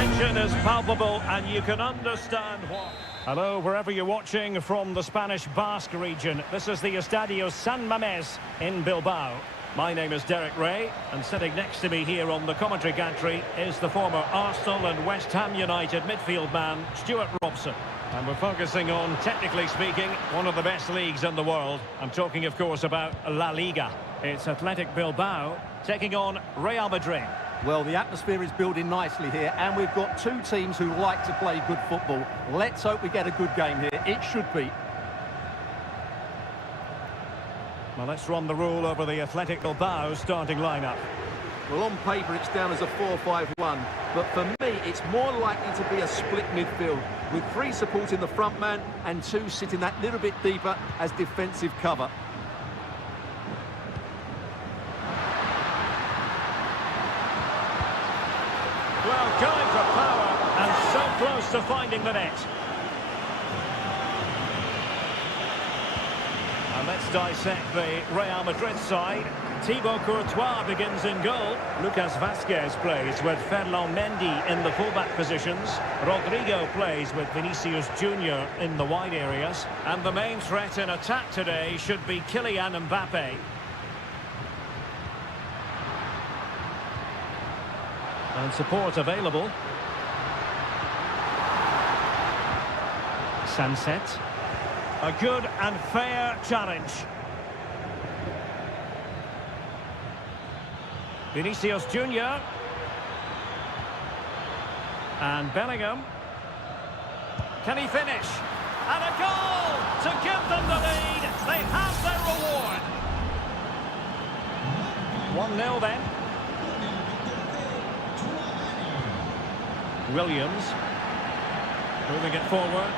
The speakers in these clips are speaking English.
tension is palpable and you can understand why. Hello, wherever you're watching from the Spanish Basque region. This is the Estadio San Mamés in Bilbao. My name is Derek Ray, and sitting next to me here on the commentary gantry is the former Arsenal and West Ham United midfield man, Stuart Robson. And we're focusing on, technically speaking, one of the best leagues in the world. I'm talking, of course, about La Liga. It's Athletic Bilbao taking on Real Madrid. Well, the atmosphere is building nicely here, and we've got two teams who like to play good football. Let's hope we get a good game here. It should be. Well, let's run the rule over the Athletic Bilbao starting lineup. Well, on paper, it's down as a 4-5-1, but for me, it's more likely to be a split midfield, with three supporting the front man and two sitting that little bit deeper as defensive cover. Well, going for power and so close to finding the net. And let's dissect the Real Madrid side. Thibaut Courtois begins in goal. Lucas Vazquez plays with Ferland Mendy in the fullback positions. Rodrigo plays with Vinicius Junior in the wide areas. And the main threat in attack today should be Kylian Mbappe. And support available. Sunset. A good and fair challenge. Vinicius Junior. And Bellingham. Can he finish? And a goal to give them the lead. They have their reward. 1-0 then. Williams. Moving it forward.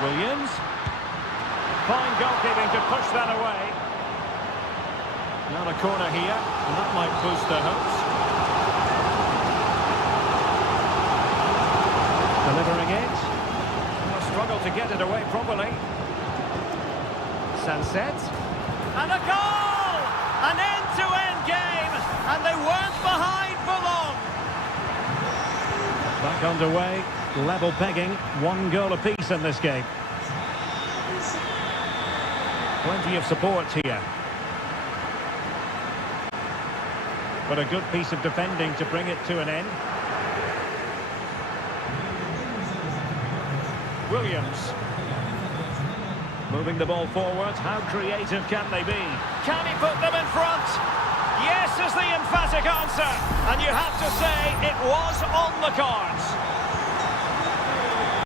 Williams. Fine goalkeeping to push that away. Now a corner here, and that might boost their hopes. Delivering it. They'll struggle to get it away properly. Sunset. And a goal! An end-to-end game, and they weren't behind for long. Back underway. Level pegging, 1 goal apiece in this game. Plenty of support here. But a good piece of defending to bring it to an end. Williams. Moving the ball forward. How creative can they be? Can he put them in front? Yes is the emphatic answer. And you have to say it was on the cards.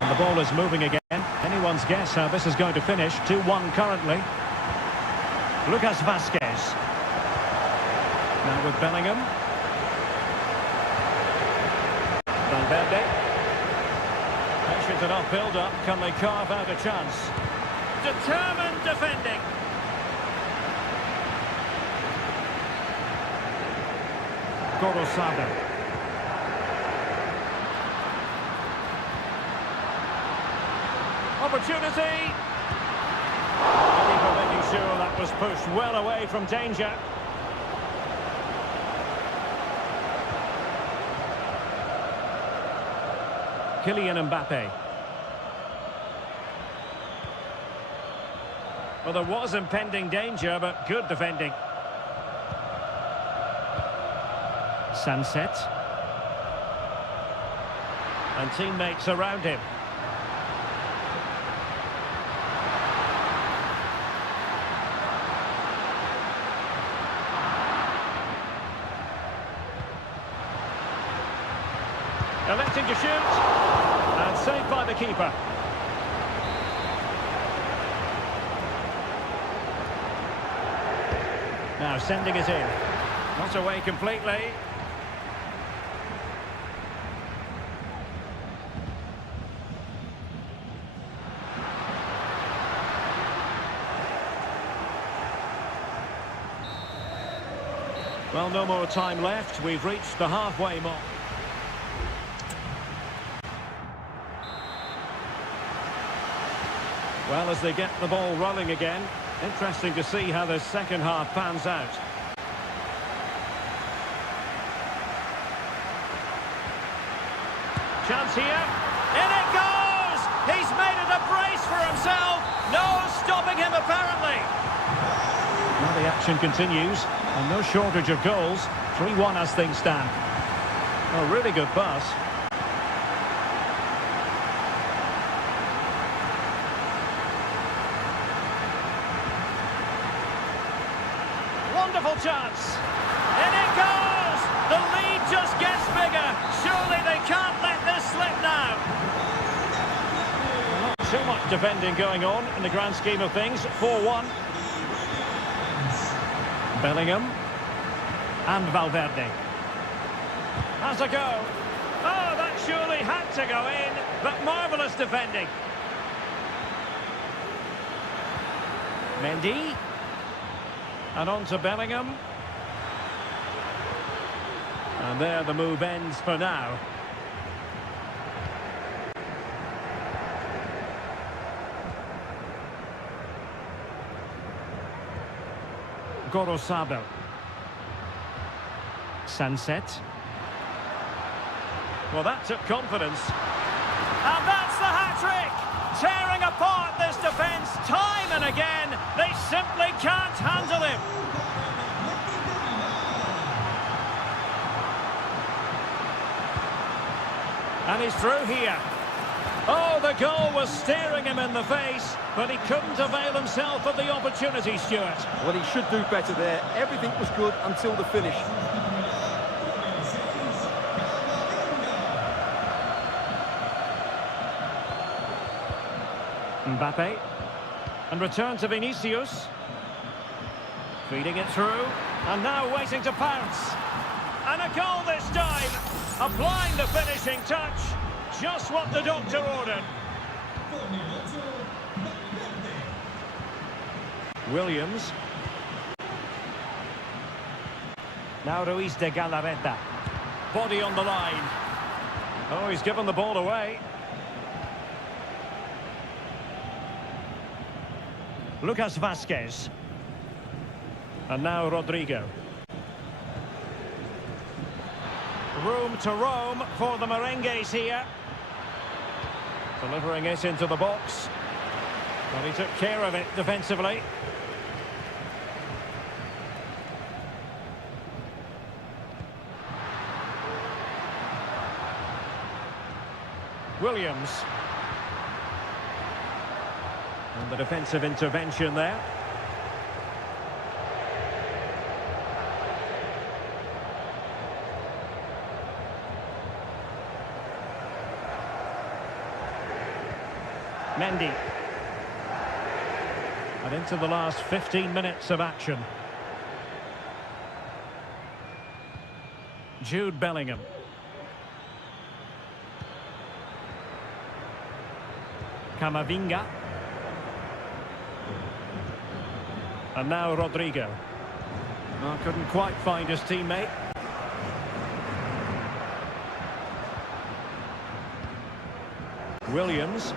The ball is moving again. Anyone's guess how this is going to finish. 2-1 currently. Lucas Vazquez. Now with Bellingham. Valverde. Patient enough build-up. Can they carve out a chance? Determined defending. Gorosada. Opportunity. Keeper making sure that was pushed well away from danger. Kylian Mbappe. Well, there was impending danger, but good defending. Sunset. And teammates around him. Electing to shoot, and saved by the keeper. Now sending it in. Not away completely. Well, no more time left. We've reached the halfway mark. Well, as they get the ball rolling again. Interesting to see how the second half pans out. Chance here. In it goes! He's made it a brace for himself. No stopping him, apparently. Now the action continues, and no shortage of goals. 3-1 as things stand. A really good pass. Wonderful chance. In it goes! The lead just gets bigger. Surely they can't let this slip now. Not too much defending going on in the grand scheme of things. 4-1. Bellingham. And Valverde. Has a go. Oh, that surely had to go in. But marvellous defending. Mendy. And on to Bellingham. And there the move ends for now. Gorosado. Sunset. Well, that took confidence. And that's the hat-trick! Tearing apart this defence time and again. They simply can't handle him. And he's through here. Oh, the goal was staring him in the face, but he couldn't avail himself of the opportunity, Stuart. Well, he should do better there. Everything was good until the finish. Mbappe. And return to Vinicius. Feeding it through. And now waiting to pounce. And a goal this time. Applying the finishing touch. Just what the doctor ordered. Williams. Now Ruiz de Galarreta. Body on the line. Oh, he's given the ball away. Lucas Vazquez. And now Rodrigo. Room to roam for the merengues here. Delivering it into the box. But he took care of it defensively. Williams. And the defensive intervention there. Mendy. And into the last 15 minutes of action. Jude Bellingham. Camavinga. And now Rodrigo. Oh, couldn't quite find his teammate. Williams.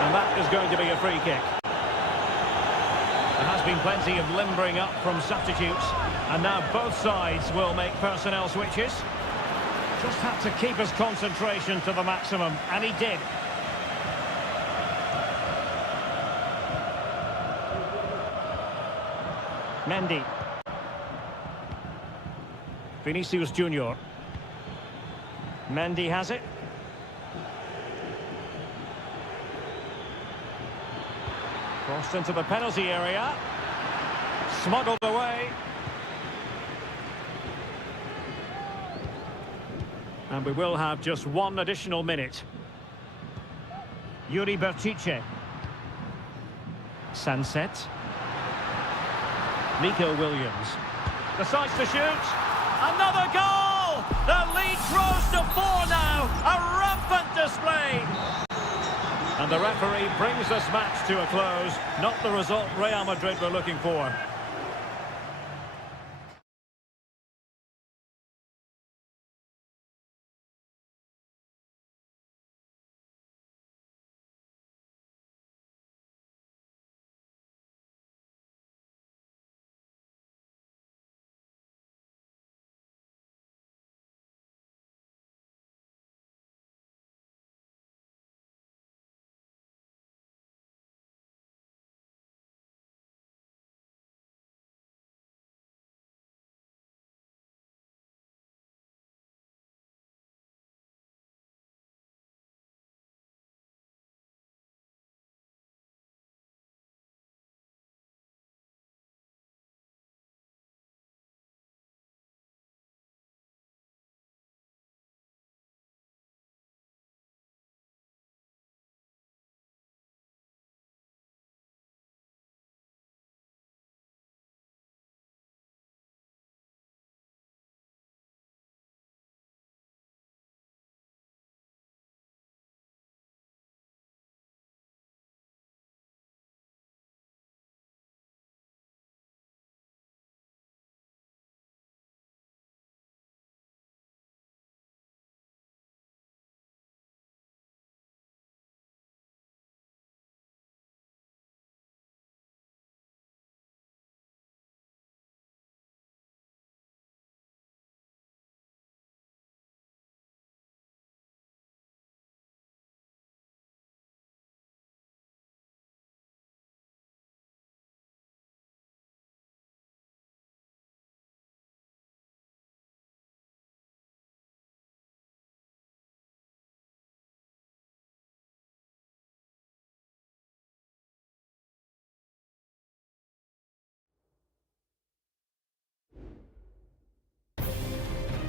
And that is going to be a free kick. There has been plenty of limbering up from substitutes, and now both sides will make personnel switches. Just had to keep his concentration to the maximum, and he did. Mendy. Vinicius Junior. Mendy has it. Crossed into the penalty area. Smuggled away. And we will have just one additional minute. Yuri Berchiche. Sunset. Nico Williams. Decides to shoot. Another goal! The lead grows to 4 now. A rampant display. And the referee brings this match to a close. Not the result Real Madrid were looking for.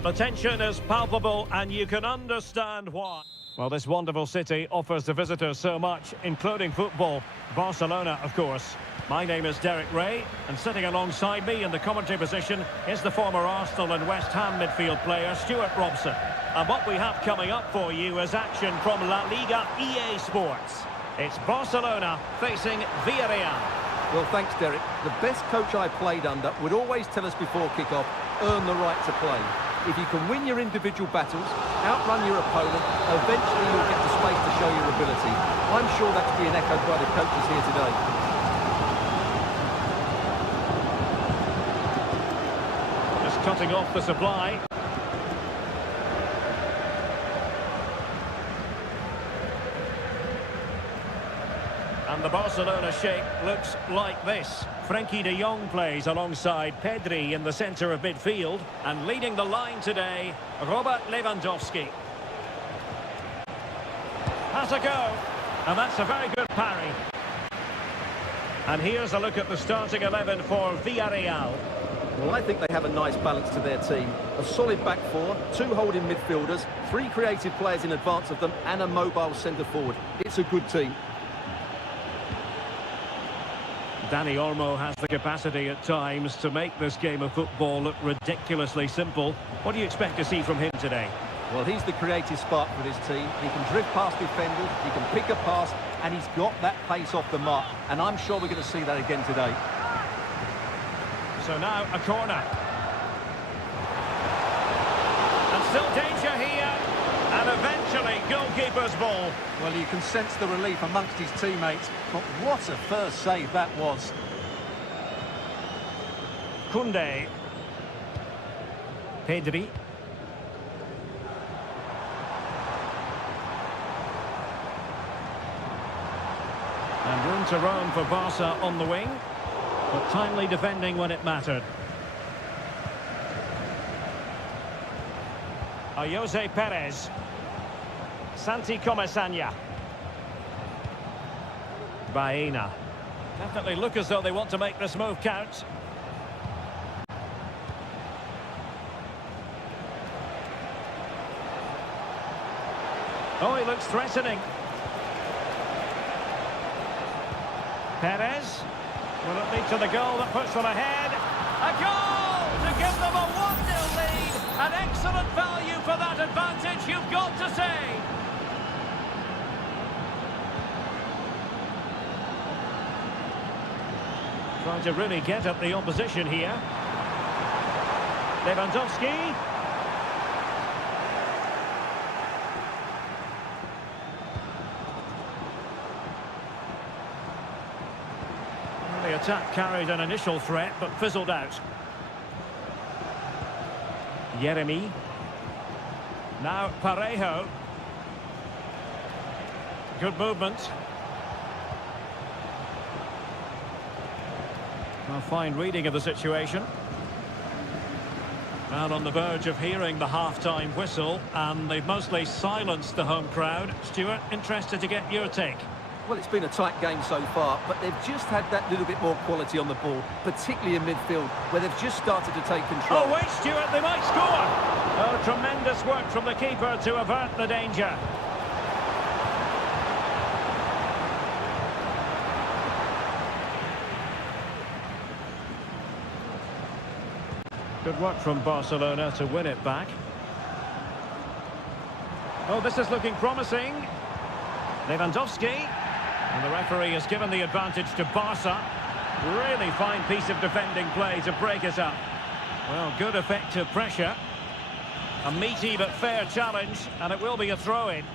The tension is palpable and you can understand why. Well, this wonderful city offers the visitors so much, including football. Barcelona, of course. My name is Derek Ray, and sitting alongside me in the commentary position is the former Arsenal and West Ham midfield player, Stuart Robson. And what we have coming up for you is action from La Liga EA Sports. It's Barcelona facing Villarreal. Well, thanks, Derek. The best coach I played under would always tell us before kick-off, earn the right to play. If you can win your individual battles, outrun your opponent, eventually you'll get the space to show your ability. I'm sure that's being echoed by the coaches here today. Cutting off the supply. And the Barcelona shape looks like this. Frenkie de Jong plays alongside Pedri in the centre of midfield. And leading the line today, Robert Lewandowski. Has a go. And that's a very good parry. And here's a look at the starting 11 for Villarreal. Well, I think they have a nice balance to their team. A solid back four, two holding midfielders, three creative players in advance of them, and a mobile centre-forward. It's a good team. Dani Olmo has the capacity at times to make this game of football look ridiculously simple. What do you expect to see from him today? Well, he's the creative spark for this team. He can drift past defenders, he can pick a pass, and he's got that pace off the mark. And I'm sure we're going to see that again today. So now a corner. And still danger here. And eventually goalkeeper's ball. Well, you can sense the relief amongst his teammates. But what a first save that was. Koundé. Pedri. And room to roam for Barca on the wing. But timely defending when it mattered. Jose Perez. Santi Comesaña. Baena. Definitely look as though they want to make this move count. Oh, he looks threatening. Perez. Will it lead to the goal that puts them ahead? A goal to give them a 1-0 lead. An excellent value for that advantage, you've got to say. Trying to really get at the opposition here. Lewandowski. The attack carried an initial threat, but fizzled out. Yeremy. Now Parejo. Good movement. A fine reading of the situation. And on the verge of hearing the half-time whistle, and they've mostly silenced the home crowd. Stuart, interested to get your take. Well, it's been a tight game so far, but they've just had that little bit more quality on the ball, particularly in midfield, where they've just started to take control. Oh, wait, Stuart, they might score! Oh, tremendous work from the keeper to avert the danger. Good work from Barcelona to win it back. Oh, this is looking promising. Lewandowski. And the referee has given the advantage to Barca. Really fine piece of defending play to break it up. Well, good effective pressure. A meaty but fair challenge, and it will be a throw-in.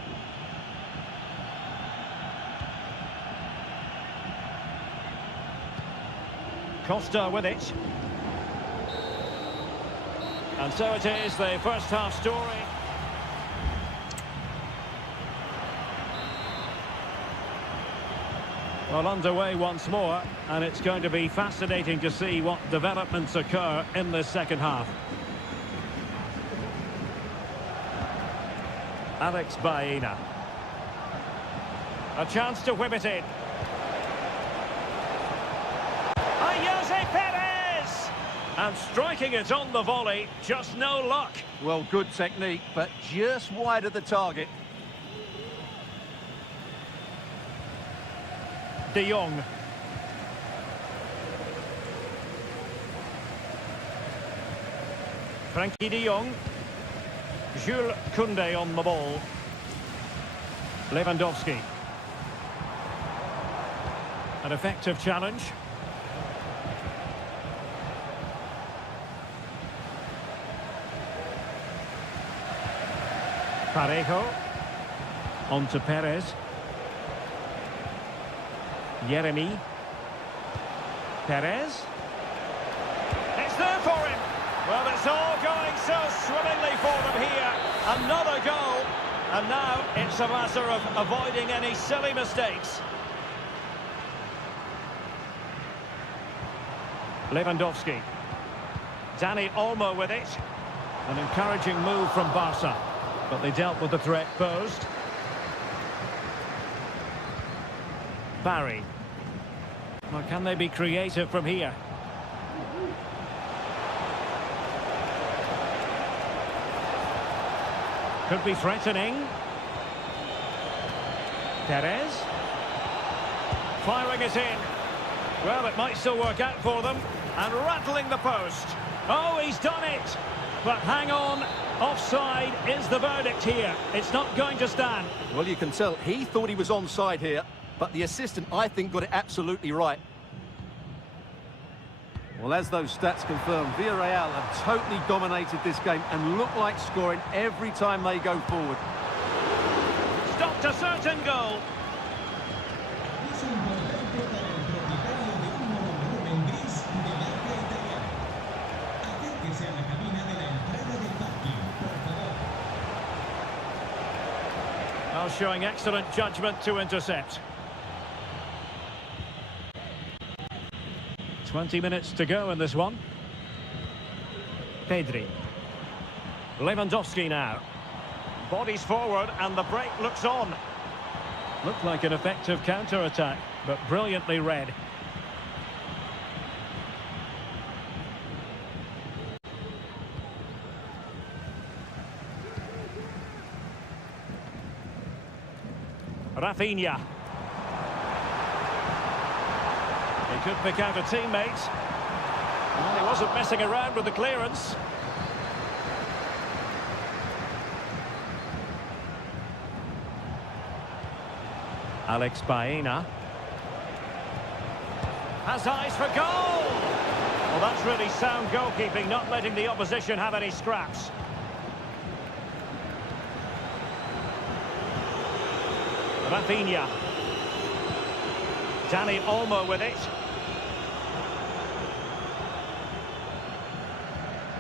Costa with it. And so it is, the first half story. Well, underway once more, and it's going to be fascinating to see what developments occur in this second half. Alex Baena. A chance to whip it in. Jose Perez! And striking it on the volley, just no luck. Well, good technique, but just wide of the target. De Jong. Frankie de Jong. Jules Koundé on the ball. Lewandowski. An effective challenge. Parejo. On to Perez. Yeremy. Perez. It's there for him. Well, it's all going so swimmingly for them here. Another goal. And now it's a matter of avoiding any silly mistakes. Lewandowski. Dani Olmo with it. An encouraging move from Barca. But they dealt with the threat posed. Barry. Well, can they be creative from here? Could be threatening. Perez. Firing it in. Well, it might still work out for them. And rattling the post. Oh, he's done it. But hang on. Offside is the verdict here. It's not going to stand. Well, you can tell he thought he was onside here, but the assistant, I think, got it absolutely right. Well, as those stats confirm, Villarreal have totally dominated this game and look like scoring every time they go forward. Stopped a certain goal. Well, showing excellent judgment to intercept. 20 minutes to go in this one. Pedri. Lewandowski now. Bodies forward and the break looks on. Looked like an effective counter-attack, but brilliantly read. Rafinha. He could pick out a teammate. Well, he wasn't messing around with the clearance. Alex Baena. Has eyes for goal! Well, that's really sound goalkeeping, not letting the opposition have any scraps. Rafinha. Dani Olmo with it.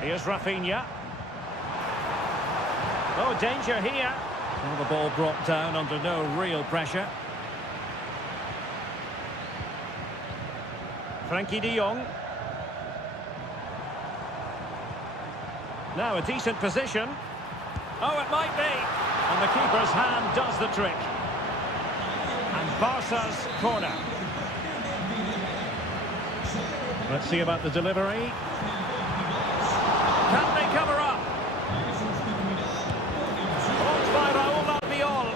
Here's Rafinha. Oh, danger here. Well, the ball brought down under no real pressure. Frankie de Jong. Now a decent position. Oh, it might be. And the keeper's hand does the trick. And Barca's corner. Let's see about the delivery. Can they cover up? Blocked by Raul Albiol.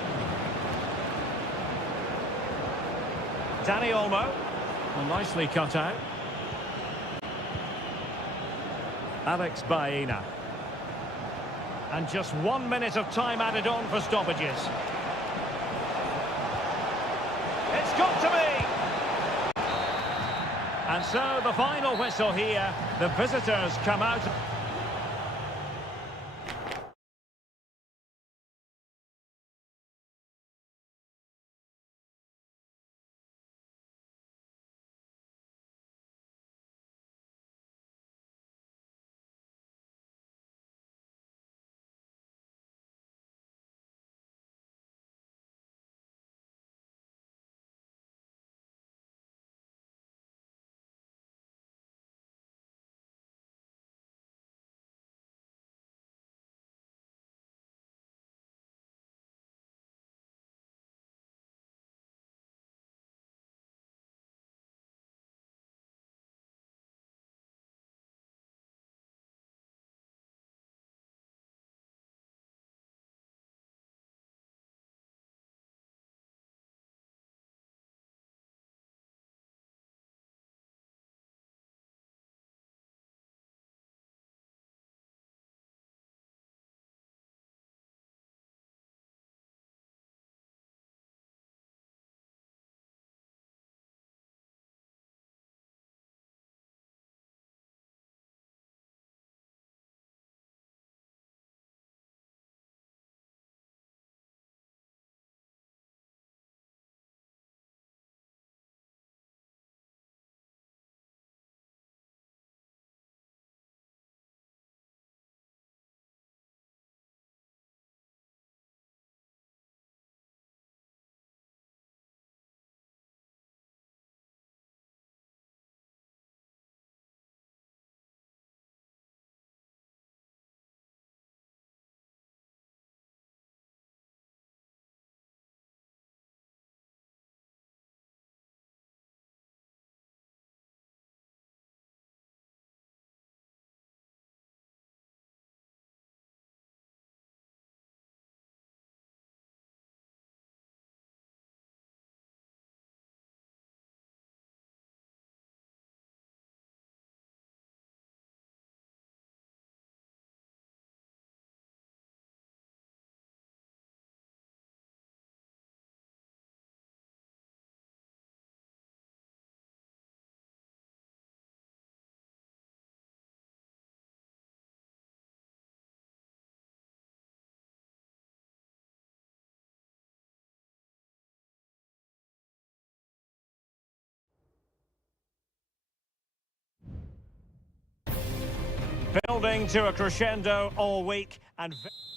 Dani Olmo. Well, nicely cut out. Alex Baena. And just 1 minute of time added on for stoppages. It's got to be! And so the final whistle here. The visitors come out. Building to a crescendo all week. And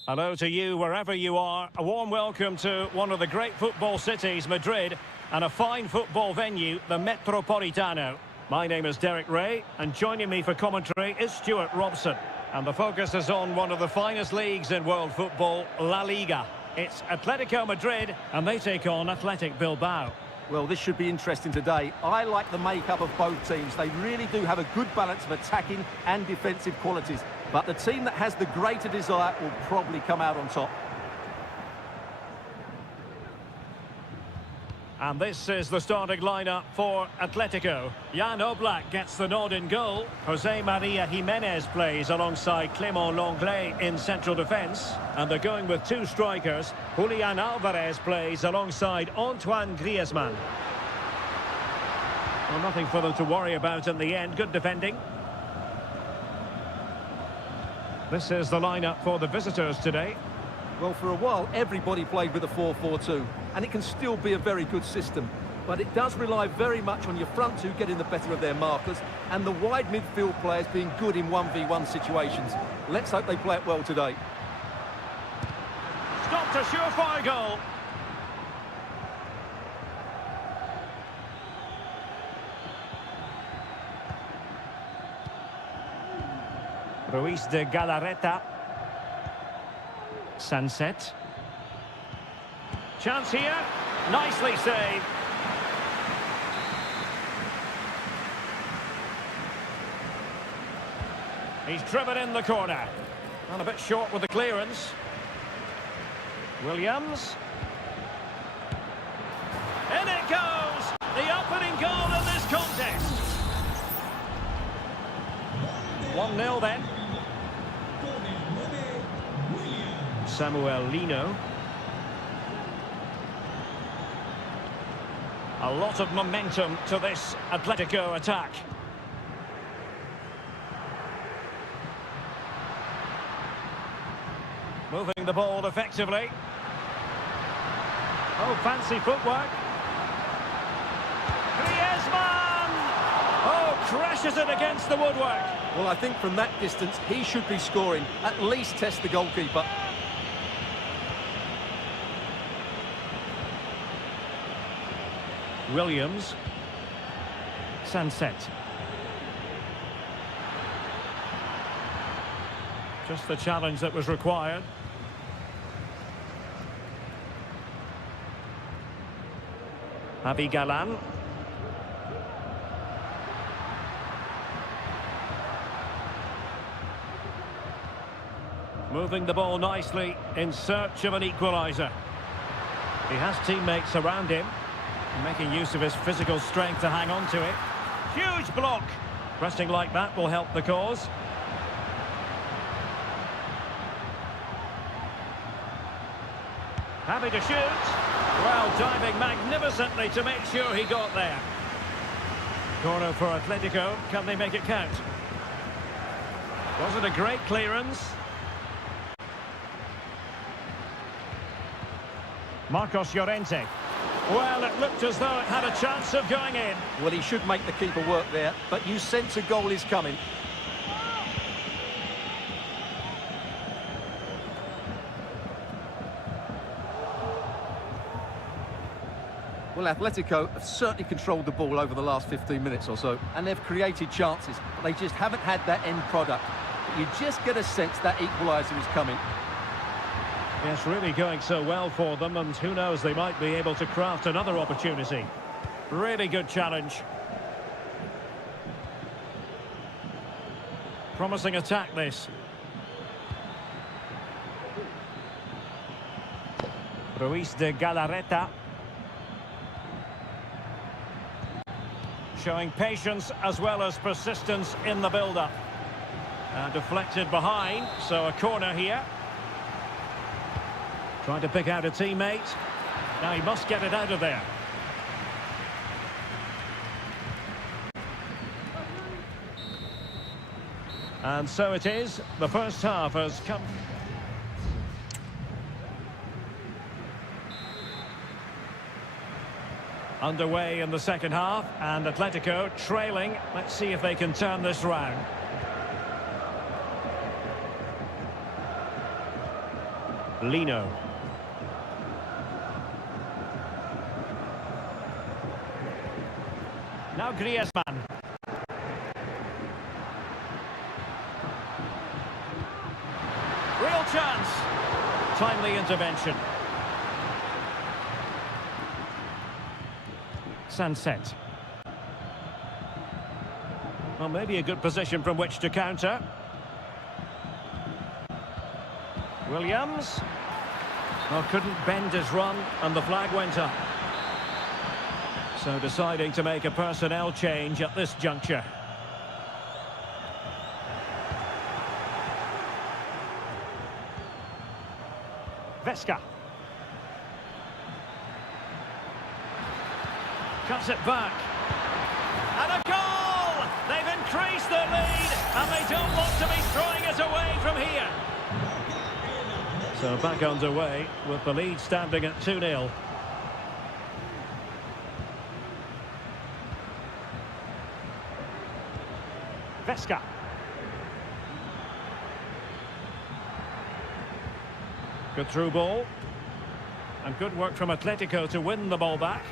hello to you wherever you are. A warm welcome to one of the great football cities, Madrid, and a fine football venue, the Metropolitano. My name is Derek Ray, and joining me for commentary is Stuart Robson. And the focus is on one of the finest leagues in world football, La Liga. It's Atletico Madrid, and they take on Athletic Bilbao. Well, this should be interesting today. I like the makeup of both teams. They really do have a good balance of attacking and defensive qualities. But the team that has the greater desire will probably come out on top. And this is the starting lineup for Atletico. Jan Oblak gets the nod in goal. Jose Maria Jimenez plays alongside Clément Lenglet in central defence. And they're going with two strikers. Julian Alvarez plays alongside Antoine Griezmann. Well, nothing for them to worry about in the end. Good defending. This is the lineup for the visitors today. Well, for a while, everybody played with a 4-4-2, and it can still be a very good system. But it does rely very much on your front two getting the better of their markers and the wide midfield players being good in 1v1 situations. Let's hope they play it well today. Stopped a surefire goal. Ruiz de Galarreta. Sunset. Chance here. Nicely saved. He's driven in the corner. And a bit short with the clearance. Williams. In it goes! The opening goal in this contest. 1-0 then. Samuel Lino. A lot of momentum to this Atletico attack. Moving the ball effectively. Oh, fancy footwork. Griezmann! Oh, crashes it against the woodwork. Well, I think from that distance, he should be scoring. At least test the goalkeeper. Williams. Sunset. Just the challenge that was required. Javi Galan. Moving the ball nicely in search of an equaliser. He has teammates around him, making use of his physical strength to hang on to it. Huge block. Pressing like that will help the cause. Happy to shoot. Well, diving magnificently to make sure he got there. Corner for Atletico. Can they make it count? Was it a great clearance? Marcos Llorente. Well, it looked as though it had a chance of going in. Well, he should make the keeper work there, but you sense a goal is coming. Well, Atletico have certainly controlled the ball over the last 15 minutes or so, and they've created chances, but they just haven't had that end product. But you just get a sense that equaliser is coming. Yes, really going so well for them, and who knows, they might be able to craft another opportunity. Really good challenge. Promising attack, this. Ruiz de Galarreta. Showing patience as well as persistence in the build-up. Deflected behind, so a corner here. Trying to pick out a teammate. Now he must get it out of there. And so it is. The first half has come. Underway in the second half, and Atletico trailing. Let's see if they can turn this round. Lino. Now Griezmann. Real chance. Timely intervention. Sunset. Well, maybe a good position from which to counter. Williams. Well, couldn't bend his run, and the flag went up. So deciding to make a personnel change at this juncture. Vesca. Cuts it back. And a goal! They've increased their lead, and they don't want to be throwing it away from here. So back underway with the lead standing at 2-0. Vesca. Good through ball. And good work from Atletico to win the ball back.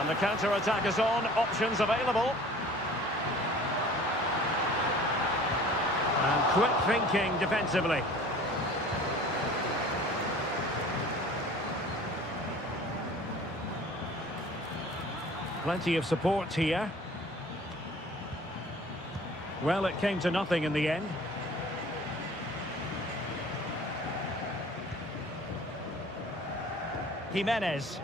And the counter-attack is on. Options available. And quick thinking defensively. Plenty of support here. Well, it came to nothing in the end. Jimenez.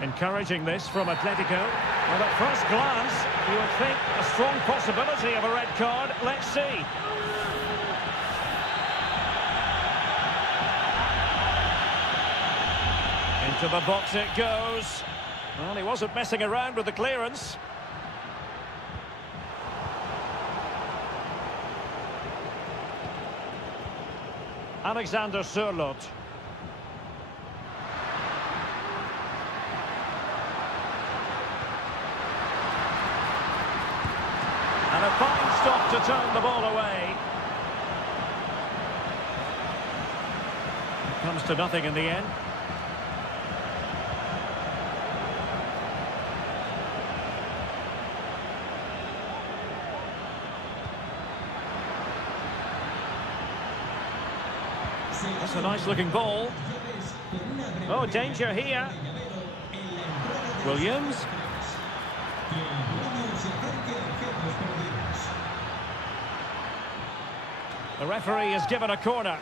Encouraging this from Atletico. Well, at first glance, you would think a strong possibility of a red card. Let's see. Into the box it goes. Well, he wasn't messing around with the clearance. Alexander Sørloth. And a fine stop to turn the ball away. Comes to nothing in the end. That's a nice-looking ball. Oh, danger here. Williams. The referee has given a corner.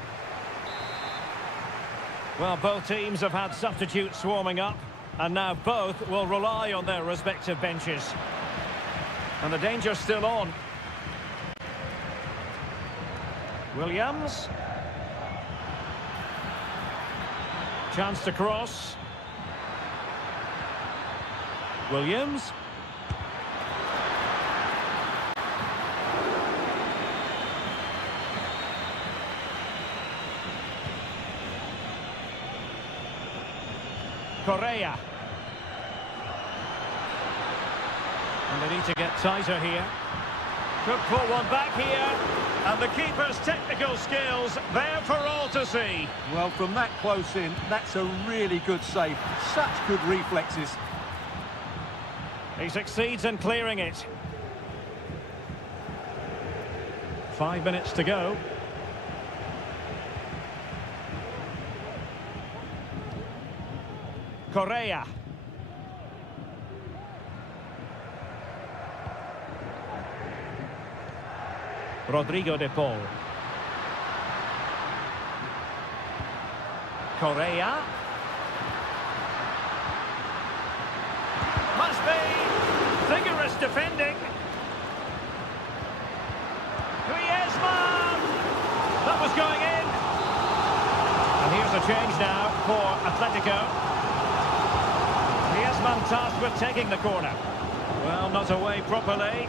Well, both teams have had substitutes warming up, and now both will rely on their respective benches. And the danger's still on. Williams. Chance to cross. Williams. Correa. And they need to get tighter here. Could pull one back here. And the keeper's technical skills there for all to see. Well, from that close in, that's a really good save. Such good reflexes. He succeeds in clearing it. 5 minutes to go. Correa. Rodrigo de Paul. Correa. Must be vigorous defending. Griezmann! That was going in. And here's a change now for Atletico. Griezmann tasked with taking the corner. Well, not away properly.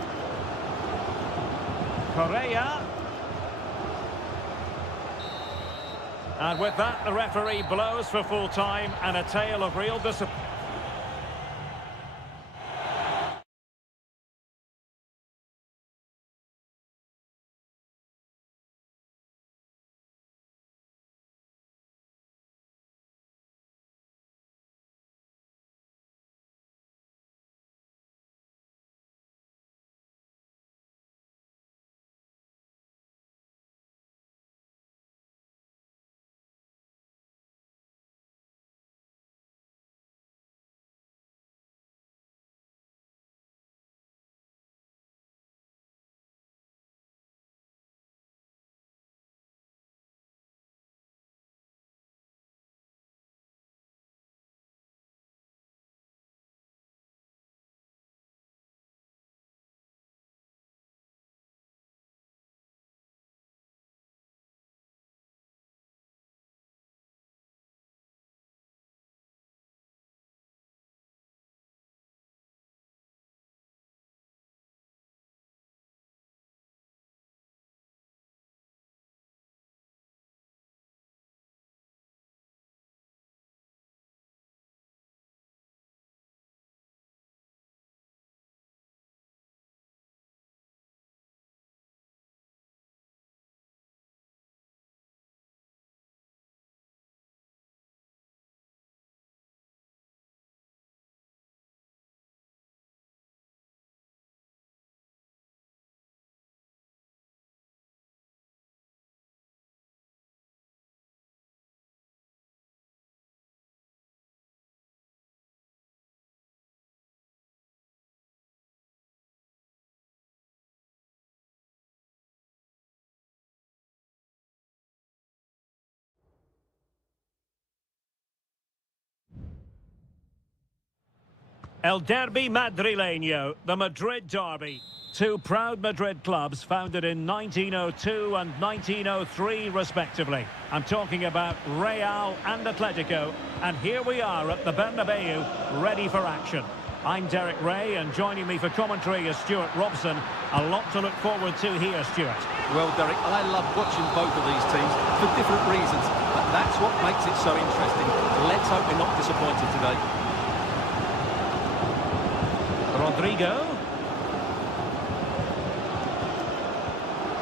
Correa. And with that, the referee blows for full time, and a tale of real disappointment. El Derby Madrileño, the Madrid derby. Two proud Madrid clubs founded in 1902 and 1903 respectively. I'm talking about Real and Atletico, and here we are at the Bernabeu, ready for action. I'm Derek Ray, and joining me for commentary is Stuart Robson. A lot to look forward to here, Stuart. Well, Derek, I love watching both of these teams for different reasons, but that's what makes it so interesting. Let's hope we're not disappointed today. Rodrigo.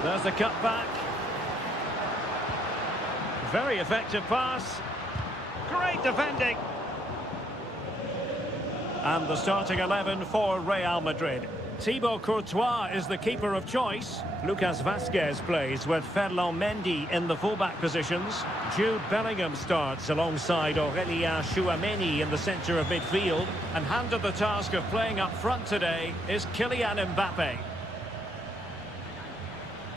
There's the cutback. Very effective pass. Great defending. And the starting 11 for Real Madrid. Thibaut Courtois is the keeper of choice. Lucas Vazquez plays with Ferland Mendy in the fullback positions. Jude Bellingham starts alongside Aurélien Tchouameni in the centre of midfield. And handed the task of playing up front today is Kylian Mbappe.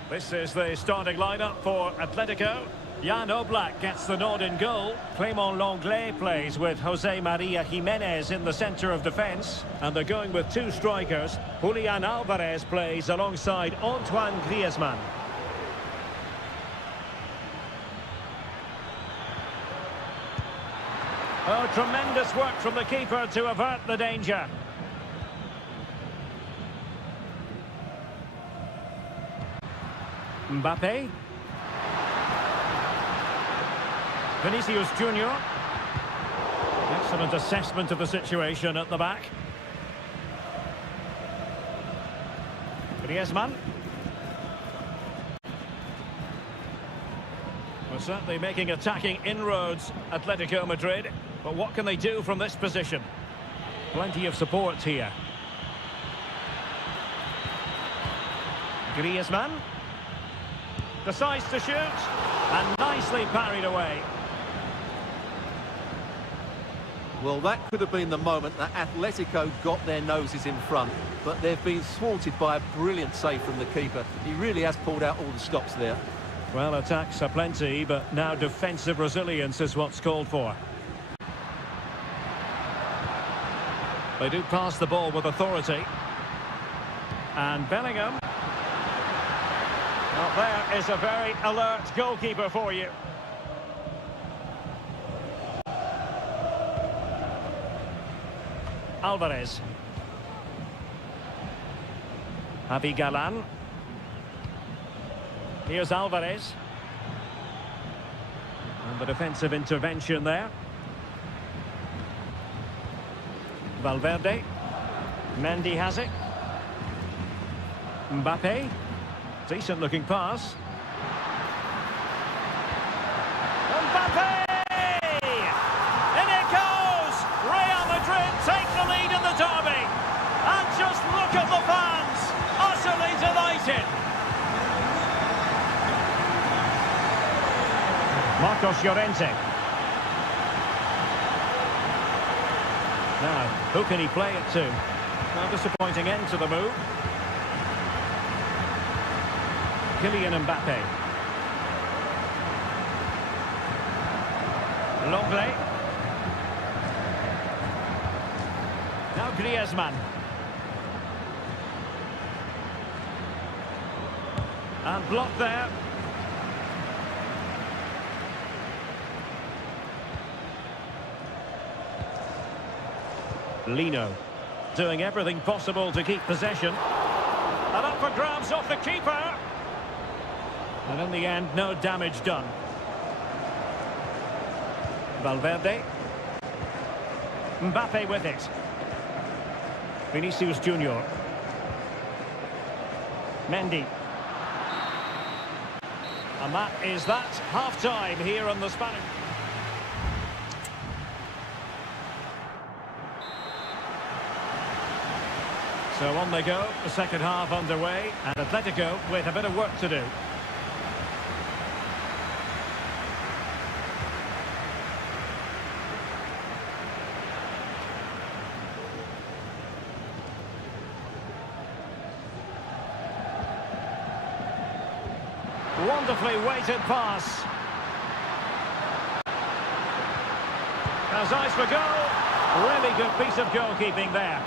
This is the starting lineup for Atletico. Jan Oblak gets the nod in goal. Clément Lenglet plays with José María Jiménez in the centre of defence. And they're going with two strikers. Julián Álvarez plays alongside Antoine Griezmann. Oh, tremendous work from the keeper to avert the danger. Mbappe. Vinicius Junior. Excellent assessment of the situation at the back. Griezmann. We're certainly making attacking inroads, Atletico Madrid. But what can they do from this position? Plenty of support here. Griezmann. Decides to shoot. And nicely parried away. Well, that could have been the moment that Atletico got their noses in front, but they've been thwarted by a brilliant save from the keeper. He really has pulled out all the stops there. Well, attacks are plenty, but now defensive resilience is what's called for. They do pass the ball with authority. And Bellingham. Well, there is a very alert goalkeeper for you. Alvarez. Javi Galán. Here's Alvarez. And the defensive intervention there. Valverde. Mendy has it. Mbappe. Decent looking pass. Mbappe! In it goes! Real Madrid take the lead in the derby. And just look at the fans, utterly delighted. Marcos Llorente. Now, who can he play it to? A disappointing end to the move. Kylian Mbappe. Lenglet. Now Griezmann. And blocked there. Lino doing everything possible to keep possession. And up for grabs off the keeper. And in the end, no damage done. Valverde. Mbappe with it. Vinicius Junior. Mendy. And that is that. Half-time here on the Spanish. So on they go, the second half underway, and Atletico with a bit of work to do. Wonderfully weighted pass. Has eyes for goal. Really good piece of goalkeeping there.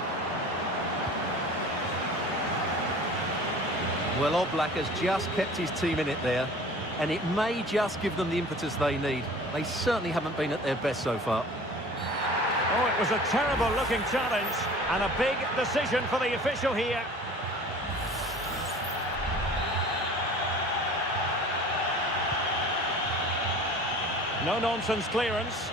Well, Oblak has just kept his team in it there, and it may just give them the impetus they need. They certainly haven't been at their best so far. Oh, it was a terrible-looking challenge, and a big decision for the official here. No-nonsense clearance.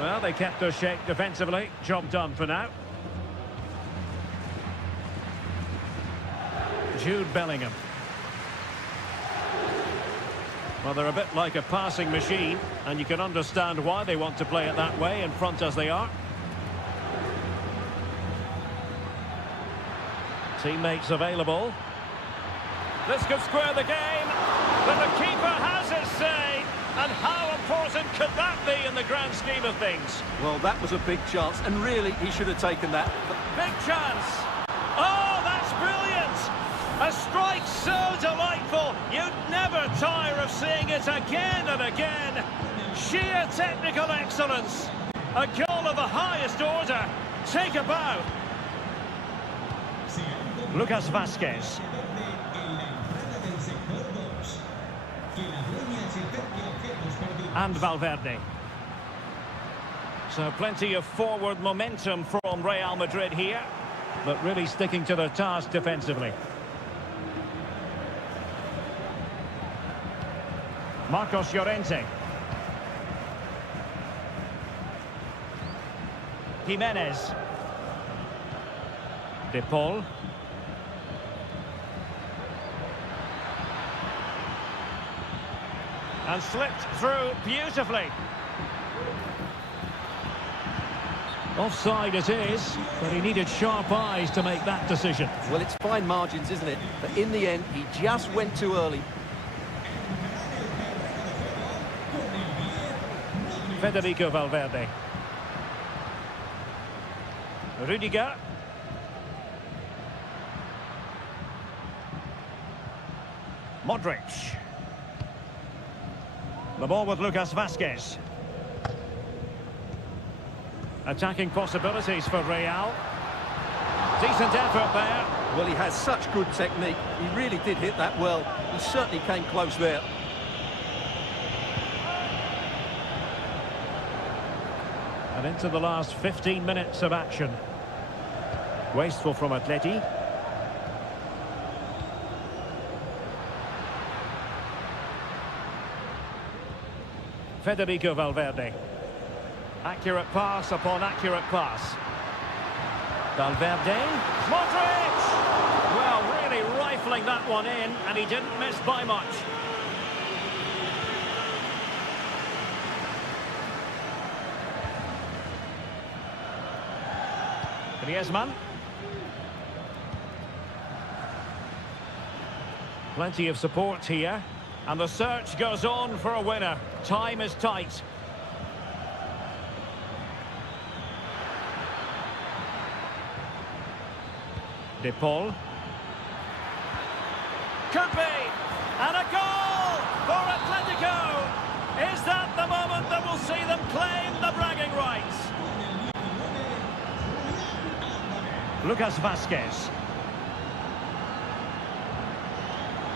Well, they kept their shape defensively. Job done for now. Jude Bellingham. Well, they're a bit like a passing machine, and you can understand why they want to play it that way, in front as they are. Teammates available. This could square the game, but the keeper has his say. And how important could that be in the grand scheme of things? Well, that was a big chance, and really, he should have taken that. Big chance. Oh, that's brilliant. A strike so delightful. You'd never tire of seeing it again and again. Sheer technical excellence. A goal of the highest order. Take a bow. Lucas Vázquez. And Valverde. So plenty of forward momentum from Real Madrid here, but really sticking to their task defensively. Marcos Llorente. Jimenez. De Paul. And slipped through beautifully. Offside it is, but he needed sharp eyes to make that decision. Well, it's fine margins, isn't it? But in the end, he just went too early. Federico Valverde. Rudiger. Modric. The ball with Lucas Vázquez. Attacking possibilities for Real. Decent effort there. Well, he has such good technique. He really did hit that well. He certainly came close there. And into the last 15 minutes of action. Wasteful from Atleti. Federico Valverde. Accurate pass upon accurate pass. Valverde. Modric! Well, really rifling that one in, and he didn't miss by much. Griezmann. Plenty of support here. And the search goes on for a winner. Time is tight. De Paul. Could be. And a goal for Atletico. Is that the moment that will see them claim the bragging rights? Lucas Vázquez.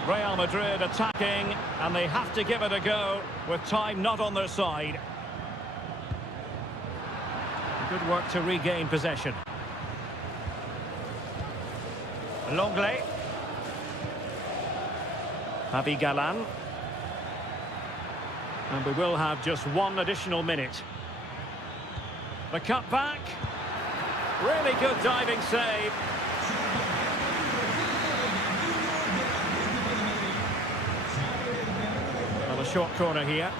Real Madrid attacking, and they have to give it a go with time not on their side. Good work to regain possession. Longley. Javi Galán. And we will have just one additional minute. The cut back. Really good diving save. Well, a short corner here.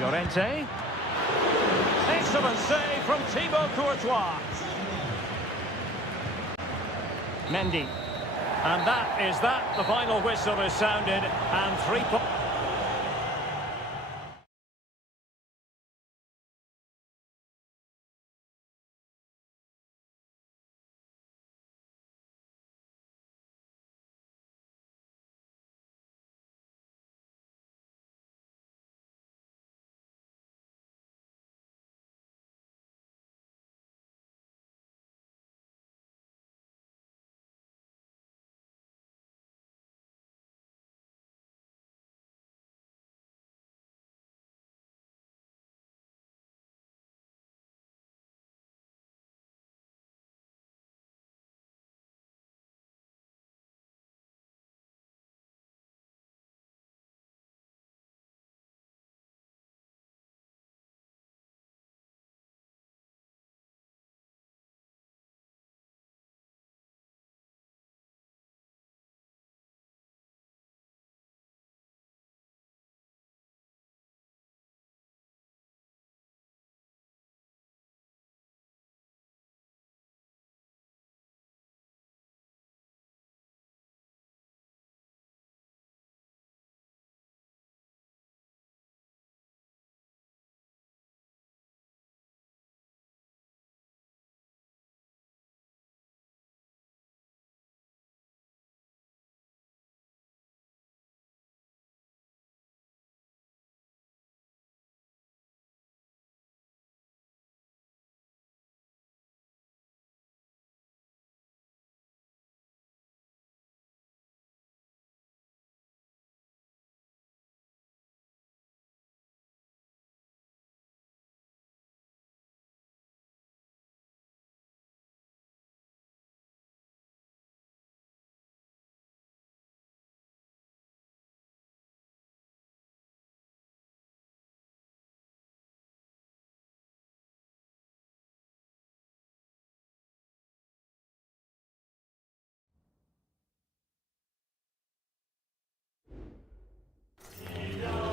Llorente. Excellent save from Thibaut Courtois. Mendy. And that is that. The final whistle is sounded, and 3 points.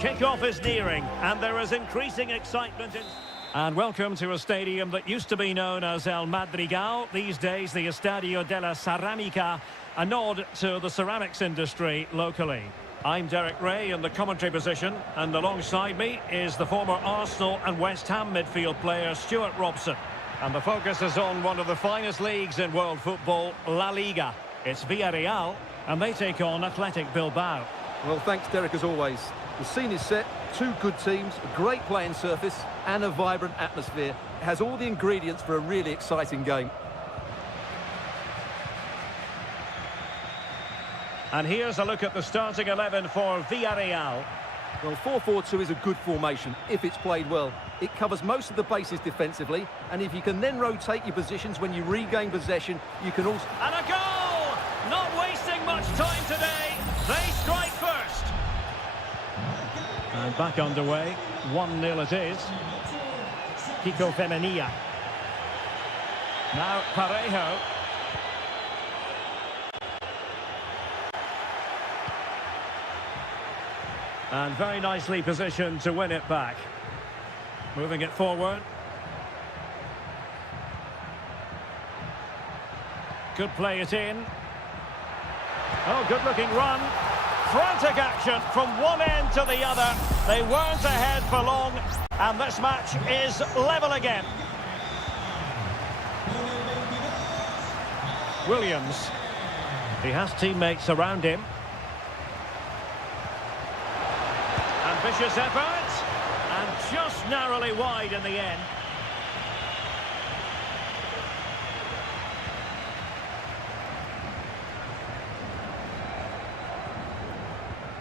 Kick-off is nearing, and there is increasing excitement in... And welcome to a stadium that used to be known as El Madrigal, these days the Estadio de la Ceramica, a nod to the ceramics industry locally. I'm Derek Ray in the commentary position, and alongside me is the former Arsenal and West Ham midfield player Stuart Robson. And the focus is on one of the finest leagues in world football, La Liga. It's Villarreal, and they take on Athletic Bilbao. Well, thanks, Derek, as always. The scene is set, two good teams, a great playing surface and a vibrant atmosphere. It has all the ingredients for a really exciting game. And here's a look at the starting 11 for Villarreal. Well, 4-4-2 is a good formation if it's played well. It covers most of the bases defensively, and if you can then rotate your positions when you regain possession, you can also... And a goal! Not wasting much time today. They strike first. And back underway. 1-0 it is. Kiko Femenia. Now Parejo. And very nicely positioned to win it back. Moving it forward. Could play it in. Oh, good-looking run. Frantic action from one end to the other. They weren't ahead for long, and this match is level again. Williams. He has teammates around him. Ambitious effort, and just narrowly wide in the end.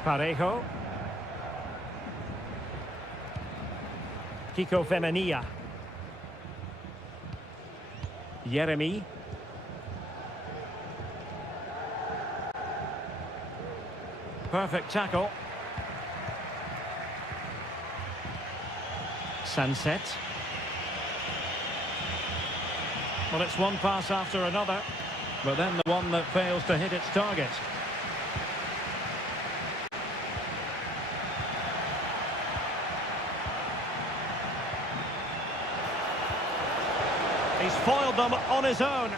Parejo. Kiko Femenia. Jeremy. Perfect tackle. Sunset. Well, it's one pass after another, but then the one that fails to hit its target. He's foiled them on his own.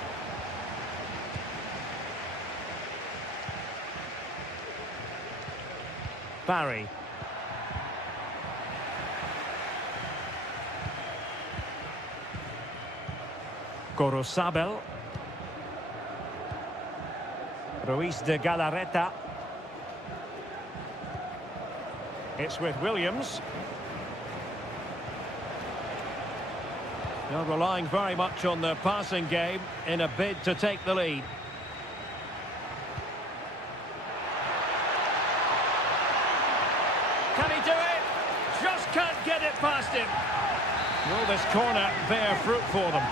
Barry. Gorosabel. Ruiz de Galarreta. It's with Williams. They're relying very much on their passing game in a bid to take the lead. Can he do it? Just can't get it past him. Will this corner bear fruit for them?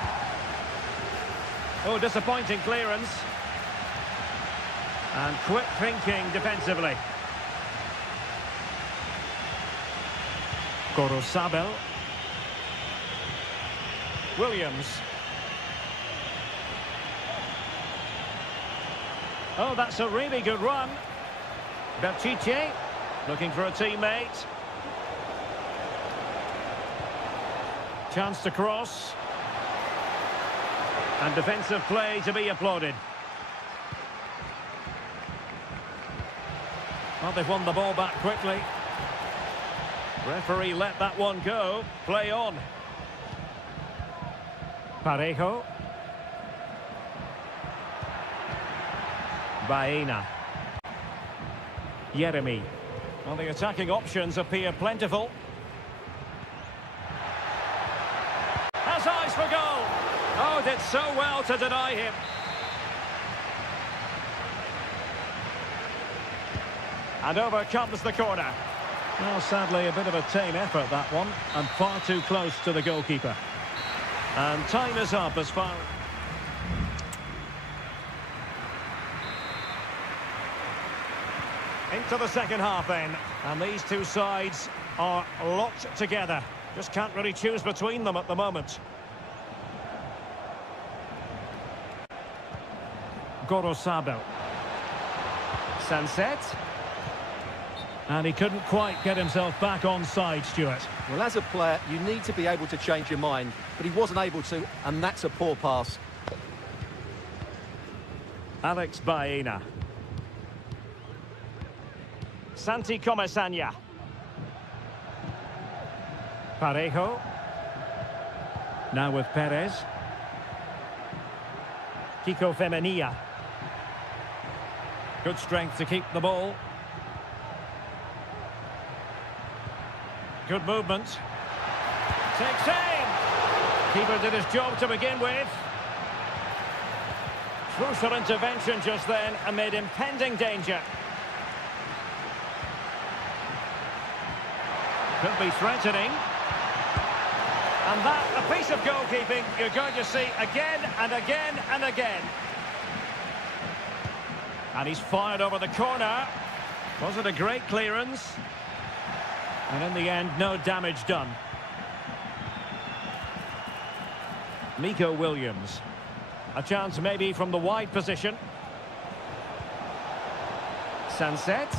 Oh, disappointing clearance. And quick thinking defensively. Gorosabel. Williams. Oh, that's a really good run. Píchić looking for a teammate. Chance to cross. And defensive play to be applauded. Well, they've won the ball back quickly. Referee let that one go. Play on. Parejo. Baena. Jeremy. Well, the attacking options appear plentiful. Has eyes for goal. Oh, did so well to deny him. And over comes the corner. Well, sadly, a bit of a tame effort, that one, and far too close to the goalkeeper. And time is up as far... Into the second half then, and these two sides are locked together. Just can't really choose between them at the moment. Gorosabel. Sunset. And he couldn't quite get himself back on side, Stuart. Well, as a player, you need to be able to change your mind, but he wasn't able to, and that's a poor pass. Alex Baena. Santi Comesaña. Parejo. Now with Perez. Kiko Femenia. Good strength to keep the ball. Good movement. Takes aim. Keeper did his job to begin with. Crucial intervention just then amid impending danger. Could be threatening. And that, a piece of goalkeeping you're going to see again and again and again. And he's fired over the corner. Wasn't a great clearance. And in the end, no damage done. Nico Williams. A chance maybe from the wide position. Sunset.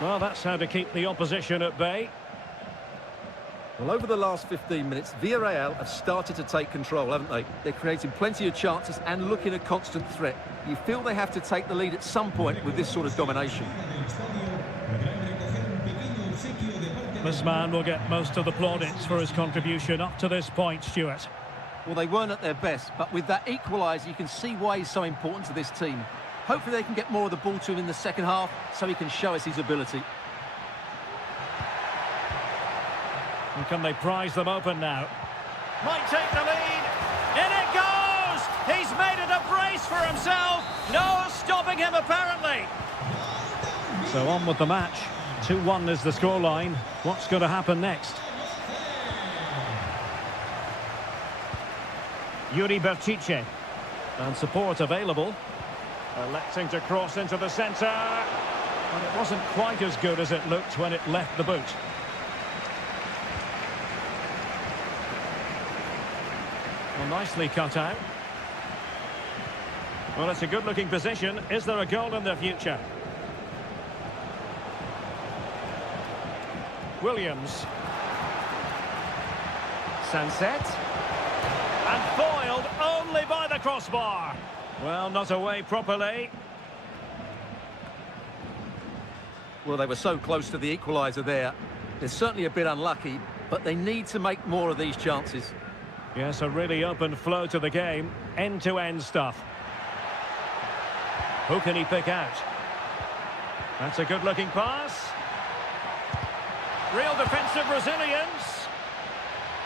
Well, that's how to keep the opposition at bay. Well, over the last 15 minutes, Villarreal have started to take control, haven't they? They're creating plenty of chances and looking a constant threat. You feel they have to take the lead at some point with this sort of domination. This man will get most of the plaudits for his contribution up to this point, Stuart. Well, they weren't at their best, but with that equaliser, you can see why he's so important to this team. Hopefully they can get more of the ball to him in the second half so he can show us his ability. And can they prise them open now? Might take the lead. In it goes! He's made it a brace for himself. No stopping him, apparently. So on with the match. 2-1 is the scoreline. What's going to happen next? Yuri Berchiche. And support available. Electing to cross into the centre. But it wasn't quite as good as it looked when it left the boot. Well, nicely cut out. Well, it's a good-looking position. Is there a goal in the future? Williams. Sunset. And foiled only by the crossbar. Well, not away properly. Well, they were so close to the equaliser there. They're certainly a bit unlucky, but they need to make more of these chances. Yes, a really open flow to the game. End-to-end stuff. Who can he pick out? That's a good-looking pass. Real defensive resilience.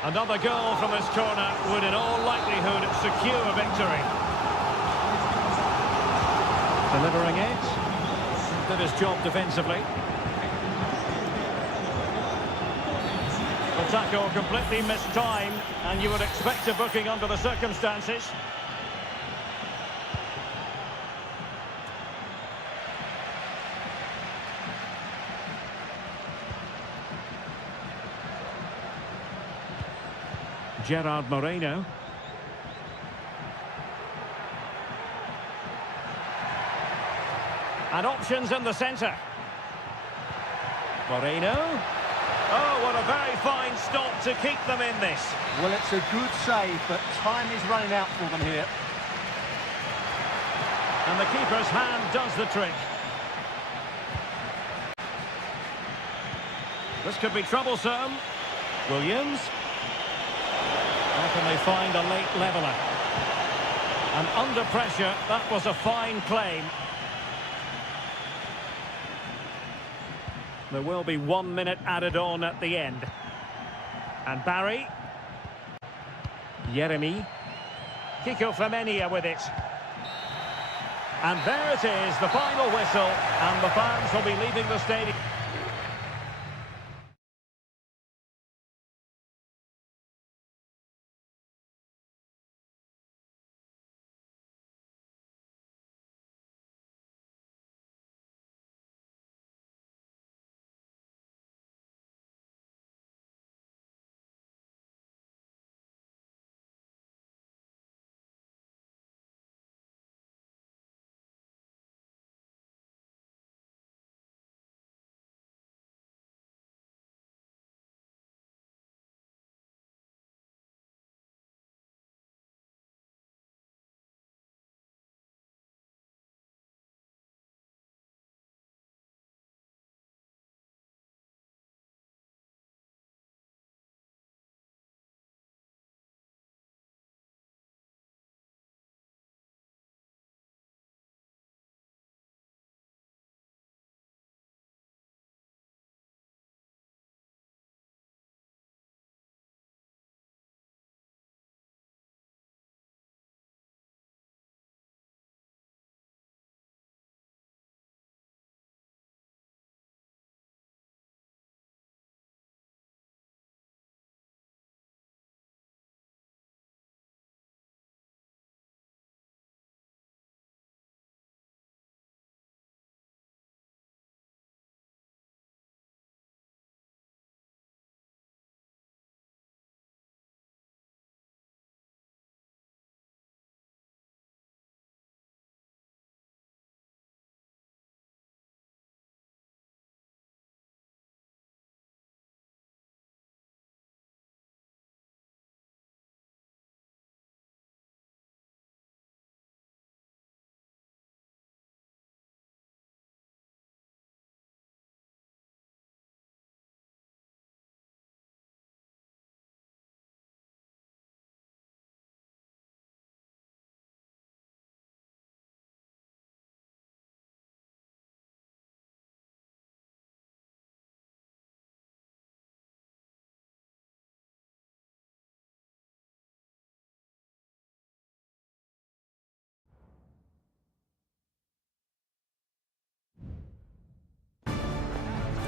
Another goal from this corner would in all likelihood secure a victory. Delivering it. Did his job defensively. The tackle completely mistimed, and you would expect a booking under the circumstances. Gerard Moreno. And options in the centre. Moreno. Oh, what a very fine stop to keep them in this. Well, it's a good save, but time is running out for them here. And the keeper's hand does the trick. This could be troublesome. Williams. How can they find a late leveller? And under pressure, that was a fine claim. There will be 1 minute added on at the end. And Barry. Jeremy. Kiko Femenia with it. And there it is, the final whistle, and the fans will be leaving the stadium.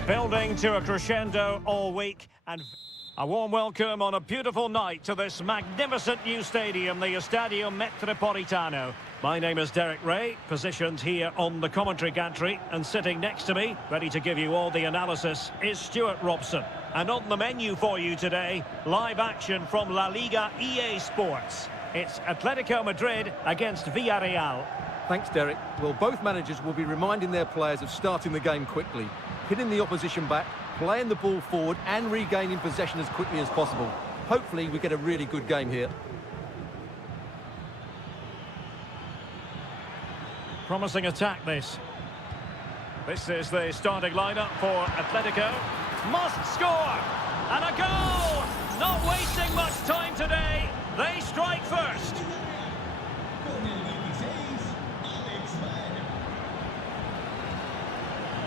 Building to a crescendo all week, and a warm welcome on a beautiful night to this magnificent new stadium, the Estadio Metropolitano. My name is Derek Ray, positioned here on the commentary gantry, and sitting next to me, ready to give you all the analysis, is Stuart Robson. And on the menu for you today, live action from La Liga EA Sports. It's Atletico Madrid against Villarreal. Thanks, Derek. Well, both managers will be reminding their players of starting the game quickly, hitting the opposition back, playing the ball forward and regaining possession as quickly as possible. Hopefully we get a really good game here. Promising attack, this. This is the starting lineup for Atletico. Must score! And a goal! Not wasting much time today. They strike first.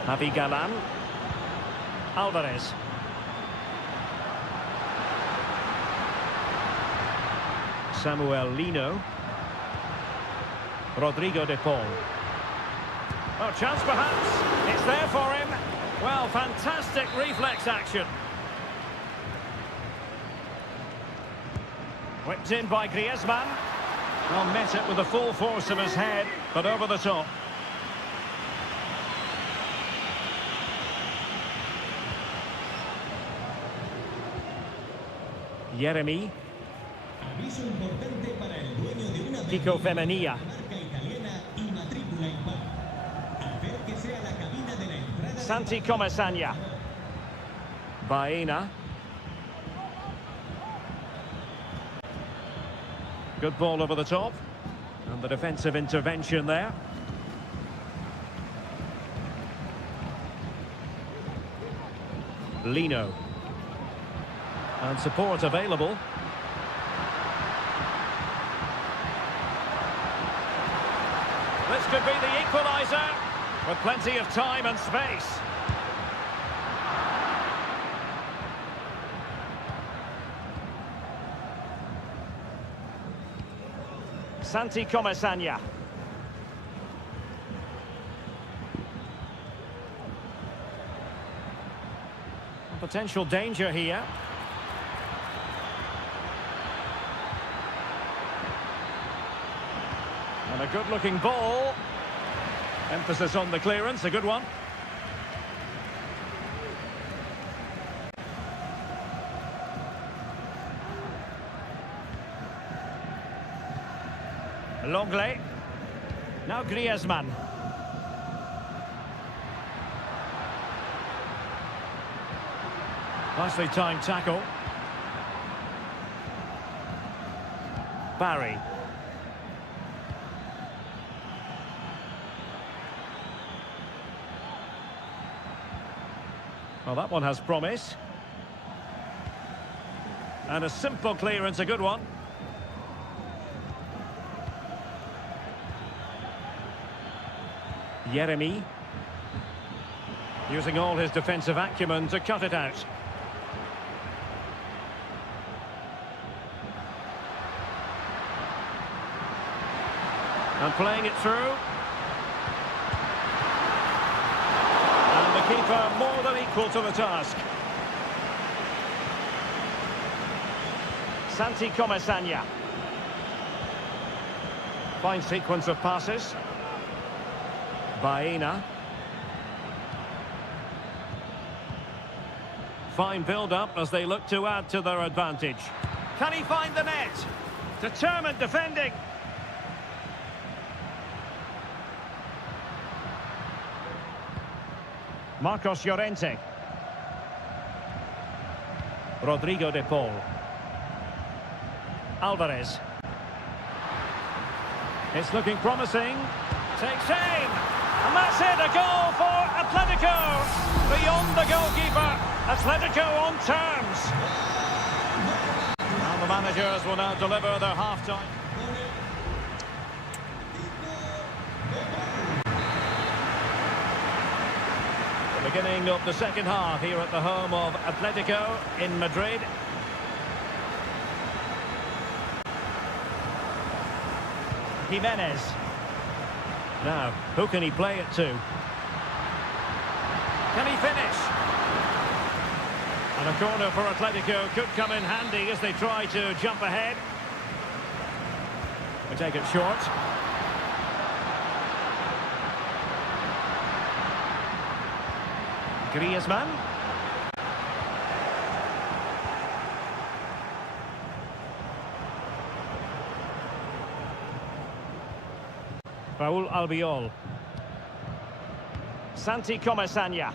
Javi Galan. Alvarez. Samuel Lino. Rodrigo de Paul. Oh, chance perhaps. It's there for him. Well, fantastic reflex action. Whipped in by Griezmann. Well, met it with the full force of his head, but over the top. Jeremy. Pico Femenia. Santi Comasagna. Baena. Good ball over the top. And the defensive intervention there. Lino. And support available. This could be the equaliser, with plenty of time and space. Santi Comasagna. Potential danger here. And a good-looking ball. Emphasis on the clearance, a good one. Longley. Now Griezmann. Nicely timed tackle. Barry. Well, that one has promise. And a simple clearance, a good one. Jeremy. Using all his defensive acumen to cut it out. And playing it through. And the keeper more than equal to the task. Santi Comasagna. Fine sequence of passes. Baena. Fine build-up as they look to add to their advantage. Can he find the net? Determined defending. Marcos Llorente. Rodrigo de Paul. Alvarez. It's looking promising. Takes aim. And that's it, a goal for Atletico. Beyond the goalkeeper. Atletico on terms. And the managers will now deliver their half-time. The beginning of the second half here at the home of Atletico in Madrid. Jimenez. Now, who can he play it to? Can he finish? And a corner for Atletico could come in handy as they try to jump ahead. We take it short. Griezmann. Raúl Albiol. Santi Comesaña.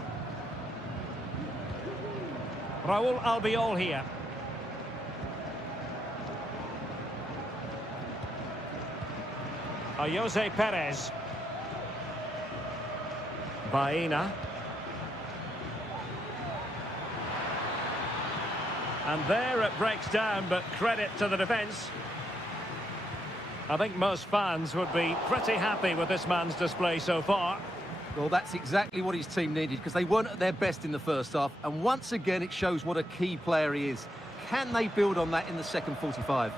Raúl Albiol here. Jose Perez. Baena. And there it breaks down, but credit to the defence. I think most fans would be pretty happy with this man's display so far. Well, that's exactly what his team needed, because they weren't at their best in the first half. And once again, it shows what a key player he is. Can they build on that in the second 45?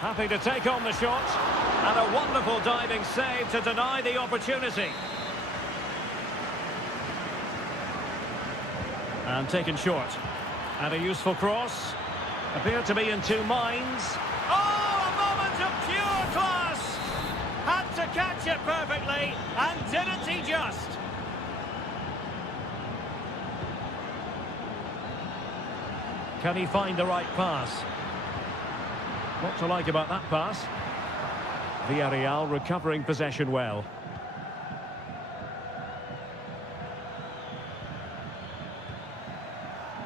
Happy to take on the shot. And a wonderful diving save to deny the opportunity. And taken short. And a useful cross. Appeared to be in two minds. Oh, a moment of pure class! Had to catch it perfectly, and didn't he just? Can he find the right pass? What to like about that pass? Villarreal recovering possession well.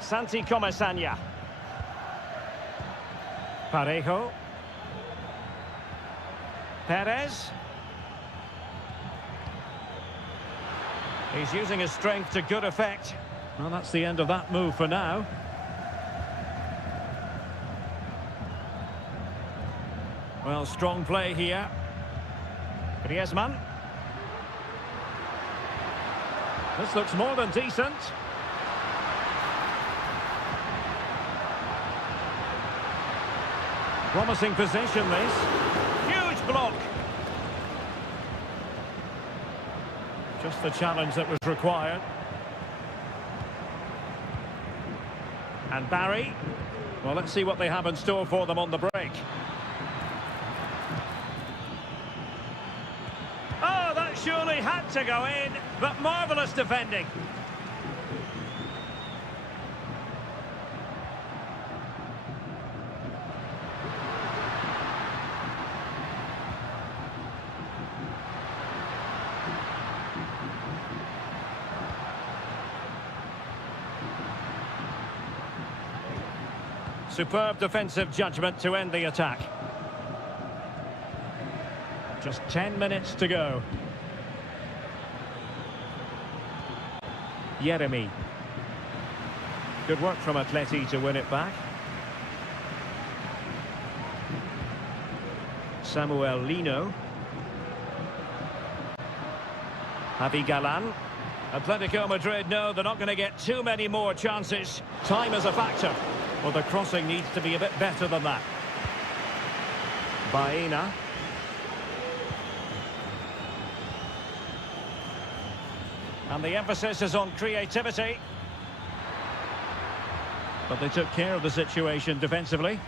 Santi Comesaña. Parejo. Perez. He's using his strength to good effect. Well, that's the end of that move for now. Well, strong play here. Griezmann. This looks more than decent. Promising position, this. Huge block. Just the challenge that was required. And Barry. Well, let's see what they have in store for them on the break. Oh, that surely had to go in, but marvellous defending. Superb defensive judgment to end the attack. Just 10 minutes to go. Yeremy. Good work from Atleti to win it back. Samuel Lino. Javi Galan. Atletico Madrid know they're not going to get too many more chances. Time is a factor. Well, the crossing needs to be a bit better than that. Baena. And the emphasis is on creativity. But they took care of the situation defensively.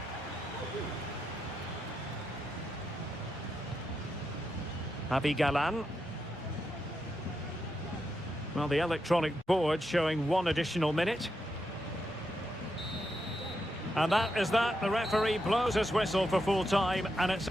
Javi Galan. Well, the electronic board showing one additional minute. And that is that. The referee blows his whistle for full time, and it's...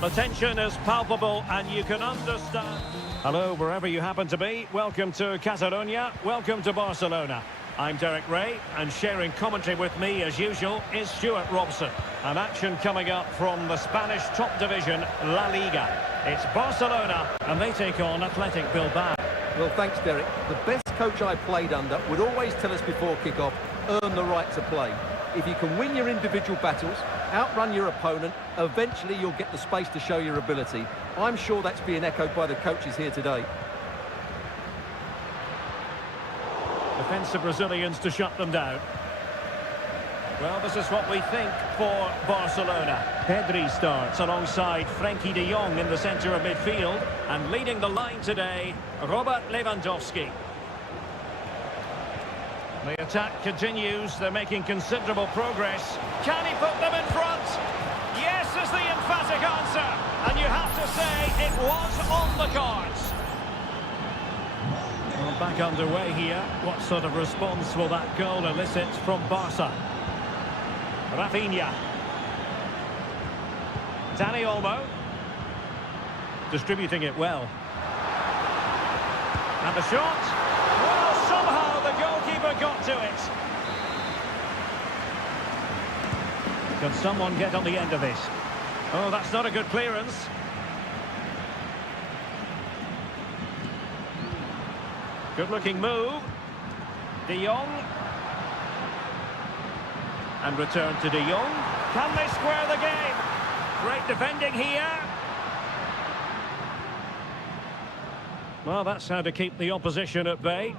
The tension is palpable and you can understand. Hello, wherever you happen to be. Welcome to Catalonia. Welcome to Barcelona. I'm Derek Ray, and sharing commentary with me, as usual, is Stuart Robson. An action coming up from the Spanish top division, La Liga. It's Barcelona, and they take on Athletic Bilbao. Well, thanks, Derek. The best coach I played under would always tell us before kick-off, earn the right to play. If you can win your individual battles, outrun your opponent, eventually you'll get the space to show your ability. I'm sure that's being echoed by the coaches here today. Defensive Brazilians to shut them down. Well, this is what we think for Barcelona. Pedri starts alongside Frenkie de Jong in the centre of midfield. And leading the line today, Robert Lewandowski. The attack continues. They're making considerable progress. Can he put them in front? Yes is the emphatic answer. And you have to say it was on the cards. Well, back underway here. What sort of response will that goal elicit from Barca? Rafinha. Dani Olmo. Distributing it well. And the shot. Well, somehow the goalkeeper got to it. Can someone get on the end of this? Oh, that's not a good clearance. Good-looking move. De Jong. And return to De Jong. Can they square the game? Great defending here. Well, that's how to keep the opposition at bay.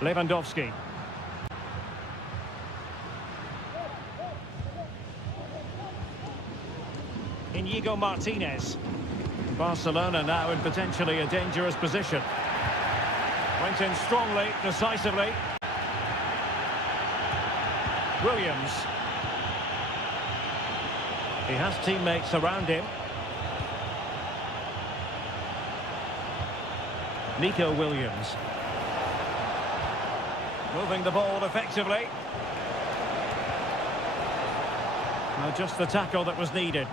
Lewandowski. Inigo Martinez. Barcelona now in potentially a dangerous position. Went in strongly, decisively. Williams. He has teammates around him. Nico Williams. Moving the ball effectively. Well, just the tackle that was needed.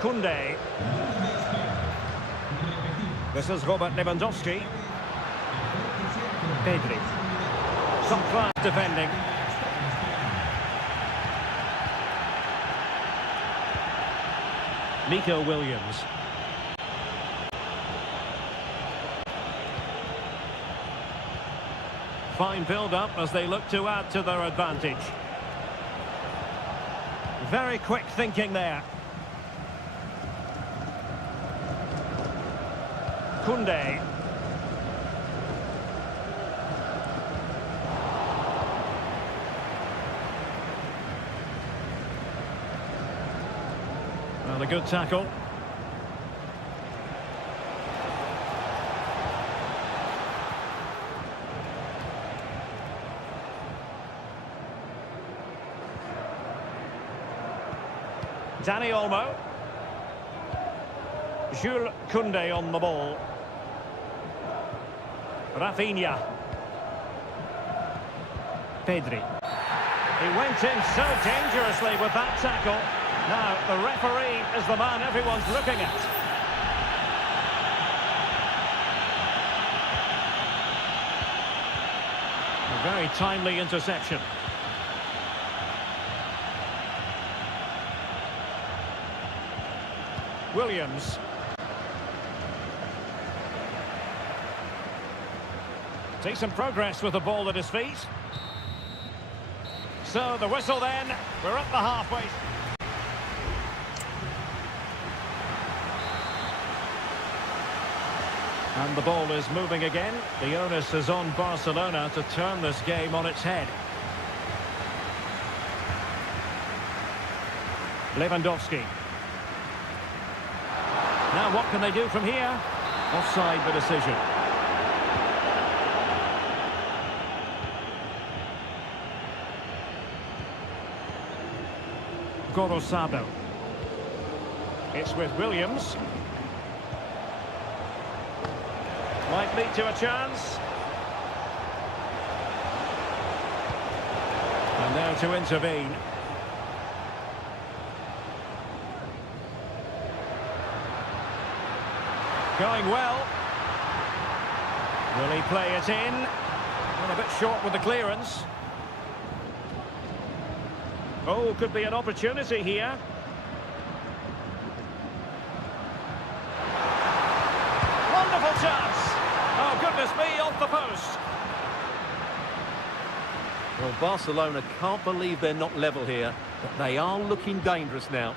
Koundé. This is Robert Lewandowski. Pedri. Some class defending. Nico Williams. Fine build-up as they look to add to their advantage. Very quick thinking there. Koundé. Well, a good tackle. Dani Olmo. Jules Koundé on the ball. Rafinha. Pedri. He went in so dangerously with that tackle. Now, the referee is the man everyone's looking at. A very timely interception. Williams. Decent progress with the ball at his feet. So the whistle then, we're at the halfway. And the ball is moving again. The onus is on Barcelona to turn this game on its head. Lewandowski. Now what can they do from here? Offside the decision. Corosado. It's with Williams. Might lead to a chance. And now to intervene. Going well. Will he play it in? Well, a bit short with the clearance. Oh, could be an opportunity here. Wonderful chance. Oh, goodness me, off the post. Well, Barcelona can't believe they're not level here, but they are looking dangerous now.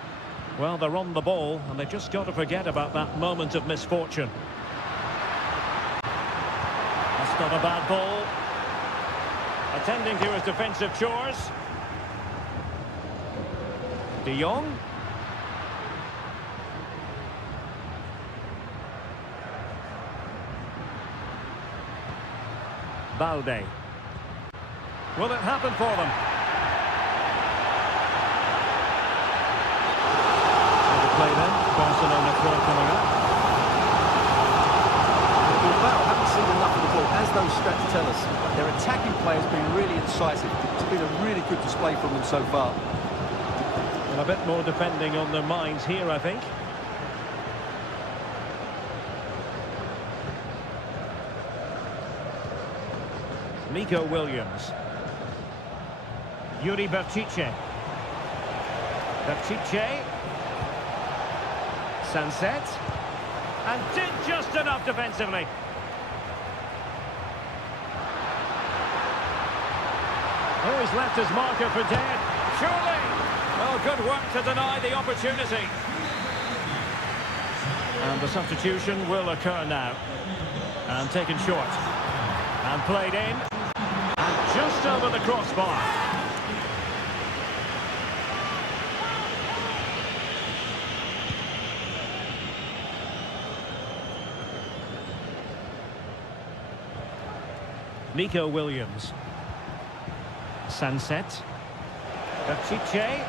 Well, they're on the ball, and they've just got to forget about that moment of misfortune. That's not a bad ball. Attending to his defensive chores. De Jong. Balde. Will it happen for them? Play then. Barcelona throw coming up. Bilbao haven't seen enough of the ball, as those stats tell us. Their attacking play has been really incisive. It's been a really good display from them so far. And a bit more defending on their minds here, I think. Nico Williams. Yuri Berchiche. Berchiche. Sunset. And did just enough defensively. Oh, he's left his marker for dead. Surely. Oh, good work to deny the opportunity. And the substitution will occur now. And taken short. And played in. And just over the crossbar. Nico Williams. Sunset. Berchiche.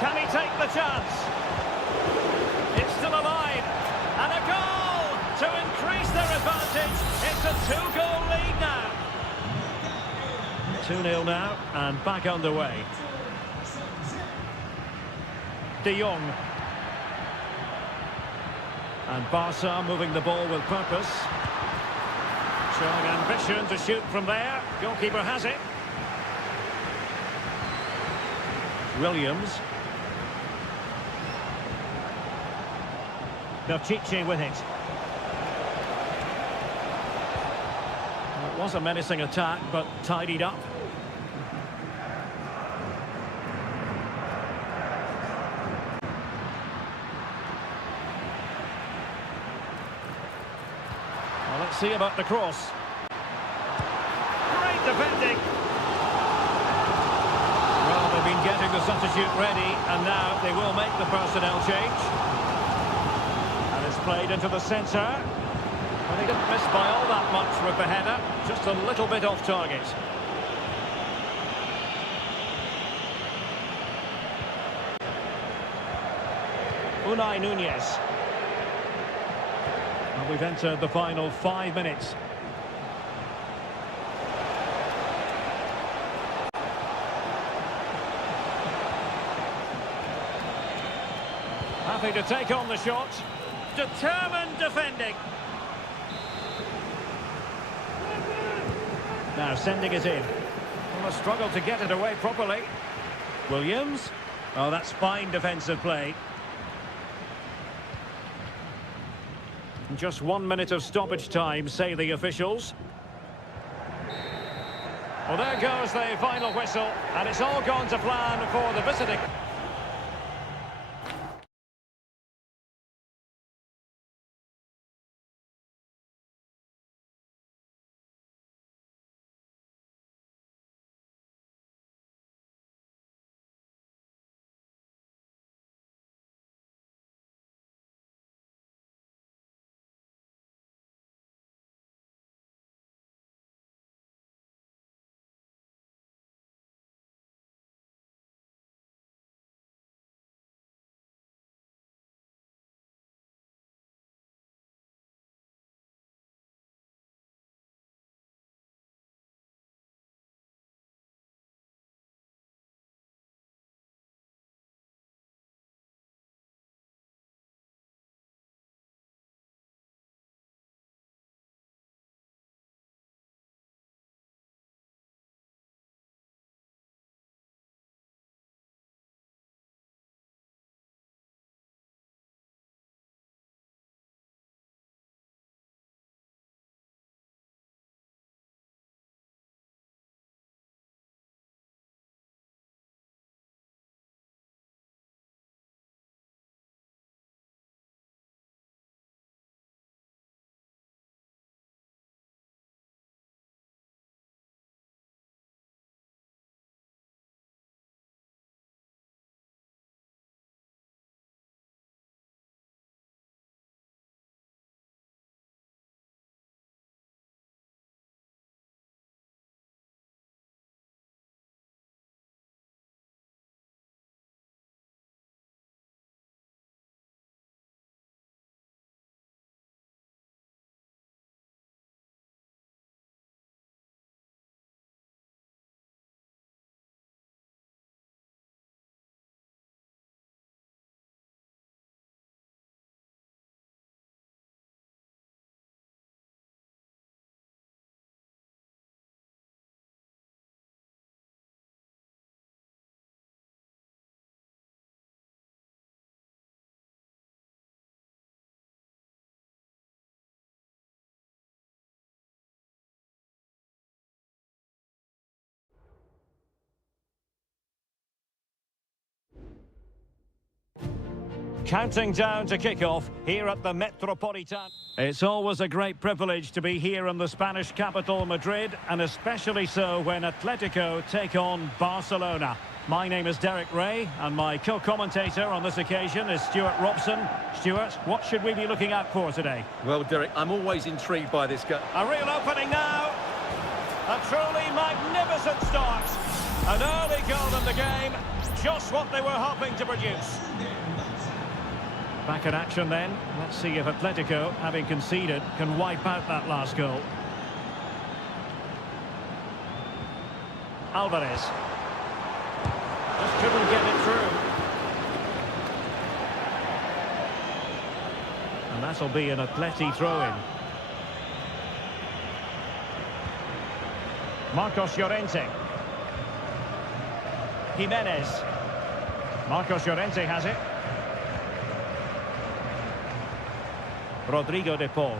Can he take the chance? It's still alive. And a goal to increase their advantage. It's a two-goal lead now. 2-0 now and back underway. De Jong. And Barca moving the ball with purpose. Showing ambition to shoot from there. Goalkeeper has it. Williams. Berchiche with it. Well, it was a menacing attack, but tidied up. Well, let's see about the cross. Great defending. Well, they've been getting the substitute ready, and now they will make the personnel change. And it's played into the centre. And he didn't miss by all that much with the header, just a little bit off target. Unai Nunez. And we've entered the final 5 minutes. Happy to take on the shot. Determined defending. Now sending it in. Well, a struggle to get it away properly. Williams. Oh, that's fine defensive play. Just 1 minute of stoppage time, say the officials. Well, there goes the final whistle, and it's all gone to plan for the visiting. Counting down to kick-off here at the Metropolitan. It's always a great privilege to be here in the Spanish capital, Madrid, and especially so when Atletico take on Barcelona. My name is Derek Ray, and my co-commentator on this occasion is Stuart Robson. Stuart, what should we be looking out for today? Well, Derek, I'm always intrigued by this game. A real opening now. A truly magnificent start. An early goal in the game. Just what they were hoping to produce. Back in action then. Let's see if Atletico, having conceded, can wipe out that last goal. Alvarez. Just couldn't get it through. And that'll be an Atleti throw-in. Marcos Llorente. Jimenez. Marcos Llorente has it. Rodrigo de Paul.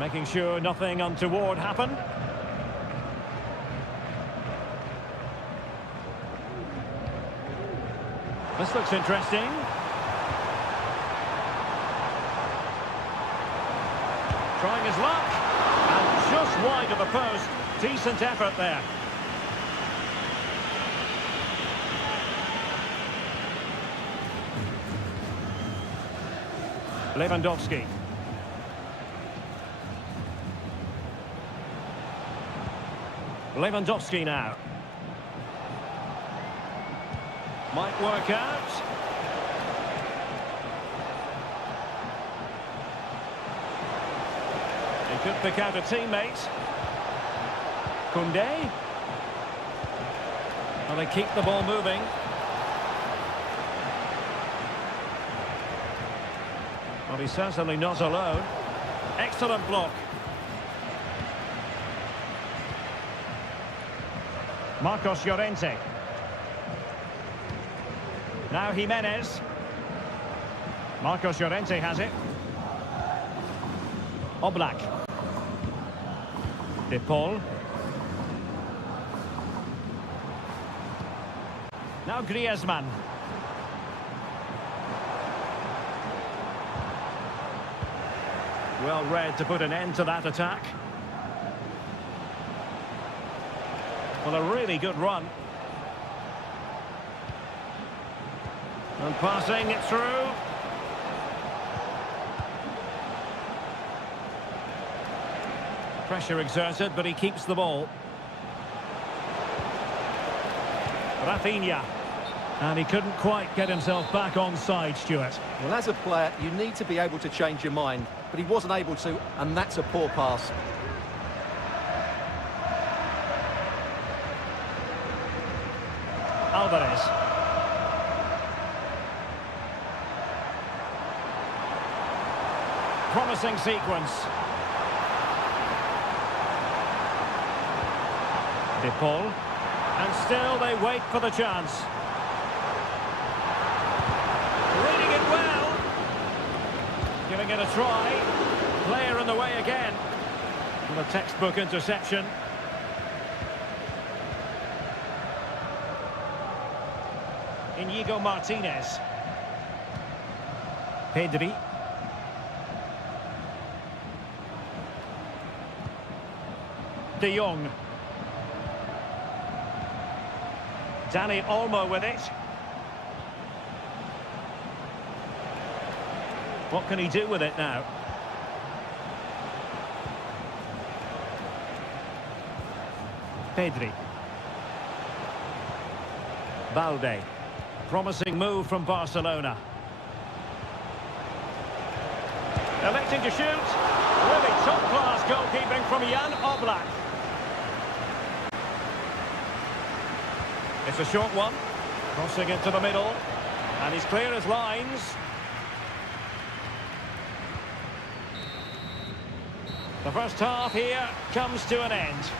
Making sure nothing untoward happened. This looks interesting. Trying his luck. And just wide of the post. Decent effort there. Lewandowski. Lewandowski now. Might work out. He could pick out a teammate. Koundé. Well, they keep the ball moving. Well, he's certainly not alone. Excellent block. Marcos Llorente. Now Jimenez. Marcos Llorente has it. Oblak. De Paul. Now Griezmann. Well read to put an end to that attack. Well, a really good run. And passing it through. Pressure exerted, but he keeps the ball. Rafinha. And he couldn't quite get himself back on side, Stuart. Well, as a player, you need to be able to change your mind, but he wasn't able to, and that's a poor pass. Alvarez. Promising sequence. De Paul. And still they wait for the chance. Reading it well. Giving it a try. Player in the way again. And a textbook interception. Inigo Martinez. Pedri. De Jong. Dani Olmo with it. What can he do with it now? Pedri. Balde. Promising move from Barcelona. Electing to shoot. Really top-class goalkeeping from Jan Oblak. It's a short one. Crossing into the middle. And he's clear as lines. The first half here comes to an end.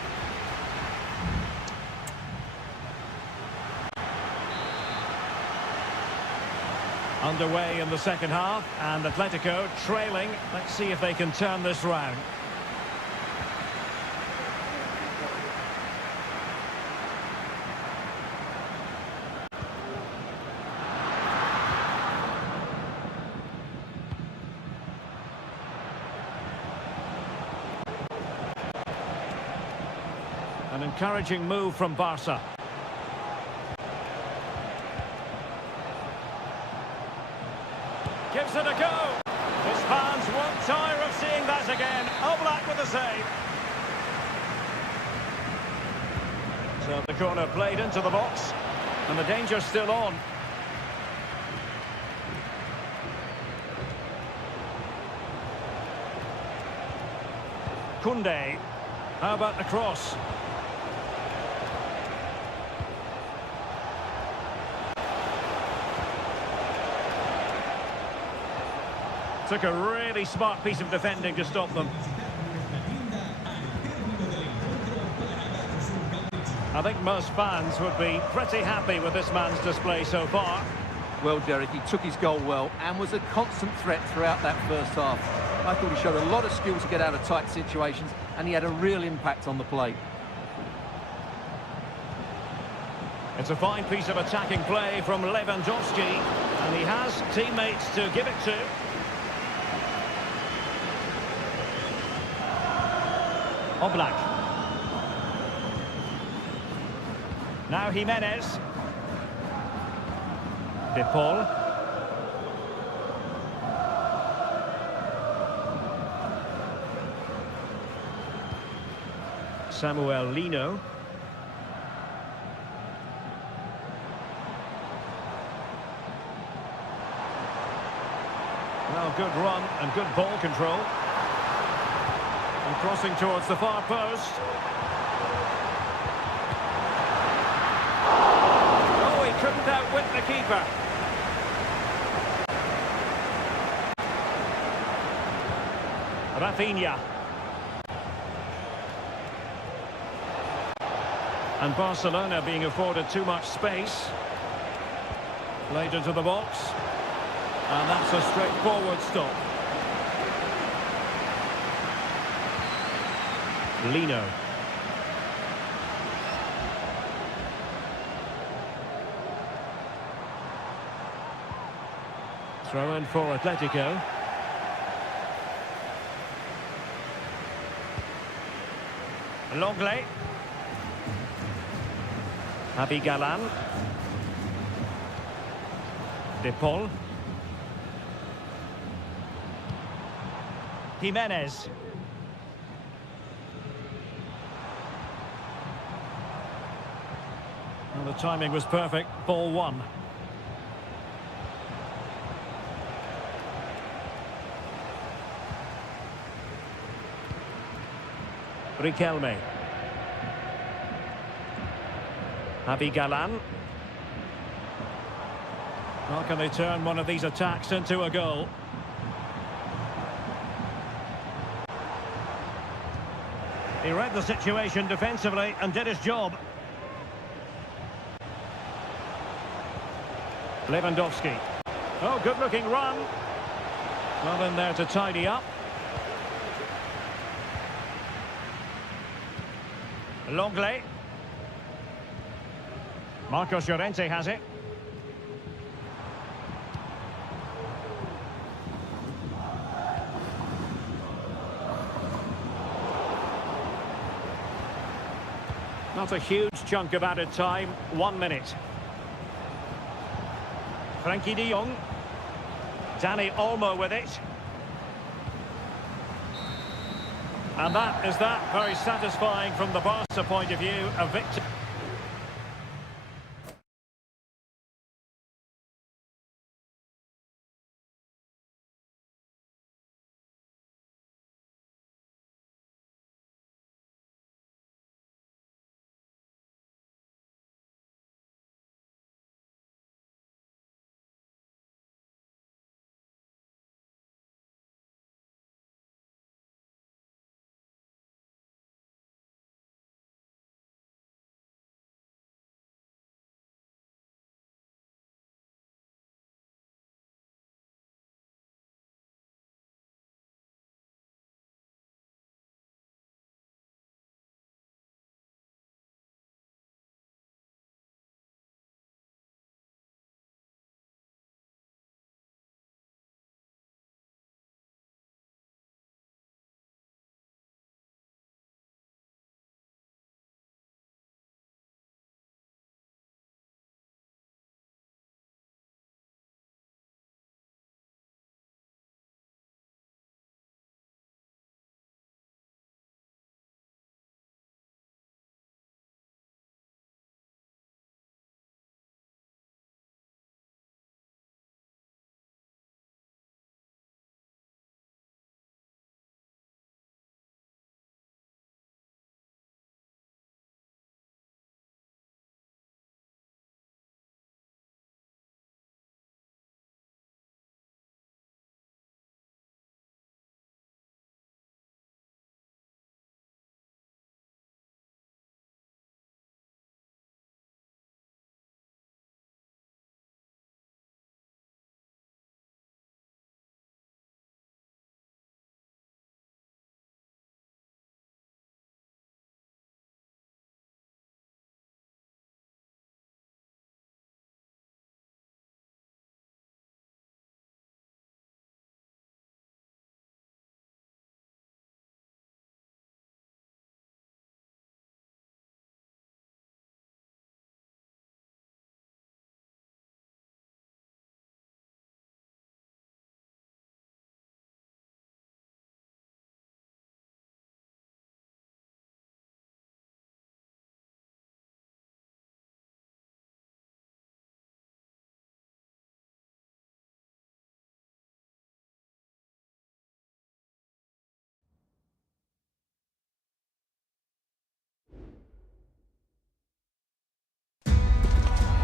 Underway in the second half, and Atletico trailing. Let's see if they can turn this round. An encouraging move from Barca. Gives it a go. His fans won't tire of seeing that again. Oblak with the save. So the corner played into the box. And the danger's still on. Koundé. How about the cross? Took a really smart piece of defending to stop them. I think most fans would be pretty happy with this man's display so far. Well, Derek, he took his goal well and was a constant threat throughout that first half. I thought he showed a lot of skill to get out of tight situations, and he had a real impact on the play. It's a fine piece of attacking play from Lewandowski, and he has teammates to give it to. Oblak. Now Jimenez. De Paul. Samuel Lino. Well, good run and good ball control. And crossing towards the far post. Oh, he couldn't outwit the keeper. Rafinha. And Barcelona being afforded too much space. Played into the box. And that's a straightforward stop. Lino. Throw in for Atletico. Longley. Galan. De Paul. Jimenez. Well, the timing was perfect. Ball one. Riquelme. Galan. Well, can they turn one of these attacks into a goal? He read the situation defensively and did his job. Lewandowski. Oh, good-looking run. Well in there to tidy up. Longley. Marcos Llorente has it. Not a huge chunk of added time. 1 minute. Frankie de Jong. Dani Olmo with it. And that is that. Very satisfying from the Barca point of view. A victory.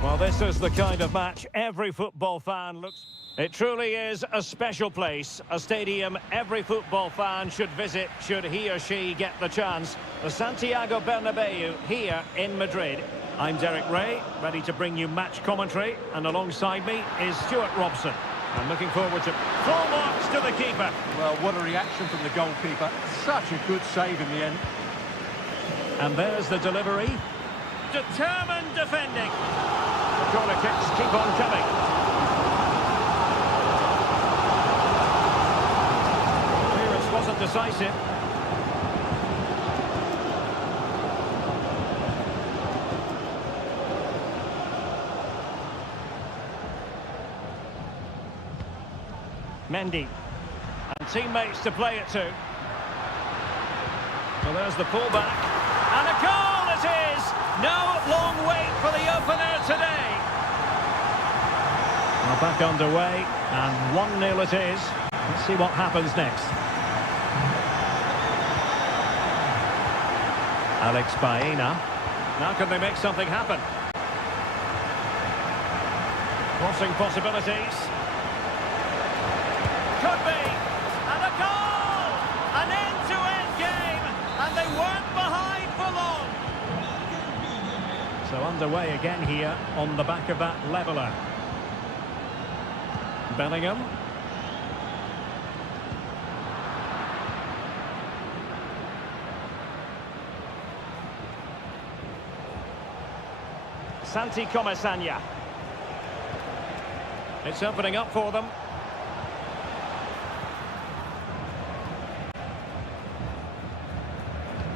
Well, this is the kind of match every football fan looks... It truly is a special place, a stadium every football fan should visit should he or she get the chance. The Santiago Bernabeu here in Madrid. I'm Derek Ray, ready to bring you match commentary, and alongside me is Stuart Robson. I'm looking forward to full marks to the keeper. Well, what a reaction from the goalkeeper. Such a good save in the end. And there's the delivery. Determined defending. The corner kicks keep on coming. Clearance wasn't decisive. Mendy. And teammates to play it to. Well, there's the pullback. And a goal it is! No long wait for the opener today. Well, back underway, and 1-0 it is. Let's see what happens next. Alex Baena. Now can they make something happen? Crossing possibilities. Could be. And a goal! An end-to-end game, and they weren't behind for long. So underway again here on the back of that leveller. Bellingham. Santi Comesaña. It's opening up for them.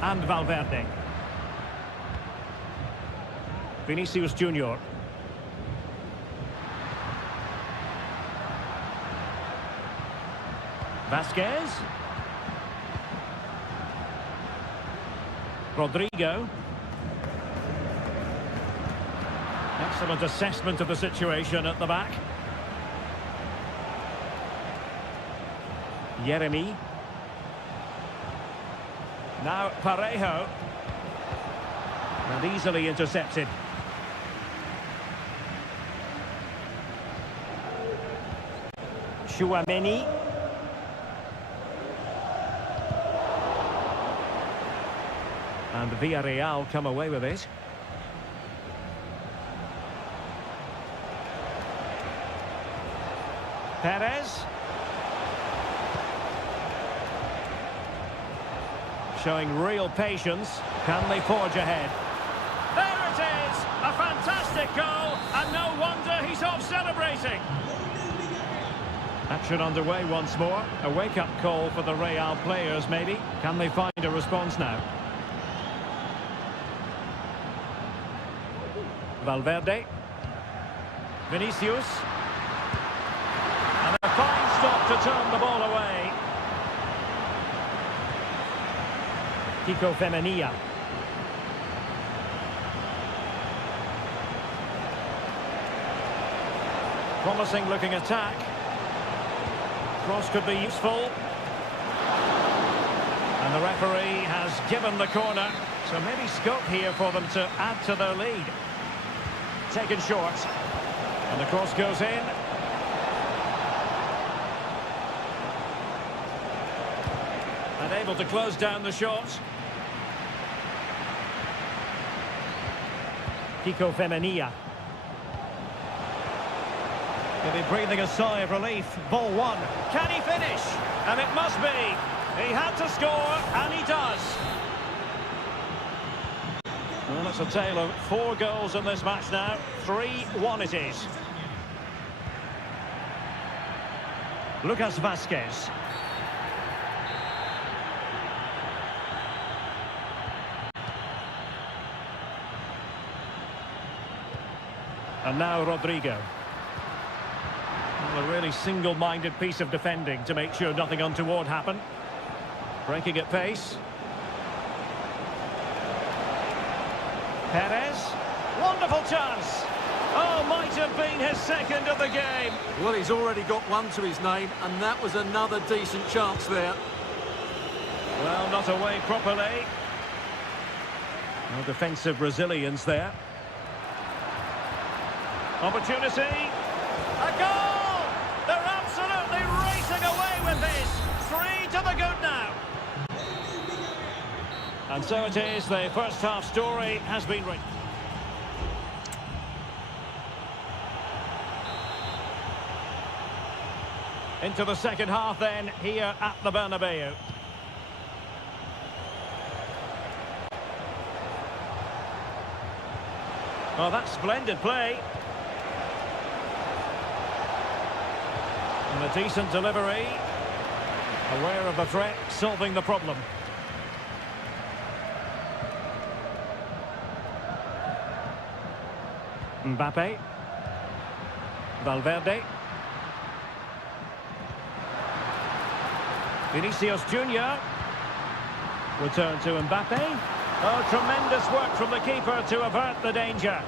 And Valverde. Vinicius Junior. Vasquez. Rodrigo. Excellent assessment of the situation at the back. Yeremy. Now Parejo. And easily intercepted. Chouameni. And Villarreal come away with it. Perez. Showing real patience. Can they forge ahead? There it is! A fantastic goal, and no wonder he's off celebrating. Action underway once more. A wake-up call for the Real players, maybe. Can they find a response now? Valverde. Vinicius. And a fine stop to turn the ball away. Kiko Femenia. Promising looking attack. Cross could be useful. And the referee has given the corner. So maybe scope here for them to add to their lead. Taken short. And the cross goes in. And able to close down the shot. Kiko Femenia. He'll be breathing a sigh of relief. Ball one. Can he finish? And it must be. He had to score, and he does. Well, it's a tale of 4 goals in this match now. 3-1 it is. Lucas Vasquez. And now Rodrigo. Well, a really single-minded piece of defending to make sure nothing untoward happened. Breaking at pace. Perez. Wonderful chance. Oh, might have been his second of the game. Well, he's already got one to his name, and that was another decent chance there. Well, not away properly. No defensive resilience there. Opportunity. A goal! They're absolutely racing away with this. 3 to the good now. And so it is, the first half story has been written. Into the second half then, here at the Bernabeu. Oh, that's splendid play. And a decent delivery. Aware of the threat, solving the problem. Mbappe. Valverde. Vinicius Junior. Return to Mbappe. Oh, tremendous work from the keeper to avert the danger.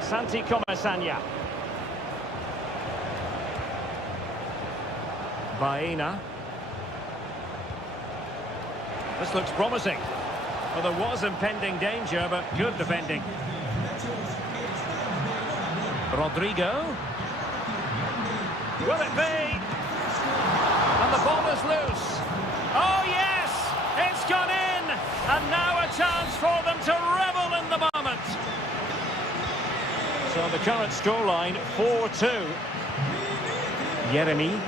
Santi Comesaña. Baena. This looks promising. Well, there was impending danger, but good defending. Rodrigo. Will it be? And the ball is loose. Oh, yes! It's gone in! And now a chance for them to revel in the moment. So the current scoreline, 4-2. Yeremy.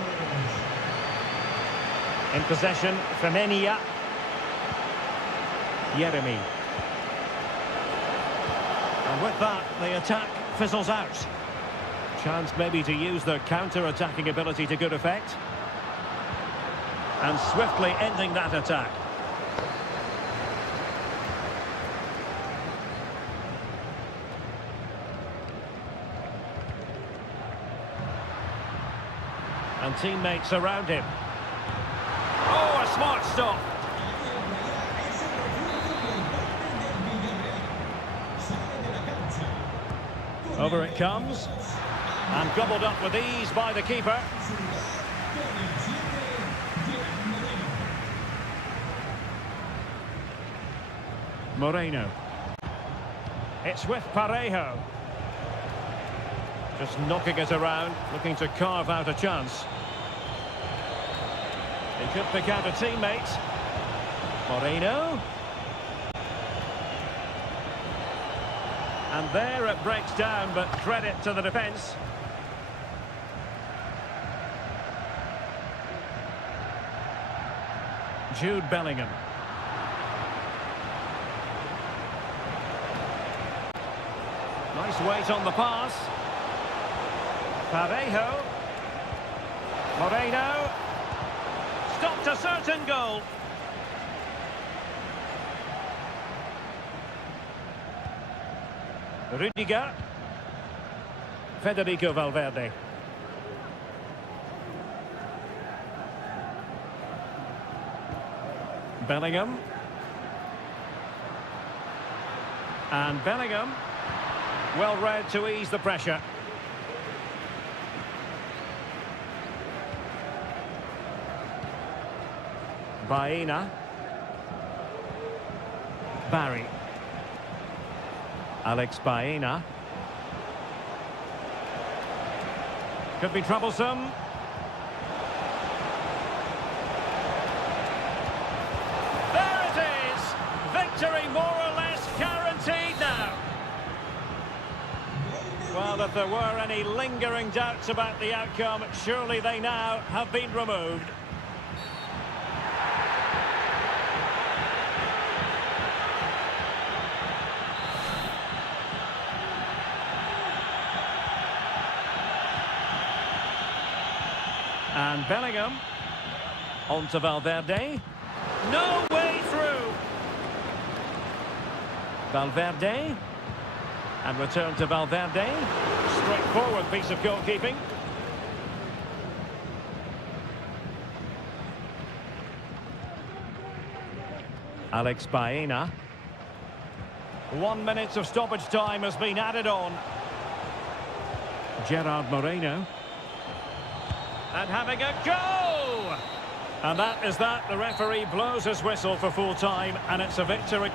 In possession, Femenia. Yeremy. And with that, the attack fizzles out. Chance maybe to use their counter-attacking ability to good effect. And swiftly ending that attack. And teammates around him. Oh, a smart stop. Over it comes. And gobbled up with ease by the keeper. Moreno. It's with Parejo. Just knocking it around, looking to carve out a chance. He could pick out a teammate. Moreno. And there it breaks down, but credit to the defence. Jude Bellingham. Nice weight on the pass. Parejo. Moreno. Stopped a certain goal. Rudiger. Federico Valverde. Bellingham. And Bellingham. Well read to ease the pressure. Baena. Barry. Alex Baena. Could be troublesome. There it is! Victory more or less guaranteed now. Well, if there were any lingering doubts about the outcome, surely they now have been removed. And Bellingham. On to Valverde. No way through. Valverde. And return to Valverde. Straightforward piece of goalkeeping. Alex Baena. 1 minute of stoppage time has been added on. Gerard Moreno. And having a go! And that is that. The referee blows his whistle for full time, and it's a victory.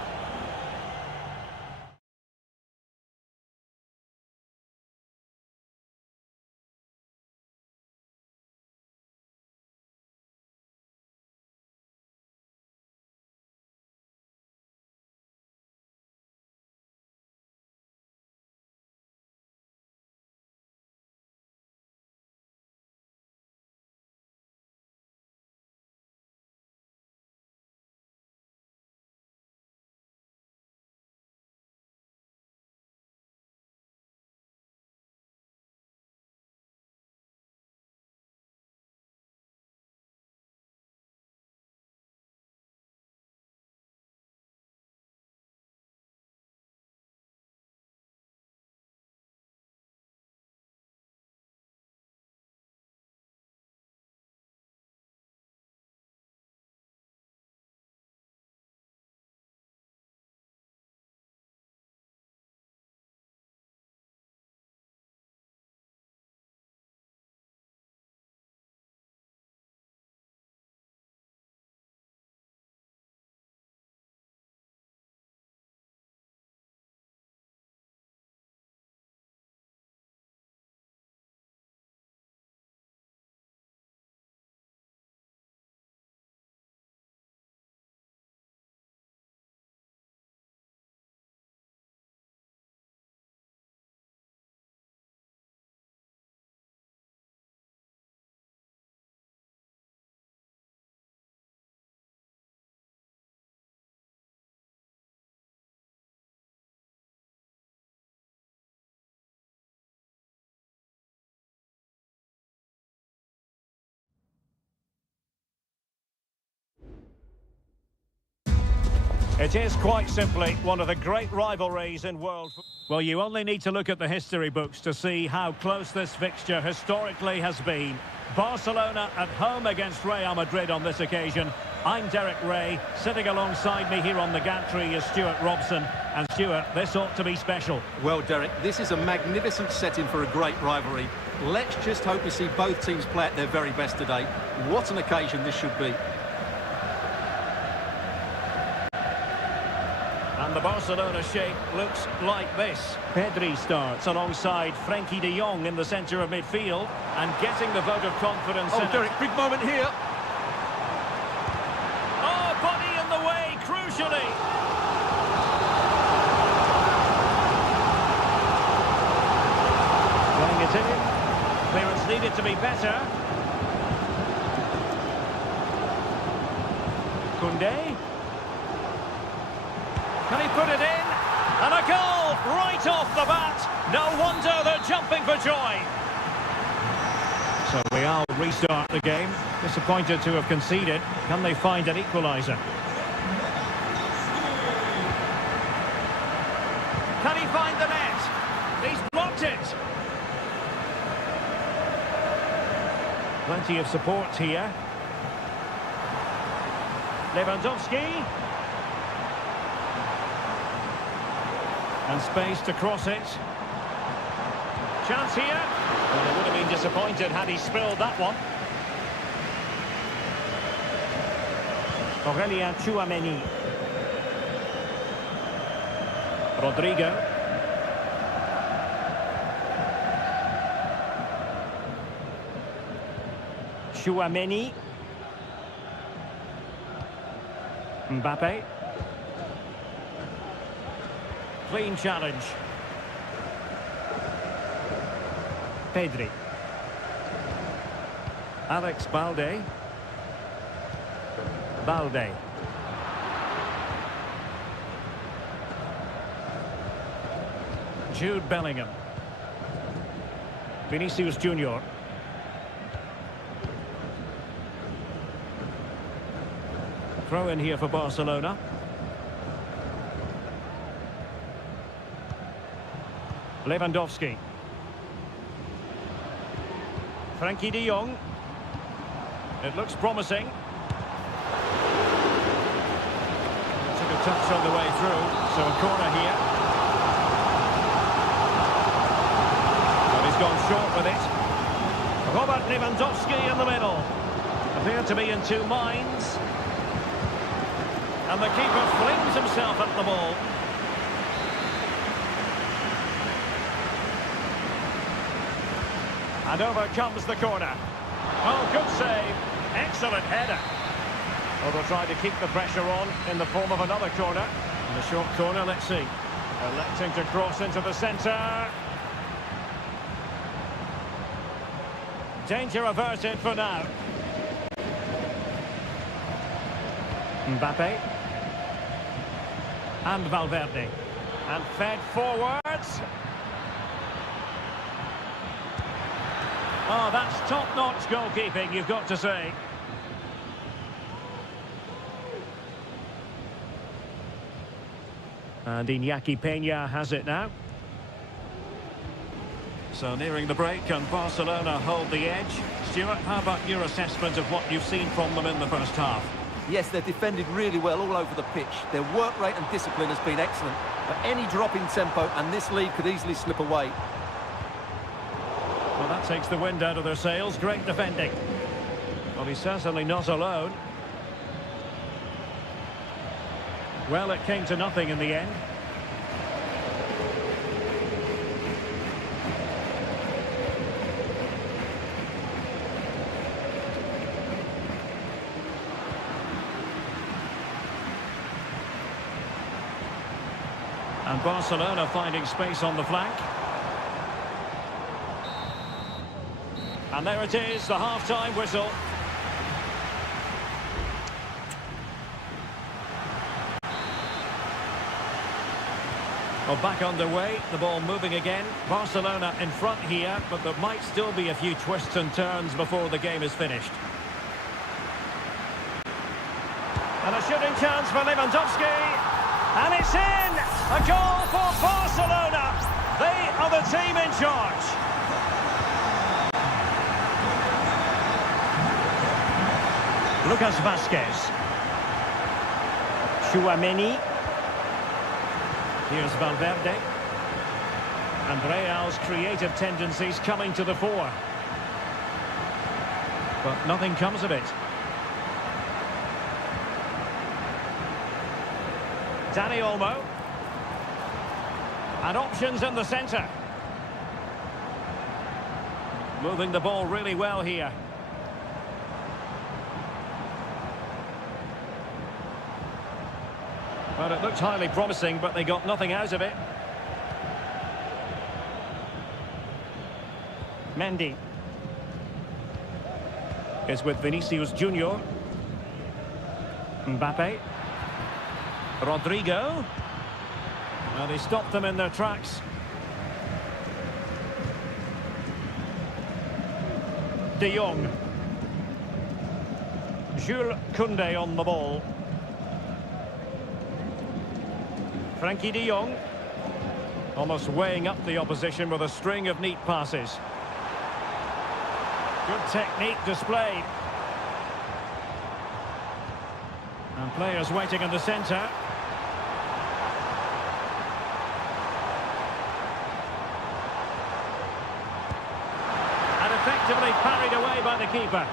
It is quite simply one of the great rivalries in world football. Well, you only need to look at the history books to see how close this fixture historically has been. Barcelona at home against Real Madrid on this occasion. I'm Derek Ray. Sitting alongside me here on the gantry is Stuart Robson. And Stuart, this ought to be special. Well, Derek, this is a magnificent setting for a great rivalry. Let's just hope we see both teams play at their very best today. What an occasion this should be. And the Barcelona shape looks like this. Pedri starts alongside Frenkie de Jong in the centre of midfield and getting the vote of confidence. Oh, Derek, big moment here. Oh, body in the way, crucially. Playing it in. Clearance needed to be better. Koundé. Can he put it in? And a goal right off the bat. No wonder they're jumping for joy. So Real restart the game. Disappointed to have conceded. Can they find an equaliser? Can he find the net? He's blocked it. Plenty of support here. Lewandowski. And space to cross it. Chance here. Well, they would have been disappointed had he spilled that one. Aurelien Tchouameni. Rodrigo. Tchouameni. Mbappe. Clean challenge. Pedri. Alex Balde. Balde. Jude Bellingham. Vinicius Junior. Throw in here for Barcelona. Lewandowski. Frenkie de Jong. It looks promising. Took a touch on the way through, so a corner here. But he's gone short with it. Robert Lewandowski in the middle. Appear to be in two minds. And the keeper flings himself at the ball. And over comes the corner. Oh, good save. Excellent header. Well, they'll try to keep the pressure on in the form of another corner. In the short corner, let's see. Electing to cross into the centre. Danger averted for now. Mbappe. And Valverde. And fed forwards. Oh, that's top-notch goalkeeping, you've got to say. And Iñaki Peña has it now. So nearing the break, and Barcelona hold the edge. Stuart, how about your assessment of what you've seen from them in the first half? Yes, they've defended really well all over the pitch. Their work rate and discipline has been excellent. But any drop in tempo and this lead could easily slip away. Well, that takes the wind out of their sails. Great defending. Well, he's certainly not alone. Well, it came to nothing in the end. And Barcelona finding space on the flank. And there it is, the half-time whistle. Well, back underway, the ball moving again. Barcelona in front here, but there might still be a few twists and turns before the game is finished. And a shooting chance for Lewandowski. And it's in! A goal for Barcelona! They are the team in charge. Lucas Vázquez. Tchouaméni. Here's Valverde. And Real's creative tendencies coming to the fore. But nothing comes of it. Dani Olmo. And options in the centre. Moving the ball really well here. Well, it looked highly promising, but they got nothing out of it. Mendy is with Vinicius Junior. Mbappe. Rodrigo. Well, they stopped them in their tracks. De Jong. Jules Koundé on the ball. Frankie de Jong. Almost weighing up the opposition with a string of neat passes. Good technique displayed. And players waiting in the centre. And effectively parried away by the keeper.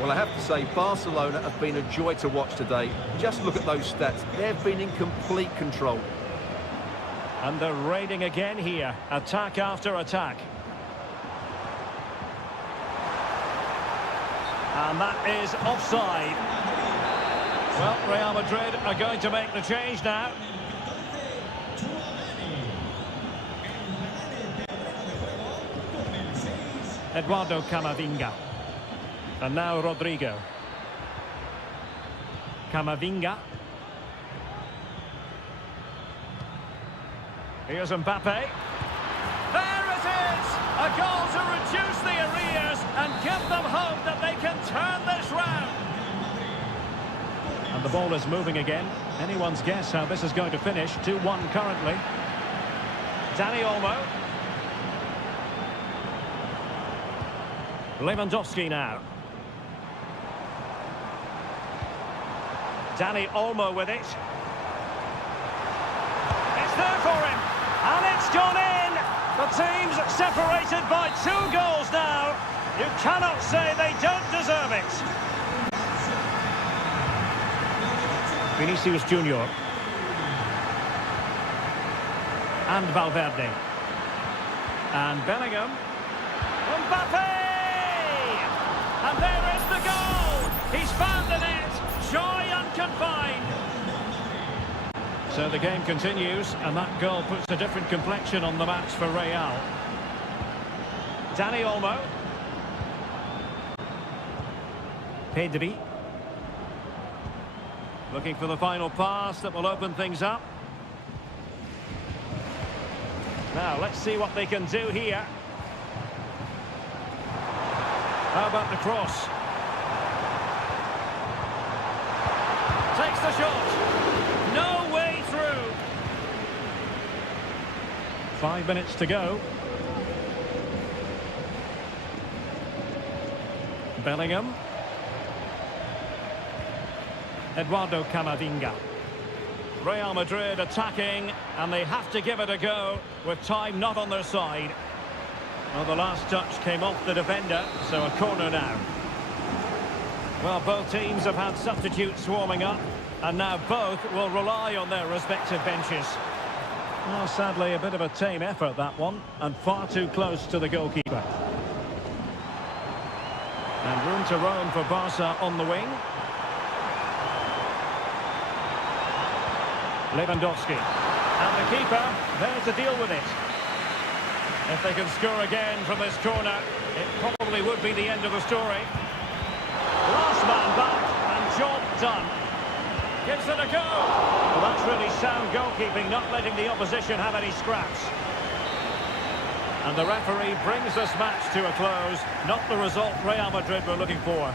Well, I have to say, Barcelona have been a joy to watch today. Just look at those stats. They've been in complete control. And they're raiding again here. Attack after attack. And that is offside. Well, Real Madrid are going to make the change now. Eduardo Camavinga. And now Rodrigo. Camavinga. Here's Mbappe. There it is! A goal to reduce the arrears and give them hope that they can turn this round. And the ball is moving again. Anyone's guess how this is going to finish. 2-1 currently. Dani Olmo. Lewandowski now. Dani Olmo with it. It's there for him. And it's gone in. The teams separated by 2 goals now. You cannot say they don't deserve it. Vinicius Junior. And Valverde. And Bellingham. Mbappe! And there is the goal! He's found the net. Joy unconfined. So the game continues, and that goal puts a different complexion on the match for Real. Dani Olmo. Pedri. Looking for the final pass that will open things up. Now, let's see what they can do here. How about the cross? Takes the shot. No way through. 5 minutes to go. Bellingham. Eduardo Camavinga. Real Madrid attacking, and they have to give it a go with time not on their side. Well, the last touch came off the defender, so a corner now. Well, both teams have had substitutes warming up, and now both will rely on their respective benches. Well, sadly, a bit of a tame effort, that one, and far too close to the goalkeeper. And room to roam for Barca on the wing. Lewandowski. And the keeper there to deal with it. If they can score again from this corner, it probably would be the end of the story. Last man back, and job done. Gives it a go. Well, that's really sound goalkeeping, not letting the opposition have any scraps. And the referee brings this match to a close. Not the result Real Madrid were looking for.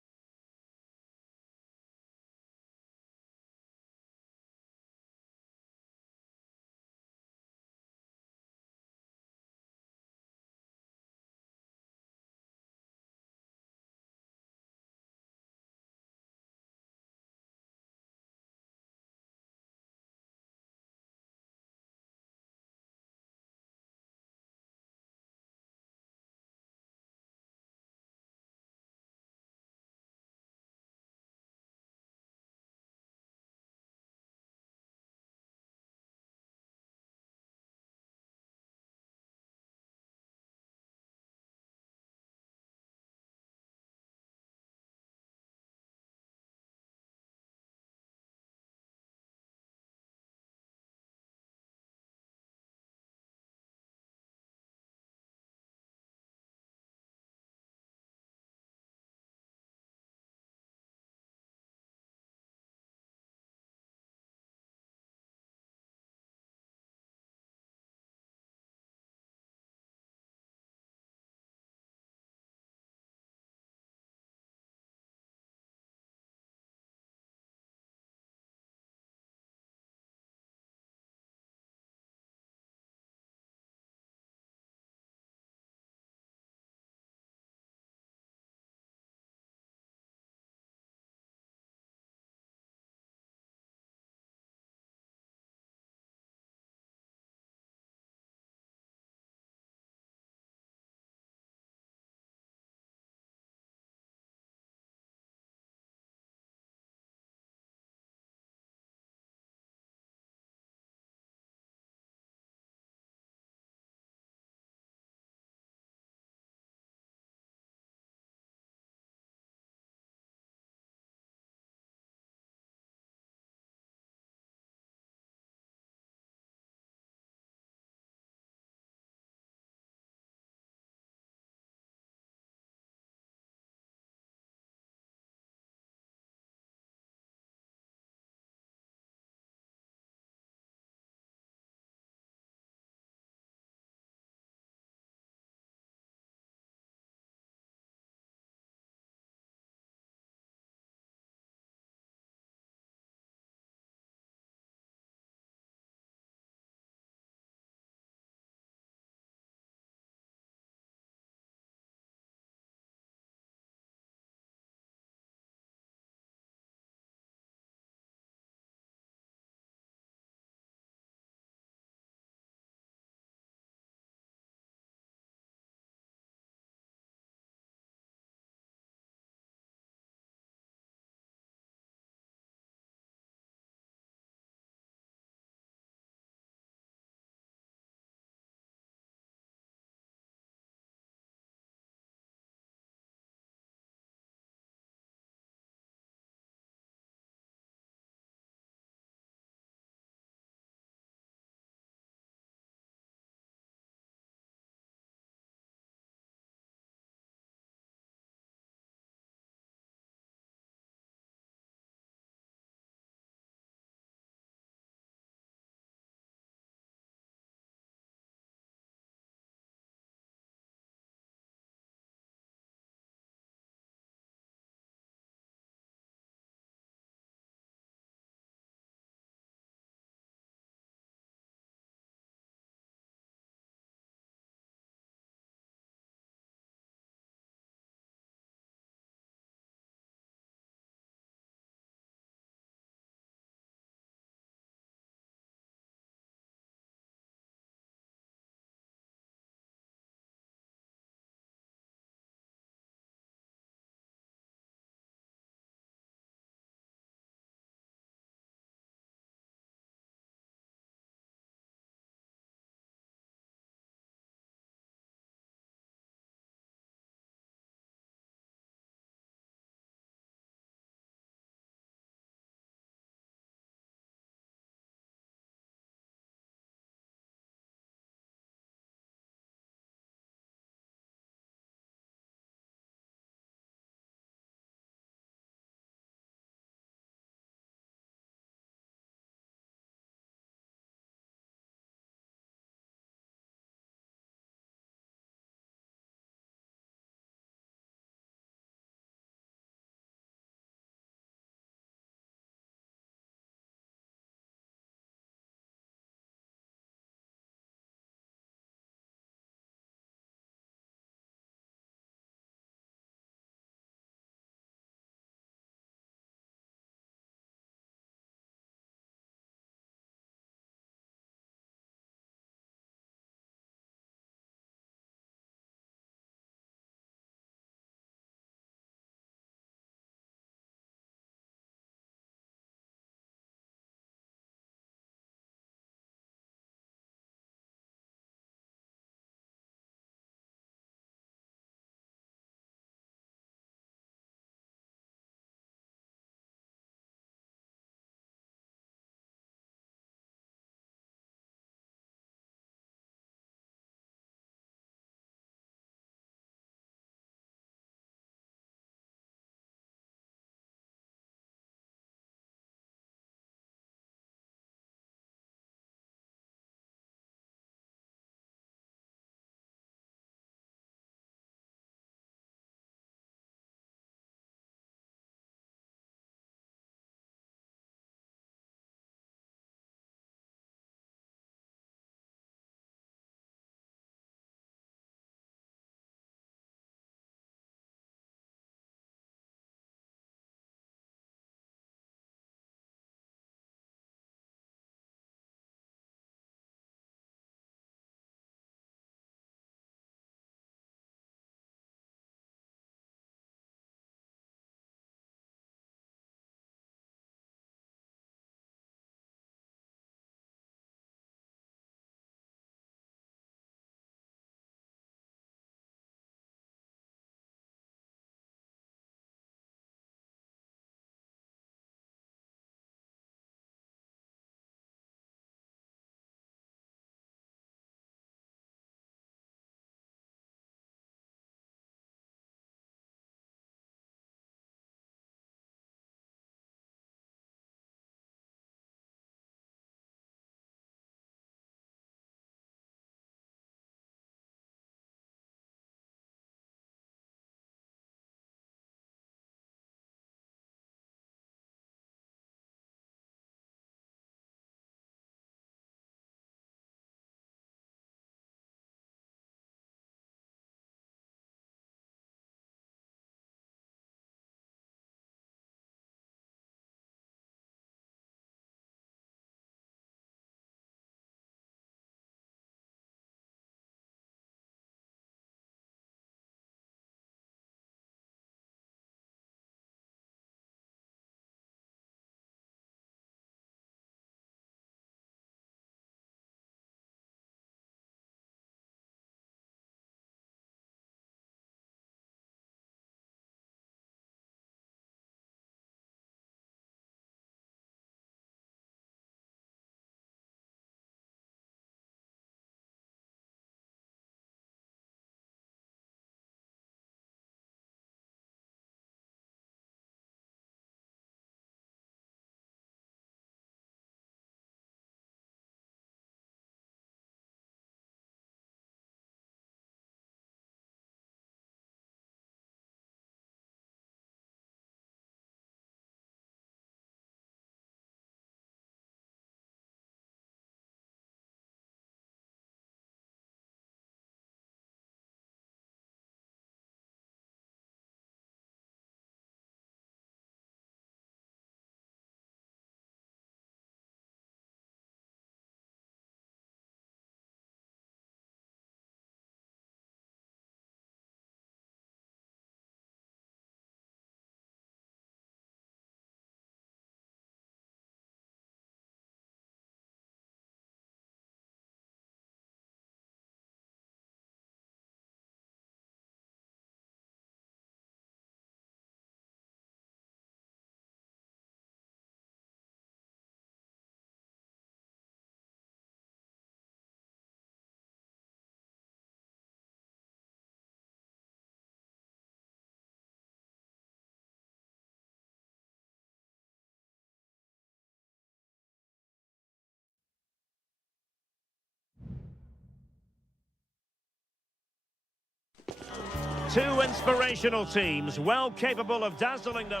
Two inspirational teams, well capable of dazzling their...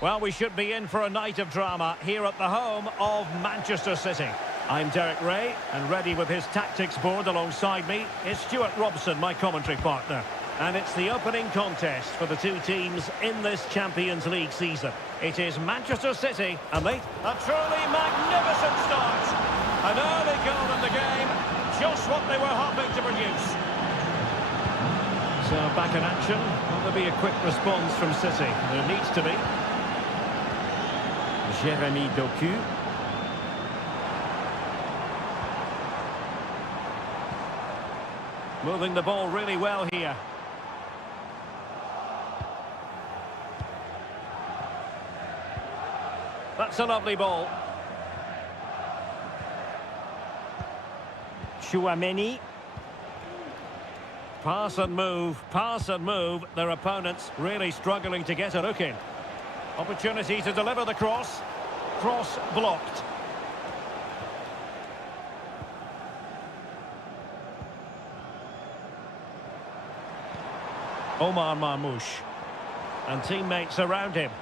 Well, we should be in for a night of drama here at the home of Manchester City. I'm Derek Ray, and ready with his tactics board alongside me is Stuart Robson, my commentary partner. And it's the opening contest for the two teams in this Champions League season. It is Manchester City, and they... A truly magnificent start! An early goal in the game, just what they were hoping to produce. So back in action, will there be a quick response from City? There needs to be. Jeremy Doku. Moving the ball really well here. That's a lovely ball. Chouameni. Pass and move. Their opponents really struggling to get a look in. Opportunity to deliver the cross. Cross blocked. Omar Marmoush. And teammates around him.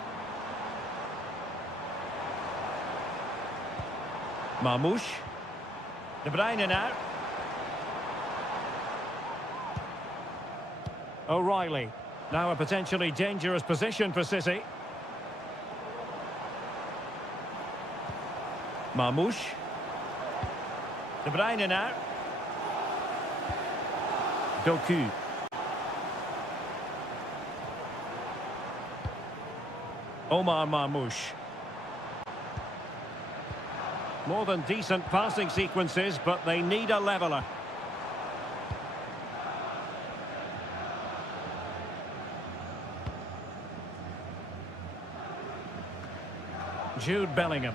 Marmoush. De Bruyne now. O'Reilly. Now a potentially dangerous position for City. Marmoush. De Bruyne now. Doku. Omar Marmoush. More than decent passing sequences, but they need a leveller. Jude Bellingham.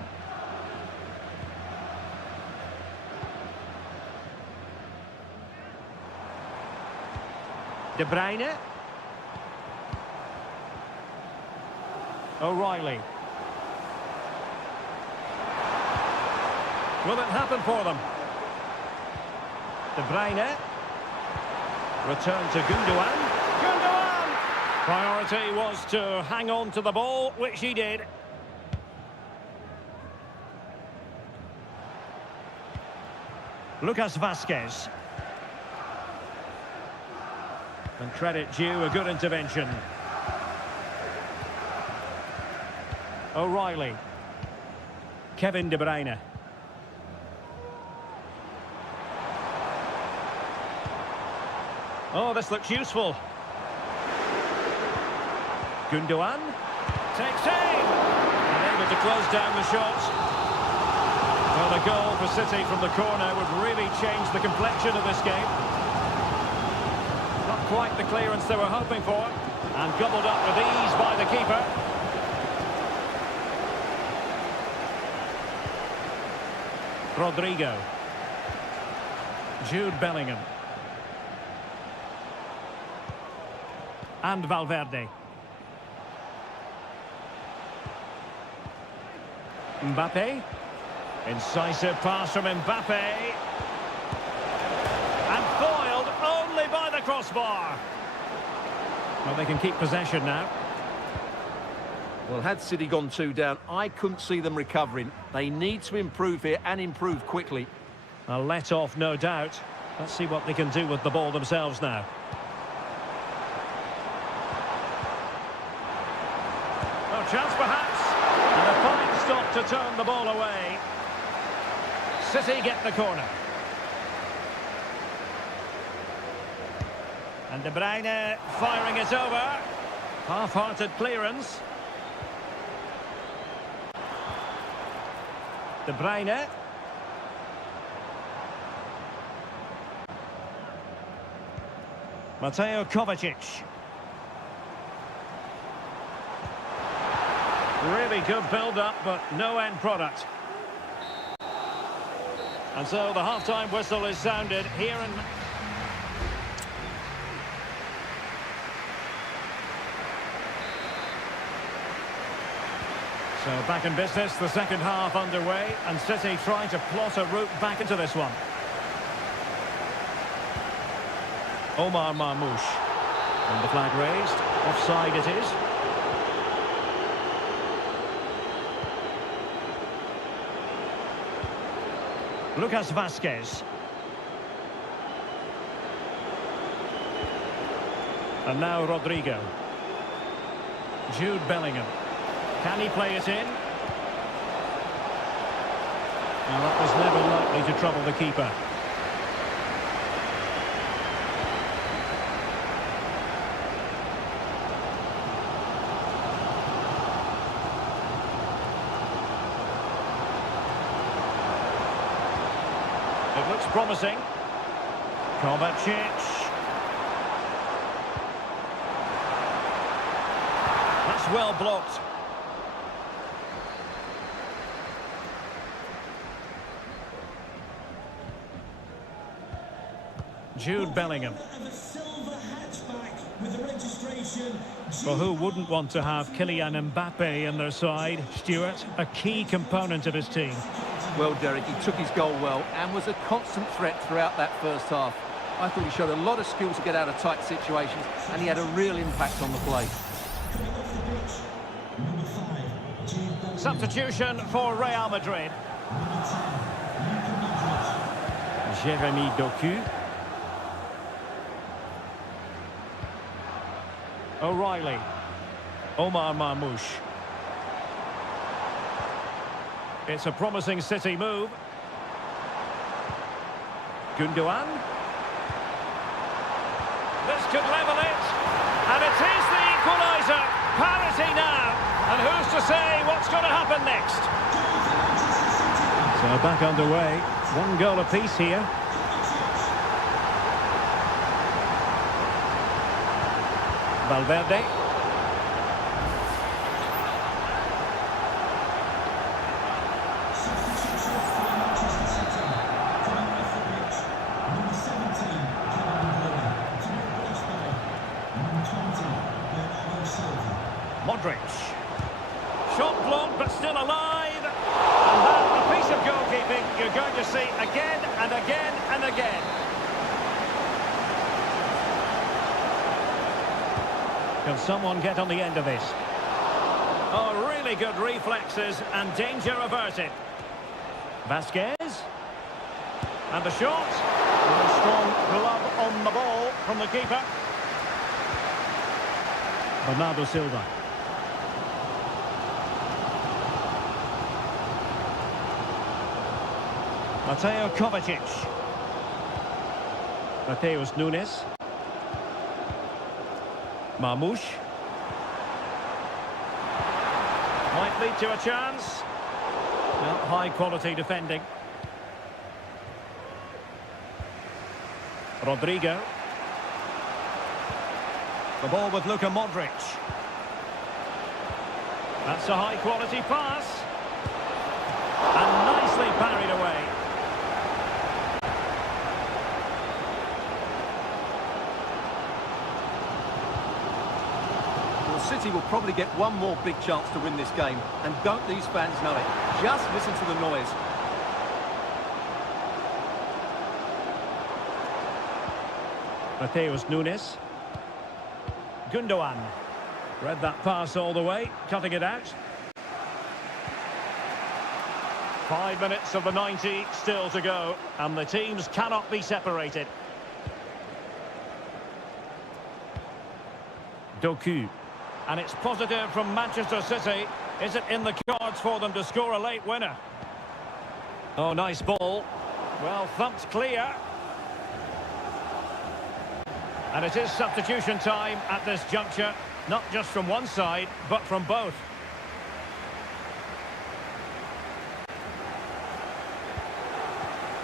De Bruyne. O'Reilly. Will it happen for them? De Bruyne. Return to Gundogan. Gundogan! Priority was to hang on to the ball, which he did. Lucas Vazquez. And credit due, a good intervention. O'Reilly. Kevin De Bruyne. Oh, this looks useful. Gundogan. Takes aim. And able to close down the shot. Well, a goal for City from the corner would really change the complexion of this game. Not quite the clearance they were hoping for. And gobbled up with ease by the keeper. Rodrigo. Jude Bellingham. And Valverde. Mbappe. Incisive pass from Mbappe. And foiled only by the crossbar. Well, they can keep possession now. Well, had City gone 2 down, I couldn't see them recovering. They need to improve here and improve quickly. A let-off, no doubt. Let's see what they can do with the ball themselves now. Oh, chance perhaps. And a fine stop to turn the ball away. City get the corner. And De Bruyne firing it over. Half-hearted clearance. De Bruyne. Mateo Kovacic. Really good build-up, but no end product. And so the half-time whistle is sounded here in... So back in business, the second half underway, and City trying to plot a route back into this one. Omar Marmoush. And the flag raised. Offside it is. Lucas Vazquez. And now Rodrigo. Jude Bellingham. Can he play it in? Now that was never likely to trouble the keeper. It looks promising. Kovacic. That's well blocked. Jude Bellingham. Well, who wouldn't want to have Kylian Mbappe in their side? Stuart, a key component of his team. Well, Derek, he took his goal well and was a constant threat throughout that first half. I thought he showed a lot of skill to get out of tight situations, and he had a real impact on the play. Substitution for Real Madrid. Jeremy Doku. O'Reilly. Omar Marmoush. It's a promising City move. Gundogan. This could level it. And it is the equaliser. Parity now. And who's to say what's going to happen next? So back underway. One goal apiece here. Valverde. Modric. Shot blocked, but still alive. And that, a piece of goalkeeping you're going to see again and again and again. Can someone get on the end of this? Oh, really good reflexes and danger averted. Vazquez. And the shot. And a strong glove on the ball from the keeper. Bernardo Silva. Mateo Kovacic. Mateus Nunes. Marmoush. Might lead to a chance. Well, high quality defending. Rodrigo. The ball with Luka Modric. That's a high quality pass. And nicely parried away. City will probably get one more big chance to win this game, and don't these fans know it? Just listen to the noise. Mateus Nunes. Gundogan. Read that pass all the way, cutting it out. 5 minutes of the 90 still to go, and the teams cannot be separated. Doku. And it's positive from Manchester City. Is it in the cards for them to score a late winner? Oh, nice ball. Well, thumped clear. And it is substitution time at this juncture. Not just from one side, but from both.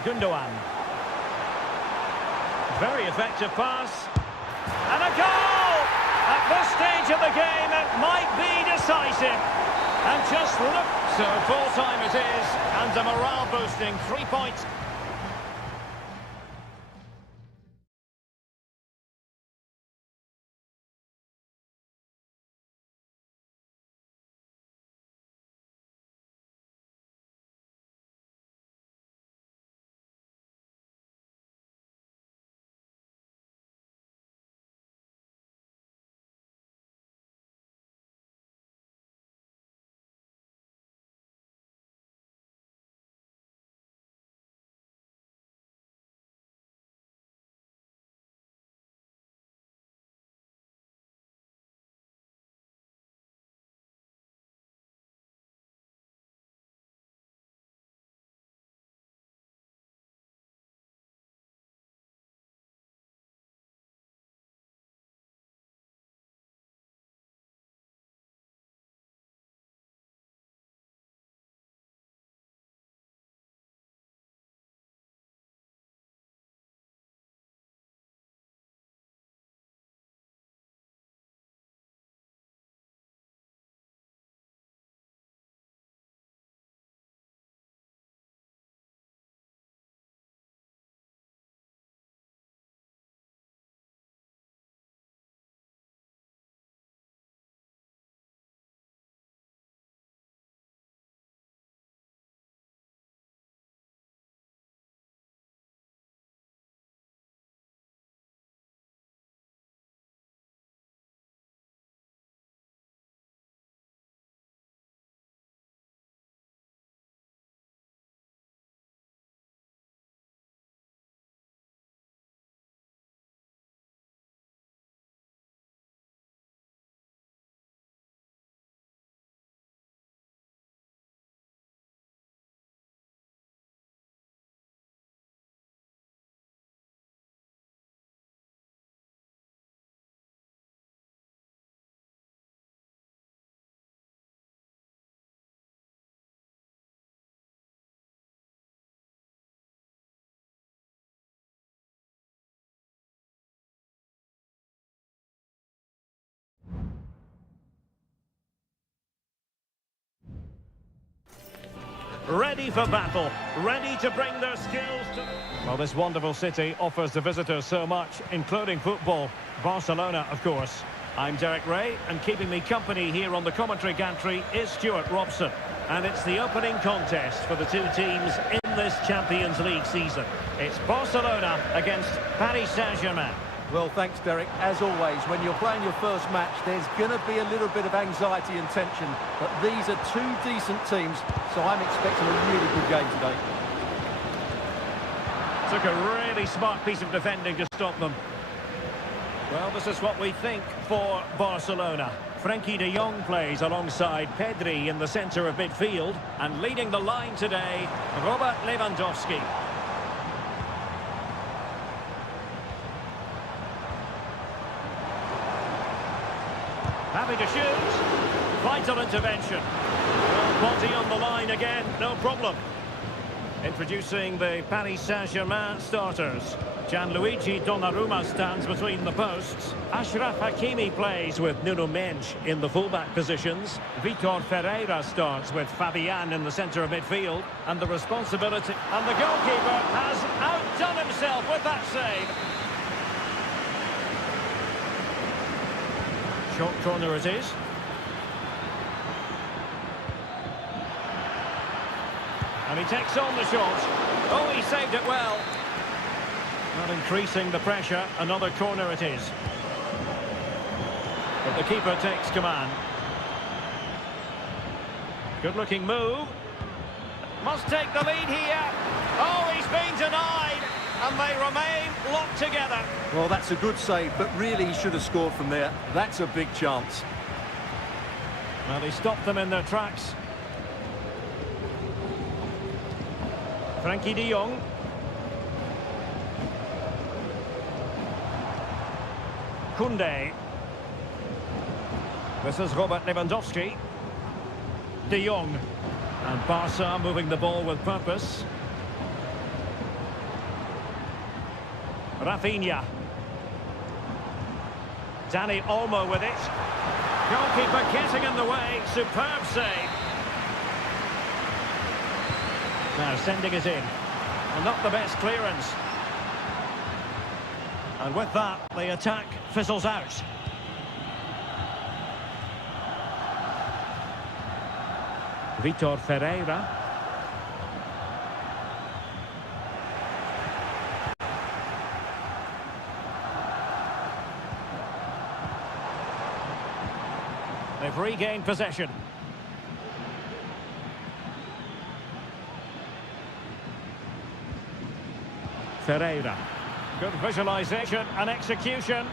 Gundogan. Very effective pass. And a goal! At this stage of the game, it might be decisive. And just look, so full time it is, and a morale-boosting 3 points. ready for battle, ready to bring their skills to... Well, this wonderful city offers the visitors so much, including football. Barcelona, of course. I'm Derek Ray, and keeping me company here on the commentary gantry is Stuart Robson. And it's the opening contest for the two teams in this Champions League season. It's Barcelona against Paris Saint-Germain. Well, thanks, Derek. As always, when you're playing your first match, there's going to be a little bit of anxiety and tension. But these are two decent teams, so I'm expecting a really good game today. Took a really smart piece of defending to stop them. Well, this is what we think for Barcelona. Frenkie de Jong plays alongside Pedri in the centre of midfield. And leading the line today, Robert Lewandowski. Happy to shoot. Vital intervention. Well, body on the line again, no problem. Introducing the Paris Saint-Germain starters. Gianluigi Donnarumma stands between the posts. Achraf Hakimi plays with Nuno Mendes in the fullback positions. Vitor Ferreira starts with Fabian in the centre of midfield. And the responsibility... And the goalkeeper has outdone himself with that save. Short corner it is. And he takes on the shot. Oh, he saved it well. Not increasing the pressure. Another corner it is. But the keeper takes command. Good-looking move. Must take the lead here. Oh, he's been denied. And they remain locked together. Well, that's a good save, but really he should have scored from there. That's a big chance. Well, he stopped them in their tracks. Frenkie de Jong. Koundé. This is Robert Lewandowski. De Jong. And Barca moving the ball with purpose. Rafinha. Dani Olmo with it. Goalkeeper getting in the way. Superb save. Now sending it in. Well, not the best clearance. And with that, the attack fizzles out. Vitor Ferreira. They've regained possession. Ferreira. Good visualization and execution.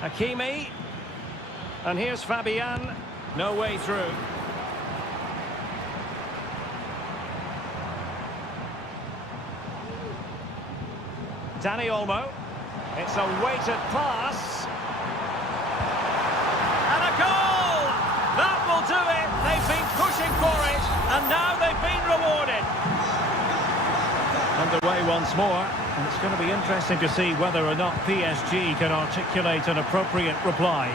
Hakimi. And here's Fabian. No way through. Dani Olmo. It's a weighted pass. And a goal! That will do it. They've been pushing for it, and now they've been rewarded. Underway once more, and it's going to be interesting to see whether or not PSG can articulate an appropriate reply.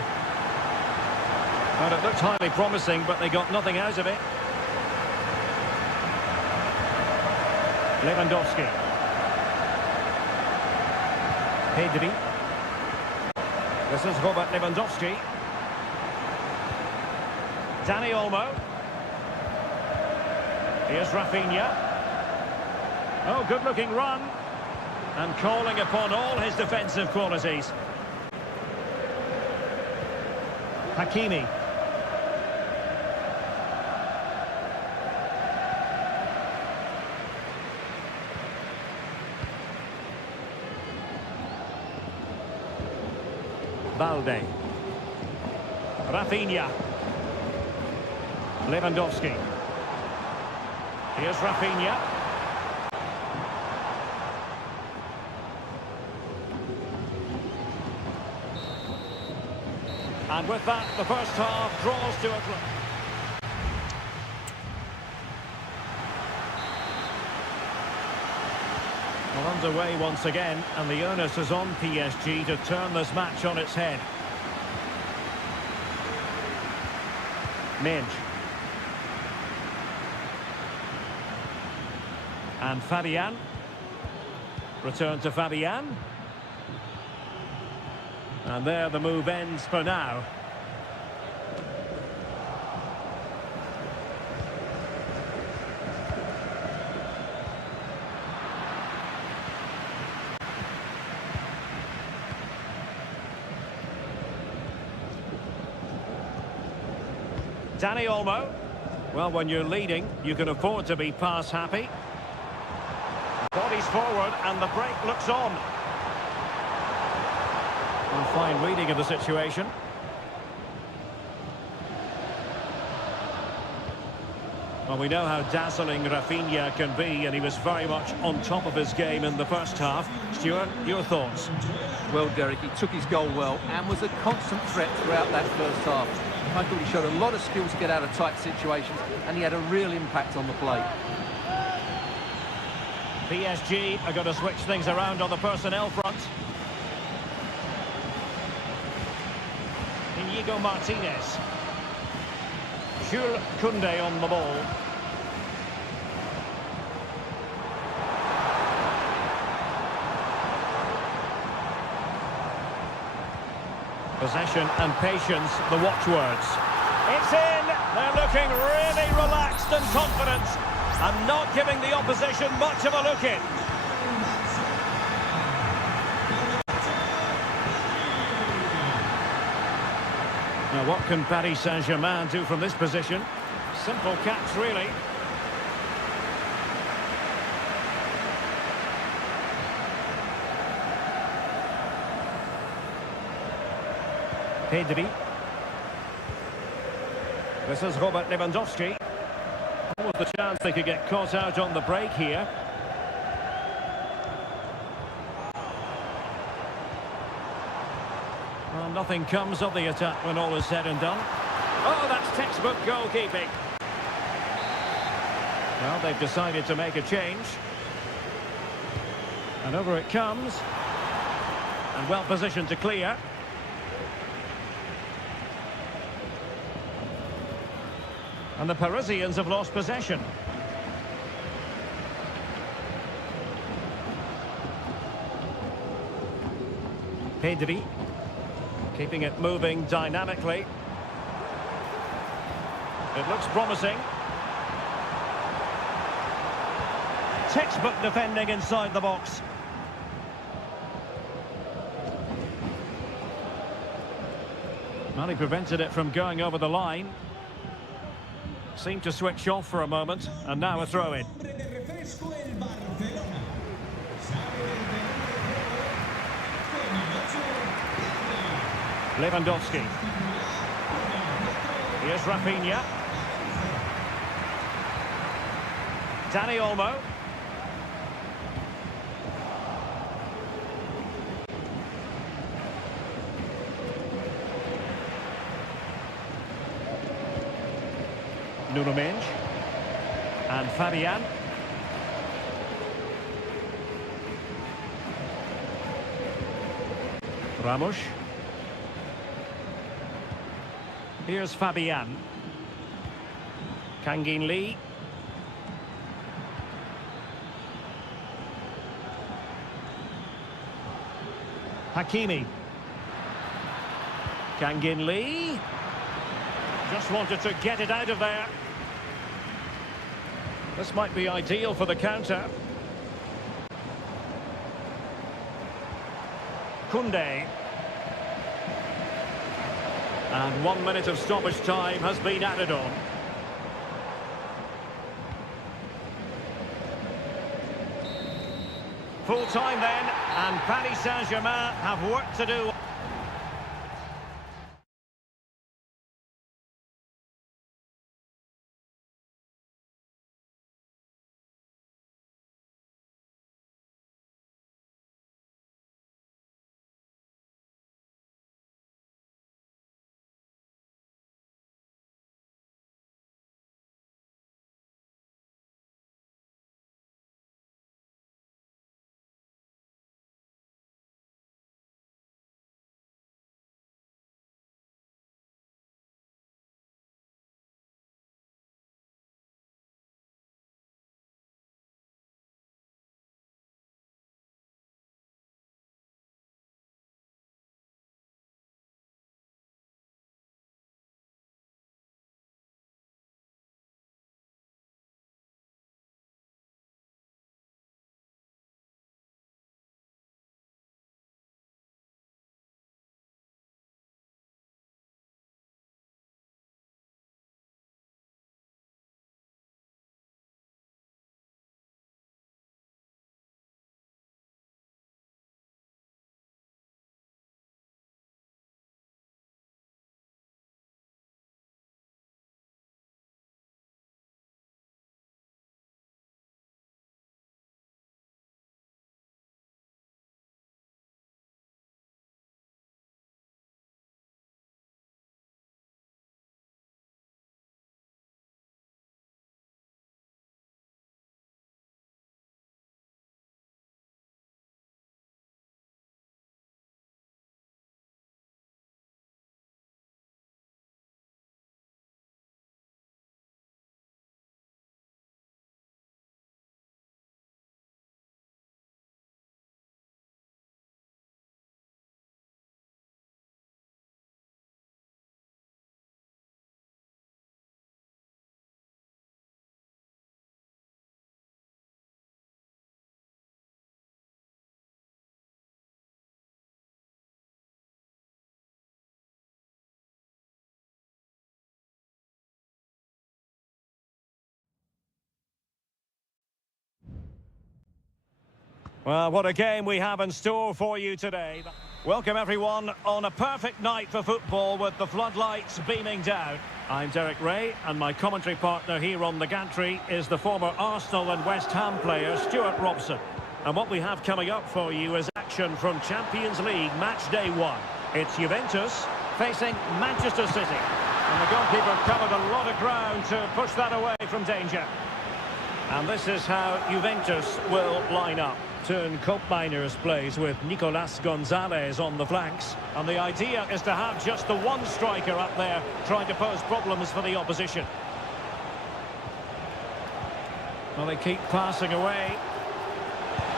Well, it looked highly promising, but they got nothing out of it. Lewandowski. Pedri. This is Robert Lewandowski. Dani Olmo. Here's Rafinha. Oh, good-looking run. And calling upon all his defensive qualities. Hakimi. Balde. Rafinha. Lewandowski. Here's Rafinha. And with that, the first half draws to a close. Well, underway once again, and the onus is on PSG to turn this match on its head. Minge. And Fabian. Return to Fabian. And there the move ends for now. Danny Olmo. Well, when you're leading, you can afford to be pass happy. Bodies forward and the break looks on. A fine reading of the situation. Well, we know how dazzling Rafinha can be, and he was very much on top of his game in the first half. Stuart, your thoughts? Well, Derek, he took his goal well and was a constant threat throughout that first half. I thought he showed a lot of skill to get out of tight situations, and he had a real impact on the play. PSG are going to switch things around on the personnel front. Inigo Martinez. Jules Koundé on the ball. Possession and patience, the watchwords. It's in! They're looking really relaxed and confident and not giving the opposition much of a look in. Now what can Paris Saint-Germain do from this position? Simple catch, really. Pedri. This is Robert Lewandowski. What was the chance they could get caught out on the break here? Well, nothing comes of the attack when all is said and done. Oh, that's textbook goalkeeping. Well, they've decided to make a change. And over it comes. And well positioned to clear. And the Parisians have lost possession. Pedri. Keeping it moving dynamically. It looks promising. Textbook defending inside the box. Well, he prevented it from going over the line. Seemed to switch off for a moment, and now a throw-in. Lewandowski. Here's Rafinha. Danny Olmo. Nuno Mendes. And Fabian. Ramos. Here's Fabian. Kangin Lee. Hakimi. Kangin Lee. Just wanted to get it out of there. This might be ideal for the counter. Koundé. And 1 minute of stoppage time has been added on. Full time then, and Paris Saint-Germain have work to do. Well, what a game we have in store for you today. Welcome everyone on a perfect night for football with the floodlights beaming down. I'm Derek Ray and my commentary partner here on the gantry is the former Arsenal and West Ham player Stuart Robson. And what we have coming up for you is action from Champions League match day 1. It's Juventus facing Manchester City. And the goalkeeper covered a lot of ground to push that away from danger. And this is how Juventus will line up. Turn Koopmeiners plays with Nicolas Gonzalez on the flanks. And the idea is to have just the one striker up there trying to pose problems for the opposition. Well, they keep passing away.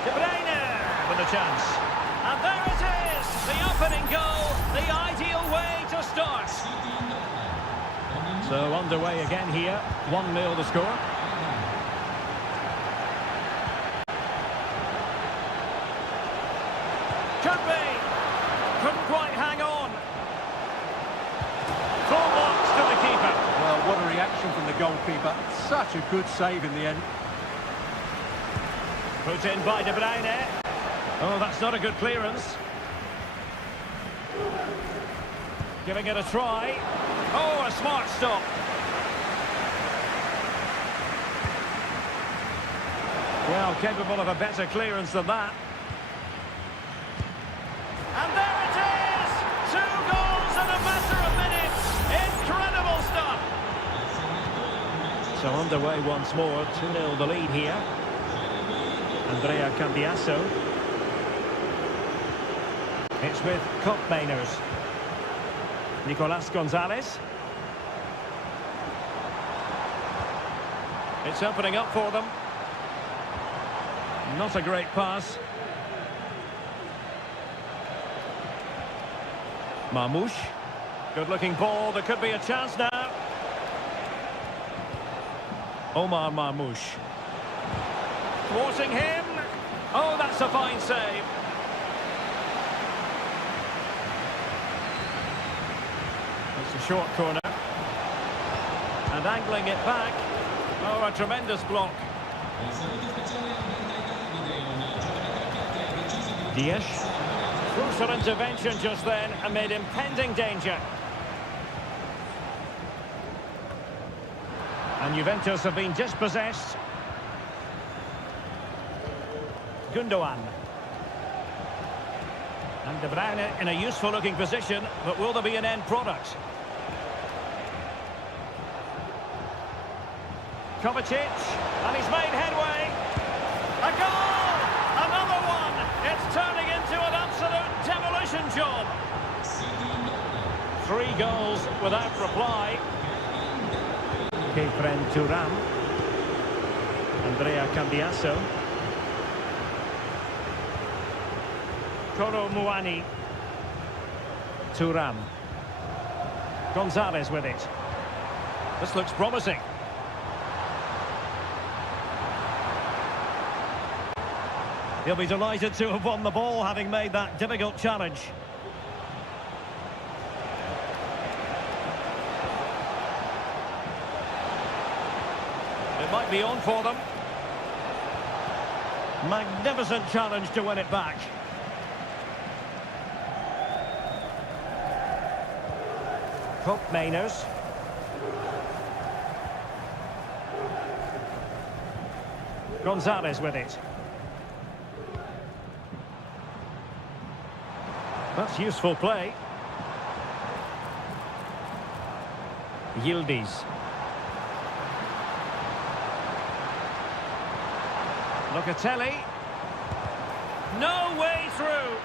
De Bruyne with a chance. And there it is! The opening goal, the ideal way to start. So underway again here. 1-0 the score. Could be. Couldn't quite hang on. Full marks to the keeper. Well, what a reaction from the goalkeeper. Such a good save in the end. Put in by De Bruyne. Oh, that's not a good clearance. Giving it a try. Oh, a smart stop. Well, capable of a better clearance than that. And there it is! 2 goals in a matter of minutes. Incredible stuff. So underway once more. 2-0 the lead here. Andrea Cambiasso. It's with Koopmeiners. Nicolas Gonzalez. It's opening up for them. Not a great pass. Marmoush. Good-looking ball. There could be a chance now. Omar Marmoush. Thwarting him. Oh, that's a fine save. It's a short corner. And angling it back. Oh, a tremendous block. Dias. Crucial intervention just then amid impending danger. And Juventus have been dispossessed. Gundogan. And De Bruyne in a useful looking position, but will there be an end product? Kovacic, and he's made headway. A goal! Another one! It's turning into an absolute demolition job. 3 goals without reply. Kefren Turam. Andrea Cambiasso. Kolo Muani. Turam. Gonzalez with it. This looks promising. He'll be delighted to have won the ball, having made that difficult challenge. It might be on for them. Magnificent challenge to win it back. Koopmeiners. Gonzalez with it. That's useful play. Yildiz. Locatelli. No way through.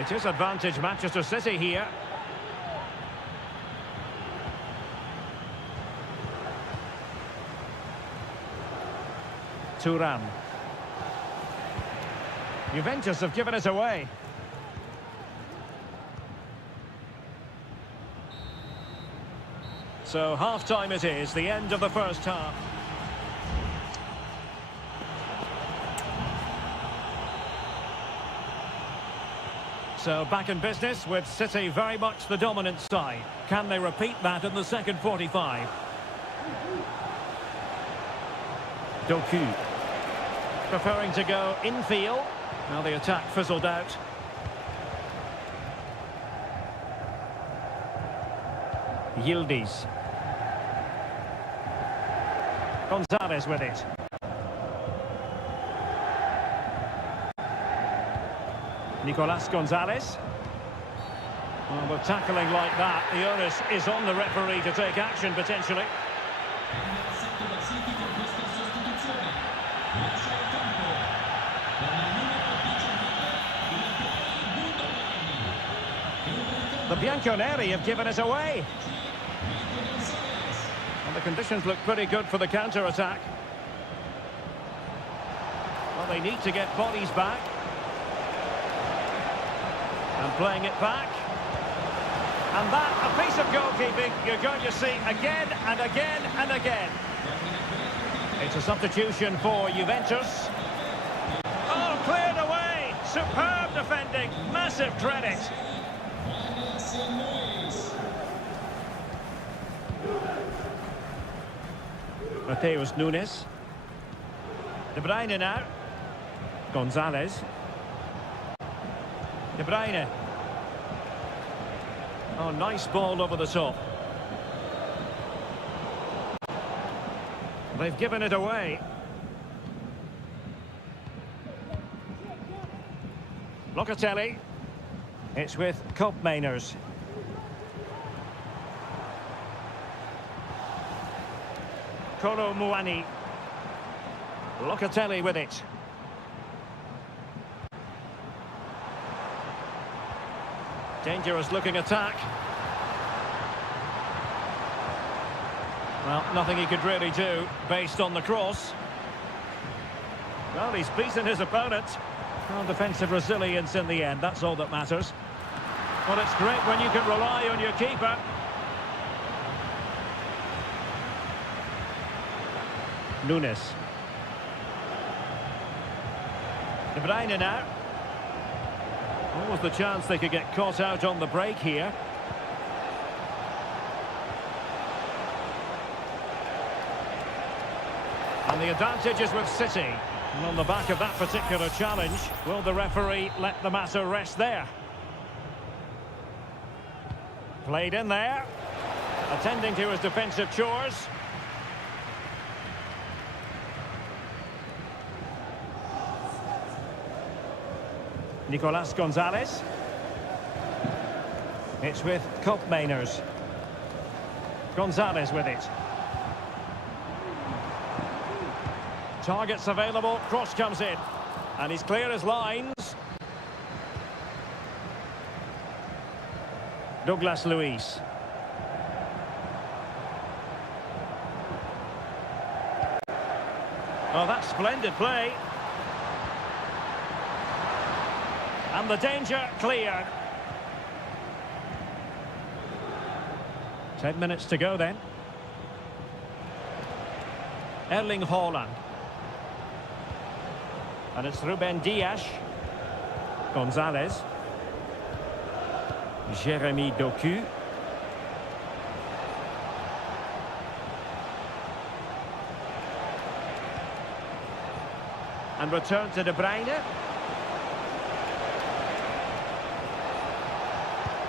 It is advantage Manchester City here. Turam. Juventus have given it away. So half-time it is, the end of the first half. So back in business with City very much the dominant side. Can they repeat that in the second 45? Doku. preferring to go infield. Now the attack fizzled out. Yildiz. Gonzalez with it. Nicolas Gonzalez. Well, with tackling like that, the onus is on the referee to take action potentially. The Bianconeri have given it away. And the conditions look pretty good for the counter-attack. Well, they need to get bodies back. And playing it back. And that, a piece of goalkeeping you're going to see again and again and again. It's a substitution for Juventus. Oh, cleared away! Superb defending, massive credit. Mateus Nunes. De Bruyne now. Gonzalez. De Bruyne. Oh, nice ball over the top. They've given it away. Locatelli. It's with Koopmeiners. Kolo Muani. Locatelli with it. Dangerous looking attack. Well, nothing he could really do based on the cross. Well, he's beaten his opponent. Well, defensive resilience in the end, that's all that matters. Well, it's great when you can rely on your keeper. Nunes. De Bruyne now. What was the chance they could get caught out on the break here? And the advantage is with City. And on the back of that particular challenge, will the referee let the matter rest there? Played in there. Attending to his defensive chores. Nicolas Gonzalez. It's with Koopmeiners. Gonzalez with it. Targets available, cross comes in. And he's clear as lines. Douglas Luiz. Oh, that's splendid play. And the danger cleared. 10 minutes to go then. Erling Haaland. And it's Ruben Dias. Gonzalez. Jeremy Doku. And return to De Bruyne.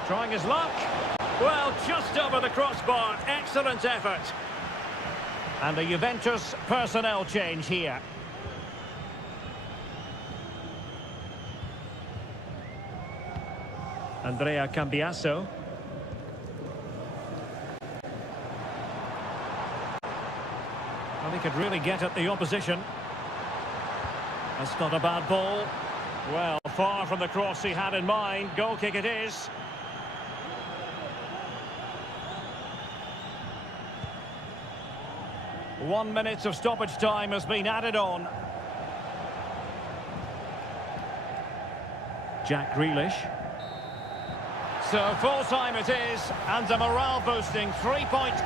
Trying his luck. Well, just over the crossbar. Excellent effort. And a Juventus personnel change here. Andrea Cambiasso. Well, he could really get at the opposition. That's not a bad ball. Well, far from the cross he had in mind. Goal kick it is. One minute of stoppage time has been added on. Jack Grealish. So full time it is, and a morale-boosting 3-point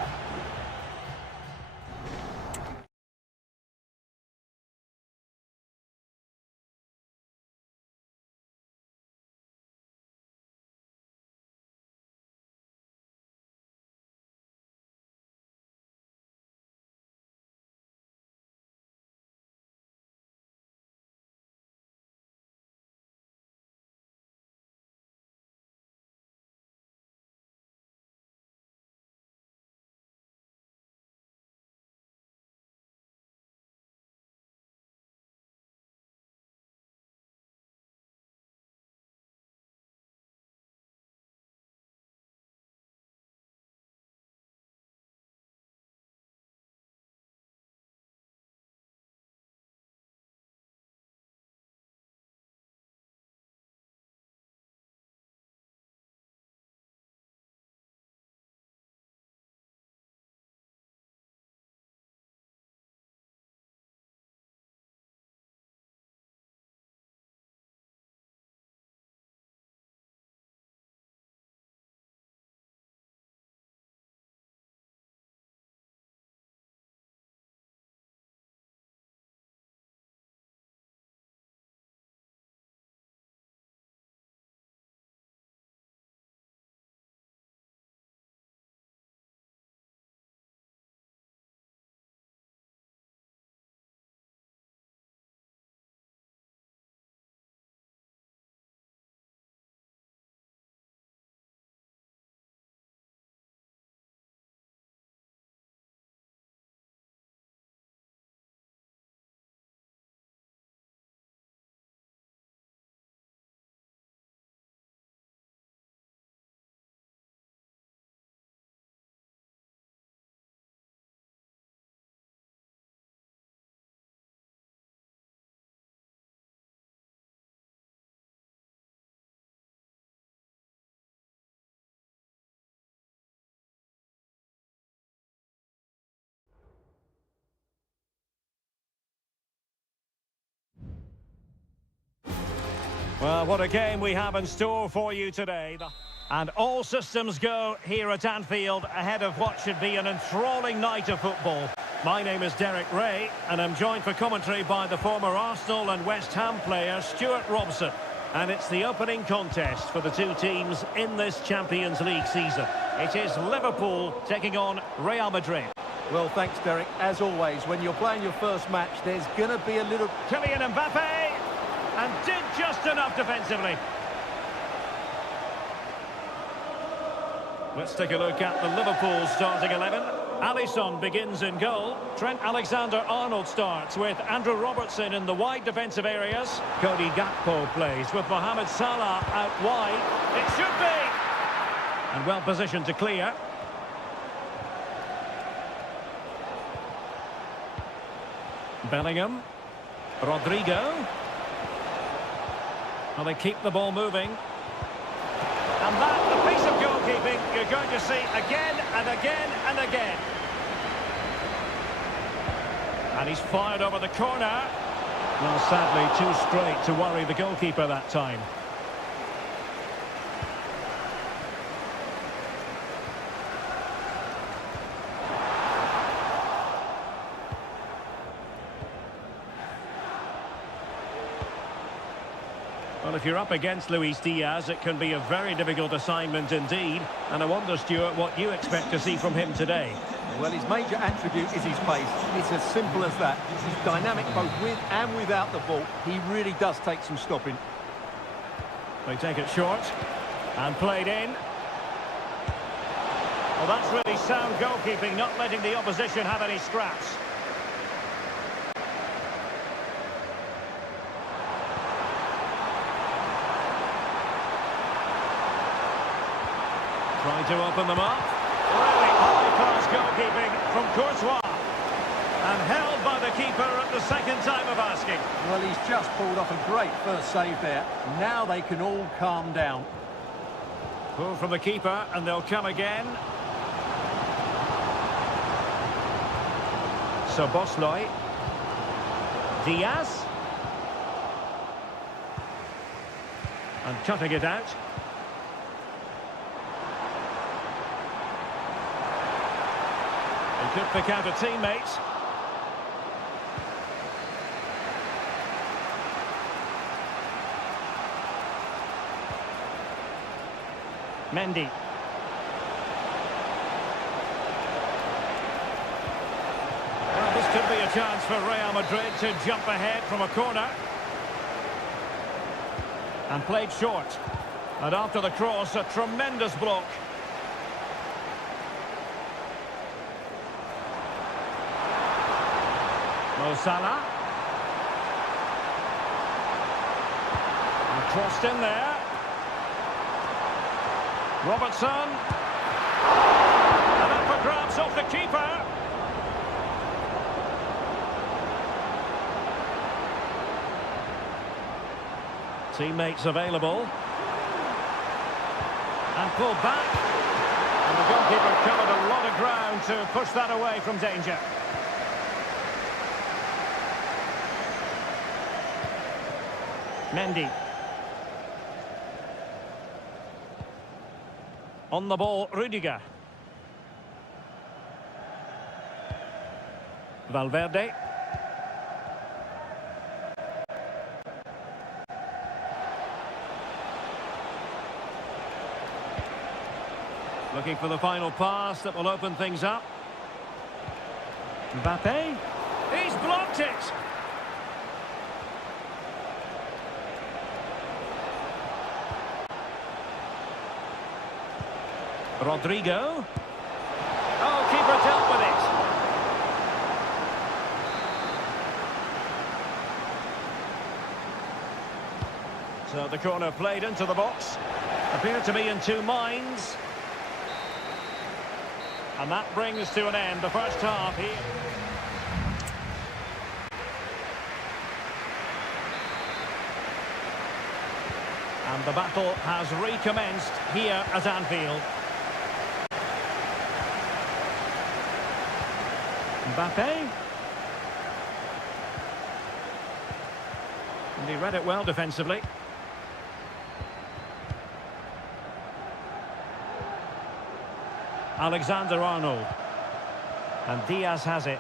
Well, what a game we have in store for you today. And all systems go here at Anfield ahead of what should be an enthralling night of football. My name is Derek Ray, and I'm joined for commentary by the former Arsenal and West Ham player Stuart Robson. And it's the opening contest for the two teams in this Champions League season. It is Liverpool taking on Real Madrid. Well, thanks, Derek. As always, when you're playing your first match, there's going to be a little... Kylian Mbappe, and did just enough defensively. Let's take a look at the Liverpool starting 11. Alisson begins in goal. Trent Alexander-Arnold starts with Andrew Robertson in the wide defensive areas. Cody Gakpo plays with Mohamed Salah out wide. It should be! And well positioned to clear. Bellingham. Rodrigo. Well, they keep the ball moving. And that, the piece of goalkeeping you're going to see again and again and again. And he's fired over the corner. Well, sadly, too straight to worry the goalkeeper that time. Well, if you're up against Luis Diaz, it can be a very difficult assignment indeed. And I wonder, Stuart, what you expect to see from him today. Well, his major attribute is his pace. It's as simple as that. He's dynamic both with and without the ball. He really does take some stopping. They take it short. And played in. Well, that's really sound goalkeeping, not letting the opposition have any scraps. Trying to open them up. Really high-class goalkeeping from Courtois. And held by the keeper at the second time of asking. Well, he's just pulled off a great first save there. Now they can all calm down. Pull from the keeper, and they'll come again. So Bosloy. Diaz. And cutting it out. He could pick out a teammate. Mendy. Well, this could be a chance for Real Madrid to jump ahead from a corner. And played short. And after the cross, a tremendous block. Mo Salah. And crossed in there. Robertson. And up for grabs off the keeper. Teammates available. And pulled back. And the goalkeeper covered a lot of ground to push that away from danger. Mendy. On the ball, Rudiger. Valverde. Looking for the final pass that will open things up. Mbappe. He's blocked it. Rodrigo. Oh, keeper dealt with it. So the corner played into the box. Appeared to be in two minds. And that brings to an end the first half here. And the battle has recommenced here at Anfield. Mbappe. And he read it well defensively. Alexander-Arnold. And Diaz has it.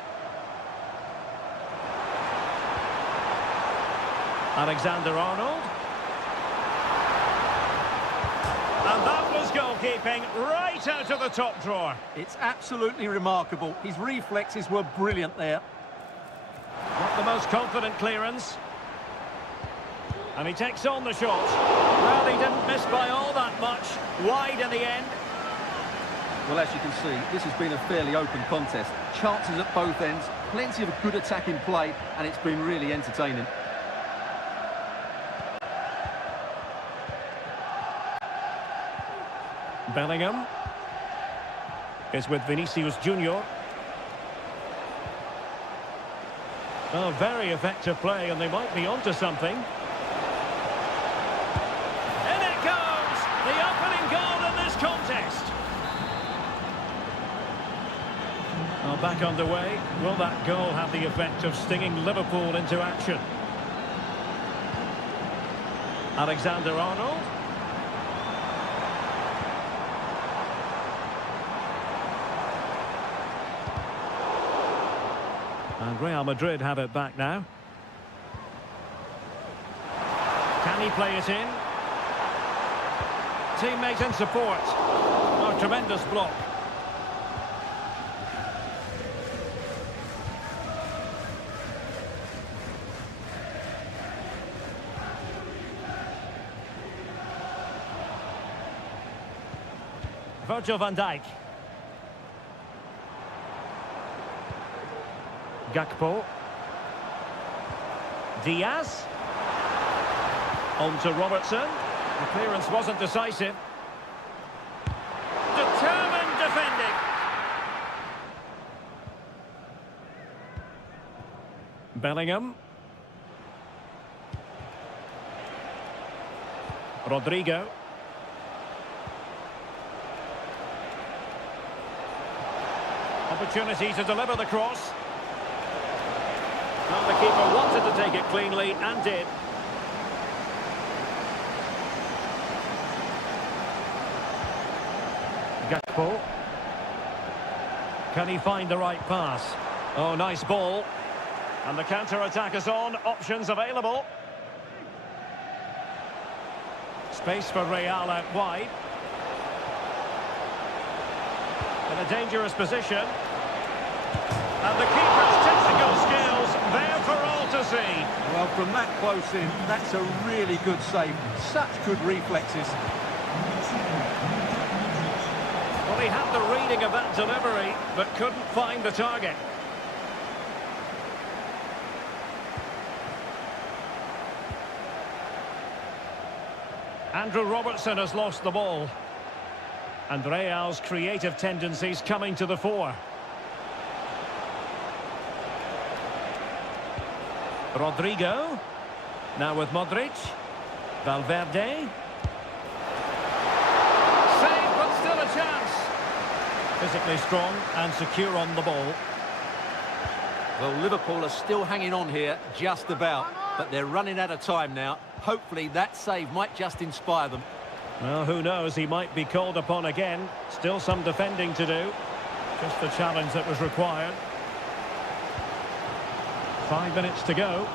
Alexander-Arnold. And that was goalkeeping right out of the top drawer. It's absolutely remarkable. His reflexes were brilliant there. Not the most confident clearance. And he takes on the shot. Well, he didn't miss by all that much. Wide in the end. Well, as you can see, this has been a fairly open contest. Chances at both ends, plenty of good attacking play, and it's been really entertaining. Bellingham is with Vinicius Junior. Oh, very effective play, and they might be onto something. In it goes! The opening goal in this contest. Well, back underway. Will that goal have the effect of stinging Liverpool into action? Alexander-Arnold. And Real Madrid have it back now. Can he play it in? Teammate in support. Oh, tremendous block. Virgil van Dijk. Gakpo. Diaz. On to Robertson. The clearance wasn't decisive. Determined defending. Bellingham. Rodrigo. Opportunity to deliver the cross. Well, the keeper wanted to take it cleanly and did. Gakpo. Can he find the right pass? Oh, nice ball. And the counter-attack is on. Options available. Space for Real out wide. In a dangerous position. And the keeper's technical skills there for all to see. Well, from that close in, that's a really good save. Such good reflexes. Well, he had the reading of that delivery, but couldn't find the target. Andrew Robertson has lost the ball. And Real's creative tendencies coming to the fore. Rodrigo. Now with Modric. Valverde. Save, but still a chance. Physically strong and secure on the ball. Well, Liverpool are still hanging on here, just about. But they're running out of time now. Hopefully that save might just inspire them. Well, who knows? He might be called upon again. Still some defending to do. Just the challenge that was required. 5 minutes to go.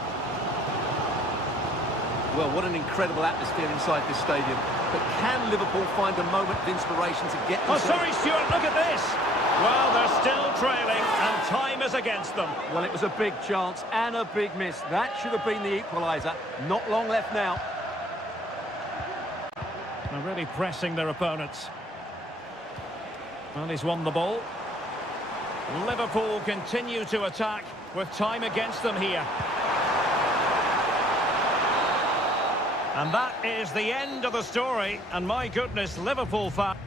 Well, what an incredible atmosphere inside this stadium. But can Liverpool find a moment of inspiration to get... Oh, sorry, Stuart, look at this. Well, they're still trailing, and time is against them. Well, it was a big chance and a big miss. That should have been the equaliser. Not long left now. They're really pressing their opponents. Well, he's won the ball. Liverpool continue to attack with time against them here. And that is the end of the story. And my goodness, Liverpool fans.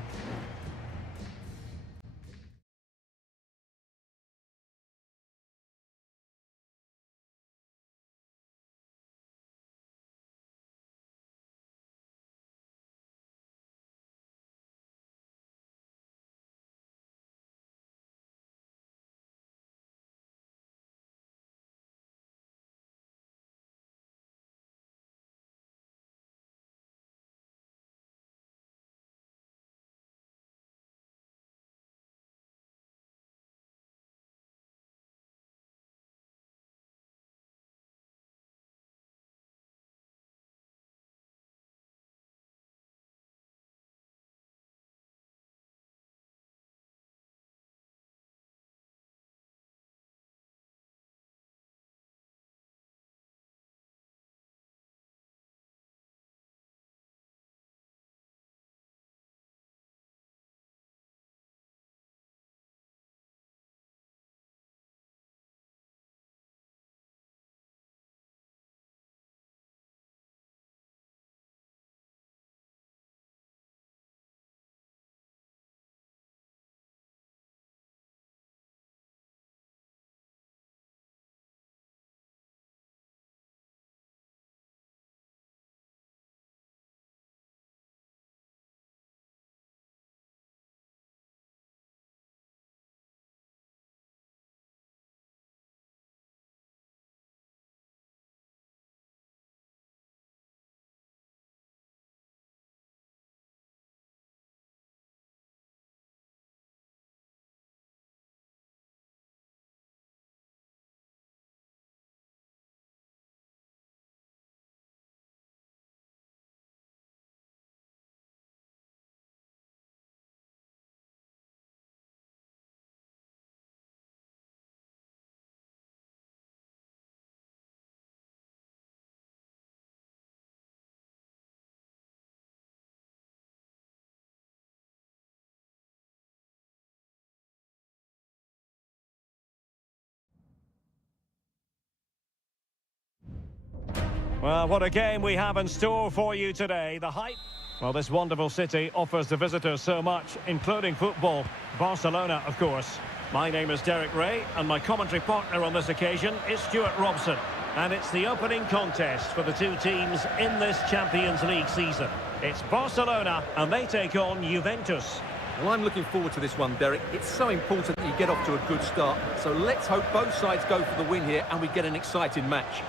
Well, what a game we have in store for you today. The hype. Well, this wonderful city offers the visitors so much, including football. Barcelona, of course. My name is Derek Ray, and my commentary partner on this occasion is Stuart Robson. And it's the opening contest for the two teams in this Champions League season. It's Barcelona, and they take on Juventus. Well, I'm looking forward to this one, Derek. It's so important that you get off to a good start. So let's hope both sides go for the win here and we get an exciting match.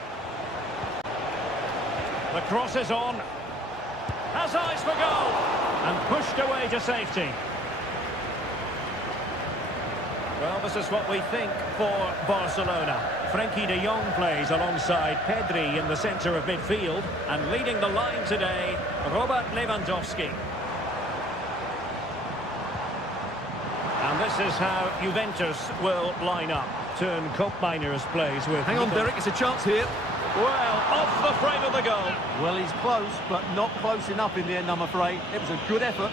The cross is on. Has eyes for goal. And pushed away to safety. Well, this is what we think for Barcelona. Frenkie de Jong plays alongside Pedri in the centre of midfield. And leading the line today, Robert Lewandowski. And this is how Juventus will line up. Turn Koopmeiners plays with... Hang on, Derek, it's a chance here. Well, off the frame of the goal. Well, he's close, but not close enough in the end, I'm afraid. It was a good effort.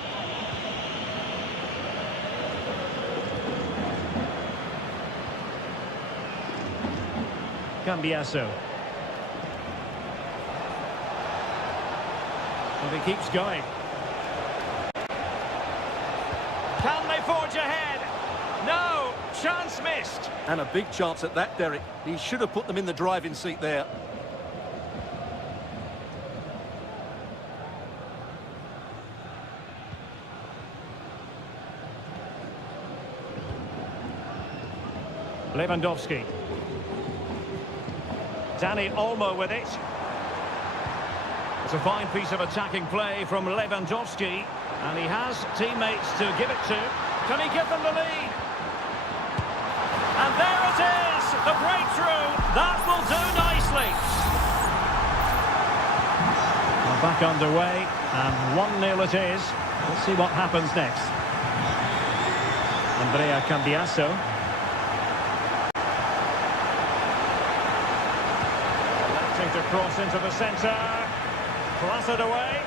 Cambiasso. And he keeps going. Can they forge ahead? No! Chance missed. And a big chance at that, Derek. He should have put them in the driving seat there. Lewandowski. Dani Olmo with it. It's a fine piece of attacking play from Lewandowski. And he has teammates to give it to. Can he give them the lead? And there it is! The breakthrough! That will do nicely. Well, back underway. And 1-0 it is. Let's see what happens next. Andrea Cambiasso. To cross into the centre, clattered away.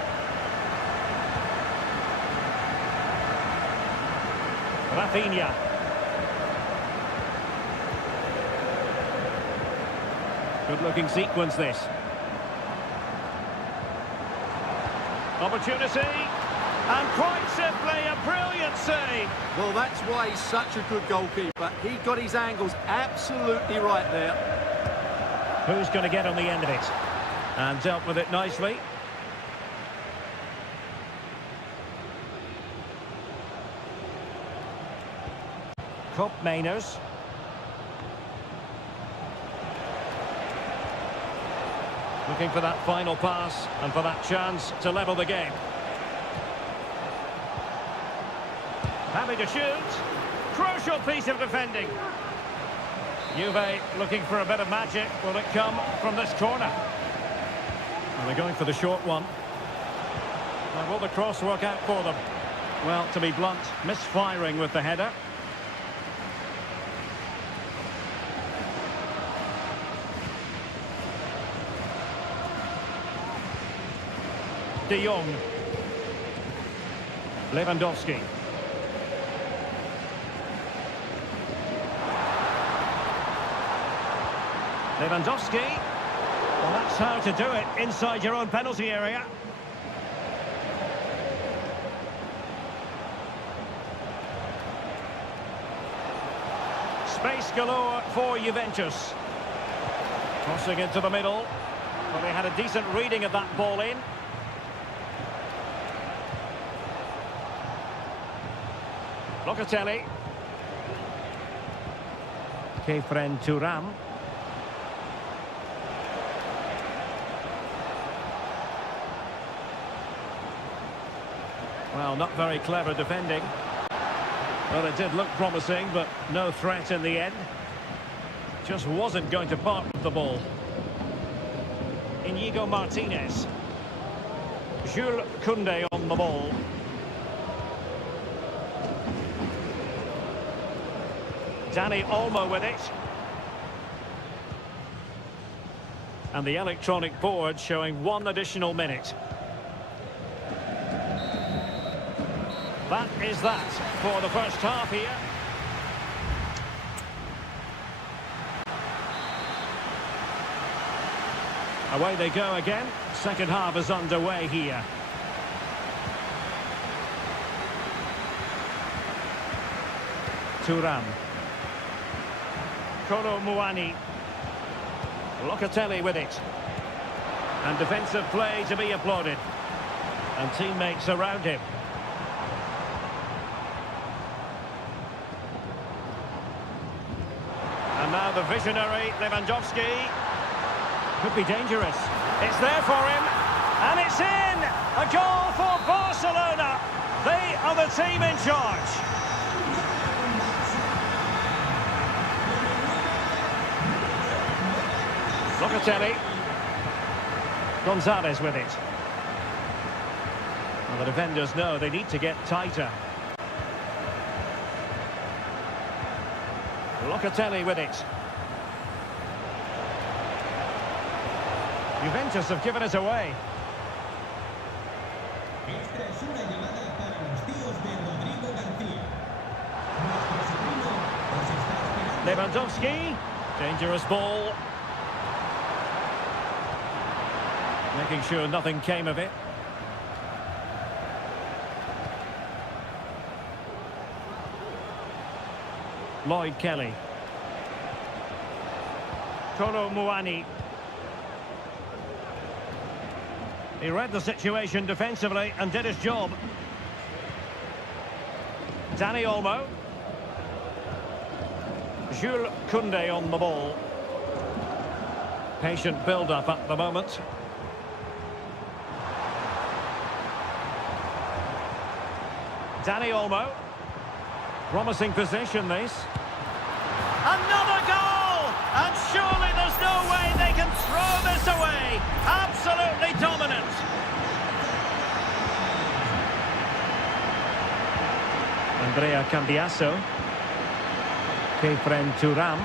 Rafinha. Good-looking sequence, this. Opportunity, and quite simply a brilliant save. Well, that's why he's such a good goalkeeper. He got his angles absolutely right there. Who's going to get on the end of it? And dealt with it nicely. Koopmeiners. Looking for that final pass and for that chance to level the game. Happy to shoot. Crucial piece of defending. Juve looking for a bit of magic. Will it come from this corner? And they're going for the short one. And will the cross work out for them? Well, to be blunt, misfiring with the header. De Jong. Lewandowski. Lewandowski, well, that's how to do it inside your own penalty area. Space galore for Juventus. Crossing into the middle. Well, they had a decent reading of that ball in. Locatelli. Kefren Thuram. Well, not very clever defending. Well, it did look promising, but no threat in the end. Just wasn't going to part with the ball. Inigo Martinez. Jules Koundé on the ball. Dani Olmo with it. And the electronic board showing 1 additional minute. That is that for the first half here. Away they go again. Second half is underway here. Thuram. Kolo Muani. Locatelli with it. And defensive play to be applauded. And teammates around him. And now the visionary Lewandowski. Could be dangerous. It's there for him. And it's in! A goal for Barcelona. They are the team in charge. Locatelli. Gonzalez with it. Well, the defenders know they need to get tighter. Locatelli with it. Juventus have given it away. Lewandowski. Dangerous ball. Making sure nothing came of it. Lloyd Kelly. Kolo Muani. He read the situation defensively and did his job. Dani Olmo. Jules Koundé on the ball. Patient build-up at the moment. Dani Olmo. Promising position, this. Another goal! And surely there's no way they can throw this away. Absolutely dominant. Andrea Cambiasso. Kefren Thuram.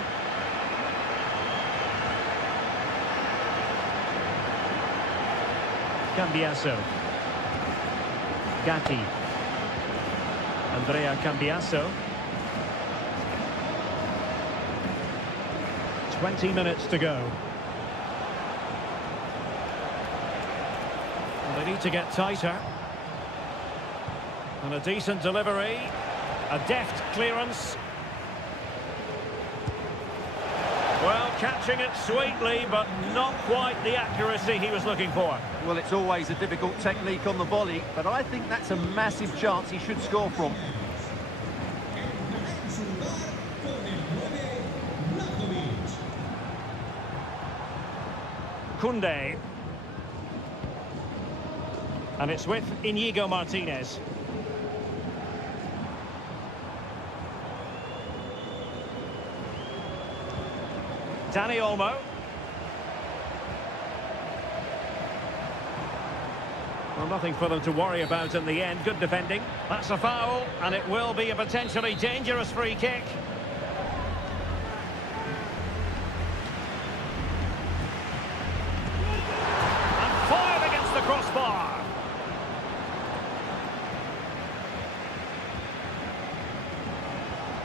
Cambiasso. Gatti. Andrea Cambiasso. 20 minutes to go. And they need to get tighter. And a decent delivery. A deft clearance. Well, catching it sweetly, but not quite the accuracy he was looking for. Well, it's always a difficult technique on the volley, but I think that's a massive chance he should score from. Koundé. And it's with Inigo Martinez. Dani Olmo. Well, nothing for them to worry about in the end. Good defending. That's a foul, and it will be a potentially dangerous free kick. And fired against the crossbar.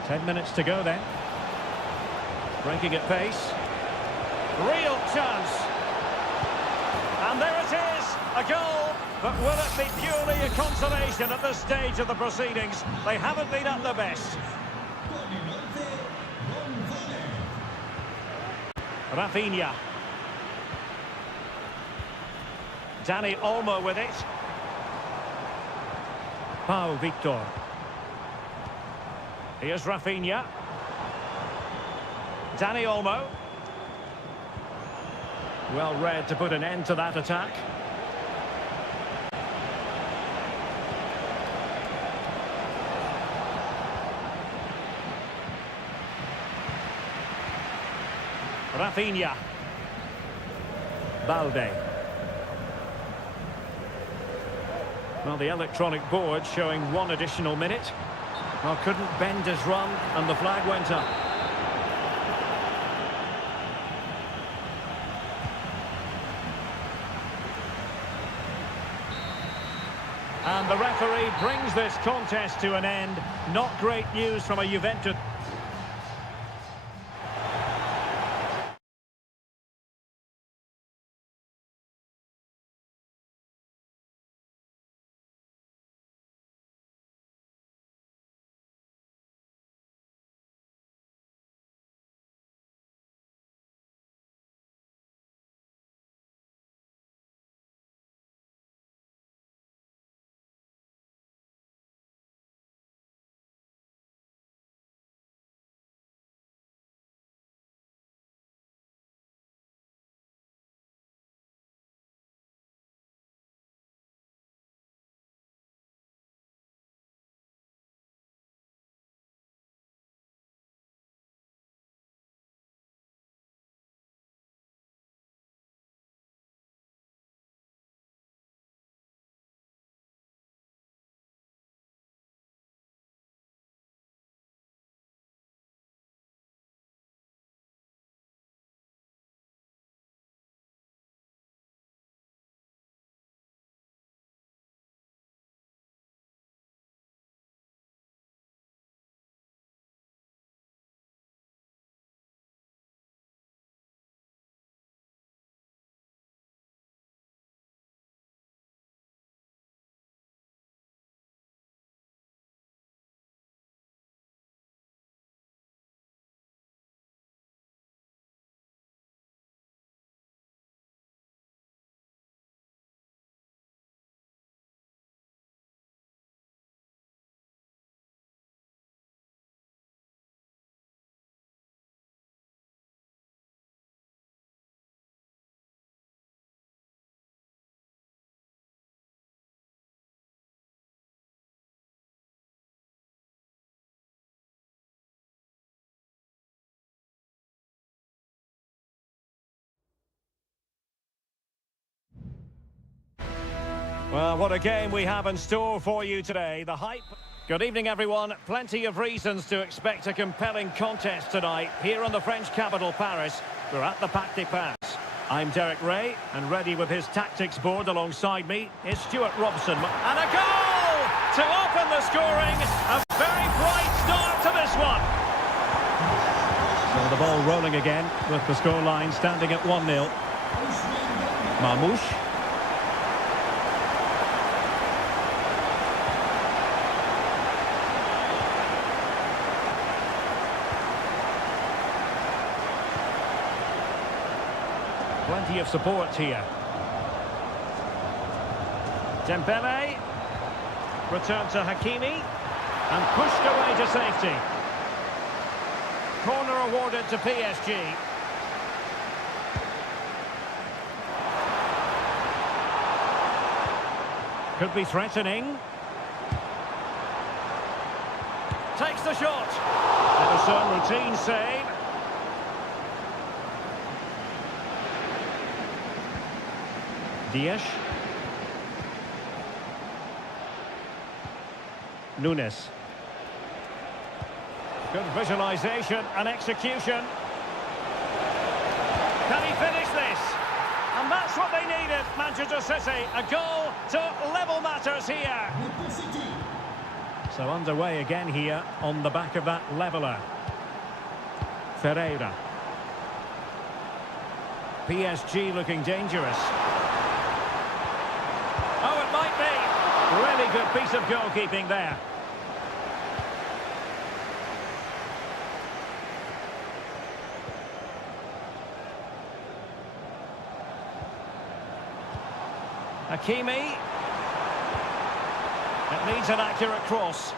Ten minutes to go then. Breaking at pace. Real chance. And there it is, a goal. But will it be purely a consolation at this stage of the proceedings? They haven't been at their best. Rafinha. Dani Olmo with it. Pau Victor. Here's Rafinha. Dani Olmo. Well read to put an end to that attack. Rafinha. Balde. Well, the electronic board showing 1 additional minute. Well, couldn't bend his run, and the flag went up. And the referee brings this contest to an end. Not great news from a Juventus. Well, what a game we have in store for you today. The hype. Good evening, everyone. Plenty of reasons to expect a compelling contest tonight here in the French capital, Paris. We're at the Parc des Princes. I'm Derek Ray, and ready with his tactics board alongside me is Stuart Robson. And a goal to open the scoring. A very bright start to this one. So the ball rolling again with the scoreline standing at 1-0. Marmouche. Plenty of support here. Dembele. Return to Hakimi. And pushed away to safety. Corner awarded to PSG. Could be threatening. Takes the shot. Ederson, routine save. Dias. Nunes. Good visualization and execution. Can he finish this? And that's what they needed, Manchester City. A goal to level matters here. So underway again here on the back of that leveller. Ferreira. PSG looking dangerous. Oh, it might be. Really good piece of goalkeeping there. Hakimi. It needs an accurate cross.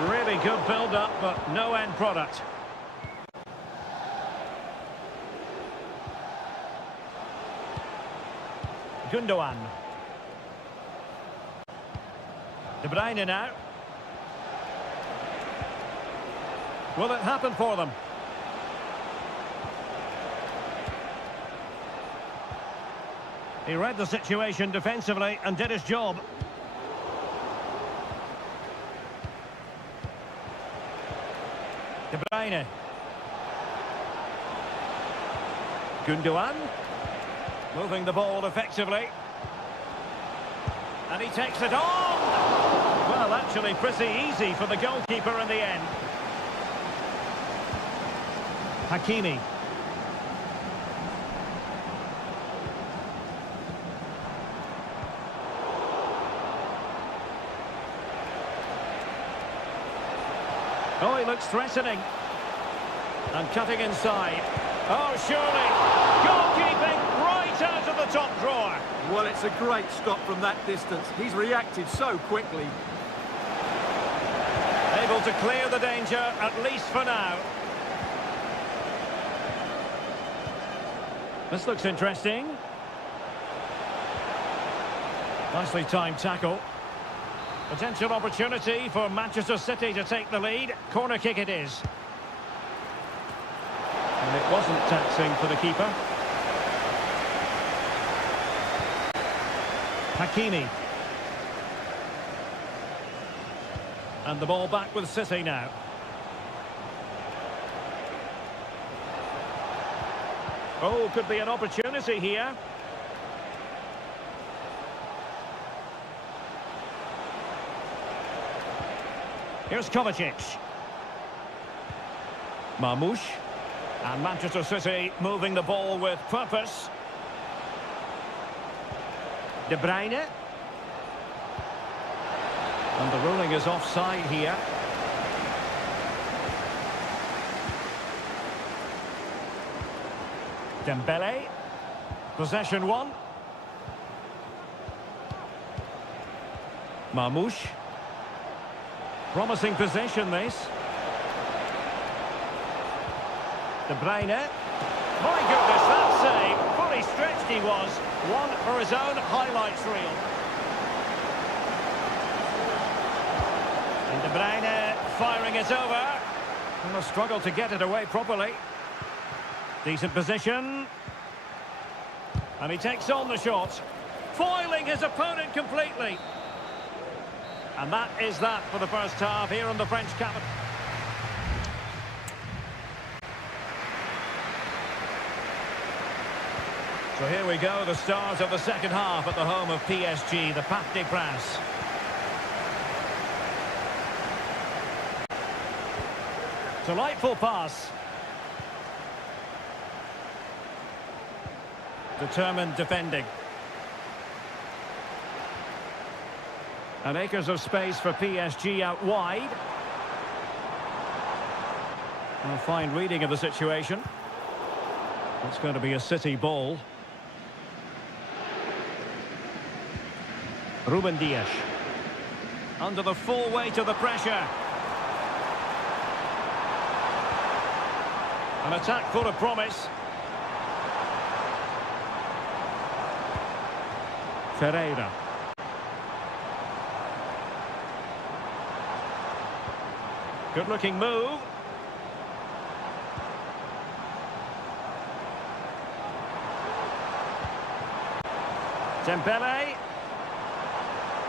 Really good build-up, but no end product. Gundogan. De Bruyne now. Will it happen for them? He read the situation defensively and did his job. De Bruyne. Gundogan. Moving the ball effectively. And he takes it on! Well, actually pretty easy for the goalkeeper in the end. Hakimi. Oh, he looks threatening. And cutting inside. Oh, surely. Goalkeeping right out of the top drawer. Well, it's a great stop from that distance. He's reacted so quickly. Able to clear the danger, at least for now. This looks interesting. Nicely timed tackle. Potential opportunity for Manchester City to take the lead. Corner kick it is. And it wasn't taxing for the keeper. Hakimi. And the ball back with City now. Oh, could be an opportunity here. Here's Kovacic. Marmouche. And Manchester City moving the ball with purpose. De Bruyne. And the ruling is offside here. Dembele. Possession one. Marmouche. Promising possession, this. De Bruyne. My goodness, that save. Fully stretched he was. One for his own highlights reel. And De Bruyne firing it over. And a struggle to get it away properly. Decent position. And he takes on the shot. foiling his opponent completely. And that is that for the first half here in the French capital. So here we go, the start of the second half at the home of PSG, the Parc des Princes. Delightful pass. Determined defending. And acres of space for PSG out wide. A fine reading of the situation. It's going to be a City ball. Ruben Dias. Under the full weight of the pressure. An attack full of promise. Ferreira. Good-looking move. Dembele.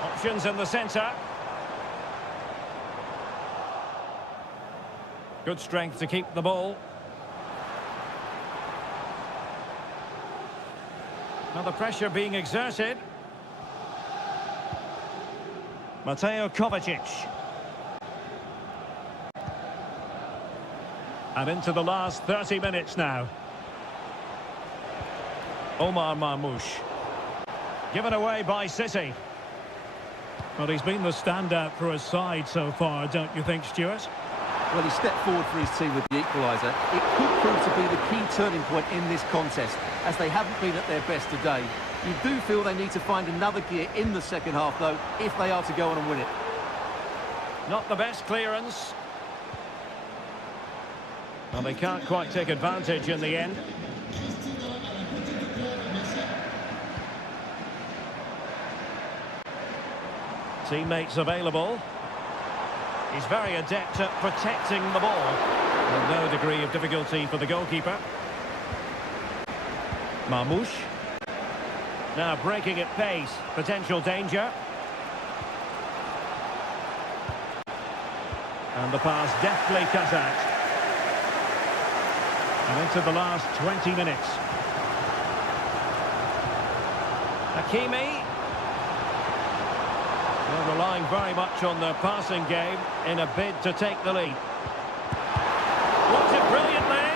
Options in the centre. Good strength to keep the ball. Now the pressure being exerted. Mateo Kovacic. And into the last 30 minutes now. Omar Marmoush. Given away by City. Well, he's been the standout for his side so far, don't you think, Stuart? Well, he stepped forward for his team with the equaliser. It could prove to be the key turning point in this contest, as they haven't been at their best today. You do feel they need to find another gear in the second half, though, if they are to go on and win it. Not the best clearance. Well, they can't quite take advantage in the end. Teammates available. He's very adept at protecting the ball. And no degree of difficulty for the goalkeeper. Marmoush. Now breaking at pace. Potential danger. And the pass deftly cut out. And into the last 20 minutes. Hakimi. Well, relying very much on their passing game in a bid to take the lead. Blocked it brilliantly.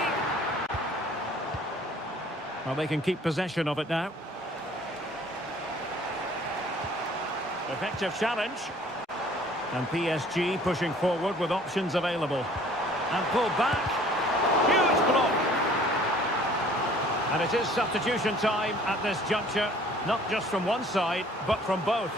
Well, they can keep possession of it now. Effective challenge. And PSG pushing forward with options available. And pulled back. Huge block. And it is substitution time at this juncture. Not just from one side, but from both.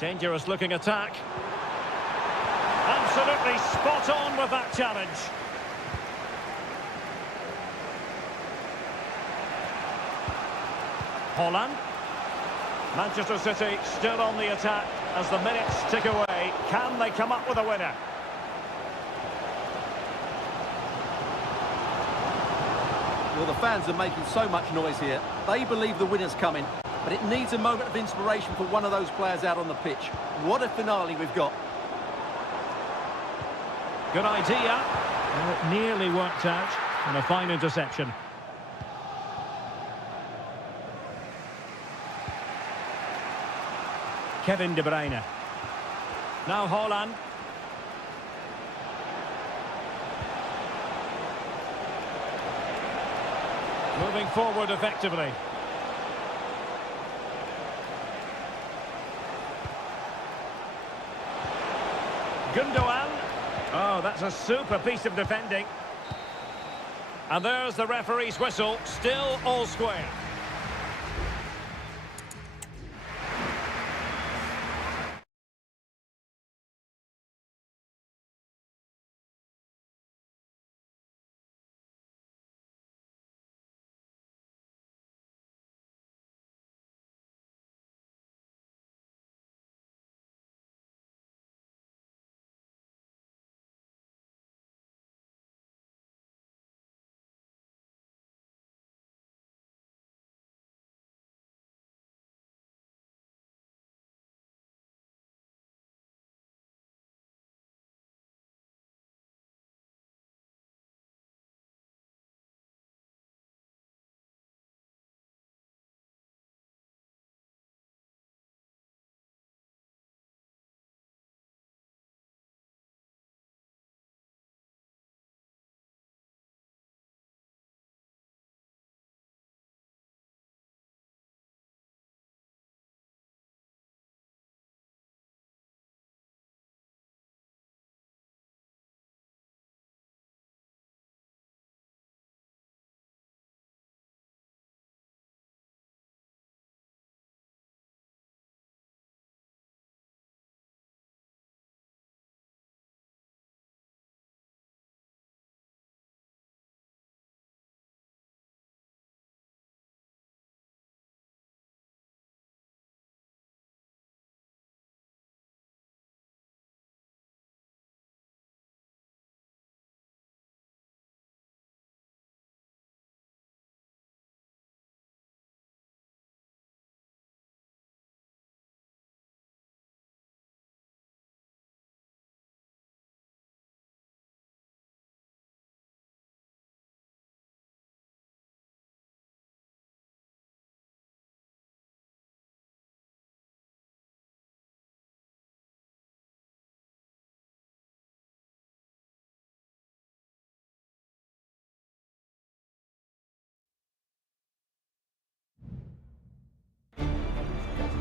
Dangerous looking attack. Absolutely spot on with that challenge. Holland. Manchester City still on the attack as the minutes tick away. Can they come up with a winner? Well, the fans are making so much noise here. They believe the winner's coming. But it needs a moment of inspiration for one of those players out on the pitch. What a finale we've got. Good idea. Well, it nearly worked out. And a fine interception. Kevin De Bruyne. Now Holland. Moving forward effectively. Gundogan. Oh, that's a super piece of defending. And there's the referee's whistle. Still all square.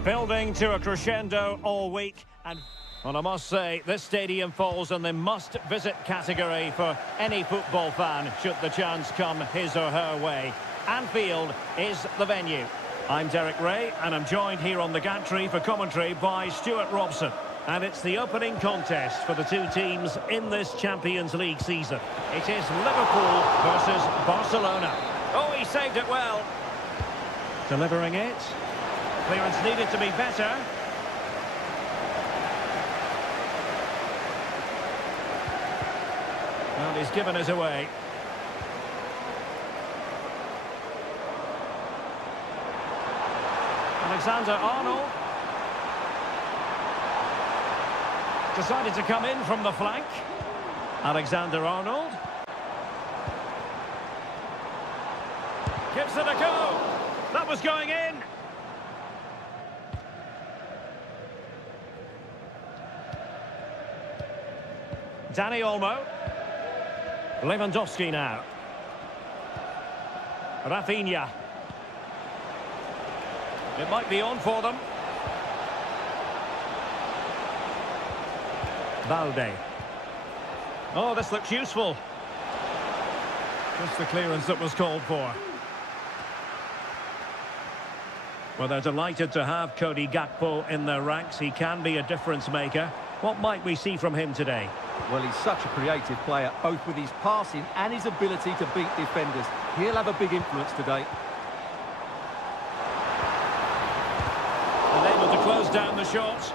Building to a crescendo all week, and well, I must say, this stadium falls in the must-visit category for any football fan should the chance come his or her way. Anfield is the venue. I'm Derek Ray, and I'm joined here on the gantry for commentary by Stuart Robson. And it's the opening contest for the two teams in this Champions League season. It is Liverpool versus Barcelona. Oh, he saved it well. Delivering it. Clearance needed to be better. Well, he's given us away. Alexander-Arnold. Decided to come in from the flank. Alexander-Arnold. Gives it a go. That was going in. Dani Olmo. Lewandowski now. Rafinha. It might be on for them. Balde. Oh, this looks useful. Just the clearance that was called for. Well, they're delighted to have Cody Gakpo in their ranks. He can be a difference maker. What might we see from him today? Well, he's such a creative player, both with his passing and his ability to beat defenders. He'll have a big influence today. And able to close down the shot.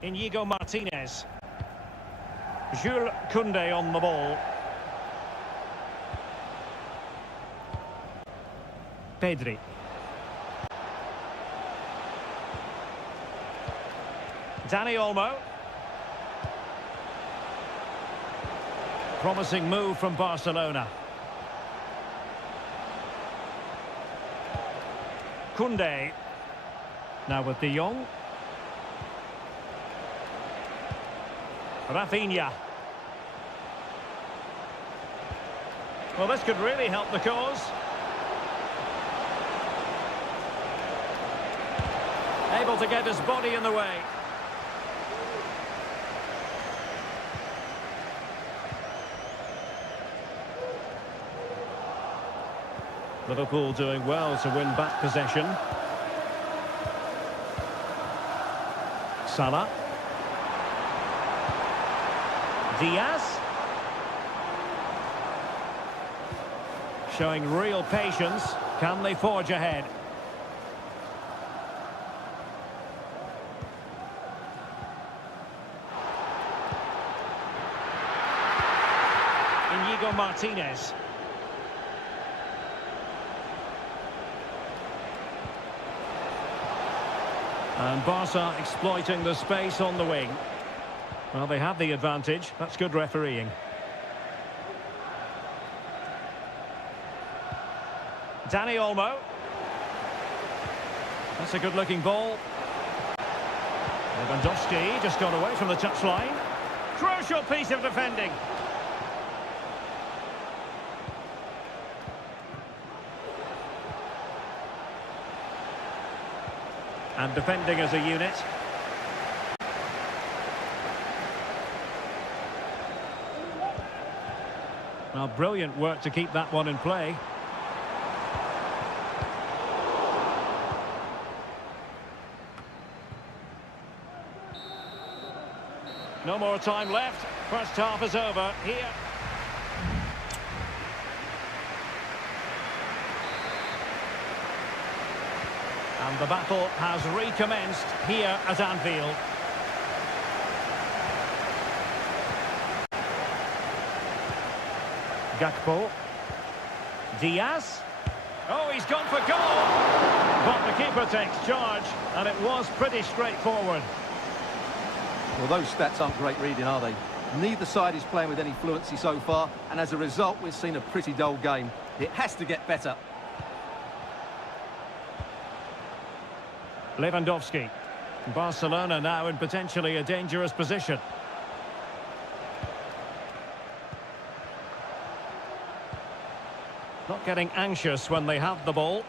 Inigo Martinez. Jules Koundé on the ball. Pedri. Dani Olmo. Promising move from Barcelona. Koundé. Now with De Jong. Rafinha. Well, this could really help the cause. Able to get his body in the way. Liverpool doing well to win back possession. Salah. Diaz. Showing real patience. Can they forge ahead? Inigo Martinez. And Barca exploiting the space on the wing. Well, they have the advantage. That's good refereeing. Dani Olmo. That's a good-looking ball. Lewandowski just got away from the touchline. Crucial piece of defending. And defending as a unit. Well, brilliant work to keep that one in play. No more time left. First half is over here. And the battle has recommenced here at Anfield. Gakpo. Diaz. Oh, he's gone for goal. But the keeper takes charge, and it was pretty straightforward. Well, those stats aren't great reading, are they? Neither side is playing with any fluency so far, and as a result, we've seen a pretty dull game. It has to get better. Lewandowski. Barcelona now in potentially a dangerous position. Not getting anxious when they have the ball.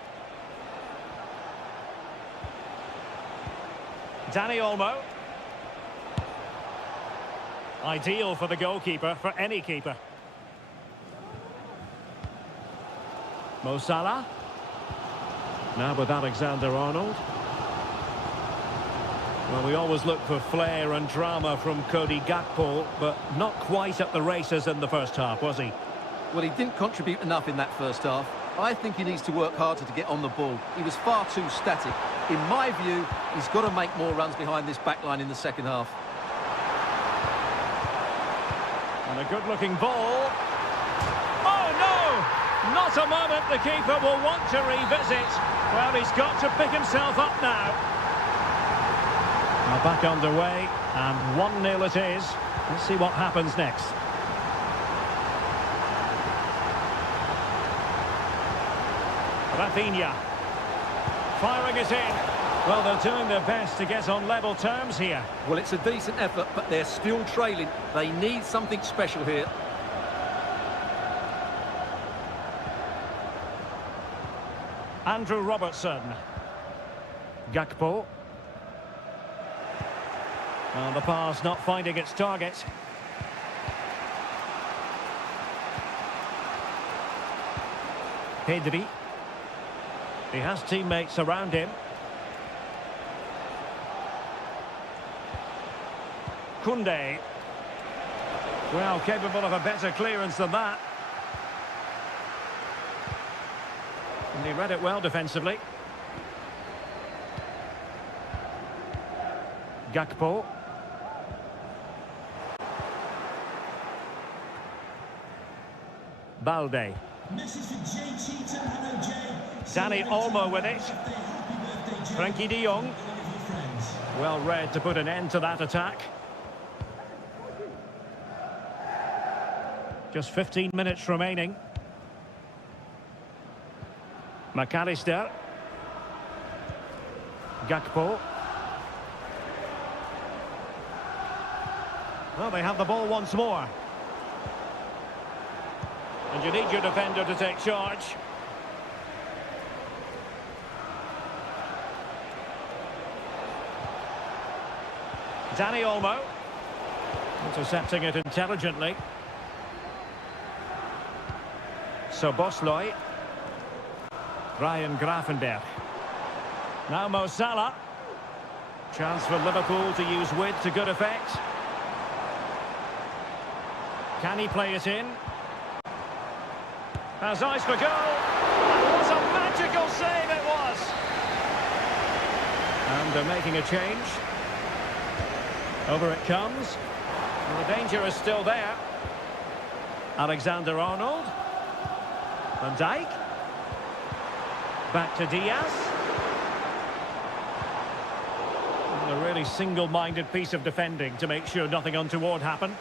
Dani Olmo. Ideal for the goalkeeper, for any keeper. Mo Salah. Now with Alexander-Arnold. Well, we always look for flair and drama from Cody Gakpo, but not quite at the races in the first half, was he? Well, he didn't contribute enough in that first half. I think he needs to work harder to get on the ball. He was far too static. In my view, he's got to make more runs behind this back line in the second half. And a good-looking ball. Oh, no! Not a moment the keeper will want to revisit. Well, he's got to pick himself up now. Now back underway, and 1-0 it is. Let's see what happens next. Rafinha. Firing it in. Well, they're doing their best to get on level terms here. Well, it's a decent effort, but they're still trailing. They need something special here. Andrew Robertson. Gakpo. And the pass not finding its target. Pedri. He has teammates around him. Koundé. Well, capable of a better clearance than that. And he read it well defensively. Gakpo. Balde. Dani Olmo with it. Frankie de Jong. Well read to put an end to that attack. Just 15 minutes remaining. McAllister. Gakpo. Well, they have the ball once more. And you need your defender to take charge. Dani Olmo. Intercepting it intelligently. Szoboszlai. Ryan Gravenberch. Now Mo Salah. Chance for Liverpool to use width to good effect. Can he play it in? Has eyes for goal. What a magical save it was. And they're making a change. Over it comes. And the danger is still there. Alexander-Arnold. Van Dijk. Back to Diaz. And a really single-minded piece of defending to make sure nothing untoward happened.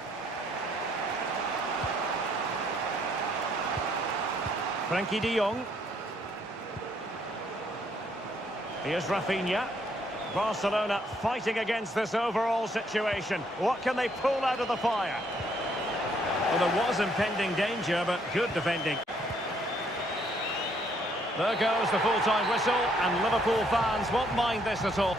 Frankie de Jong. Here's Rafinha. Barcelona fighting against this overall situation. What can they pull out of the fire? Well, there was impending danger, but good defending. There goes the full-time whistle, and Liverpool fans won't mind this at all.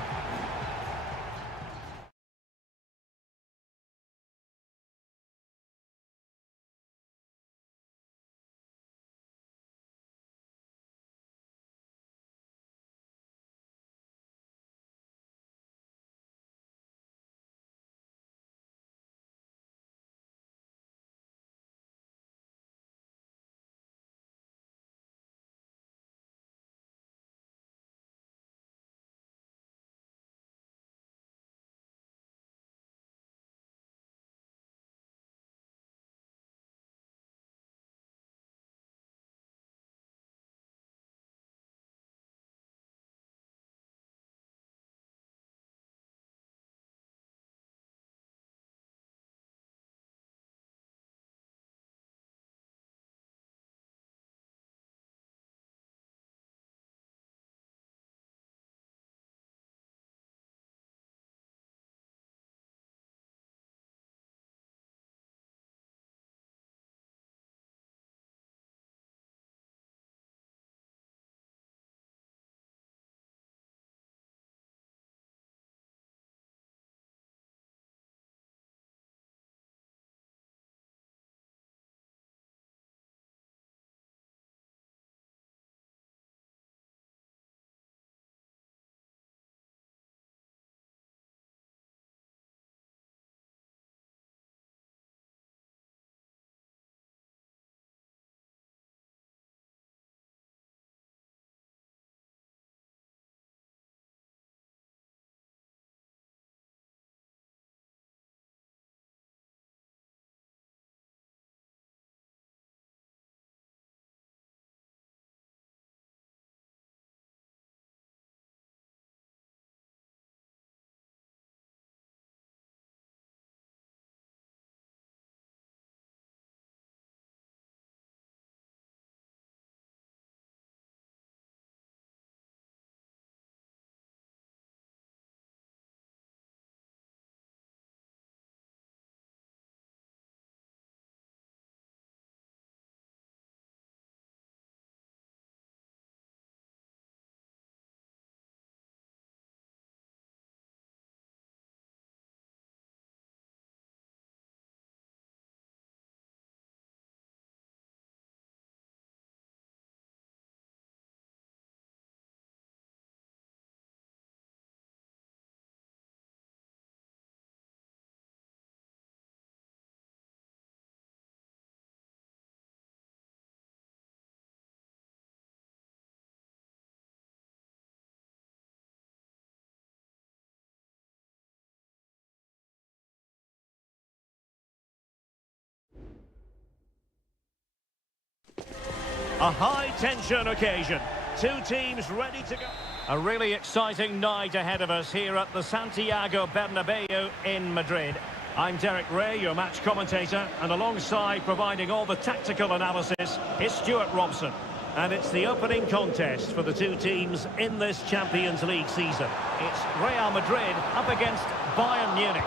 A high-tension occasion. Two teams ready to go. A really exciting night ahead of us here at the Santiago Bernabeu in Madrid. I'm Derek Ray, your match commentator, and alongside providing all the tactical analysis is Stuart Robson. And it's the opening contest for the two teams in this Champions League season. It's Real Madrid up against Bayern Munich.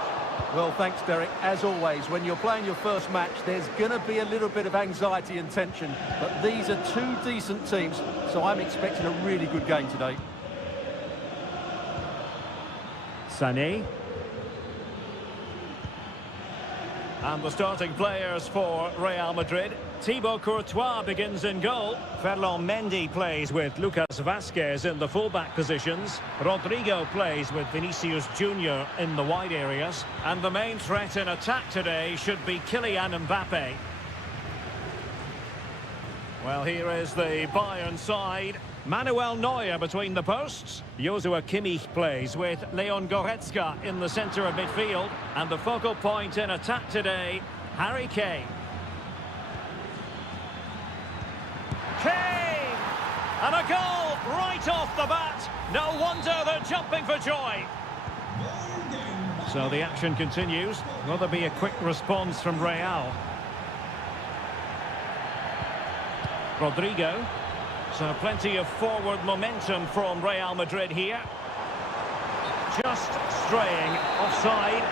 Well, thanks, Derek. As always, when you're playing your first match, there's going to be a little bit of anxiety and tension. But these are two decent teams, so I'm expecting a really good game today. Sané. And the starting players for Real Madrid. Thibaut Courtois begins in goal. Ferland Mendy plays with Lucas Vazquez in the fullback positions. Rodrigo plays with Vinicius Junior in the wide areas. And the main threat in attack today should be Kylian Mbappe. Well, here is the Bayern side. Manuel Neuer between the posts. Joshua Kimmich plays with Leon Goretzka in the centre of midfield. And the focal point in attack today, Harry Kane. Kane! And a goal right off the bat. No wonder they're jumping for joy. So the action continues. Will there be a quick response from Real? Rodrigo. So plenty of forward momentum from Real Madrid here. Just straying offside.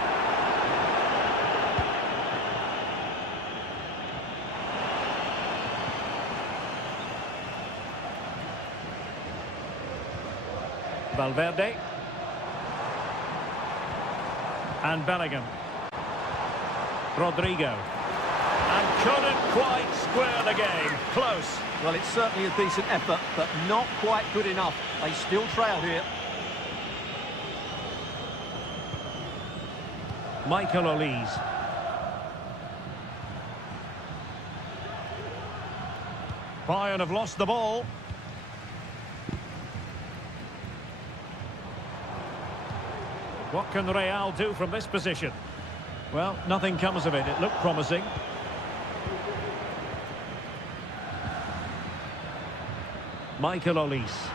Valverde. And Bellingham. Rodrigo. And couldn't quite square the game. Close. Well, it's certainly a decent effort, but not quite good enough. They still trail here. Michael Olise. Bayern have lost the ball. What can Real do from this position? Well, nothing comes of it. It looked promising. Michael Olise.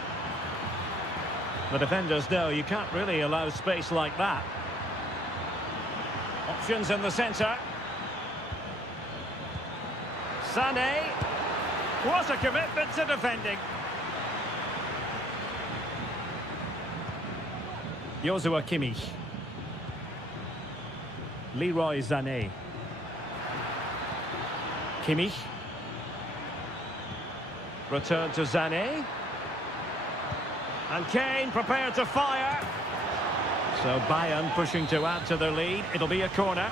The defenders know you can't really allow space like that. Options in the centre. Sané. What a commitment to defending. Joshua Kimmich. Leroy Sané. Kimmich. Return to Sané. And Kane prepared to fire. So Bayern pushing to add to their lead. It'll be a corner.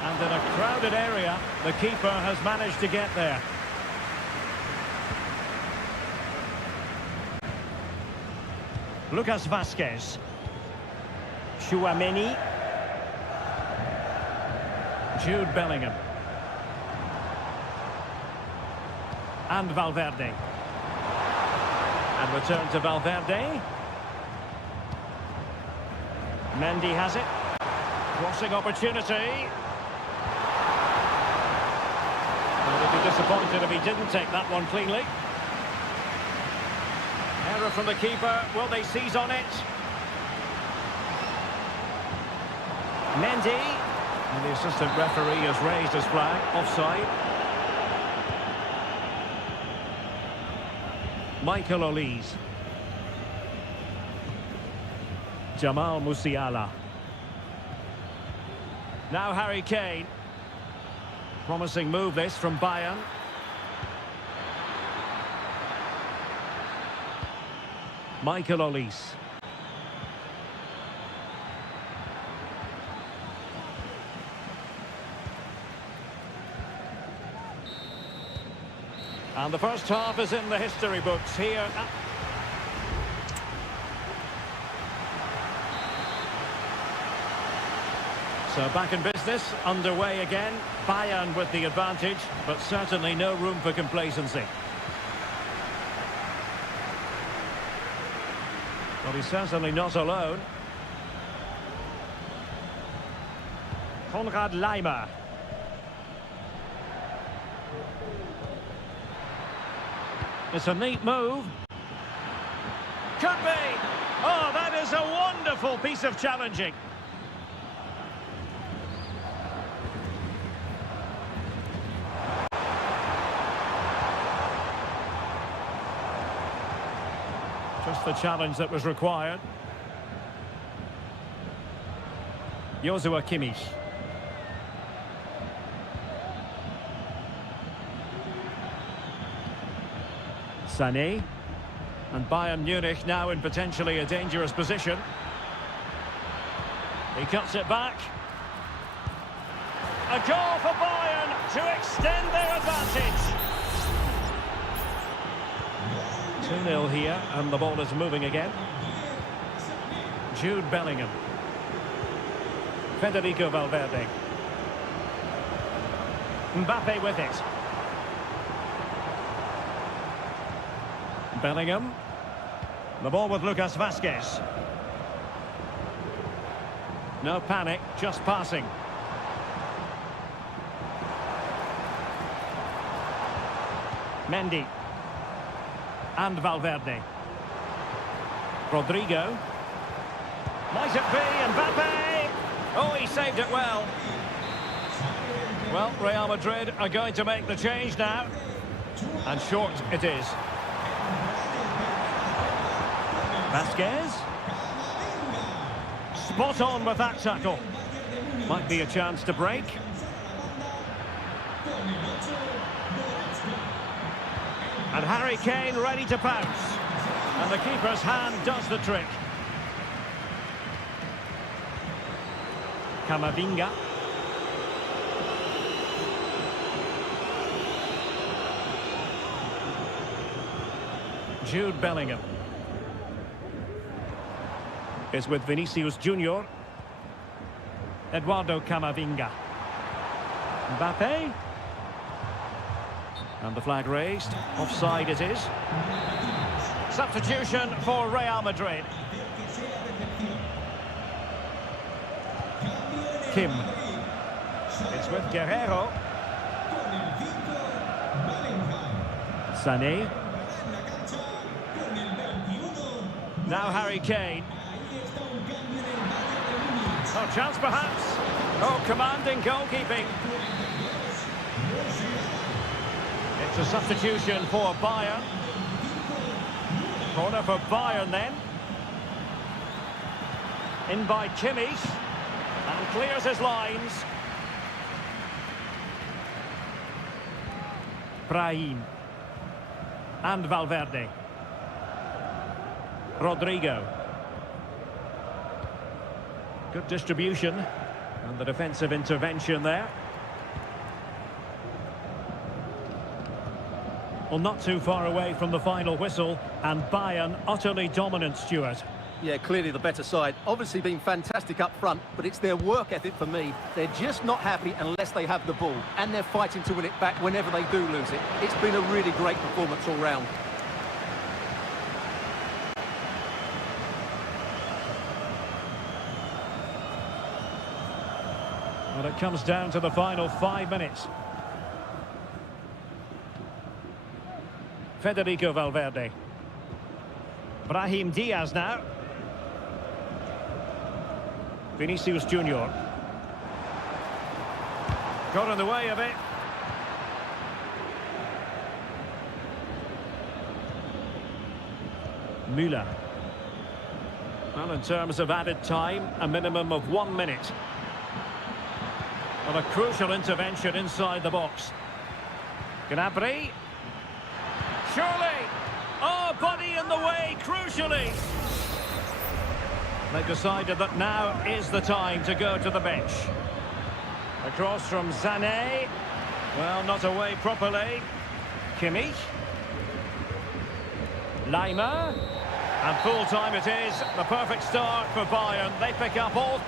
And in a crowded area, the keeper has managed to get there. Lucas Vazquez. Chouameni. Jude Bellingham. And Valverde. And return to Valverde. Mendy has it. Crossing opportunity. Well, he'd be disappointed if he didn't take that one cleanly. Error from the keeper. Will they seize on it? Mendy. And the assistant referee has raised his flag. Offside. Michael Olise. Jamal Musiala. Now Harry Kane. Promising move this from Bayern. Michael Olise. And the first half is in the history books here. So back in business, underway again. Bayern with the advantage, but certainly no room for complacency. Well, he's certainly not alone. Konrad Laimer. It's a neat move. Could be. Oh, that is a wonderful piece of challenging. Just the challenge that was required. Joshua Kimmich. Sané. And Bayern Munich now in potentially a dangerous position. He cuts it back. A goal for Bayern to extend their advantage. 2-0 here, and the ball is moving again. Jude Bellingham. Federico Valverde. Mbappe with it. Bellingham. The ball with Lucas Vazquez. No panic, just passing. Mendy. And Valverde. Rodrigo. Might it be Mbappe? Oh, he saved it well. Well, Real Madrid are going to make the change now. And short it is. Vazquez. Spot on with that tackle. Might be a chance to break. And Harry Kane ready to pounce. And the keeper's hand does the trick. Camavinga. Jude Bellingham is with Vinicius Junior. Eduardo Camavinga. Mbappe. And the flag raised. Offside it is. Substitution for Real Madrid. Kim. It's with Guerrero. Sané. Now Harry Kane. Oh, chance perhaps. Oh, commanding goalkeeping. It's a substitution for Bayern. Corner for Bayern then. In by Kimmich. And clears his lines. Brahim. And Valverde. Rodrigo. Good distribution. And the defensive intervention there. Well, not too far away from the final whistle. And Bayern utterly dominant, Stuart. Yeah, clearly the better side. Obviously been fantastic up front, but it's their work ethic for me. They're just not happy unless they have the ball. And they're fighting to win it back whenever they do lose it. It's been a really great performance all round. Well, it comes down to the final 5 minutes. Federico Valverde. Brahim Diaz now. Vinicius Junior. Got in the way of it. Müller. Well, in terms of added time, a minimum of 1 minute. Well, a crucial intervention inside the box. Gnabry. Surely. Oh, body in the way, crucially. They decided that now is the time to go to the bench. Across from Sané. Well, not away properly. Kimmich. Lima. And full time it is. The perfect start for Bayern. They pick up all...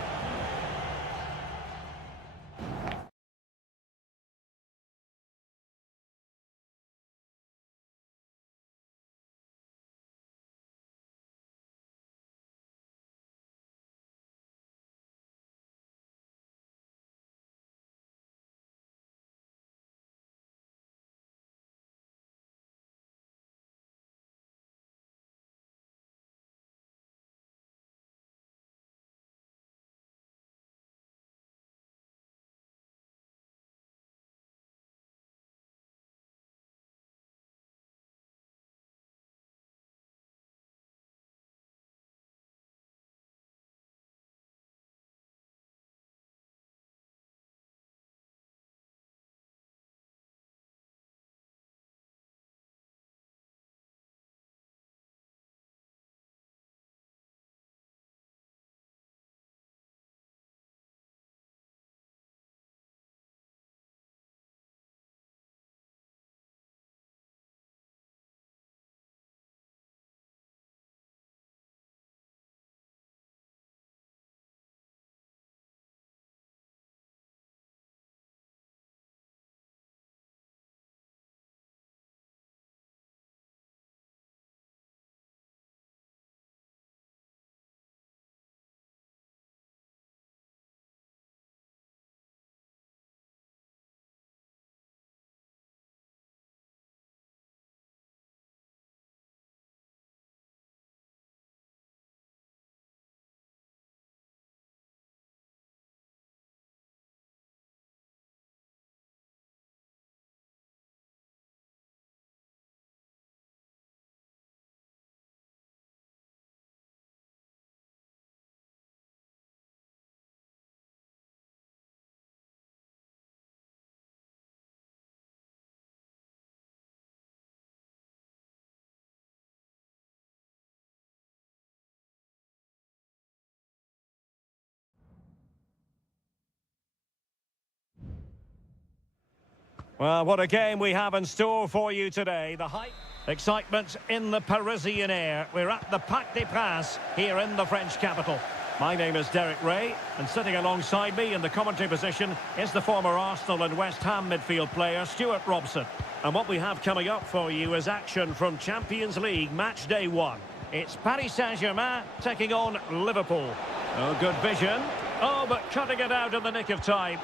Well, what a game we have in store for you today. The hype, excitement in the Parisian air. We're at the Parc des Princes here in the French capital. My name is Derek Ray, and sitting alongside me in the commentary position is the former Arsenal and West Ham midfield player Stuart Robson. And what we have coming up for you is action from Champions League match day 1. It's Paris Saint-Germain taking on Liverpool. Oh, good vision. Oh, but cutting it out in the nick of time.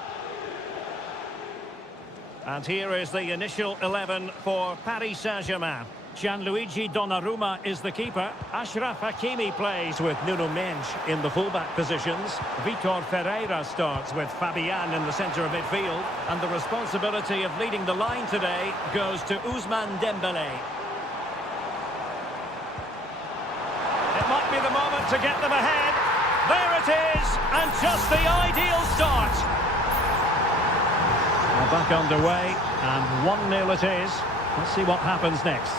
And here is the initial 11 for Paris Saint-Germain. Gianluigi Donnarumma is the keeper. Achraf Hakimi plays with Nuno Mendes in the fullback positions. Vitor Ferreira starts with Fabian in the centre of midfield. And the responsibility of leading the line today goes to Ousmane Dembélé. It might be the moment to get them ahead. There it is, and just the ideal start. Well, back underway, and 1-0 it is. Let's see what happens next.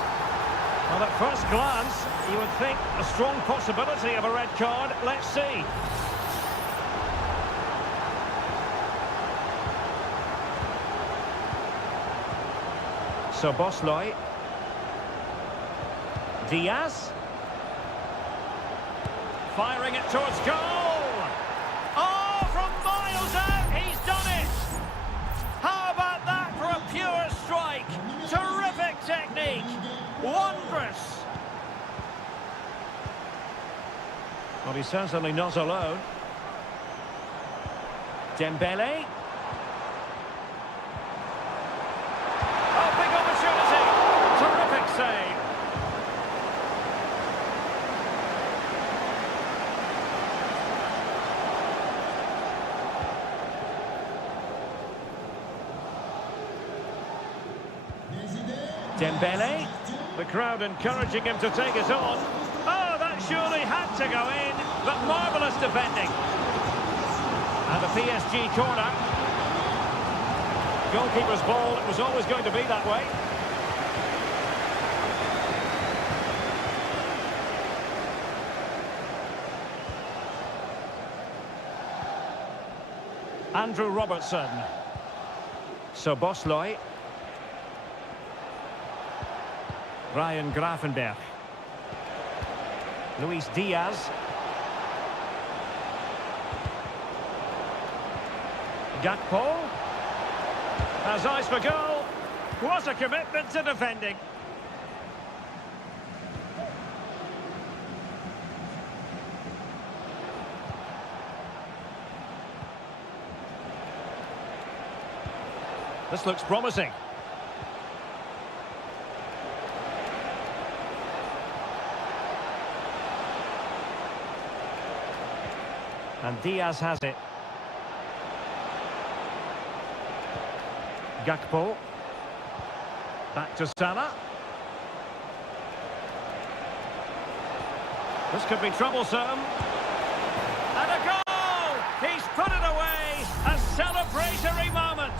Well, at first glance, you would think a strong possibility of a red card. Let's see. So Bosley. Diaz. Firing it towards goal. Oh, from miles out, he's done it. How about that for a pure strike? Terrific technique. Wondrous. Well, he's certainly not alone. Dembele. Oh, big opportunity. Terrific save. Dembele, the crowd encouraging him to take it on. Oh, that surely had to go in, but marvellous defending. And a PSG corner. Goalkeeper's ball, it was always going to be that way. Andrew Robertson. So Bosley. Ryan Gravenberch. Luis Diaz. Gakpo. Has eyes for goal. What a commitment to defending. This looks promising. And Diaz has it. Gakpo. Back to Salah. This could be troublesome. And a goal! He's put it away! A celebratory moment!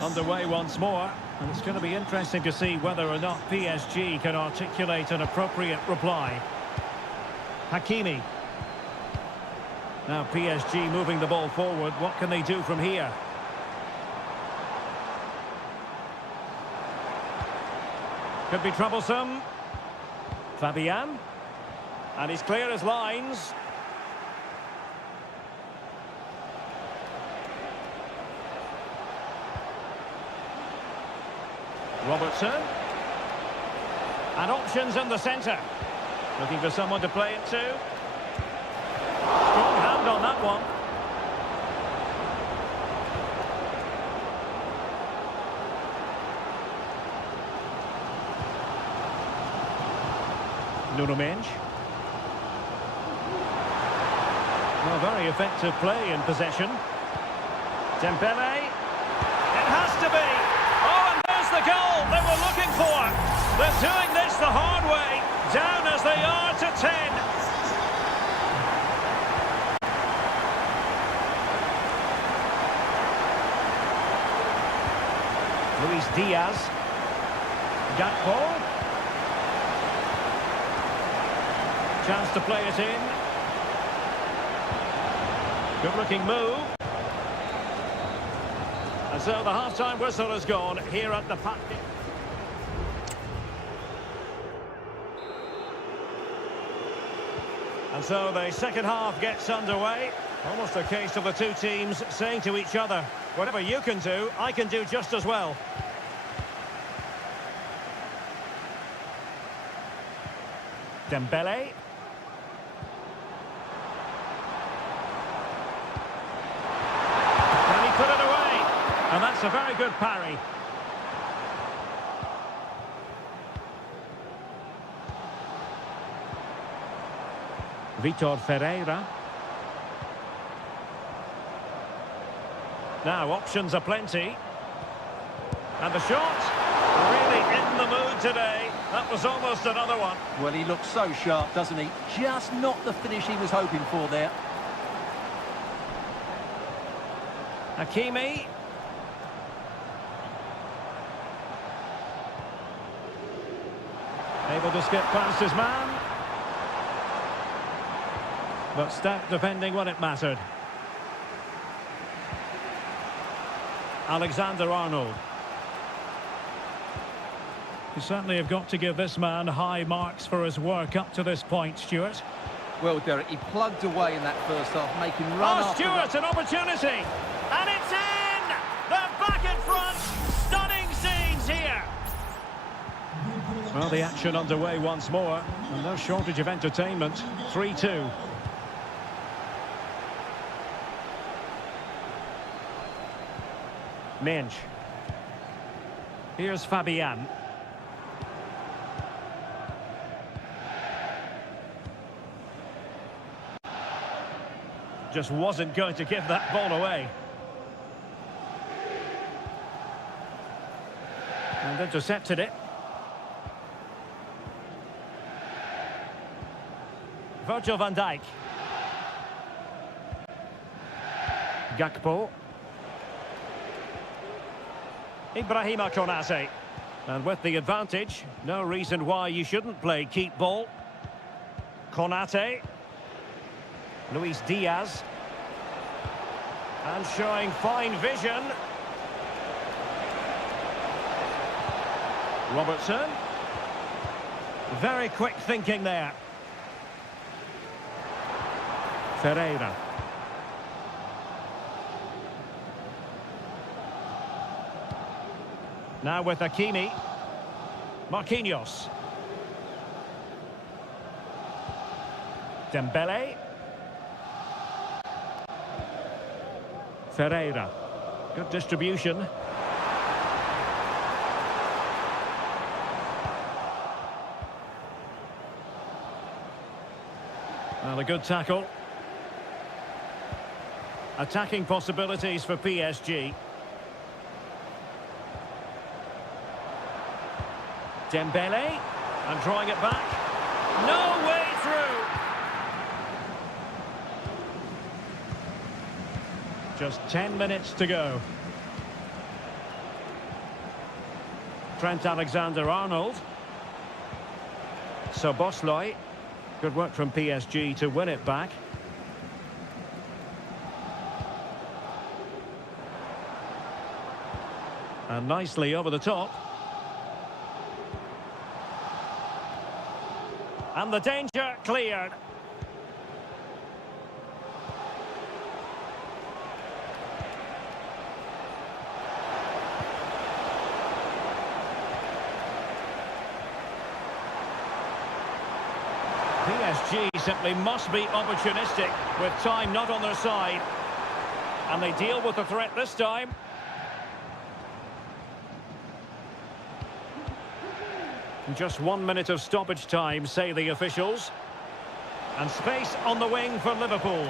Underway once more. And it's going to be interesting to see whether or not PSG can articulate an appropriate reply. Hakimi. Now PSG moving the ball forward. What can they do from here? Could be troublesome. Fabian. And he's clear as lines. Robertson. And options in the centre. Looking for someone to play it to. Strong hand on that one. Nuno Mendes. Well, very effective play in possession. Dembele. It has to be. Oh, and there's the goal they were looking for. They're doing this the hard way. Down as they are to 10. Luis Diaz. Gakpo. Chance to play it in. Good looking move. And And so the half-time whistle has gone here at the park. And so the second half gets underway. Almost a case of the two teams saying to each other, whatever you can do, I can do just as well. Dembele. Can he put it away? And that's a very good parry. Vitor Ferreira. Now, options are plenty. And the shot, really in the mood today. That was almost another one. Well, he looks so sharp, doesn't he? Just not the finish he was hoping for there. Hakimi. Able to skip past his man. But stout defending when it mattered. Alexander-Arnold. You certainly have got to give this man high marks for his work up to this point, Stuart. Well, Derek, he plugged away in that first half, making run after Stuart, an opportunity! And it's in! They're back in front! Stunning scenes here! Well, the action underway once more, and no shortage of entertainment. 3-2. Mensch. Here's Fabian. Just wasn't going to give that ball away. And intercepted it. Virgil van Dijk. Gakpo. Ibrahima Konate. And with the advantage, no reason why you shouldn't play keep ball. Konate. Luis Diaz. And showing fine vision. Robertson. Very quick thinking there. Ferreira. Now with Hakimi. Marquinhos. Dembele. Ferreira. Good distribution. Well, a good tackle. Attacking possibilities for PSG. Dembele, and drawing it back. No way through. Just 10 minutes to go. Trent Alexander-Arnold. Szoboszlai. Good work from PSG to win it back. And nicely over the top. And the danger cleared. PSG simply must be opportunistic with time not on their side. And they deal with the threat this time. Just 1 minute of stoppage time, say the officials. And space on the wing for Liverpool.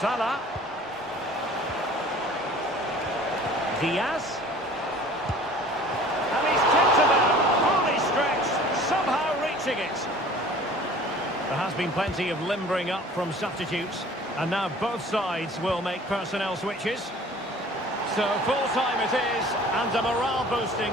Salah. Diaz. And he's tipped it out, fully stretched, somehow reaching it. There has been plenty of limbering up from substitutes. And now both sides will make personnel switches. So full time it is, and a morale boosting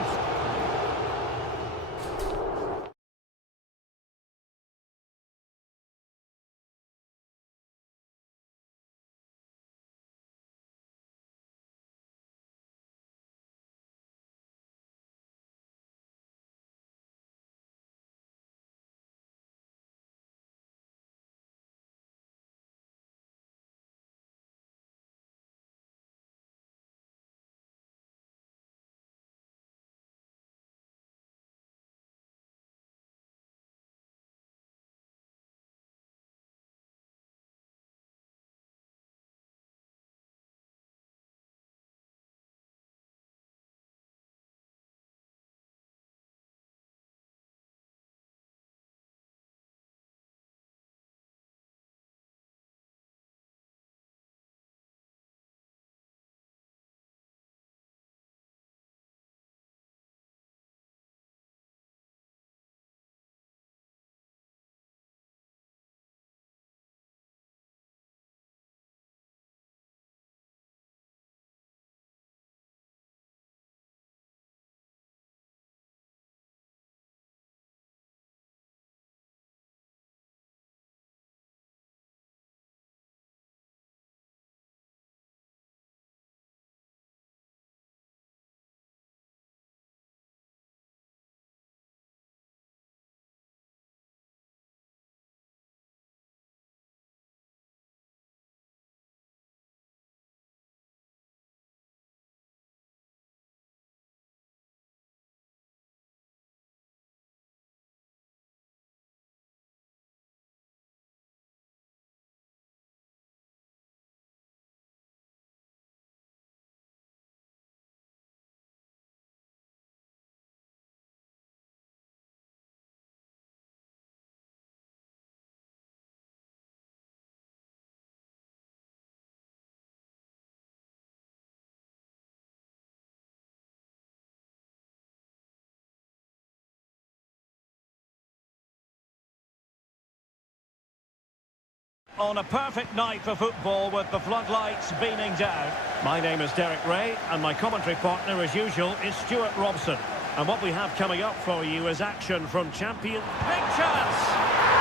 on a perfect night for football with the floodlights beaming down. My name is Derek Ray, and my commentary partner, as usual, is Stuart Robson. And what we have coming up for you is action from champion. Big chance!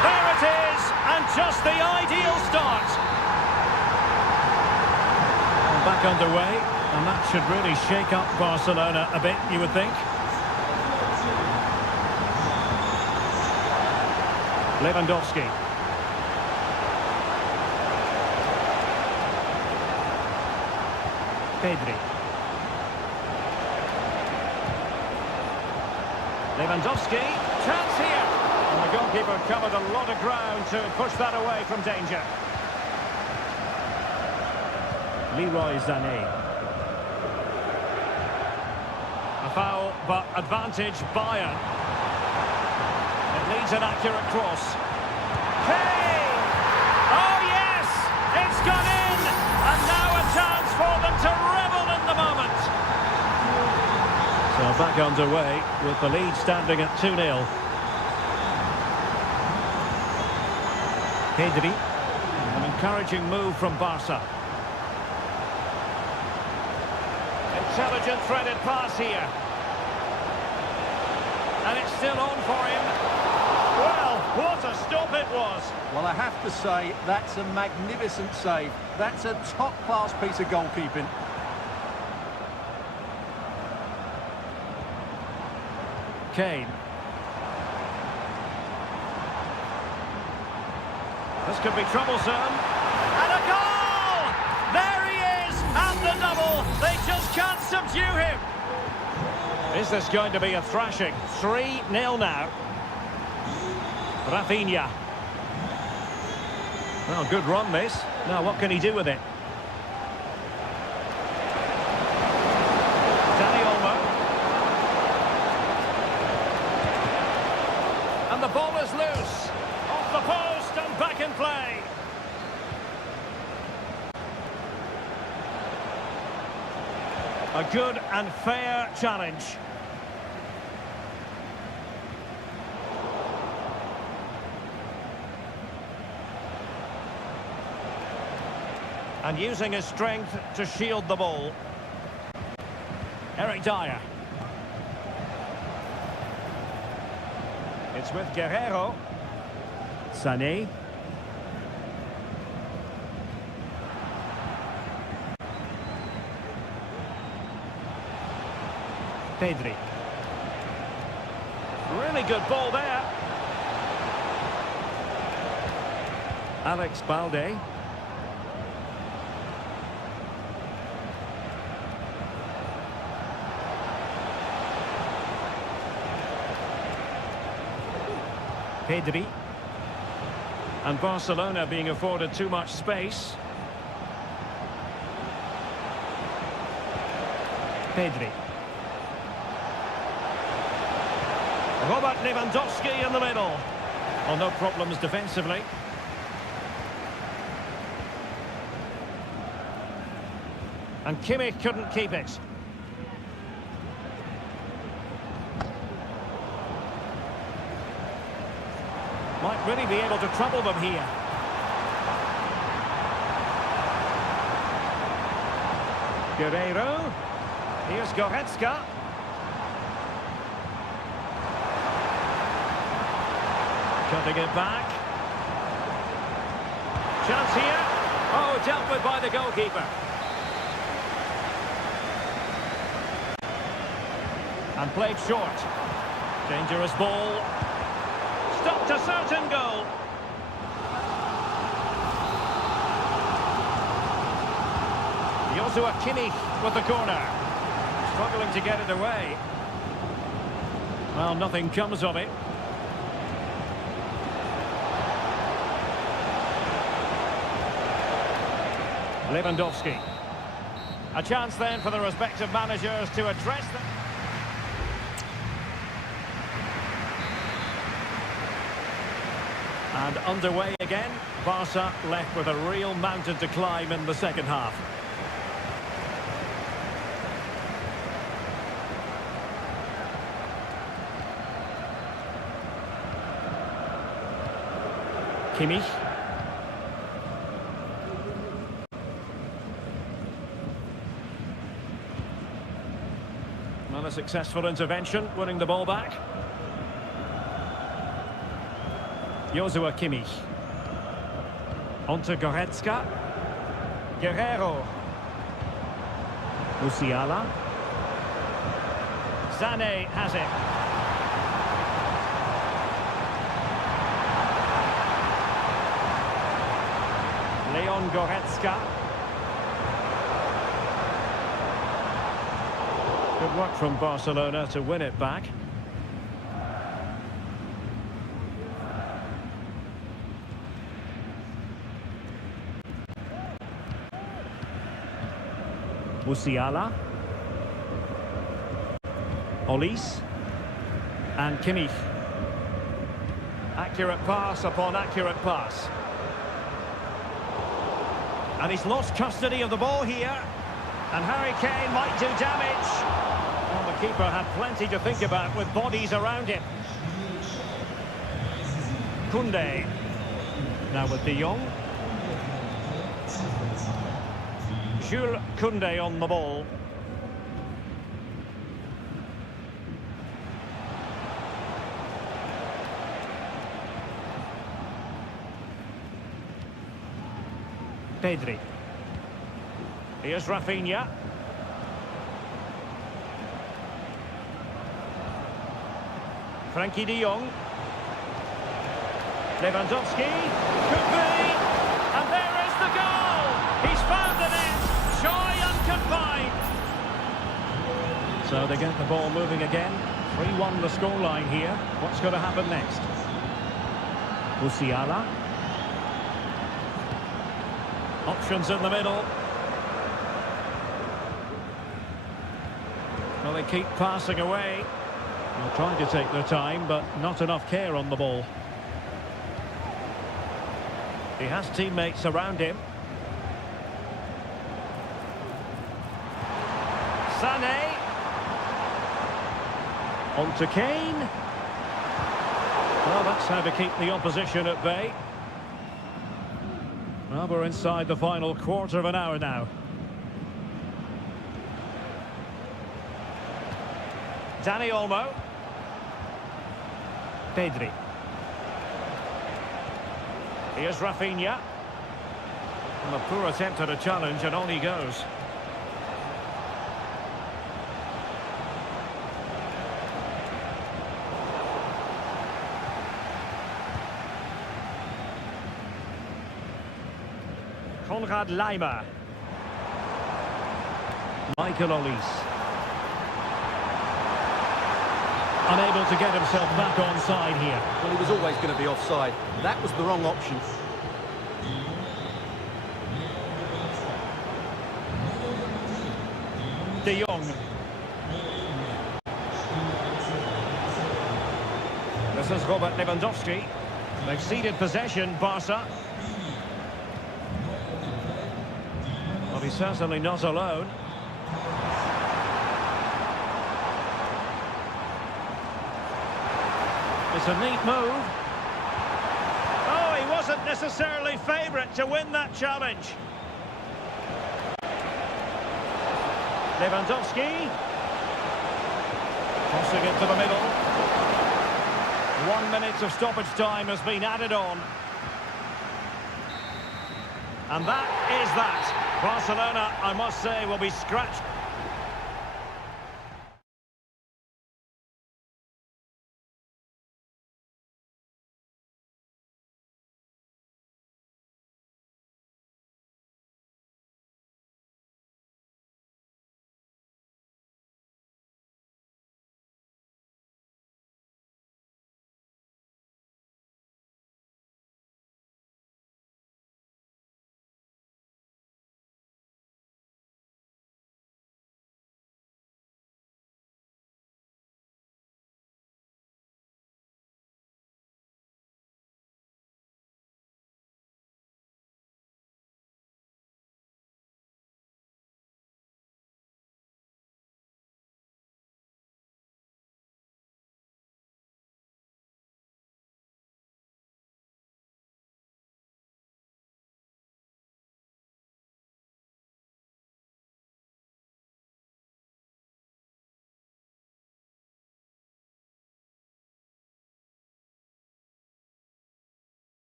There it is, and just the ideal start. And back underway, and that should really shake up Barcelona a bit, you would think. Lewandowski. Pedri. Lewandowski, chance here. And the goalkeeper covered a lot of ground to push that away from danger. Leroy Sané. A foul, but advantage Bayern. It needs an accurate cross. Kane! Oh yes! It's gone in! And now a chance for them to revel in the moment. So back underway with the lead standing at 2-0. Pedri. An encouraging move from Barca. Intelligent threaded pass here. And it's still on for him. Well, what a stop it was. Well, I have to say, that's a magnificent save. That's a top-class piece of goalkeeping. Kane. This could be troublesome. And a goal! There he is! And the double! They just can't subdue him! Is this going to be a thrashing? 3-0 now. Rafinha. Well, good run this. Now, what can he do with it? Dani Olmo. And the ball is loose. Off the post and back in play. A good and fair challenge. And using his strength to shield the ball. Eric Dyer. It's with Guerrero. Sané. Pedri. Really good ball there. Alex Balde. Pedri. And Barcelona being afforded too much space. Pedri. Robert Lewandowski in the middle. Well, no problems defensively. And Kimmich couldn't keep it. Might really be able to trouble them here. Guerrero. Here's Goretzka. Cutting it back. Chance here. Oh, dealt with by the goalkeeper. And played short. Dangerous ball. Stopped a certain goal. Joshua Kimmich with the corner. Struggling to get it away. Well, nothing comes of it. Lewandowski. A chance then for the respective managers to address them. And underway again. Barca left with a real mountain to climb in the second half. Kimmich. Not a successful intervention, winning the ball back. Joshua Kimmich. Onto Goretzka. Guerrero. Musiala. Sané has it. Leon Goretzka. Good work from Barcelona to win it back. Musiala. Olise. And Kimmich. Accurate pass upon accurate pass. And he's lost custody of the ball here. And Harry Kane might do damage. Well, the keeper had plenty to think about with bodies around him. Koundé. Now with De Jong. Jules Koundé on the ball. Pedri. Here's Rafinha. Frankie de Jong. Lewandowski. Could be. And there is the goal. He's found the net. Shy and confined. So they get the ball moving again. 3-1 the scoreline here. What's going to happen next? Musiala. Options in the middle. Well, they keep passing away. They're trying to take their time, but not enough care on the ball. He has teammates around him. Sané. On to Kane. Well, that's how to keep the opposition at bay. Well, we're inside the final quarter of an hour now. Dani Olmo. Pedri. Here's Rafinha. And a poor attempt at a challenge, and on he goes. Konrad Laimer. Michael Olise. Unable to get himself back onside here. Well, he was always going to be offside. That was the wrong option. De Jong. This is Robert Lewandowski. They've ceded possession, Barca. Well, he's certainly not alone. It's a neat move. Oh, he wasn't necessarily favourite to win that challenge. Lewandowski. Tossing it to the middle. 1 minute of stoppage time has been added on. And that is that. Barcelona, I must say, will be scratched.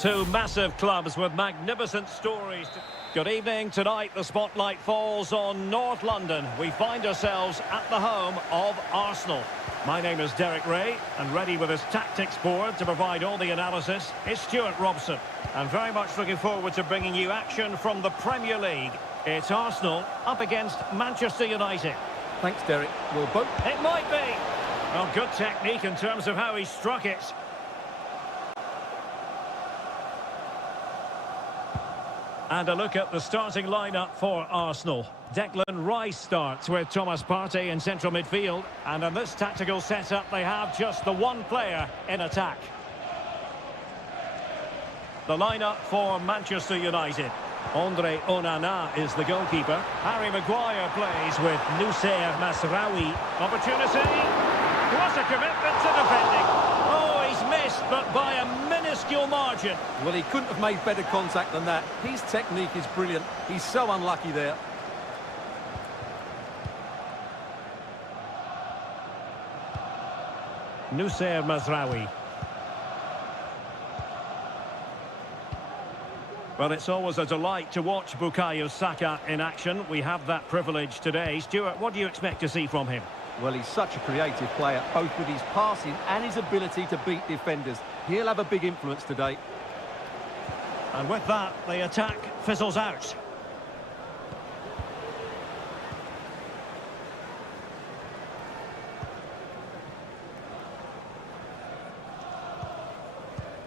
Two massive clubs with magnificent stories. Good evening. Tonight the spotlight falls on North London. We find ourselves at the home of Arsenal. My name is Derek Ray, and ready with his tactics board to provide all the analysis is Stuart Robson. And very much looking forward to bringing you action from the Premier League. It's Arsenal up against Manchester United. Thanks, Derek. We'll both... It might be. Well, good technique in terms of how he struck it. And a look at the starting lineup for Arsenal. Declan Rice starts with Thomas Partey in central midfield. And in this tactical setup, they have just the one player in attack. The lineup for Manchester United. Andre Onana is the goalkeeper. Harry Maguire plays with Nusayr Masraoui. Opportunity. What a commitment to defending. Oh, he's missed, but by a minuscule margin. Well, he couldn't have made better contact than that. His technique is brilliant. He's so unlucky there. Nusayr Masraoui. Well, it's always a delight to watch Bukayo Saka in action. We have that privilege today. Stuart, what do you expect to see from him? Well, he's such a creative player, both with his passing and his ability to beat defenders. He'll have a big influence today. And with that, the attack fizzles out.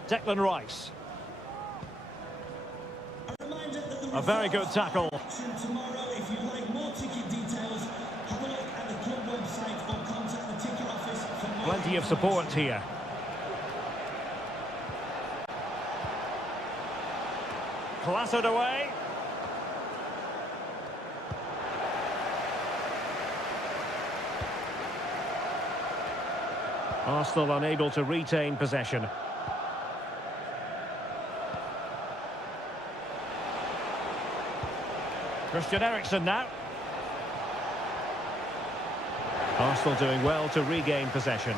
Declan Rice. A very good tackle. Tomorrow, if you like more ticket details, have a look at the club website or contact the ticket office for more. Plenty of support here. Clattered away. Arsenal unable to retain possession. Christian Eriksen now. Arsenal doing well to regain possession.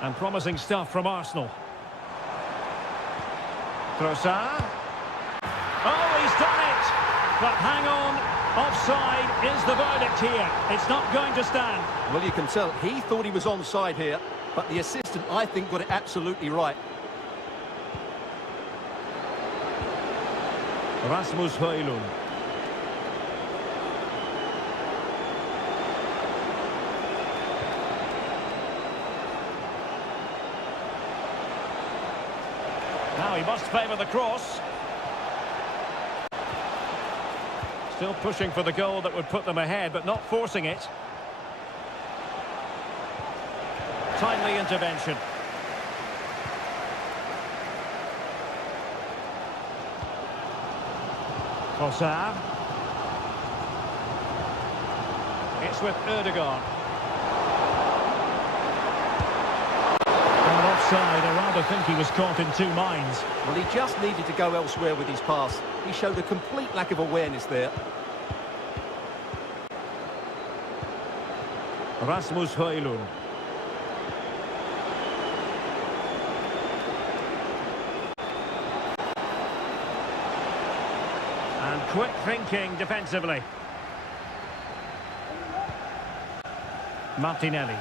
And promising stuff from Arsenal. Trossard. Oh, he's done it! But hang on, offside is the verdict here. It's not going to stand. Well, you can tell he thought he was onside here, but the assistant, I think, got it absolutely right. Rasmus Højlund. Now he must favour the cross. Still pushing for the goal that would put them ahead, but not forcing it. Timely intervention. Trossard. It's with Erdogan. And offside, I rather think he was caught in two minds. Well, he just needed to go elsewhere with his pass. He showed a complete lack of awareness there. Rasmus Højlund. And quick thinking defensively. Martinelli.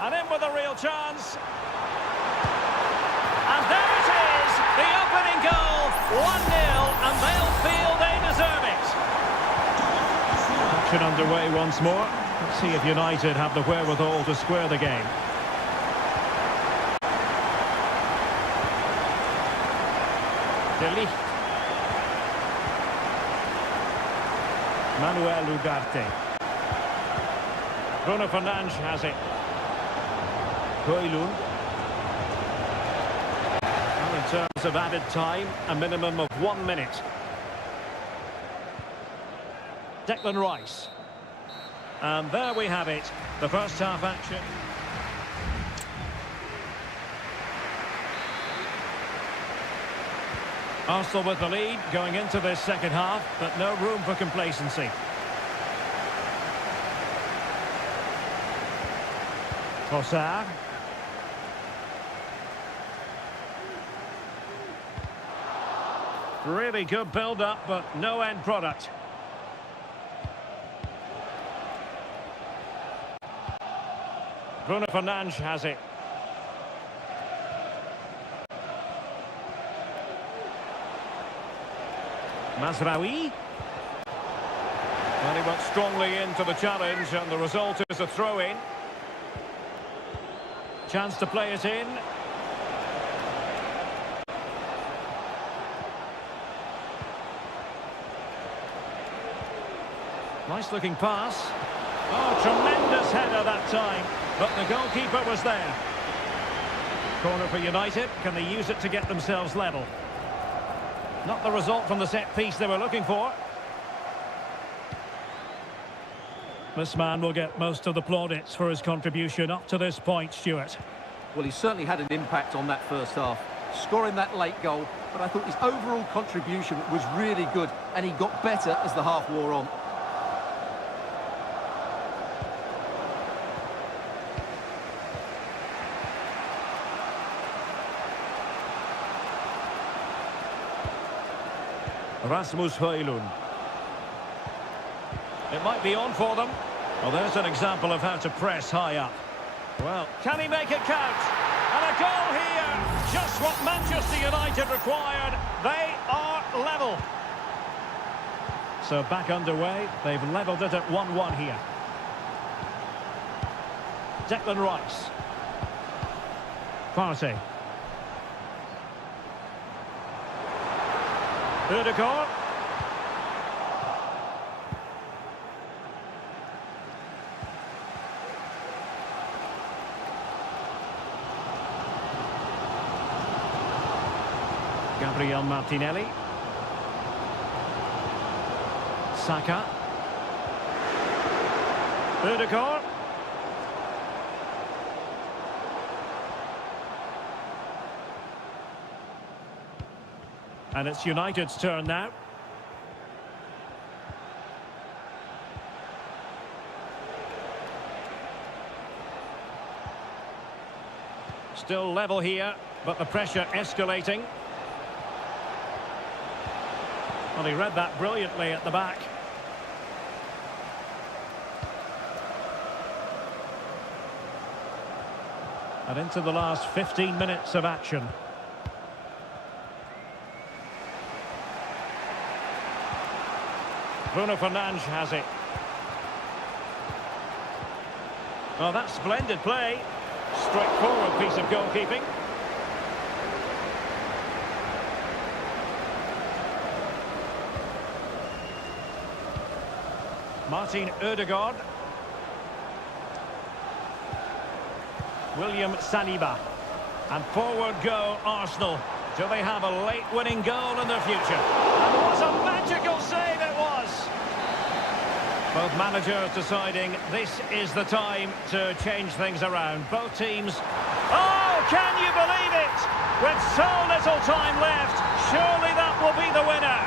And in with a real chance. And there it is, the opening goal. 1-0, and they'll feel they deserve it. Action underway once more. Let's see if United have the wherewithal to square the game. De Ligt. Manuel Ugarte. Bruno Fernandes has it. Højlund. Well, in terms of added time, a minimum of 1 minute. Declan Rice. And there we have it, the first half action. Arsenal with the lead going into this second half, but no room for complacency. Trossard. Really good build-up, but no end product. Bruno Fernandes has it. Mazraoui. Well, he went strongly into the challenge, and the result is a throw-in. Chance to play it in. Nice looking pass. Oh, tremendous header that time, but the goalkeeper was there. Corner for United. Can they use it to get themselves level? Not the result from the set piece they were looking for. This man will get most of the plaudits for his contribution up to this point, Stuart. Well, he certainly had an impact on that first half, scoring that late goal, but I thought his overall contribution was really good, and he got better as the half wore on. Rasmus Højlund. It might be on for them. Well, there's an example of how to press high up. Well, can he make it count? And a goal here! Just what Manchester United required. They are level. So back underway. They've levelled it at 1-1 here. Declan Rice. Partey. Ødegaard. Gabriel Martinelli. Saka. Ødegaard. And it's United's turn now. Still level here, but the pressure escalating. Well, he read that brilliantly at the back. And into the last 15 minutes of action. Bruno Fernandes has it. Oh, that's splendid play. Straightforward piece of goalkeeping. Martin Ødegaard. William Saliba. And forward go Arsenal. Do they have a late winning goal in their future? And what a magical save it was! Both managers deciding this is the time to change things around. Both teams... Oh, can you believe it? With so little time left, surely that will be the winner.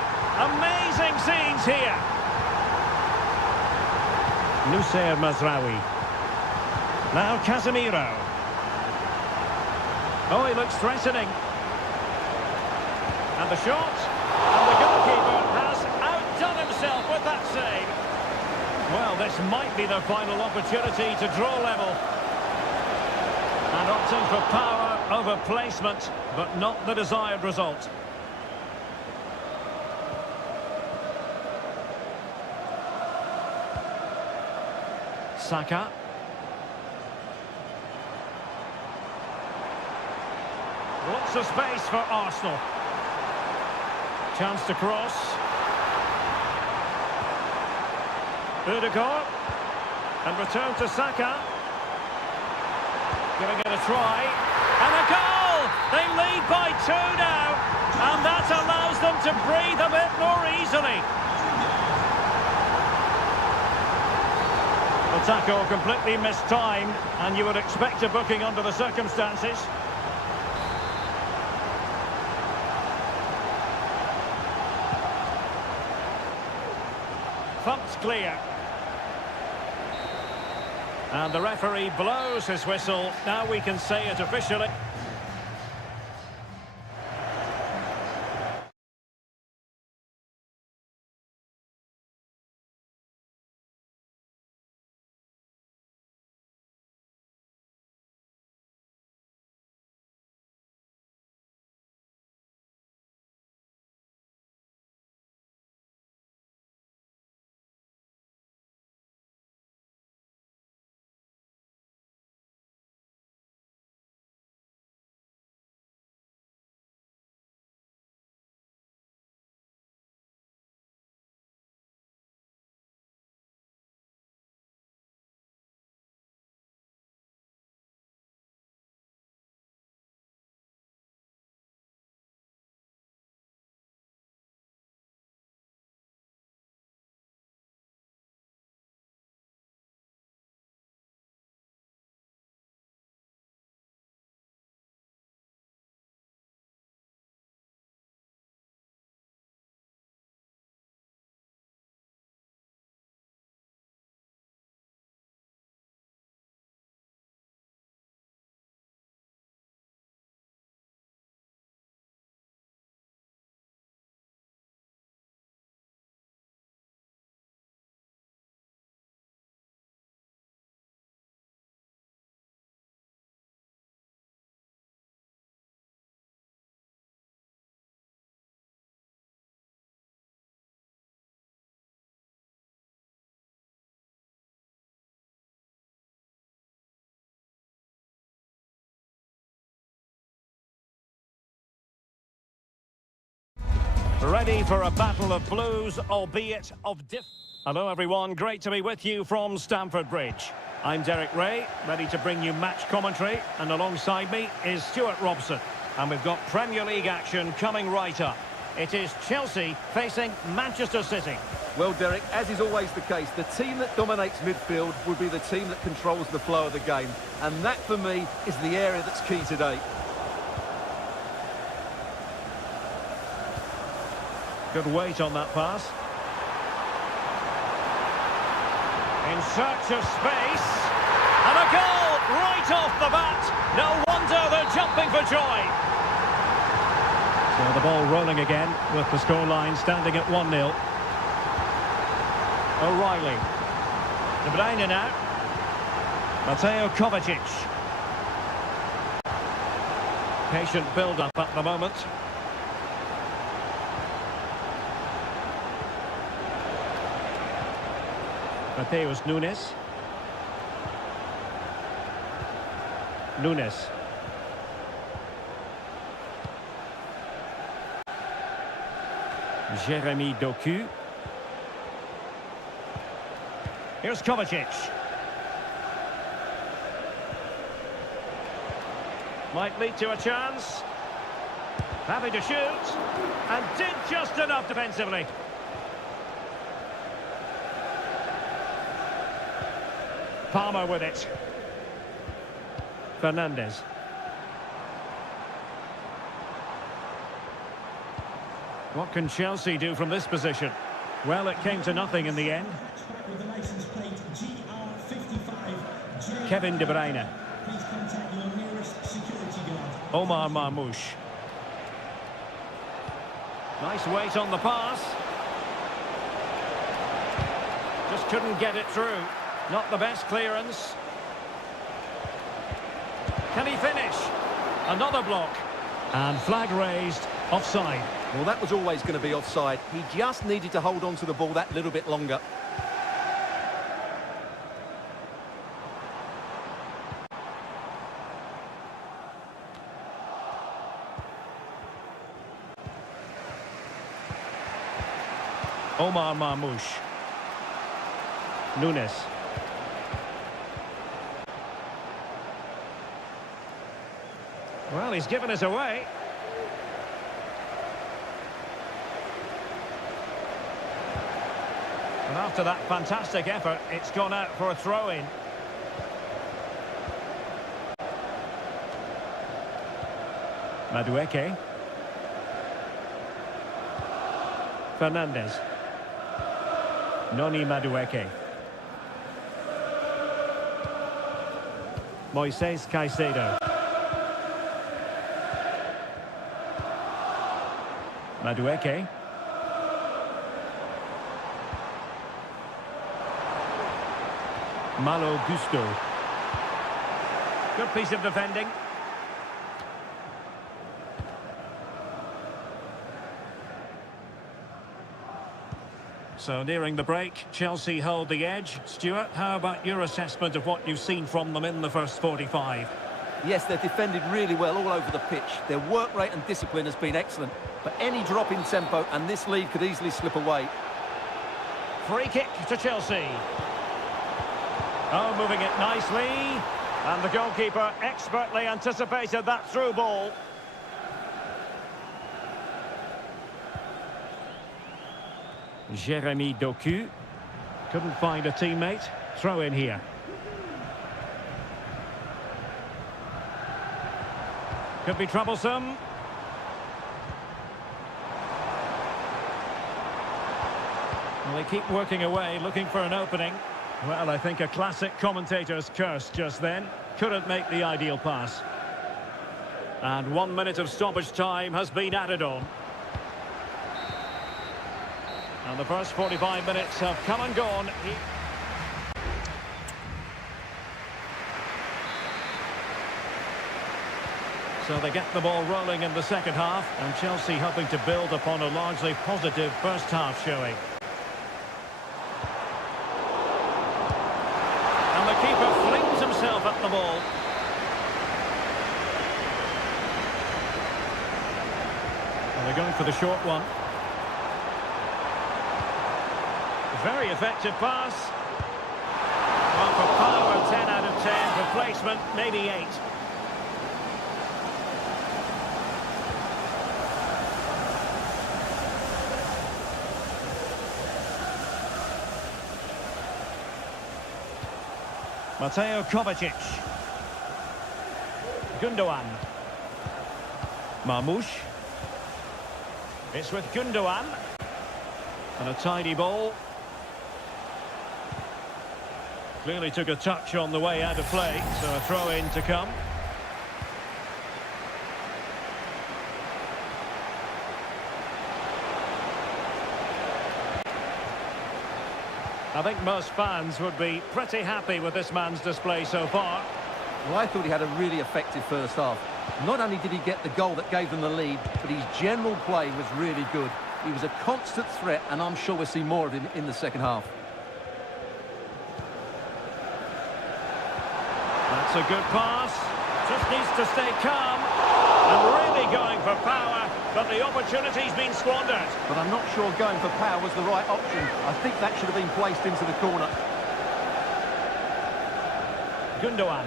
Amazing scenes here. Noussair Mazraoui. Now Casemiro. Oh, he looks threatening. And the shot. And the goalkeeper has outdone himself with that save. Well, this might be their final opportunity to draw level. And opting for power over placement, but not the desired result. Saka. Lots of space for Arsenal. Chance to cross. Ødegaard. And return to Saka. Giving it a try. And a goal! They lead by 2 now. And that allows them to breathe a bit more easily. The tackle completely mistimed, and you would expect a booking under the circumstances. Thumped clear. And the referee blows his whistle. Now we can say it officially. Ready for a battle of blues, albeit of Hello everyone, great to be with you from Stamford Bridge. I'm Derek Ray, ready to bring you match commentary, and alongside me is Stuart Robson. And we've got Premier League action coming right up. It is Chelsea facing Manchester City. Well, Derek, as is always the case, the team that dominates midfield will be the team that controls the flow of the game. And that, for me, is the area that's key today. Good weight on that pass. In search of space. And a goal right off the bat. No wonder they're jumping for joy. So the ball rolling again with the scoreline standing at 1-0. O'Reilly. De Bruyne now. Mateo Kovacic. Patient build-up at the moment. Mateus Nunes. Nunes. Jeremy Doku. Here's Kovacic. Might lead to a chance. Happy to shoot. And did just enough defensively. Palmer with it. Fernandez. What can Chelsea do from this position? Well, it came to nothing in the end. Kevin De Bruyne. Omar Marmoush. Nice weight on the pass. Just couldn't get it through. Not the best clearance. Can he finish? Another block. And flag raised, offside. Well, that was always going to be offside. He just needed to hold on to the ball that little bit longer. Omar Marmoush. Nunes. Well, he's given us away. And after that fantastic effort, it's gone out for a throw-in. Madueke. Fernandez. Noni Madueke. Moises Caicedo. Madueke. Malo Gusto. Good piece of defending. So nearing the break, Chelsea hold the edge. Stuart, how about your assessment of what you've seen from them in the first 45? Yes, they've defended really well all over the pitch. Their work rate and discipline has been excellent. But any drop in tempo and this lead could easily slip away. Free kick to Chelsea. Oh, moving it nicely. And the goalkeeper expertly anticipated that through ball. Jeremy Doku. Couldn't find a teammate. Throw in here. Could be troublesome. Well, they keep working away, looking for an opening. Well, I think a classic commentator's curse just then. Couldn't make the ideal pass. And 1 minute of stoppage time has been added on. And the first 45 minutes have come and gone. So they get the ball rolling in the second half, and Chelsea hoping to build upon a largely positive first half showing. And the keeper flings himself at the ball. And they're going for the short one. Very effective pass. Well, for power, 10 out of 10. For placement, maybe 8. Mateo Kovacic. Gundogan. Marmoush. It's with Gundogan. And a tidy ball. Clearly took a touch on the way out of play, so a throw-in to come. I think most fans would be pretty happy with this man's display so far. Well, I thought he had a really effective first half. Not only did he get the goal that gave them the lead, but his general play was really good. He was a constant threat, and I'm sure we'll see more of him in the second half. That's a good pass. Just needs to stay calm. And really going for power, but the opportunity's been squandered. But I'm not sure going for power was the right option. I think that should have been placed into the corner. Gundogan.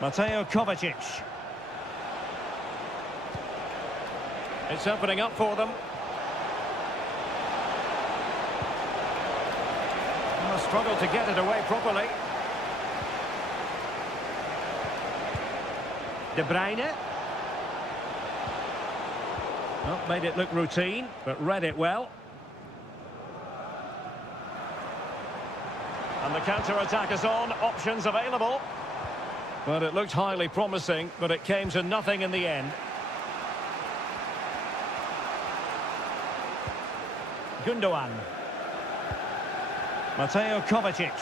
Mateo Kovacic. It's opening up for them. Struggled to get it away properly. De Bruyne. Well, made it look routine, but read it well. And the counter-attack is on, options available. But it looked highly promising, but it came to nothing in the end. Gundogan. Mateo Kovacic.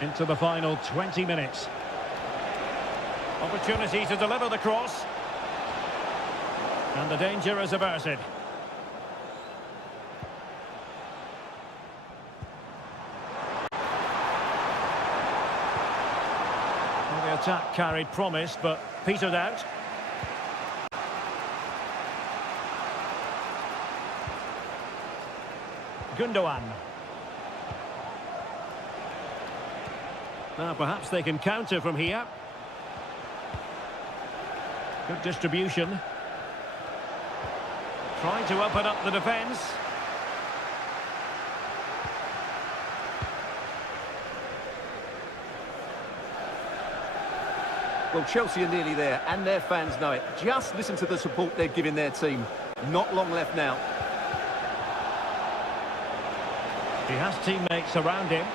Into the final 20 minutes. Opportunity to deliver the cross. And the danger is averted. Well, the attack carried promise, but petered out. Gundogan. Now perhaps they can counter from here. Good distribution. Trying to open up the defence. Well, Chelsea are nearly there, and their fans know it. Just listen to the support they're giving their team. Not long left now. He has teammates around him.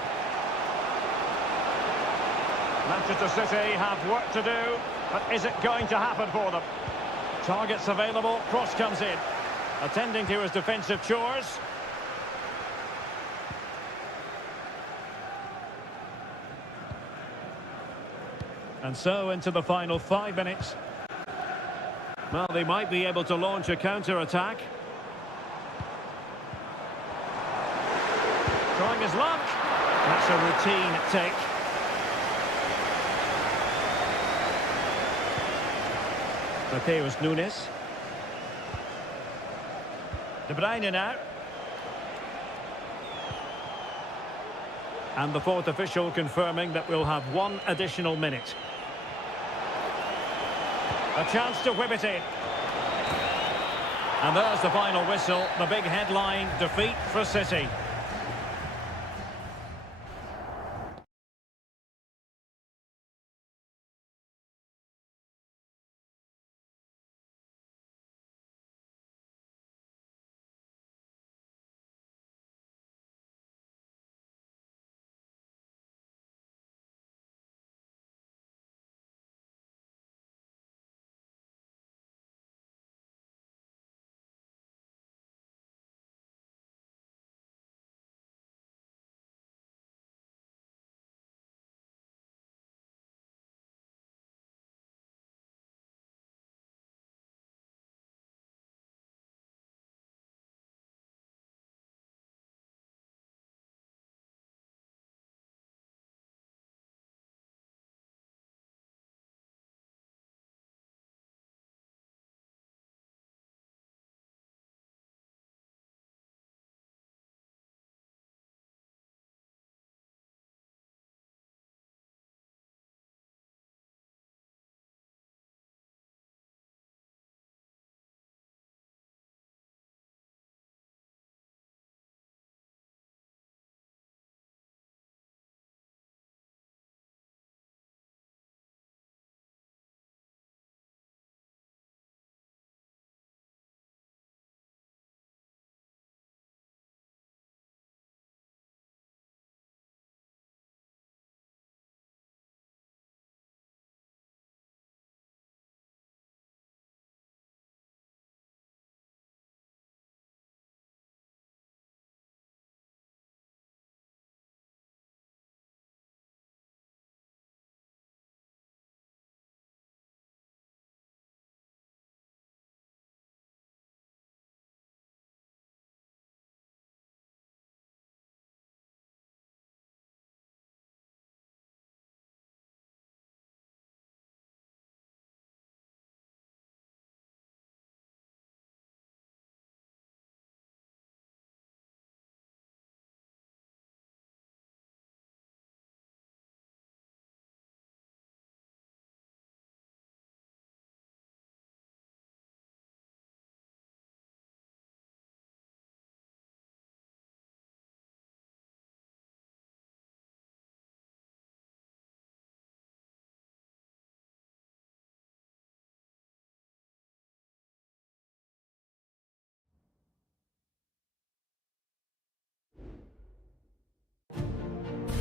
Manchester City have work to do, but is it going to happen for them? Targets available, cross comes in. Attending to his defensive chores. And so into the final 5 minutes. Well, they might be able to launch a counter-attack. Trying his luck. That's a routine take. Mateus Nunes. De Bruyne now. And the fourth official confirming that we'll have 1 additional minute. A chance to whip it in. And there's the final whistle. The big headline, defeat for City.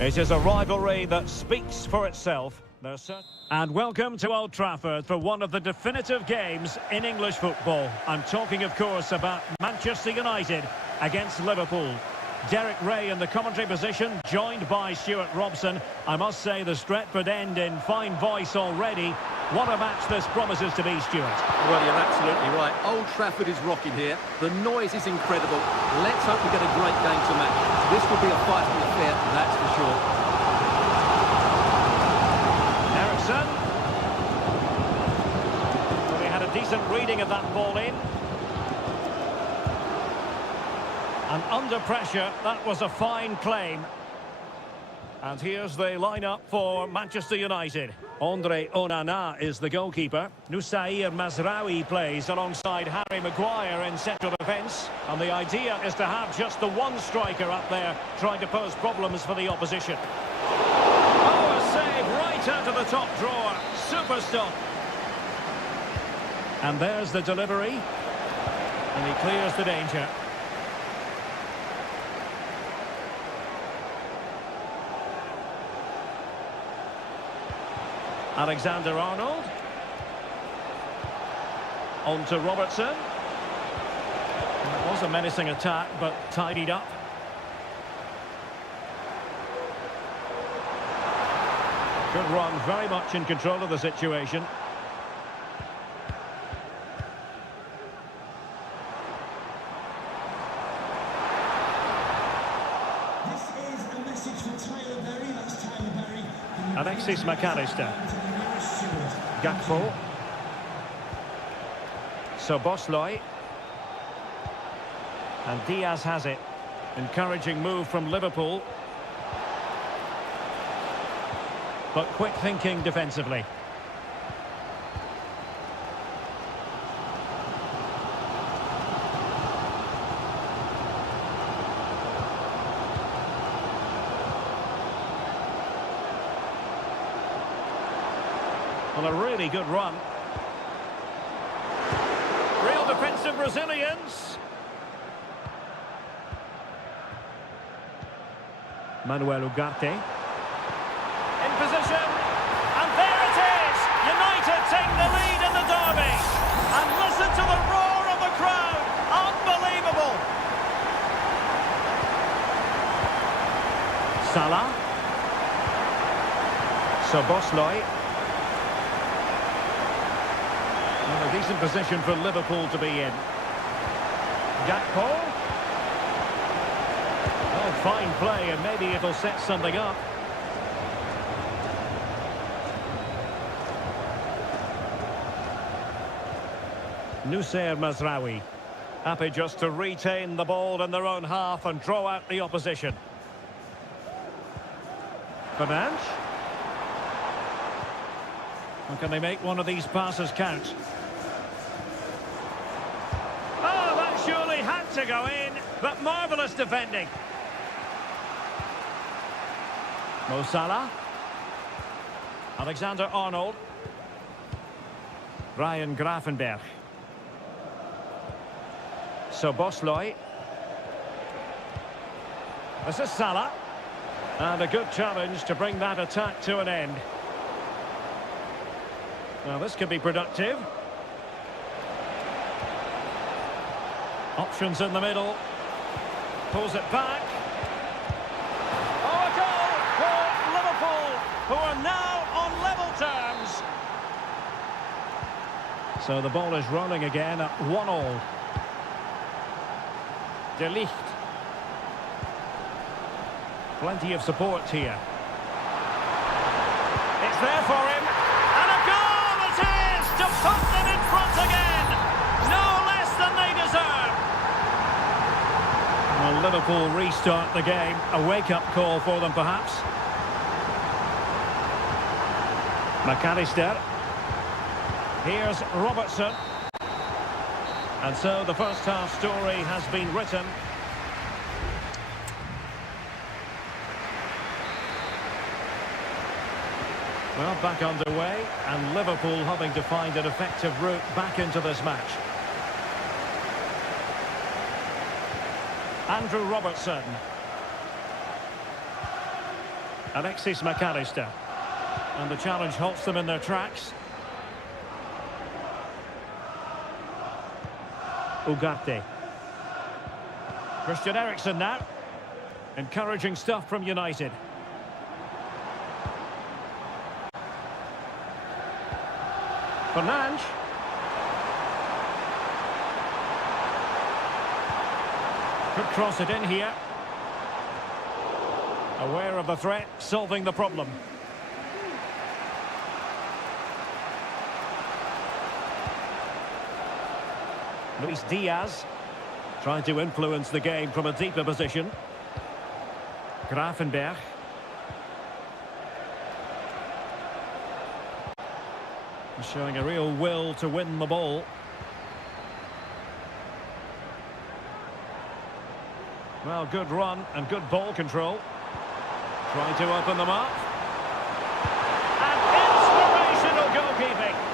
It is a rivalry that speaks for itself. And welcome to Old Trafford for one of the definitive games in English football. I'm talking, of course, about Manchester United against Liverpool. Derek Ray in the commentary position, joined by Stuart Robson. I must say the Stretford end in fine voice already. What a match this promises to be, Stuart. Well, you're absolutely right. Old Trafford is rocking here. The noise is incredible. Let's hope we get a great game to match. This will be a fighting affair, that's for sure. Ericsson. Well, he had a decent reading of that ball in. And under pressure, that was a fine claim. And here's the lineup for Manchester United. Andre Onana is the goalkeeper. Nusair Mazraoui plays alongside Harry Maguire in central defence. And the idea is to have just the one striker up there trying to pose problems for the opposition. Oh, a save Right out of the top drawer. Super stop. And there's the delivery. And he clears the danger. Alexander-Arnold. On to Robertson. It was a menacing attack, but tidied up. Good run, very much in control of the situation. This is a message for Tyler Berry. That's Tyler Berry. Alexis McAllister. Gakpo. Sobosloy. And Diaz has it. Encouraging move from Liverpool. But quick thinking defensively. Well, a really good run. Real defensive resilience. Manuel Ugarte. In position. And there it is! United take the lead in the derby. And listen to the roar of the crowd. Unbelievable. Salah. Sobosloy. Well, a decent position for Liverpool to be in. Gakpo. Oh, fine play, and maybe it'll set something up. Nusayr Mazraoui. Happy just to retain the ball in their own half and draw out the opposition. Fernandes. Well, can they make one of these passes count? Oh, that surely had to go in, but marvellous defending. Mo Salah. Alexander-Arnold. Ryan Gravenberch. Sobosloy. This is Salah. And a good challenge to bring that attack to an end. Now this could be productive. Options in the middle. Pulls it back. Oh, a goal for Liverpool, who are now on level terms. So the ball is rolling again at 1-1. De Ligt. Plenty of support here. It's there for him. And a goal it is to put them in front again. No less than they deserve. Well, Liverpool restart the game. A wake-up call for them, perhaps. McAllister. Here's Robertson. And so the first half story has been written. Well, back underway, and Liverpool having to find an effective route back into this match. Andrew Robertson. Alexis McAllister. And the challenge halts them in their tracks. Ugarte. Christian Eriksen now. Encouraging stuff from United. Fernandes. Could cross it in here. Aware of the threat, solving the problem. Luis Diaz trying to influence the game from a deeper position. Gravenberch. Showing a real will to win the ball. Well, good run and good ball control. Trying to open them up.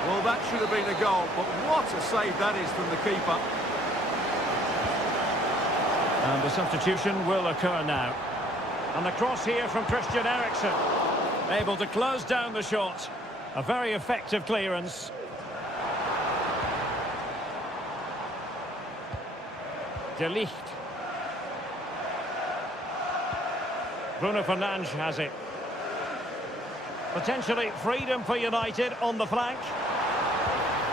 Well, that should have been a goal, but what a save that is from the keeper. And the substitution will occur now. And the cross here from Christian Eriksen. Able to close down the shot. A very effective clearance. De Ligt. Bruno Fernandes has it. Potentially freedom for United on the flank.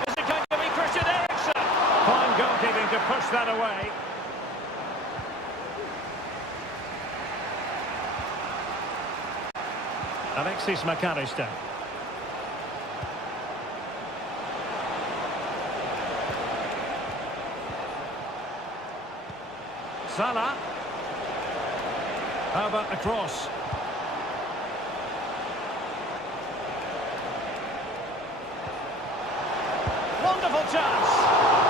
Is it going to be Christian Eriksen? Fine goalkeeping to push that away. Alexis McAllister. Salah. How about a cross? Wonderful chance.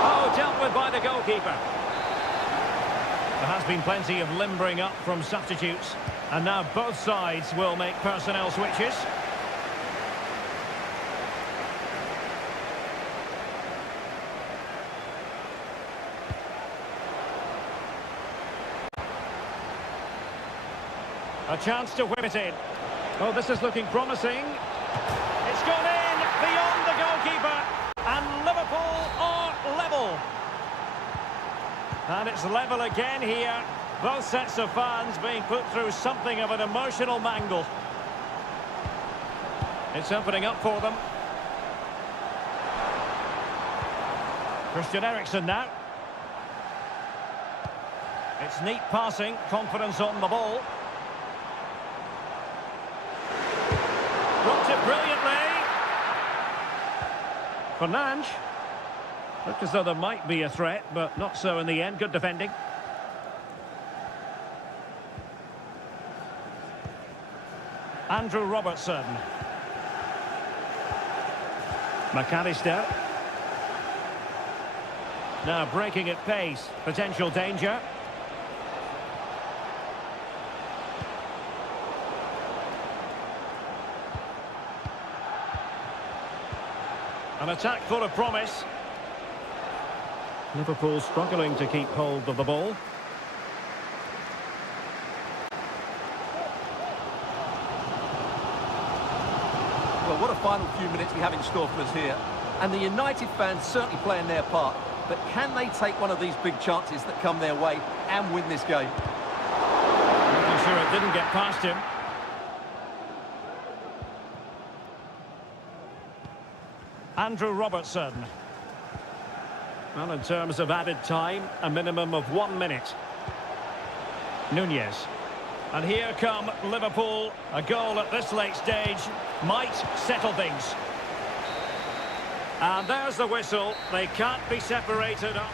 Oh, dealt with by the goalkeeper. There has been plenty of limbering up from substitutes. And now both sides will make personnel switches. A chance to whip it in. Oh, this is looking promising. It's gone in beyond the goalkeeper. And Liverpool are level. And it's level again here. Both sets of fans being put through something of an emotional mangle. It's opening up for them. Christian Eriksen now. It's neat passing, confidence on the ball. Blocked it brilliantly. Fernandes. Looked as though there might be a threat, but not so in the end. Good defending. Andrew Robertson. McAllister. Now breaking at pace. Potential danger. An attack full of promise. Liverpool struggling to keep hold of the ball. Well, what a final few minutes we have in store for us here. And the United fans certainly playing their part. But can they take one of these big chances that come their way and win this game? Making sure it didn't get past him. Andrew Robertson. Well, in terms of added time, a minimum of 1 minute. Nunez. And here come Liverpool. A goal at this late stage might settle things. And there's the whistle. They can't be separated up.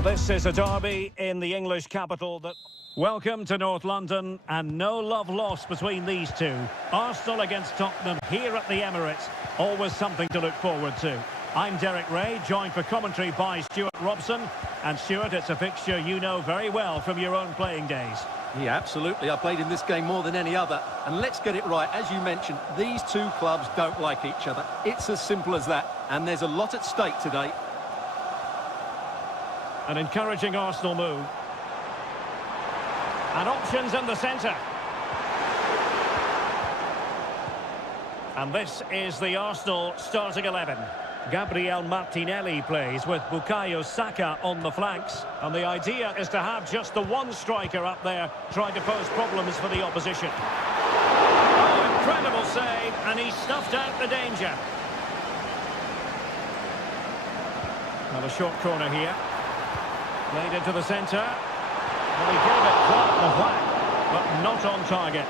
Well, this is a derby in the English capital that... Welcome to North London, and no love lost between these two. Arsenal against Tottenham here at the Emirates. Always something to look forward to. I'm Derek Ray, joined for commentary by Stuart Robson. And Stuart, it's a fixture you know very well from your own playing days. Yeah, absolutely. I played in this game more than any other. And let's get it right. As you mentioned, these two clubs don't like each other. It's as simple as that. And there's a lot at stake today. An encouraging Arsenal move. And options in the centre. And this is the Arsenal starting 11. Gabriel Martinelli plays with Bukayo Saka on the flanks. And the idea is to have just the one striker up there trying to pose problems for the opposition. Oh, incredible save, and he snuffed out the danger. Now a short corner here. Played into the centre. Well, he gave it quite the whack, but not on target.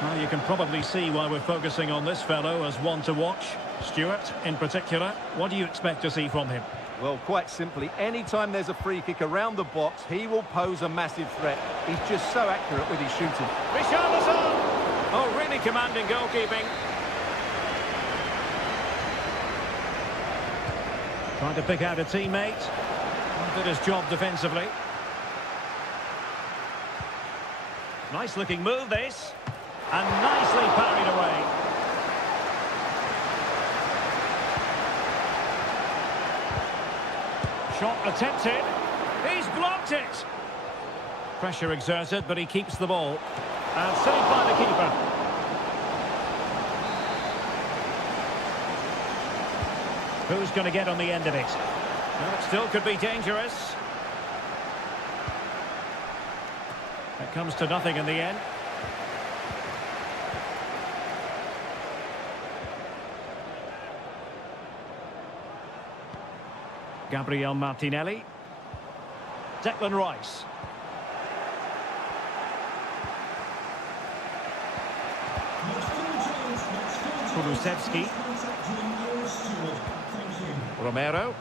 Well, you can probably see why we're focusing on this fellow as one to watch. Stuart, in particular, what do you expect to see from him? Well, quite simply, anytime there's a free kick around the box, he will pose a massive threat. He's just so accurate with his shooting. Richarlison! Oh, really commanding goalkeeping. Trying to pick out a teammate. Did his job defensively. Nice looking move, this. And nicely parried away. Shot attempted. He's blocked it. Pressure exerted, but he keeps the ball. And saved by the keeper. Who's going to get on the end of it? Well, it still could be dangerous. It comes to nothing in the end. Gabriel Martinelli. Declan Rice. Kulusevski. Romero.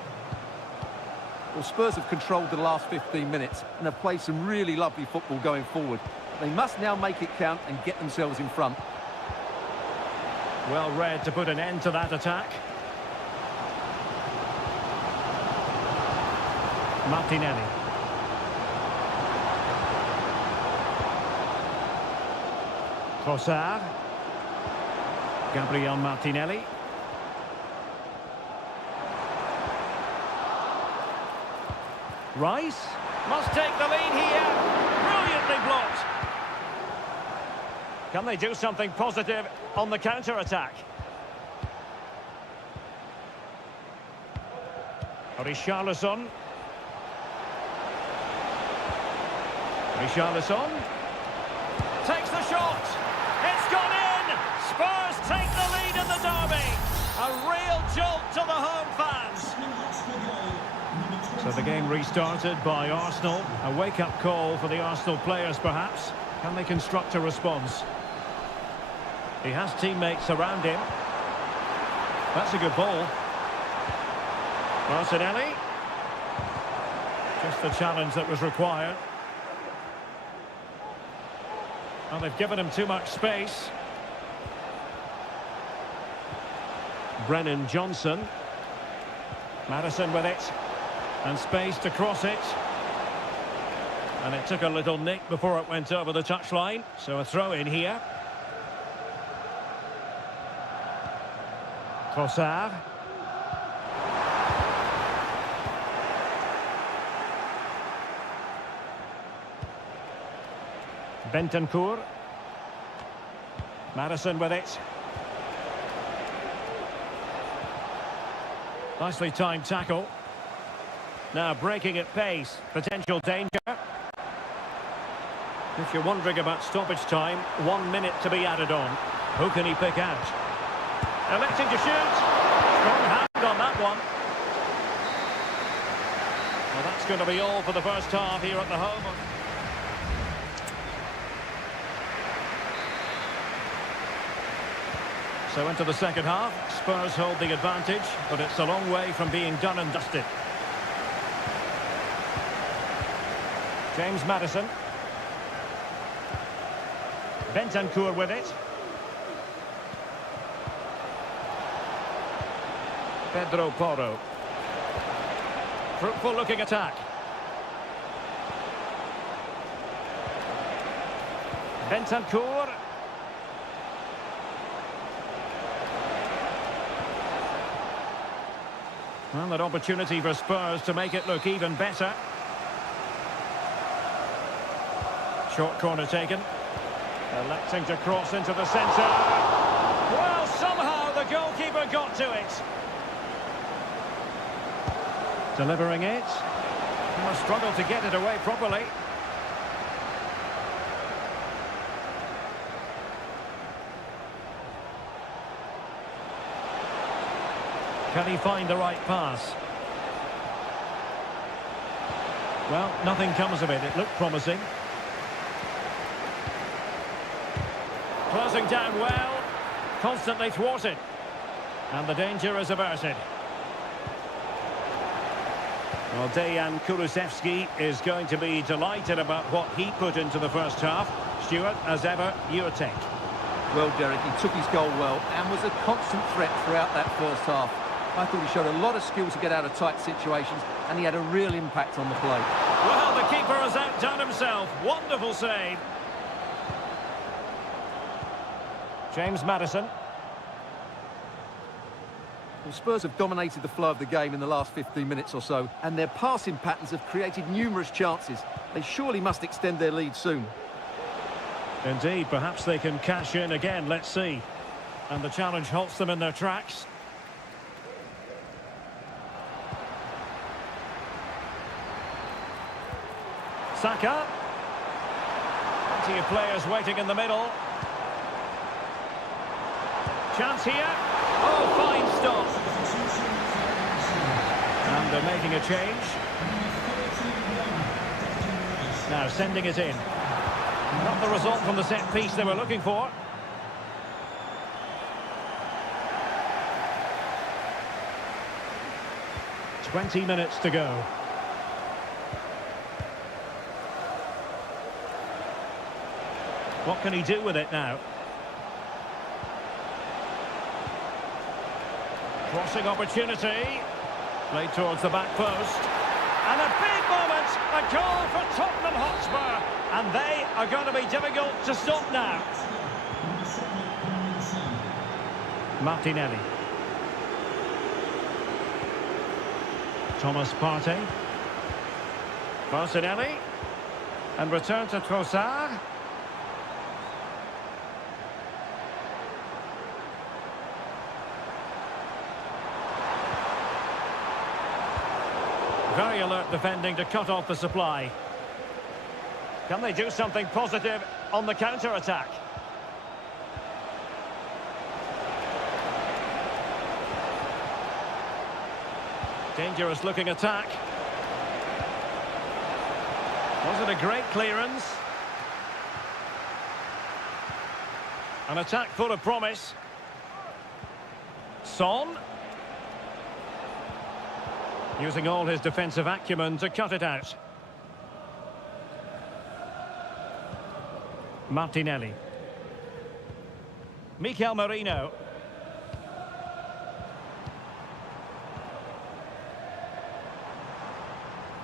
Well, Spurs have controlled the last 15 minutes and have played some really lovely football going forward. They must now make it count and get themselves in front. Well read to put an end to that attack. Martinelli. Trossard. Gabriel Martinelli. Rice must take the lead here. Brilliantly blocked. Can they do something positive on the counter-attack? Richarlison. Richarlison takes the shot. It's gone in. Spurs take the lead in the derby. A real jolt to the home fans. So the game restarted by Arsenal. A wake-up call for the Arsenal players, perhaps. Can they construct a response? He has teammates around him. That's a good ball. Martinelli. Just the challenge that was required. Well, they've given him too much space. Brennan Johnson. Maddison with it. And space to cross it. And it took a little nick before it went over the touchline. So a throw in here. Trossard. Bentancur. Maddison with it. Nicely timed tackle. Now breaking at pace. Potential danger. If you're wondering about stoppage time, 1 minute to be added on. Who can he pick out? Electing to shoot. Strong hand on that one. Well, that's going to be all for the first half here at the home. So into the second half, Spurs hold the advantage, but it's a long way from being done and dusted. James Maddison. Bentancur with it. Pedro Porro. Fruitful looking attack. Bentancur. Well, an opportunity for Spurs to make it look even better. Short corner taken. Electing to cross into the centre. Well, somehow the goalkeeper got to it. Delivering it. He must struggle to get it away properly. Can he find the right pass? Well, nothing comes of it. It looked promising. Closing down well. Constantly thwarted. And the danger is averted. Well, Dejan Kulusevski is going to be delighted about what he put into the first half. Stuart, as ever, your take. Well, Derek, he took his goal well and was a constant threat throughout that first half. I thought he showed a lot of skill to get out of tight situations, and he had a real impact on the play. Well, the keeper has outdone himself. Wonderful save. James Maddison. Well, Spurs have dominated the flow of the game in the last 15 minutes or so, and their passing patterns have created numerous chances. They surely must extend their lead soon. Indeed, perhaps they can cash in again. Let's see. And the challenge halts them in their tracks. Saka. Plenty of players waiting in the middle. Chance here. Oh, fine stop. And they're making a change. Now sending it in. Not the result from the set piece they were looking for. "20 minutes to go. What can he do with it now? Crossing opportunity. Played towards the back post. And a big moment. A goal for Tottenham Hotspur. And they are going to be difficult to stop now. Martinelli. Thomas Partey. Martinelli. And return to Trossard. Very alert defending to cut off the supply. Can they do something positive on the counter-attack? Dangerous looking attack. Was it a great clearance? An attack full of promise. Son. Using all his defensive acumen to cut it out. Martinelli. Mikel Merino.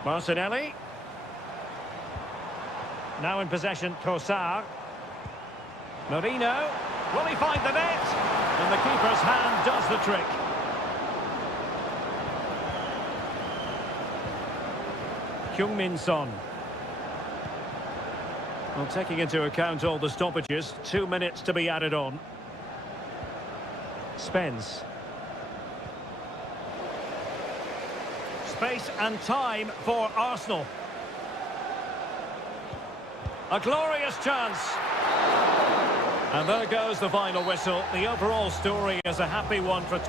Martinelli. Now in possession, Trossard. Merino. Will he find the net? And the keeper's hand does the trick. Heung-min Son. Well, taking into account all the stoppages, 2 minutes to be added on. Spence. Space and time for Arsenal. A glorious chance. And there goes the final whistle. The overall story is a happy one for...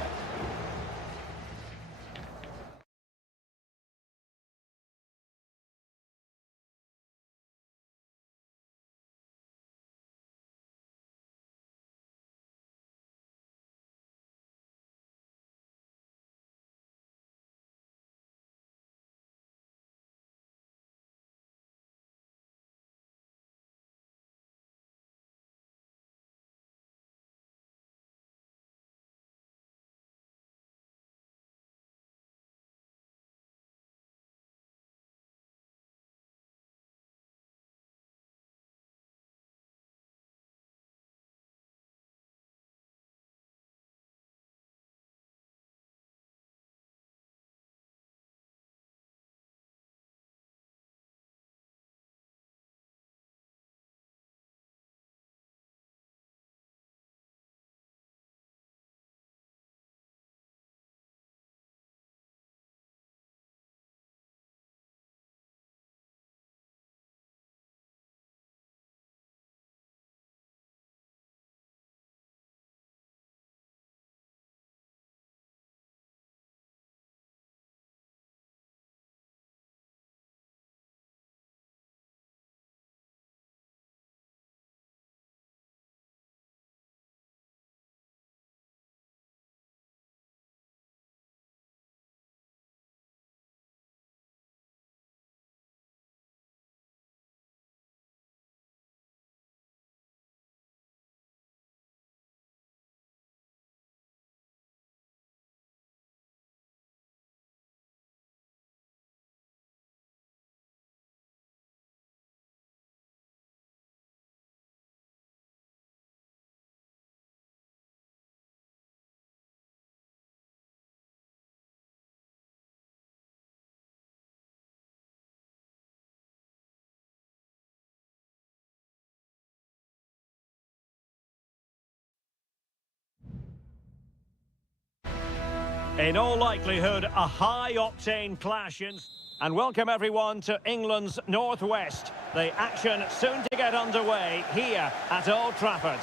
In all likelihood, a high-octane clash in... And welcome everyone to England's northwest. The action soon to get underway here at Old Trafford.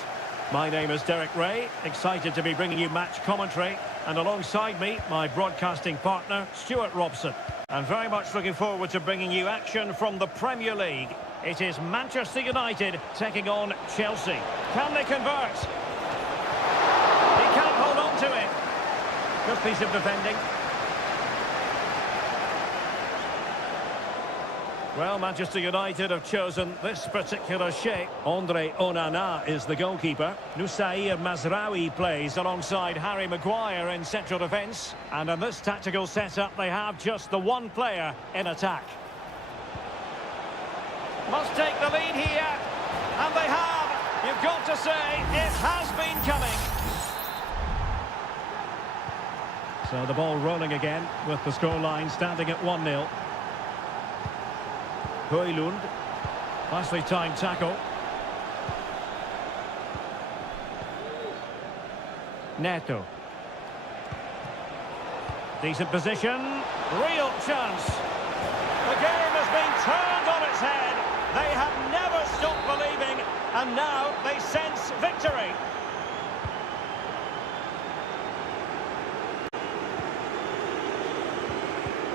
My name is Derek Ray, excited to be bringing you match commentary. And alongside me, my broadcasting partner, Stuart Robson. And very much looking forward to bringing you action from the Premier League. It is Manchester United taking on Chelsea. Can they convert? He can't hold on to it. Good piece of defending. Well, Manchester United have chosen this particular shape. Andre Onana is the goalkeeper. Nusair Mazraoui plays alongside Harry Maguire in central defence. And in this tactical setup, they have just the one player in attack. Must take the lead here. And they have. You've got to say, it has been coming. So the ball rolling again with the scoreline standing at 1-0. Højlund, nicely timed tackle. Neto. Decent position, real chance. The game has been turned on its head. They have never stopped believing, and now they sense victory.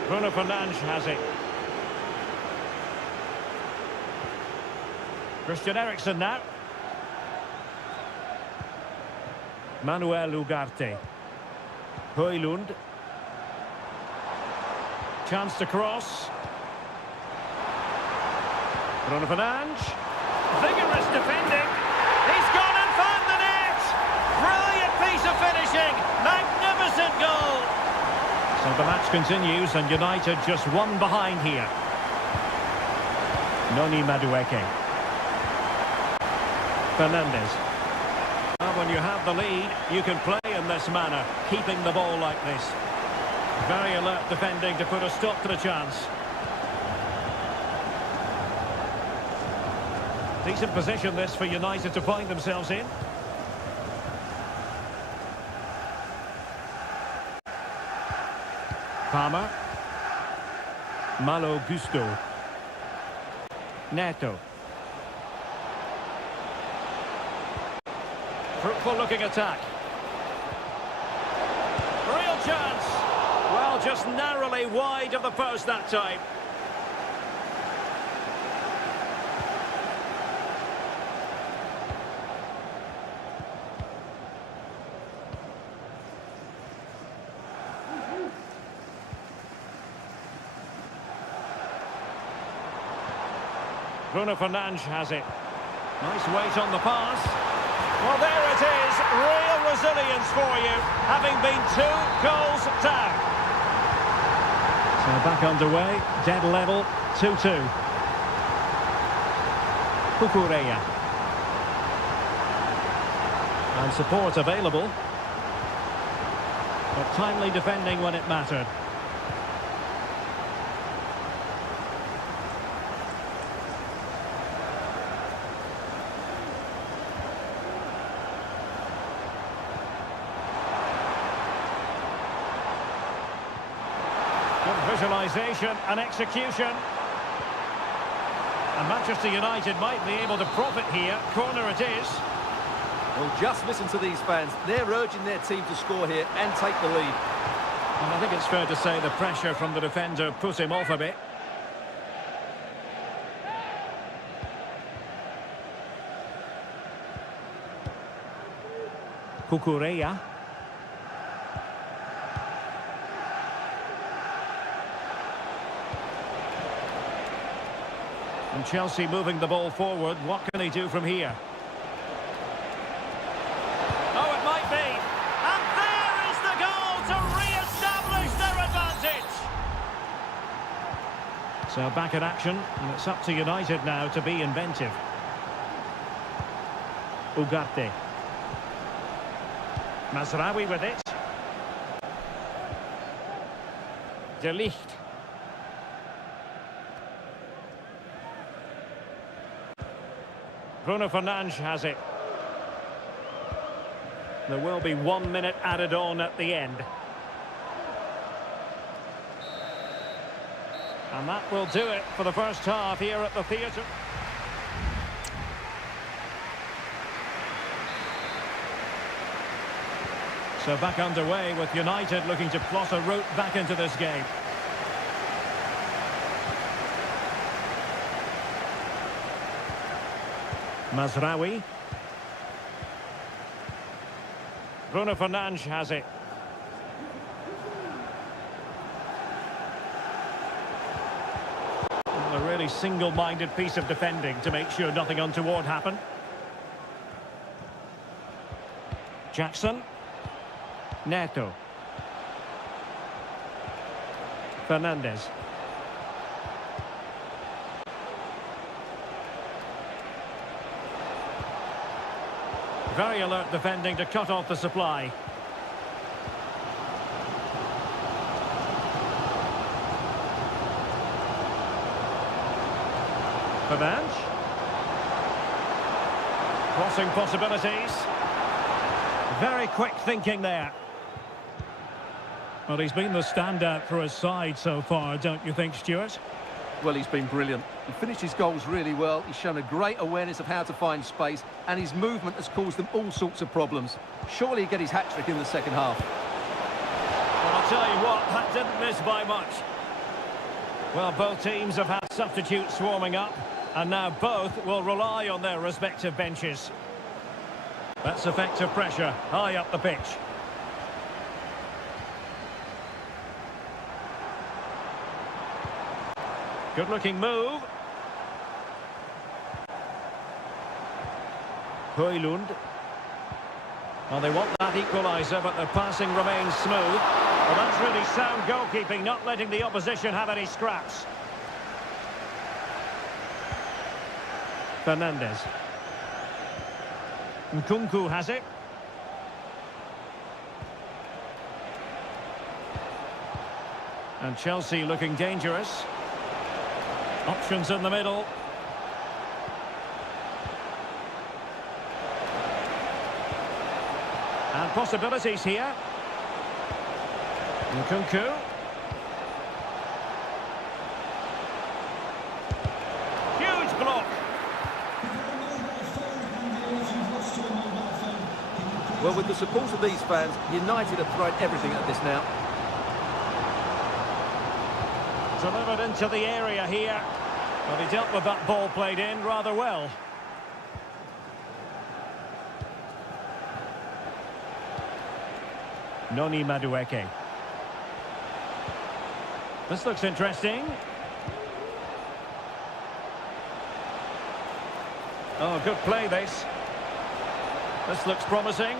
Bruno Fernandes has it. Christian Eriksen now. Manuel Ugarte. Højlund. Chance to cross. Bruno Fernandes. Vigorous defending. He's gone and found the net. Brilliant piece of finishing. Magnificent goal. So the match continues and United just one behind here. Noni Madueke. Fernandes. Well, when you have the lead, you can play in this manner, keeping the ball like this. Very alert defending to put a stop to the chance. Decent position this for United to find themselves in. Palmer. Malo Gusto. Neto. Fruitful looking attack. Real chance. Well, just narrowly wide of the post that time. Bruno Fernandes has it. Nice weight on the pass. Well, there it is, real resilience for you, having been 2 goals down. So back underway, dead level, 2-2. Cucurella. And support available. But timely defending when it mattered. Visualisation and execution. And Manchester United might be able to profit here. Corner it is. Well, just listen to these fans. They're urging their team to score here and take the lead. And I think it's fair to say the pressure from the defender put him off a bit. Cucurella. And Chelsea moving the ball forward. What can he do from here? Oh, it might be. And there is the goal to re-establish their advantage. So back in action. And it's up to United now to be inventive. Ugarte. Mazraoui with it. De Ligt. Bruno Fernandes has it. There will be 1 minute added on at the end. And that will do it for the first half here at the theatre. So back underway with United looking to plot a route back into this game. Mazraoui. Bruno Fernandes has it. A really single-minded piece of defending to make sure nothing untoward happened. Jackson. Neto. Fernandes. Very alert defending to cut off the supply. Fernandes. Crossing possibilities. Very quick thinking there. Well, he's been the standout for his side so far, don't you think, Stuart? Well, he's been brilliant. He finished his goals really well. He's shown a great awareness of how to find space, and his movement has caused them all sorts of problems. Surely he'll get his hat-trick in the second half. Well, I'll tell you what, that didn't miss by much. Well, both teams have had substitutes swarming up, and now both will rely on their respective benches. That's effective pressure, high up the pitch. Good-looking move. Højlund. Well, they want that equaliser, but the passing remains smooth. Well, that's really sound goalkeeping, not letting the opposition have any scraps. Fernandes. Nkunku has it. And Chelsea looking dangerous. Options in the middle. And possibilities here. Nkunku. Huge block. Well, with the support of these fans, United have thrown everything at this now. Delivered into the area here. Well, he dealt with that ball played in rather well. Noni Madueke. This looks interesting. Oh, good play this. This looks promising.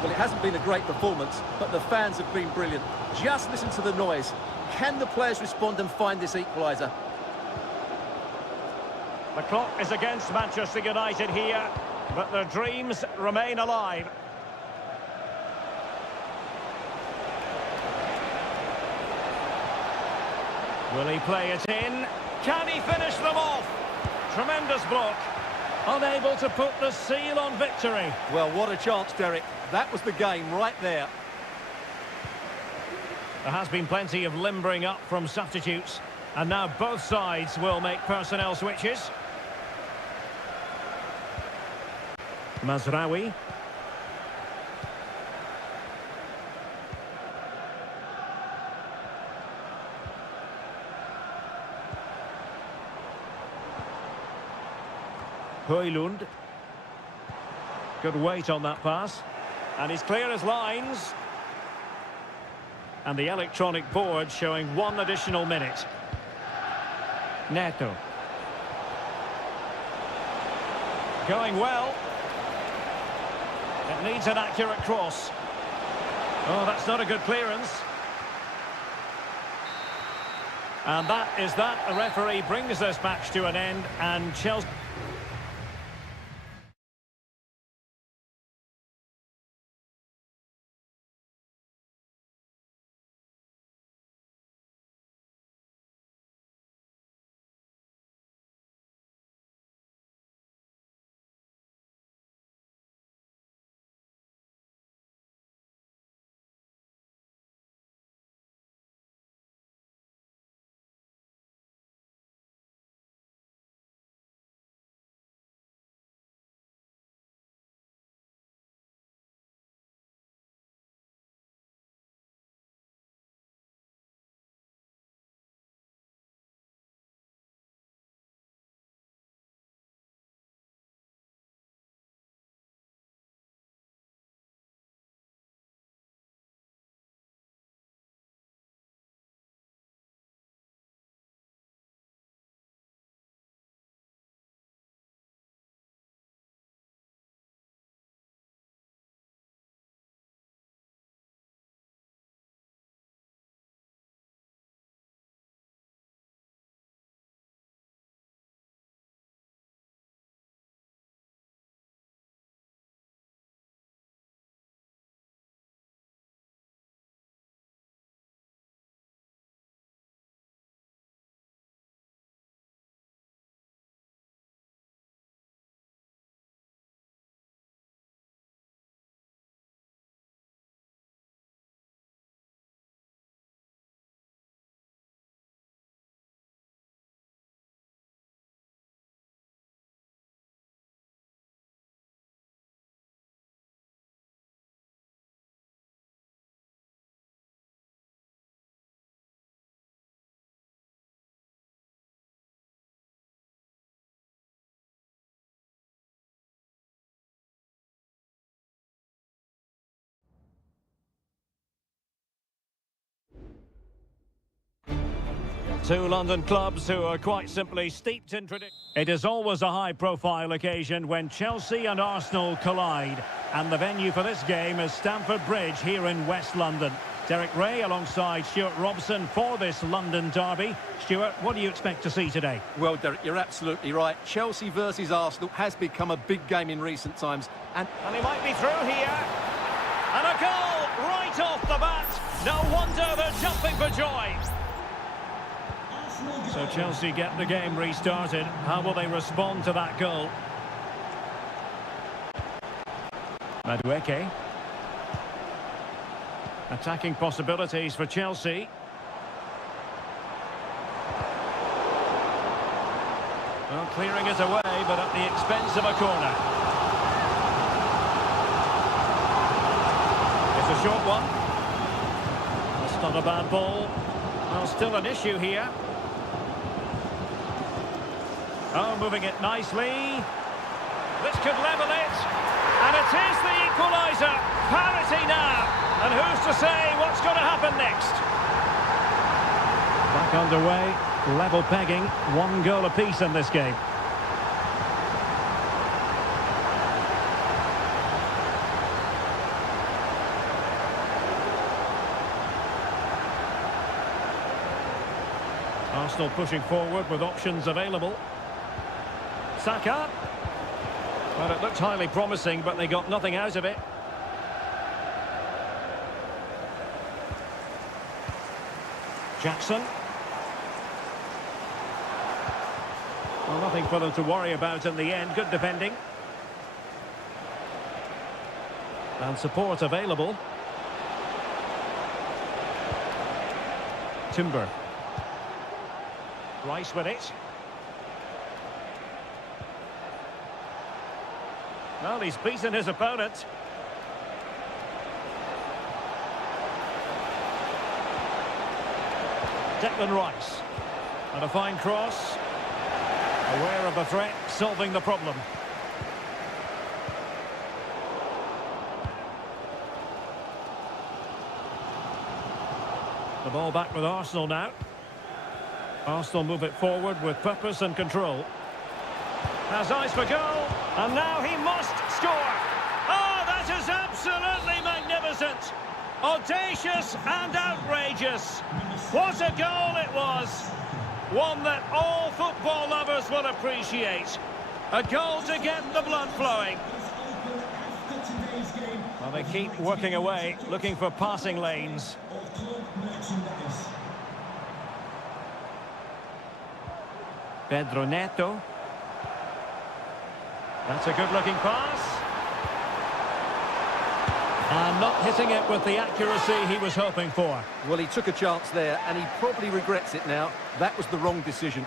Well, it hasn't been a great performance, but the fans have been brilliant. Just listen to the noise. Can the players respond and find this equaliser? The clock is against Manchester United here, but their dreams remain alive. Will he play it in? Can he finish them off? Tremendous block. Unable to put the seal on victory. Well, what a chance, Derek. That was the game right there. There has been plenty of limbering up from substitutes, and now both sides will make personnel switches. Mazraoui. Højlund. Good weight on that pass. And he's clear as lines. And the electronic board showing 1 additional minute. Neto. Going well. It needs an accurate cross. Oh, that's not a good clearance. And that is that. The referee brings this match to an end, and Chelsea... Two London clubs who are quite simply steeped in tradition. It is always a high-profile occasion when Chelsea and Arsenal collide. And the venue for this game is Stamford Bridge here in West London. Derek Ray alongside Stuart Robson for this London derby. Stuart, what do you expect to see today? Well, Derek, you're absolutely right. Chelsea versus Arsenal has become a big game in recent times. And he might be through here. And a goal right off the bat. No wonder they're jumping for joy. So Chelsea get the game restarted. How will they respond to that goal? Madueke. Attacking possibilities for Chelsea. Well, clearing it away, but at the expense of a corner. It's a short one. That's not a bad ball. Well, still an issue here. Oh, moving it nicely. This could level it. And it is the equaliser. Parity now. And who's to say what's going to happen next? Back underway. Level pegging. 1 goal apiece in this game. Arsenal pushing forward with options available. Saka. Well, it looked highly promising, but they got nothing out of it. Jackson. Well, nothing for them to worry about in the end. Good defending. And support available. Timber. Rice with it. Well, he's beaten his opponent. Declan Rice. And a fine cross. Aware of the threat, solving the problem. The ball back with Arsenal now. Arsenal move it forward with purpose and control. Has eyes for goal, and now he must score. Oh, that is absolutely magnificent. Audacious and outrageous. What a goal it was. One that all football lovers will appreciate. A goal to get the blood flowing. Well, they keep working away, looking for passing lanes. Pedro Neto. That's a good-looking pass. And not hitting it with the accuracy he was hoping for. well, he took a chance there, and he probably regrets it now. That was the wrong decision.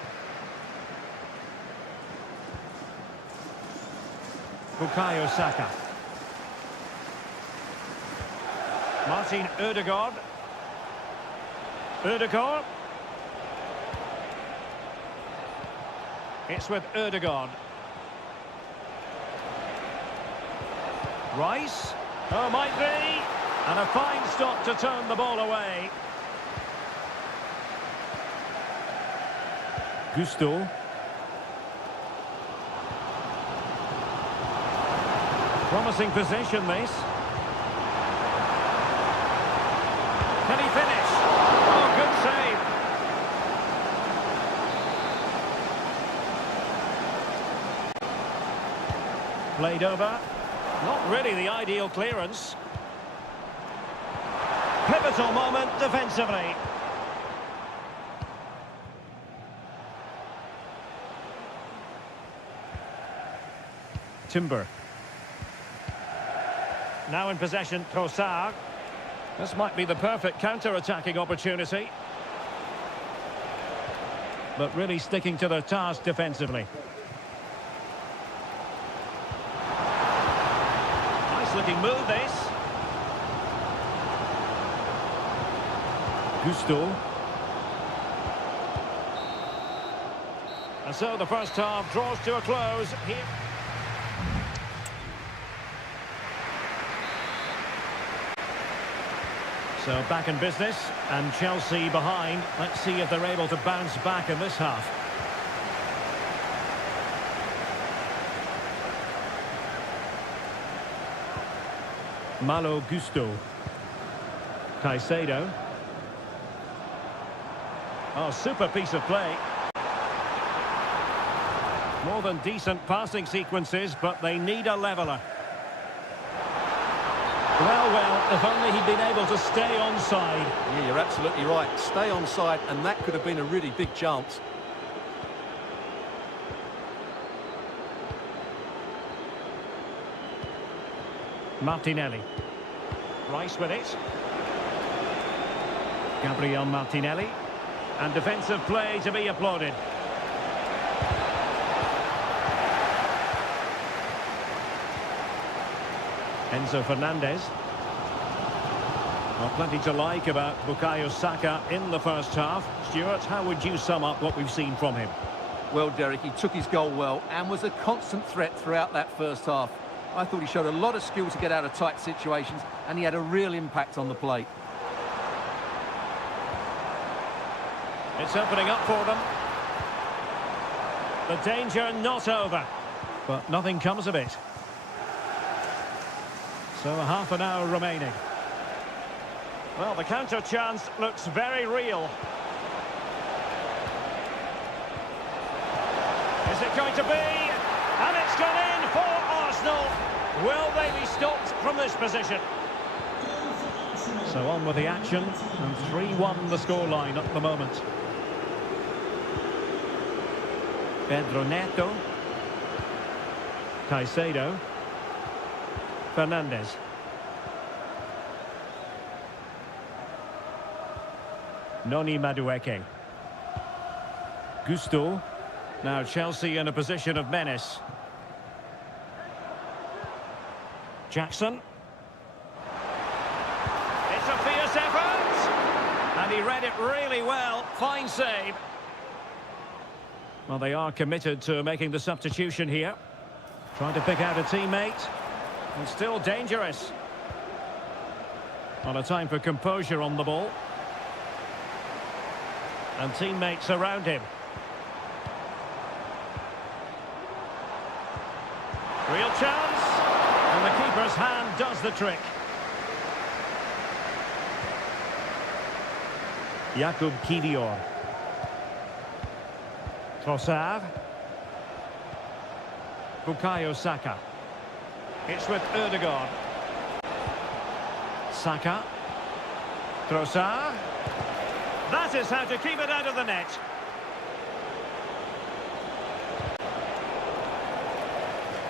Bukayo Saka. Martin Ødegaard. Ødegaard. It's with Ødegaard. Rice. Oh, might be. And a fine stop to turn the ball away. Gusto. Promising position, this. Can he finish? Oh, good save. Played over. Not really the ideal clearance. Pivotal moment defensively. Timber. Now in possession, Trossard. This might be the perfect counter-attacking opportunity. But really sticking to their task defensively. Looking move, this. Gusto. And so the first half draws to a close here. So back in business, and Chelsea behind. Let's see if they're able to bounce back in this half. Malo Gusto. Caicedo. Oh, super piece of play. More than decent passing sequences, but they need a leveller. Well, if only he'd been able to stay onside. Yeah, you're absolutely right. Stay onside, and that could have been a really big chance. Martinelli. Rice with it. Gabriel Martinelli. And defensive play to be applauded. Enzo Fernandez. Well, plenty to like about Bukayo Saka in the first half. Stuart, how would you sum up what we've seen from him? Well, Derek, he took his goal well and was a constant threat throughout that first half. I thought he showed a lot of skill to get out of tight situations, and he had a real impact on the plate. It's opening up for them. The danger not over, but nothing comes of it. So half an hour remaining. Well, the counter chance looks very real. Is it going to be? And it's gone in for Arsenal. Will they be stopped from this position? So on with the action, and 3-1 the scoreline at the moment. Pedro Neto. Caicedo. Fernandez. Noni Madueke. Gusto. Now Chelsea in a position of menace. Jackson. It's a fierce effort. And he read it really well. Fine save. Well, they are committed to making the substitution here. Trying to pick out a teammate. And still dangerous. Well, a time for composure on the ball. And teammates around him. Real chance. And the keeper's hand does the trick. Jakub Kivior. Trossard. Bukayo Saka. It's with Ødegaard. Saka. Trossard. That is how to keep it out of the net.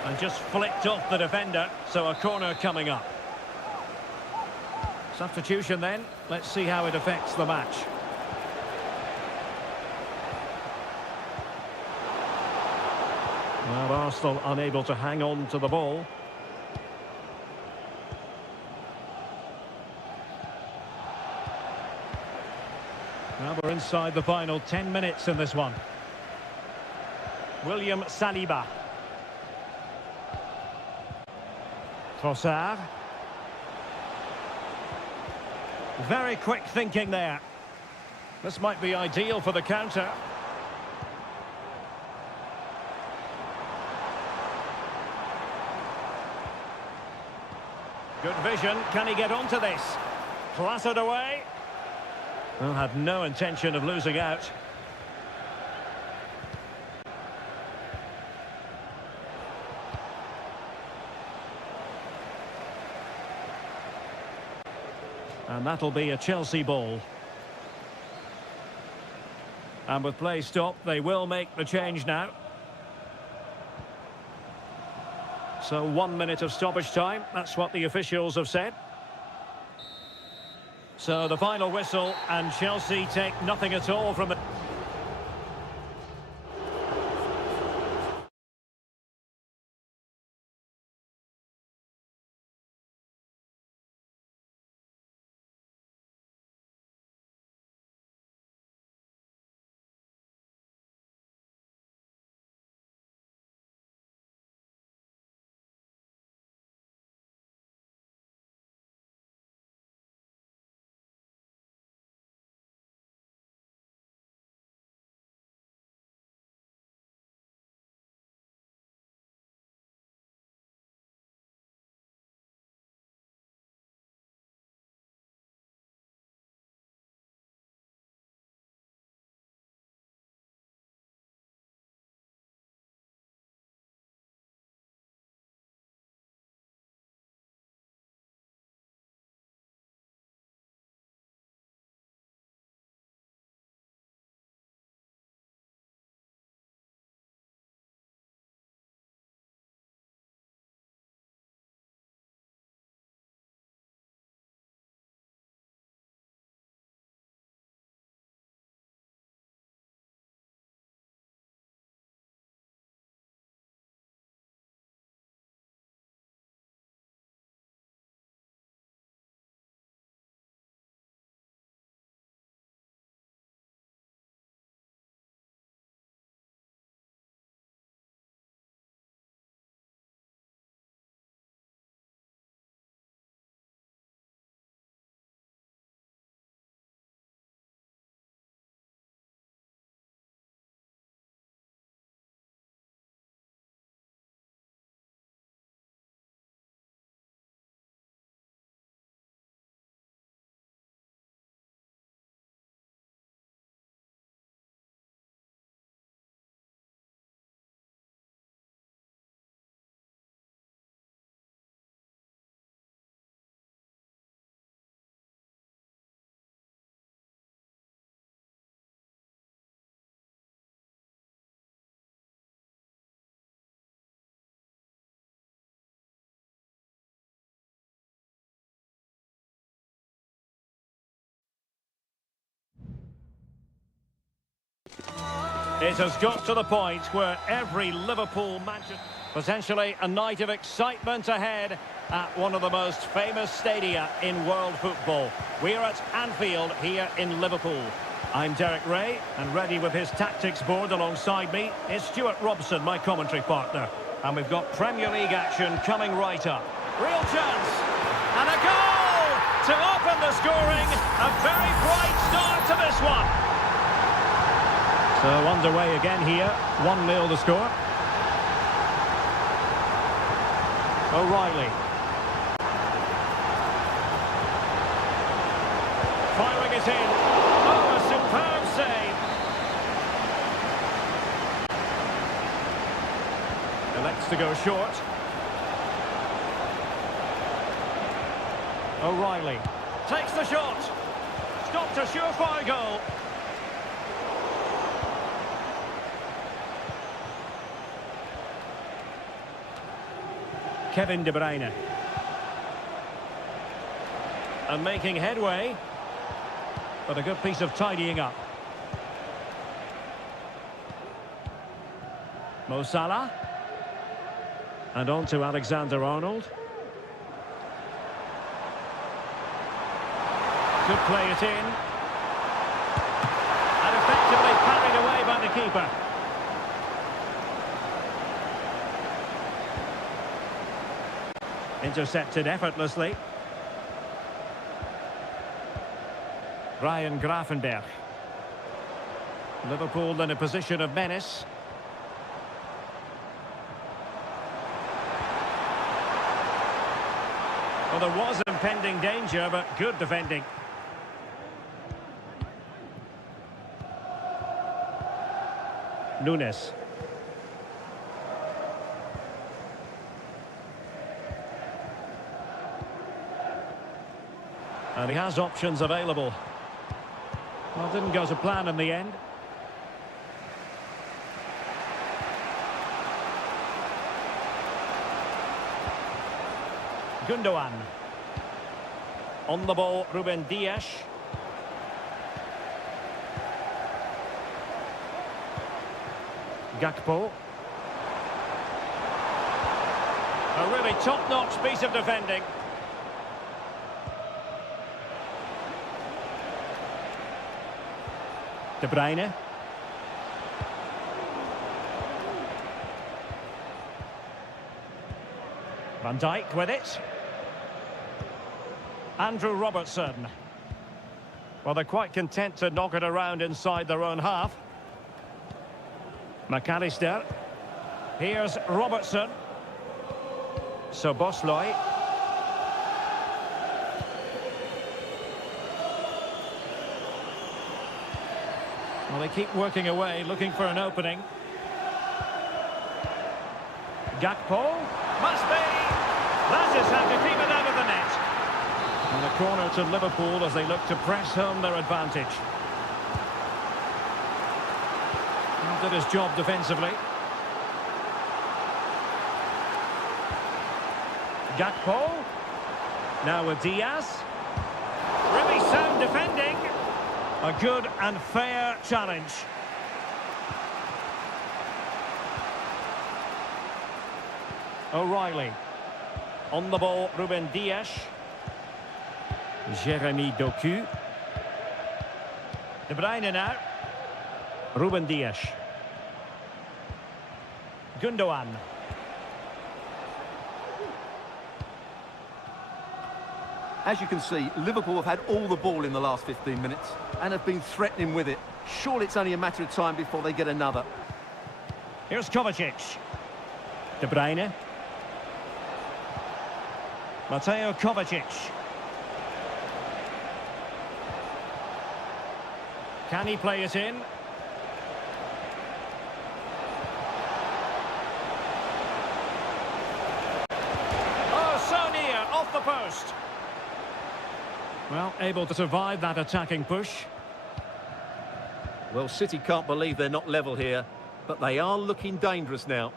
And just flicked off the defender, so a corner coming up. Substitution then. Let's see how it affects the match. Well, Arsenal unable to hang on to the ball. Now we're inside the final 10 minutes in this one. William Saliba. Trossard. Very quick thinking there. This might be ideal for the counter. Good vision. Can he get onto this? Clattered away. Well, had no intention of losing out. And that'll be a Chelsea ball. And with play stopped, they will make the change now. So 1 minute of stoppage time. That's what the officials have said. So the final whistle, and Chelsea take nothing at all from the... It has got to the point where every Liverpool match, potentially a night of excitement ahead at one of the most famous stadia in world football. We're at Anfield here in Liverpool. I'm Derek Ray, and ready with his tactics board alongside me is Stuart Robson, my commentary partner. And we've got Premier League action coming right up. Real chance, and a goal to open the scoring. A very bright start to this one. So underway again here, 1-0 the score. O'Reilly. Firing it in. Oh, a superb save. Elects to go short. O'Reilly takes the shot. Stopped a surefire goal. Kevin De Bruyne. And making headway. But a good piece of tidying up. Mo Salah. And on to Alexander-Arnold. Could play it in. And effectively parried away by the keeper. Intercepted effortlessly. Ryan Gravenberch. Liverpool in a position of menace. Well, there was impending danger, but good defending. Nunes. And he has options available. Well, didn't go to plan in the end. Gundogan. On the ball, Ruben Dias. Gakpo. A really top-notch piece of defending. De Bruyne. Van Dijk with it. Andrew Robertson. Well, they're quite content to knock it around inside their own half. McAllister. Here's Robertson. Szoboszlai. Well, they keep working away, looking for an opening. Gakpo. Must be. That is how to keep it out of the net. And the corner to Liverpool as they look to press home their advantage. Did his job defensively. Gakpo. Now with Diaz. Really sound defending. A good and fair challenge. O'Reilly. On the ball, Ruben Dias. Jeremy Doku. De Bruyne now. Ruben Dias. Gundogan. As you can see, Liverpool have had all the ball in the last 15 minutes and have been threatening with it. Surely it's only a matter of time before they get another. Here's Kovacic. De Bruyne. Mateo Kovacic. Can he play it in? Oh, so near, off the post. Well, able to survive that attacking push. Well, City can't believe they're not level here, but they are looking dangerous now.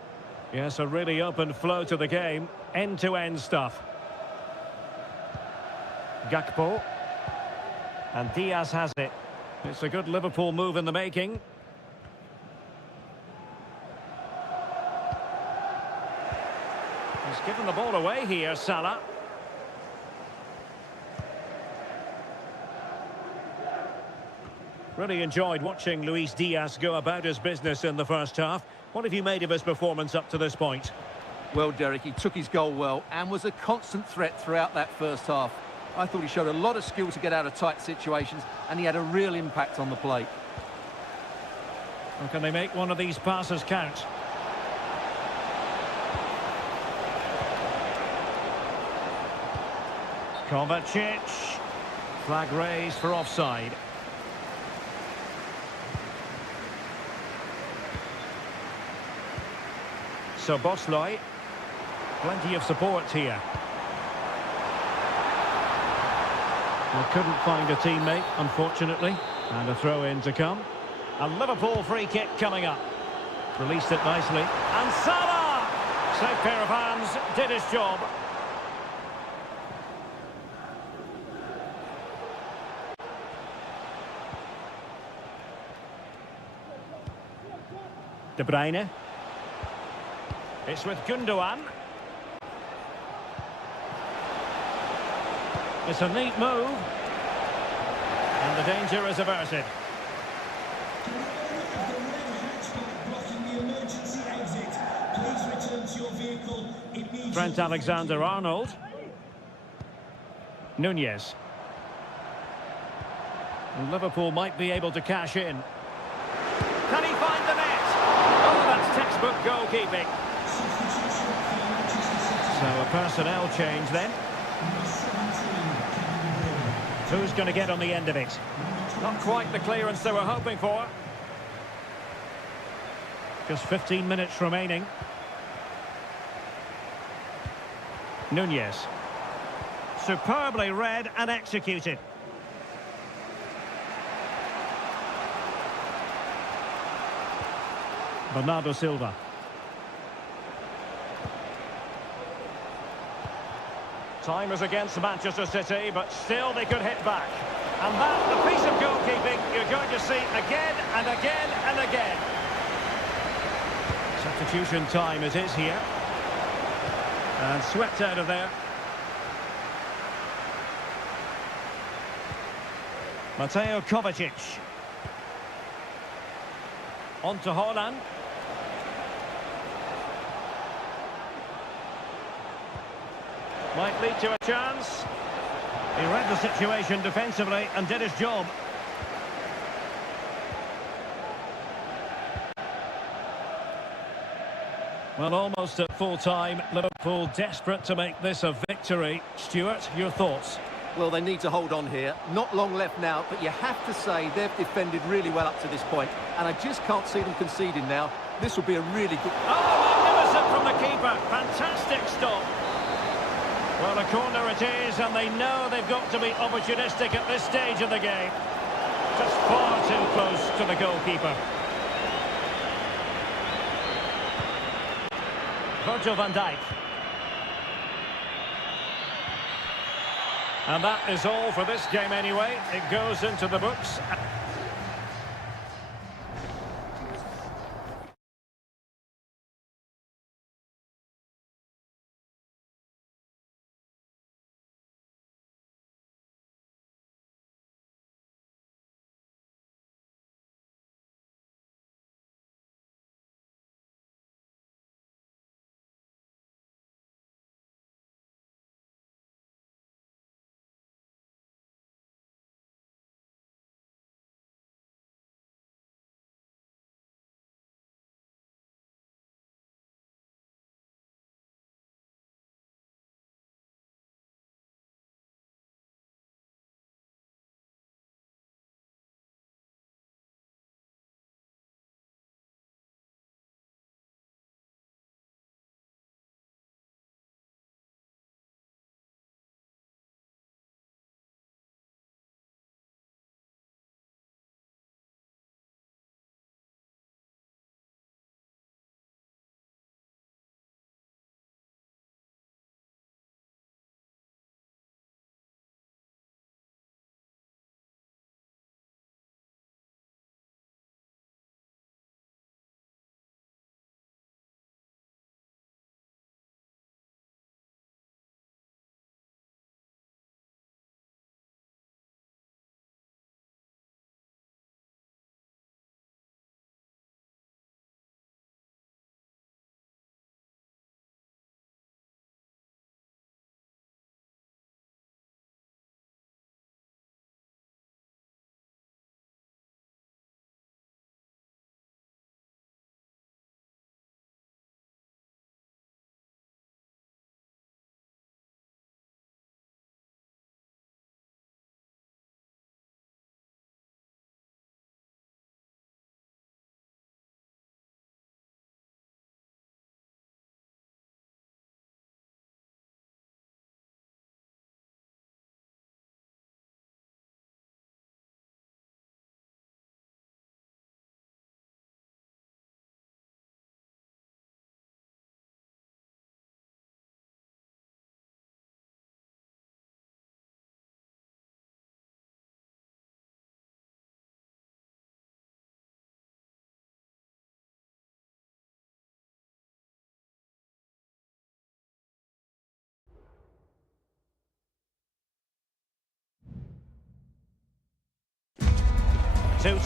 Yes, a really open flow to the game. End-to-end stuff. Gakpo. And Diaz has it. It's a good Liverpool move in the making. Given the ball away here, Salah. Really enjoyed watching Luis Diaz go about his business in the first half. What have you made of his performance up to this point? Well, Derek, he took his goal well and was a constant threat throughout that first half. I thought he showed a lot of skill to get out of tight situations, and he had a real impact on the plate. Or can they make one of these passes count? Kovacic. Flag raised for offside. So Bosley, plenty of support here. Well, couldn't find a teammate, unfortunately. And a throw-in to come. A Liverpool free kick coming up. Released it nicely. And Salah! Safe pair of hands, did his job. De Bruyne. It's with Gundogan. It's a neat move. And the danger is averted. Trent Alexander-Arnold. Nunez. And Liverpool might be able to cash in. Can he find the net? Oh, that's textbook goalkeeping. So a personnel change then. Who's going to get on the end of it? Not quite the clearance they were hoping for. Just 15 minutes remaining. Nunez. Superbly read and executed. Bernardo Silva. Time is against Manchester City, but still they could hit back. And that, the piece of goalkeeping you're going to see again and again and again. Substitution time it is here. And swept out of there. Mateo Kovacic. On to Haaland. Might lead to a chance. He read the situation defensively and did his job. Well, almost at full time. Liverpool desperate to make this a victory. Stuart, your thoughts? Well, they need to hold on here. Not long left now, but you have to say they've defended really well up to this point, and I just can't see them conceding now. This will be a really good... Oh, magnificent from the keeper. Fantastic stop. Well, a corner it is, and they know they've got to be opportunistic at this stage of the game. Just far too close to the goalkeeper. Virgil van Dijk. And that is all for this game anyway. It goes into the books.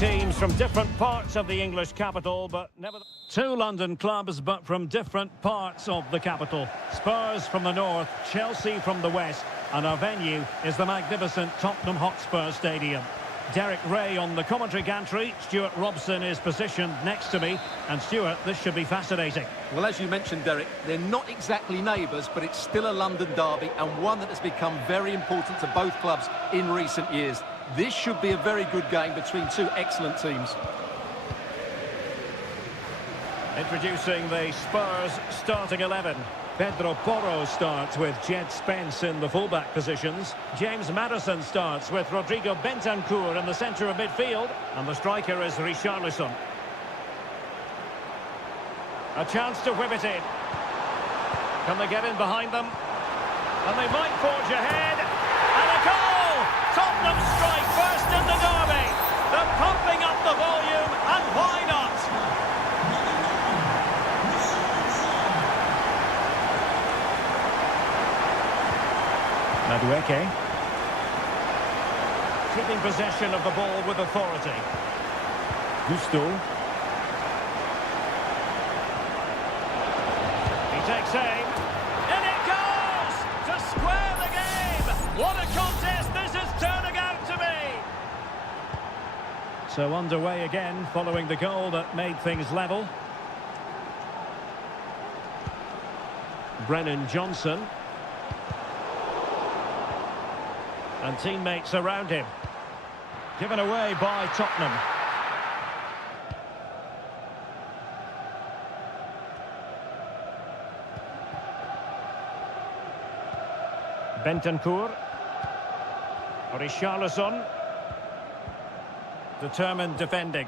teams from different parts of the English capital, but never... Two London clubs, but from different parts of the capital. Spurs from the north, Chelsea from the west, and our venue is the magnificent Tottenham Hotspur Stadium. Derek Ray on the commentary gantry. Stuart Robson is positioned next to me. And Stuart, this should be fascinating. Well, as you mentioned, Derek, they're not exactly neighbours, but it's still a London derby and one that has become very important to both clubs in recent years. This should be a very good game between two excellent teams. Introducing the Spurs starting 11. Pedro Porro starts with Jed Spence in the fullback positions. James Maddison starts with Rodrigo Bentancur in the centre of midfield. And the striker is Richarlison. A chance to whip it in. Can they get in behind them? And they might forge ahead. And a goal! Tottenham strike first in the derby. They're pumping up the volume, and why not? Madueke. Keeping possession of the ball with authority. Gusto. He takes aim. And it goes! To square the game! What a contest this is turning out to be! So underway again following the goal that made things level. Brennan Johnson. And teammates around him. Given away by Tottenham. Bentancur. Richarlison. Determined defending.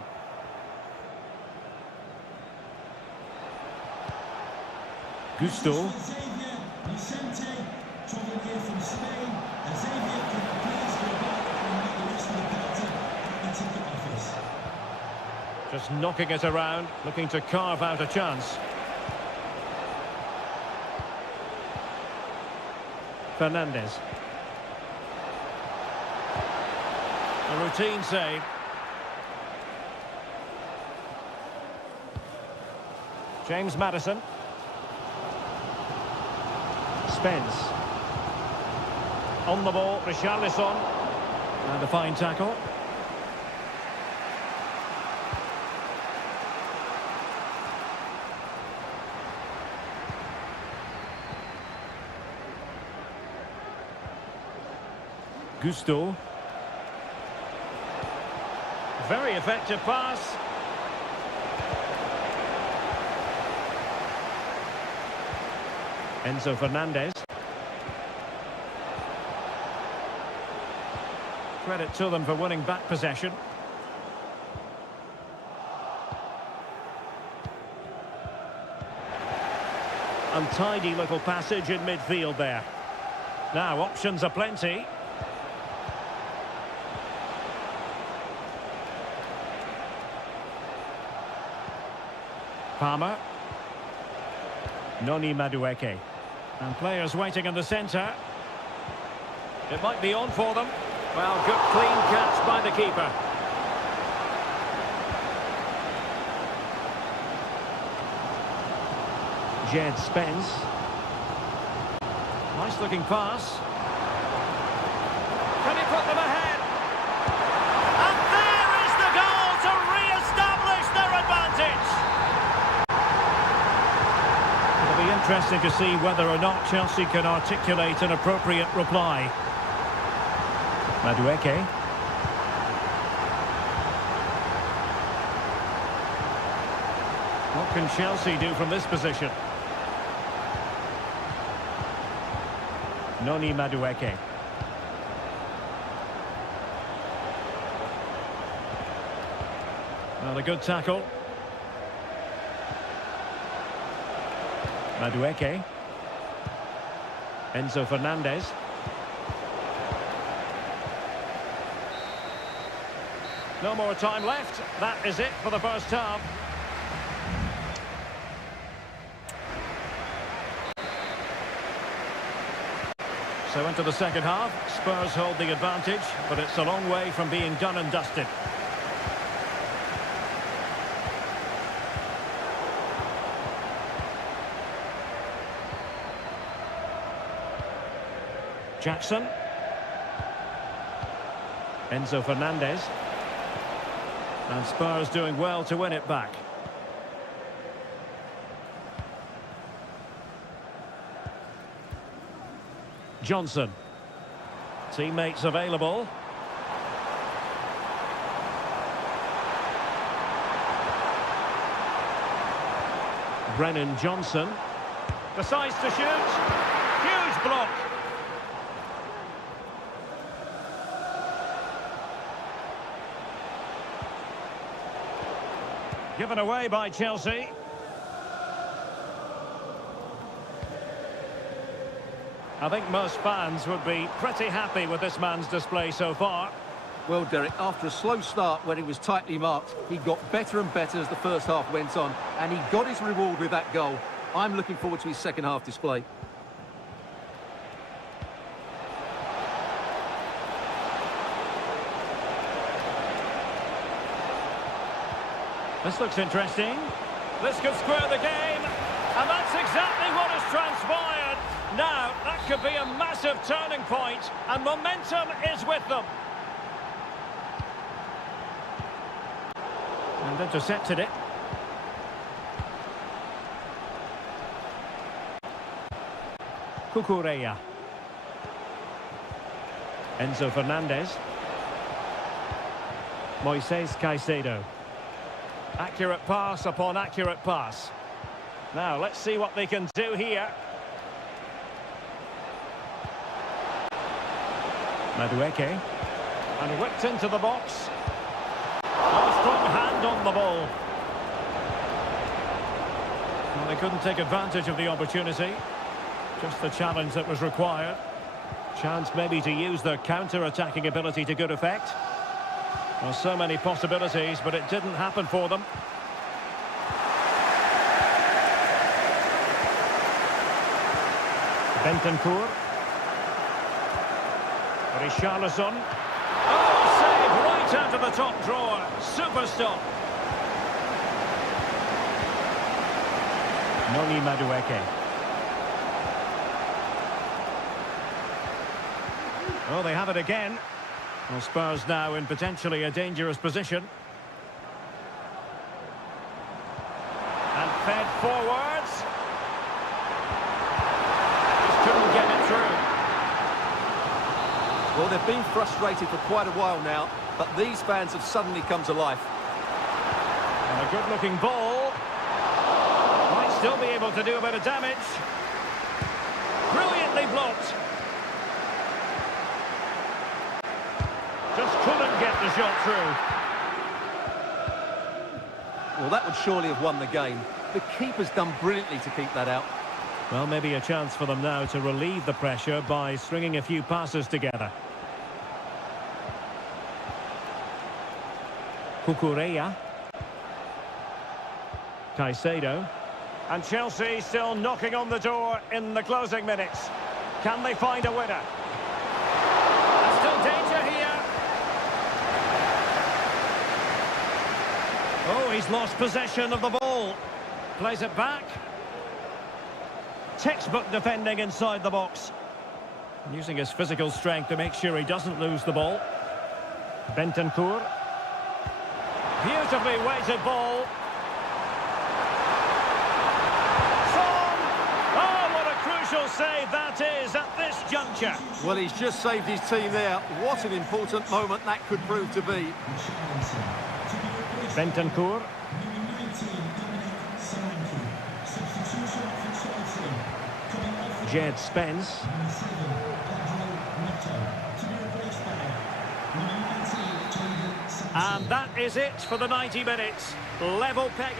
Gusto. Just knocking it around, looking to carve out a chance. Fernandes. A routine save. James Maddison. Spence. On the ball, Richarlison. And a fine tackle. Gusto. Very effective pass. Enzo Fernandez. Credit to them for winning back possession. Untidy little passage in midfield there. Now options are plenty. Palmer. Noni Madueke. And players waiting in the centre. It might be on for them. Well, good clean catch by the keeper. Jed Spence. Nice looking pass. Can he put them ahead? And there is the goal to re-establish their advantage. It'll be interesting to see whether or not Chelsea can articulate an appropriate reply. Madueke. What can Chelsea do from this position? Noni Madueke. Well, a good tackle. Madueke. Enzo Fernandez. No more time left. That is it for the first half. So into the second half, Spurs hold the advantage, but it's a long way from being done and dusted. Jackson. Enzo Fernandez. And Spurs doing well to win it back. Johnson. Teammates available. Brennan Johnson decides to shoot. Huge block. Given away by Chelsea. I think most fans would be pretty happy with this man's display so far. Well, Derek, after a slow start when he was tightly marked, he got better and better as the first half went on, and he got his reward with that goal. I'm looking forward to his second half display. This looks interesting. This could square the game, and that's exactly what has transpired. Now, that could be a massive turning point, and momentum is with them. And intercepted it. Cucurella. Enzo Fernandez. Moises Caicedo. Accurate pass upon accurate pass. Now, let's see what they can do here. Madueke. And whipped into the box. A strong hand on the ball. Well, they couldn't take advantage of the opportunity. Just the challenge that was required. Chance maybe to use their counter-attacking ability to good effect. Well, so many possibilities, but it didn't happen for them. Bentancur. Richarlison. Oh, save right out of the top drawer. Super stop. Noni Madueke. Oh, they have it again. Well, Spurs now in potentially a dangerous position. And fed forwards. Just couldn't get it through. Well, they've been frustrated for quite a while now, but these fans have suddenly come to life. And a good-looking ball. Might still be able to do a bit of damage. Brilliantly blocked. Just couldn't get the shot through. Well, that would surely have won the game. The keeper's done brilliantly to keep that out. Well, maybe a chance for them now to relieve the pressure by stringing a few passes together. Cucurella. Caicedo. And Chelsea still knocking on the door in the closing minutes. Can they find a winner? There's still danger here. Oh, he's lost possession of the ball. Plays it back. Textbook defending inside the box. Using his physical strength to make sure he doesn't lose the ball. Bentancur. Beautifully weighted ball. Son! Oh, what a crucial save that is at this juncture. Well, he's just saved his team there. What an important moment that could prove to be. Bentancur. Jed Spence. And that is it for the 90 minutes. Level peg.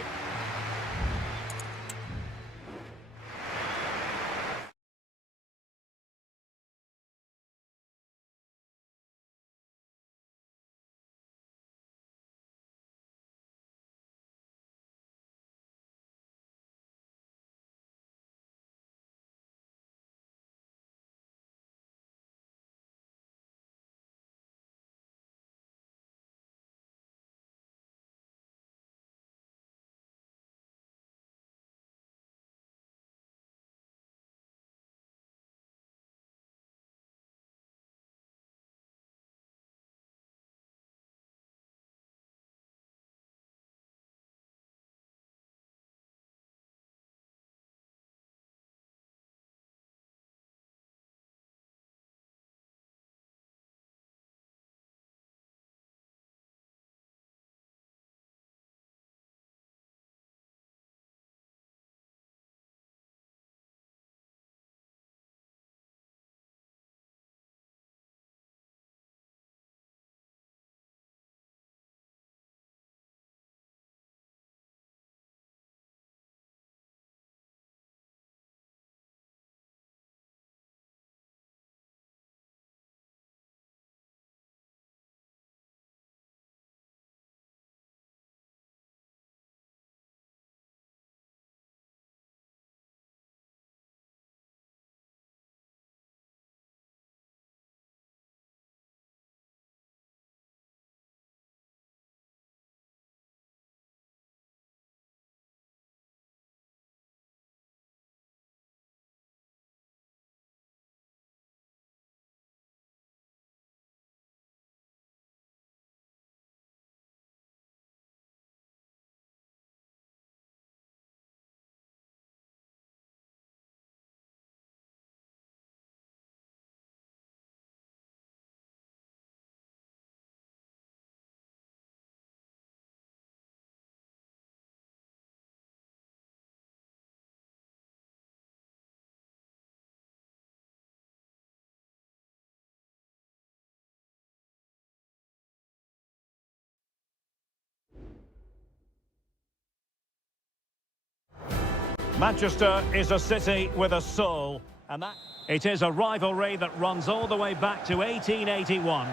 Manchester is a city with a soul, and that it is a rivalry that runs all the way back to 1881.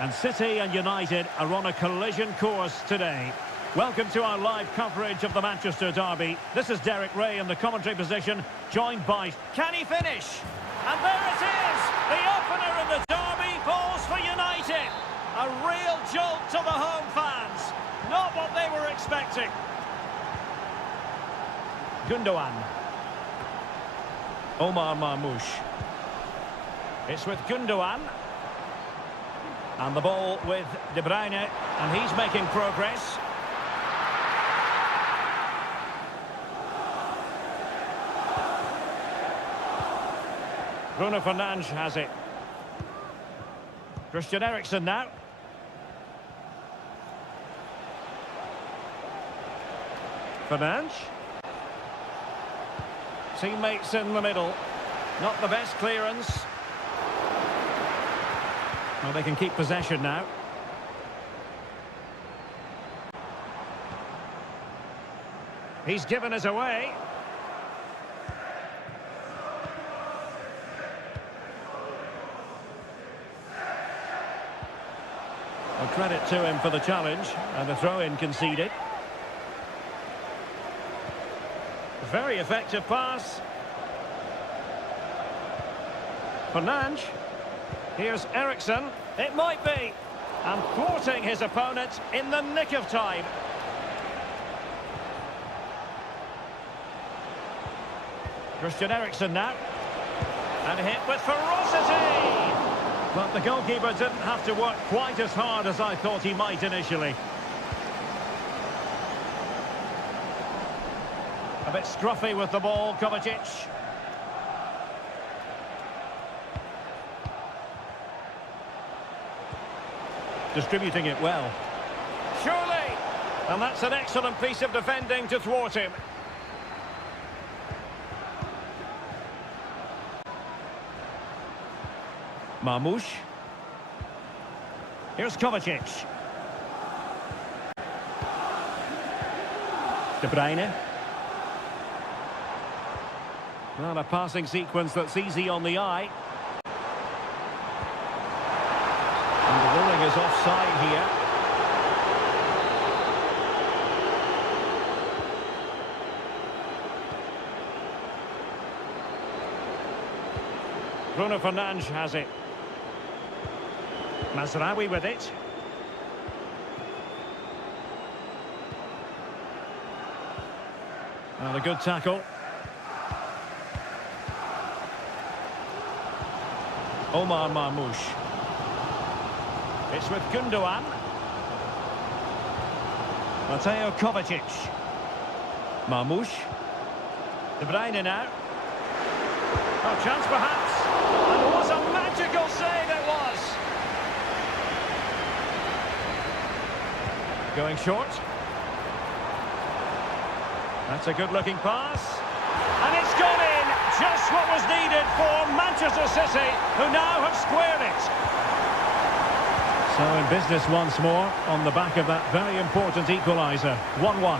And City and United are on a collision course today. Welcome to our live coverage of the Manchester derby. This is Derek Ray in the commentary position, joined by... Can he finish? And there it is! The opener in the derby falls for United. A real jolt to the home fans. Not what they were expecting. Gundogan. Omar Marmoush. It's with Gundogan. And the ball with De Bruyne. And he's making progress. Bruno Fernandes has it. Christian Eriksen now. Fernandes. Teammates in the middle. Not the best clearance. Well, they can keep possession now. He's given us away. A credit to him for the challenge, and the throw-in conceded. Very effective pass. Fernandes. Here's Eriksen. It might be. And thwarting his opponent in the nick of time. Christian Eriksen now. And hit with ferocity. But the goalkeeper didn't have to work quite as hard as I thought he might initially. A bit scruffy with the ball, Kovacic. Distributing it well. Surely! And that's an excellent piece of defending to thwart him. Marmoush. Here's Kovacic. De Bruyne. Well, a passing sequence that's easy on the eye. And the ruling is offside here. Bruno Fernandes has it. Mazraoui with it. And a good tackle. Omar Marmoush. It's with Gundogan. Mateo Kovacic. Marmoush. De Bruyne now. Oh, chance perhaps. And what a magical save it was. Going short. That's a good-looking pass. And it's gone in. Just what was needed for Manchester City, who now have squared it. So in business once more, on the back of that very important equaliser. 1-1.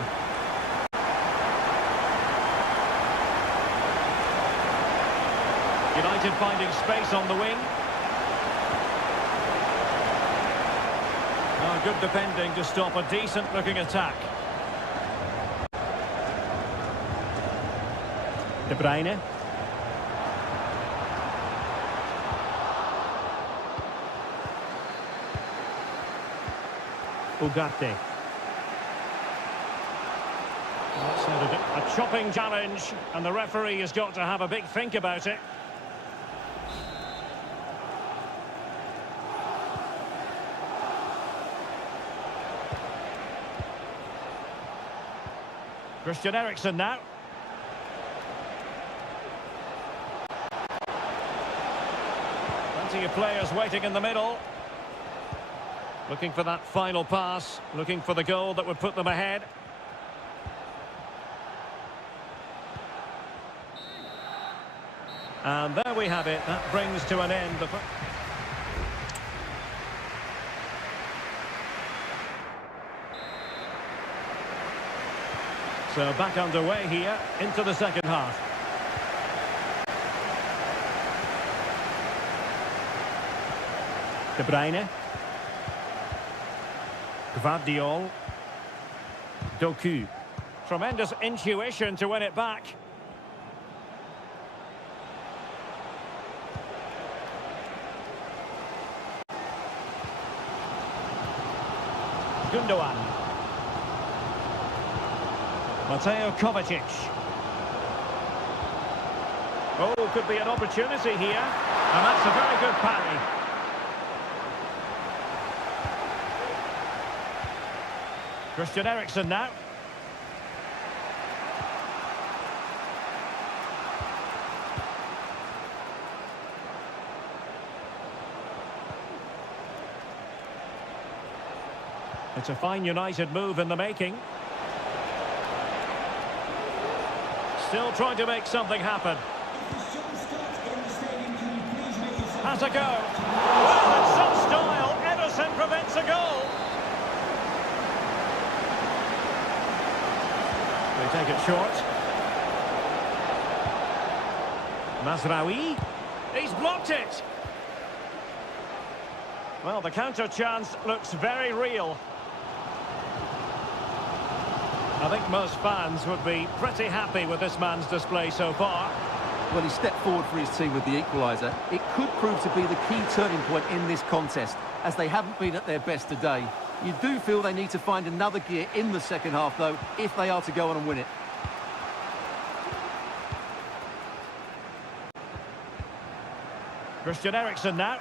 United finding space on the wing. Oh, good defending to stop a decent-looking attack. De Bruyne. Ugarte. A chopping challenge, and the referee has got to have a big think about it. Christian Eriksen now. Plenty of players waiting in the middle. Looking for that final pass, looking for the goal that would put them ahead. And there we have it. That brings to an end the... So back underway here into the second half. De Bruyne. Gvardiol. Doku. Tremendous intuition to win it back. Gundogan. Mateo Kovacic. Oh, could be an opportunity here. And that's a very good parry. Christian Eriksen now. It's a fine United move in the making. Still trying to make something happen. Has a go. Well, in some style, Ederson prevents a goal. They take it short. Mazraoui. He's blocked it. Well, the counter chance looks very real. I think most fans would be pretty happy with this man's display so far. Well, he stepped forward for his team with the equaliser. It could prove to be the key turning point in this contest, as they haven't been at their best today. You do feel they need to find another gear in the second half, though, if they are to go on and win it. Christian Eriksen now.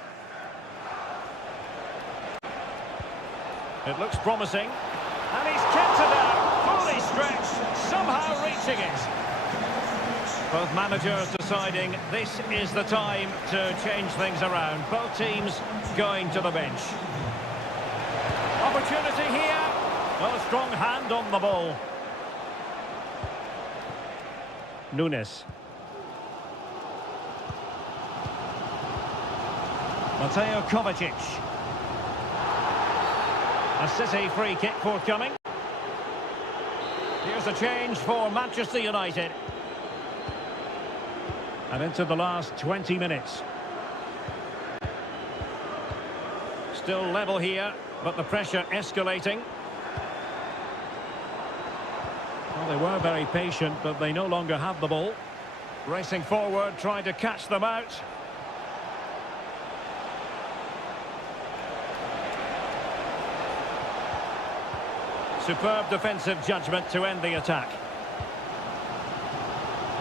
It looks promising. And he's kept it out. Fully stretched, somehow reaching it. Both managers deciding this is the time to change things around. Both teams going to the bench. Opportunity here. Well, a strong hand on the ball. Nunes. Mateo Kovacic. A City free kick forthcoming. Here's a change for Manchester United. And into the last 20 minutes. Still level here, but the pressure escalating. Well, they were very patient, but they no longer have the ball. Racing forward, trying to catch them out. Superb defensive judgment to end the attack.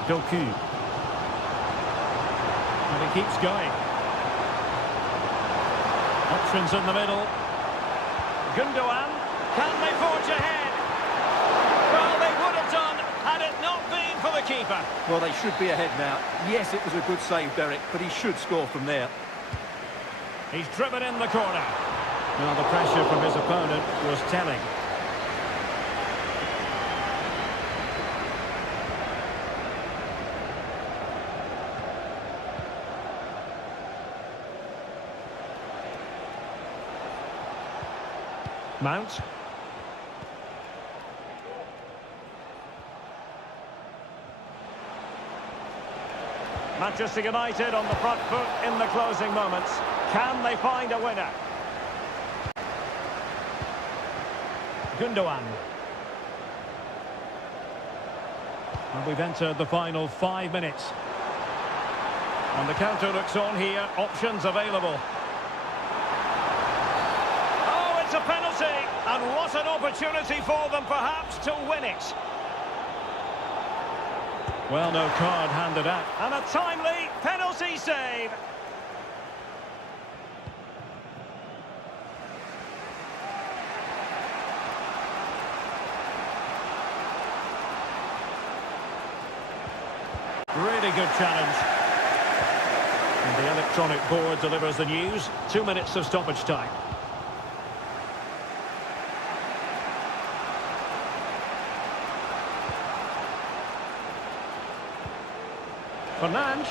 Doku. And he keeps going. Options in the middle. Gundogan. Can they forge ahead? Well, they would have done had it not been for the keeper. Well, they should be ahead now. Yes, it was a good save, Derek, but he should score from there. He's driven in the corner. Now the pressure from his opponent was telling. Mount. Manchester United on the front foot in the closing moments. Can they find a winner? Gundogan. And we've entered the final 5 minutes. And the counter looks on here. Options available. It's a penalty, and what an opportunity for them perhaps to win it. Well, no card handed out, and a timely penalty save. Really good challenge. And the electronic board delivers the news. 2 minutes of stoppage time. Fernandes.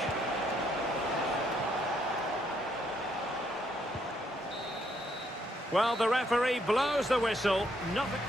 Well, the referee blows the whistle. Nothing.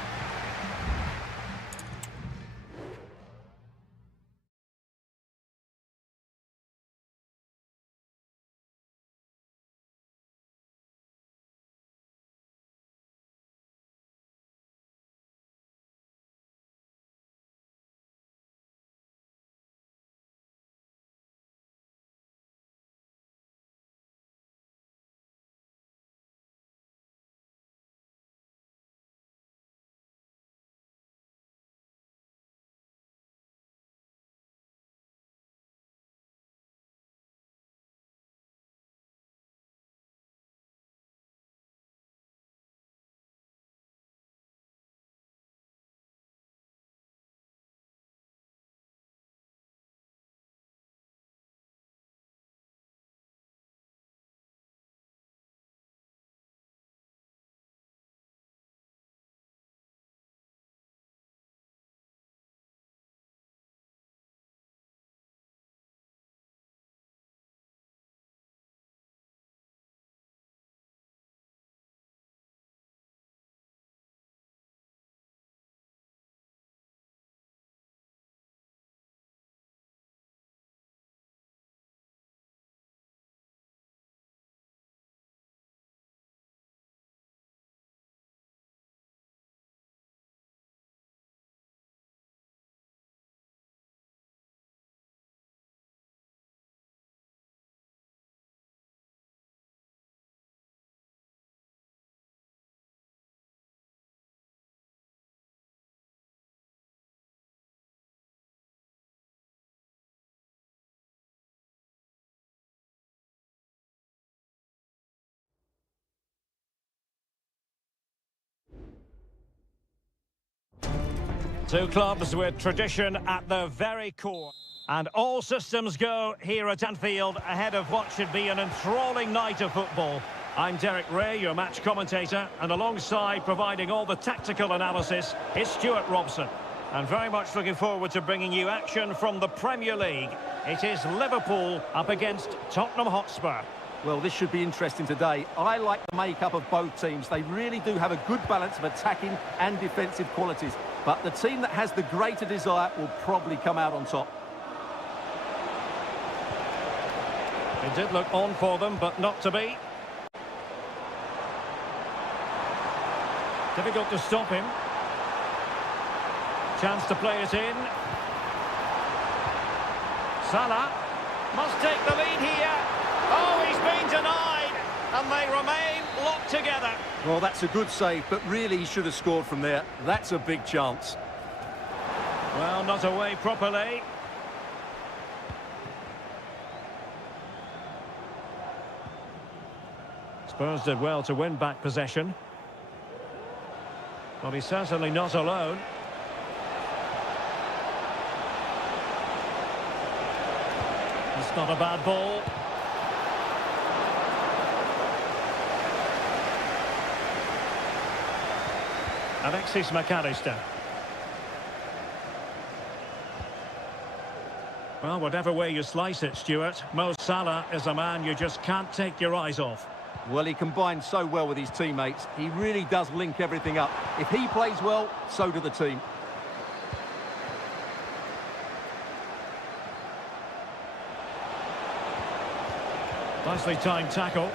Two clubs with tradition at their very core. And all systems go here at Anfield ahead of what should be an enthralling night of football. I'm Derek Ray, your match commentator, and alongside providing all the tactical analysis is Stuart Robson. And very much looking forward to bringing you action from the Premier League. It is Liverpool up against Tottenham Hotspur. Well, this should be interesting today. I like the makeup of both teams. They really do have a good balance of attacking and defensive qualities. But the team that has the greater desire will probably come out on top. It did look on for them, but not to be. Difficult to stop him. Chance to play it in. Salah must take the lead here. Oh, he's been denied, and they remain locked together. Well, that's a good save, but really he should have scored from there. That's a big chance. Well, not away properly. Spurs did well to win back possession. Well, he's certainly not alone. It's not a bad ball. Alexis McAllister. Well, whatever way you slice it, Stuart, Mo Salah is a man you just can't take your eyes off. Well, he combines so well with his teammates. He really does link everything up. If he plays well, so do the team. Nicely timed tackle.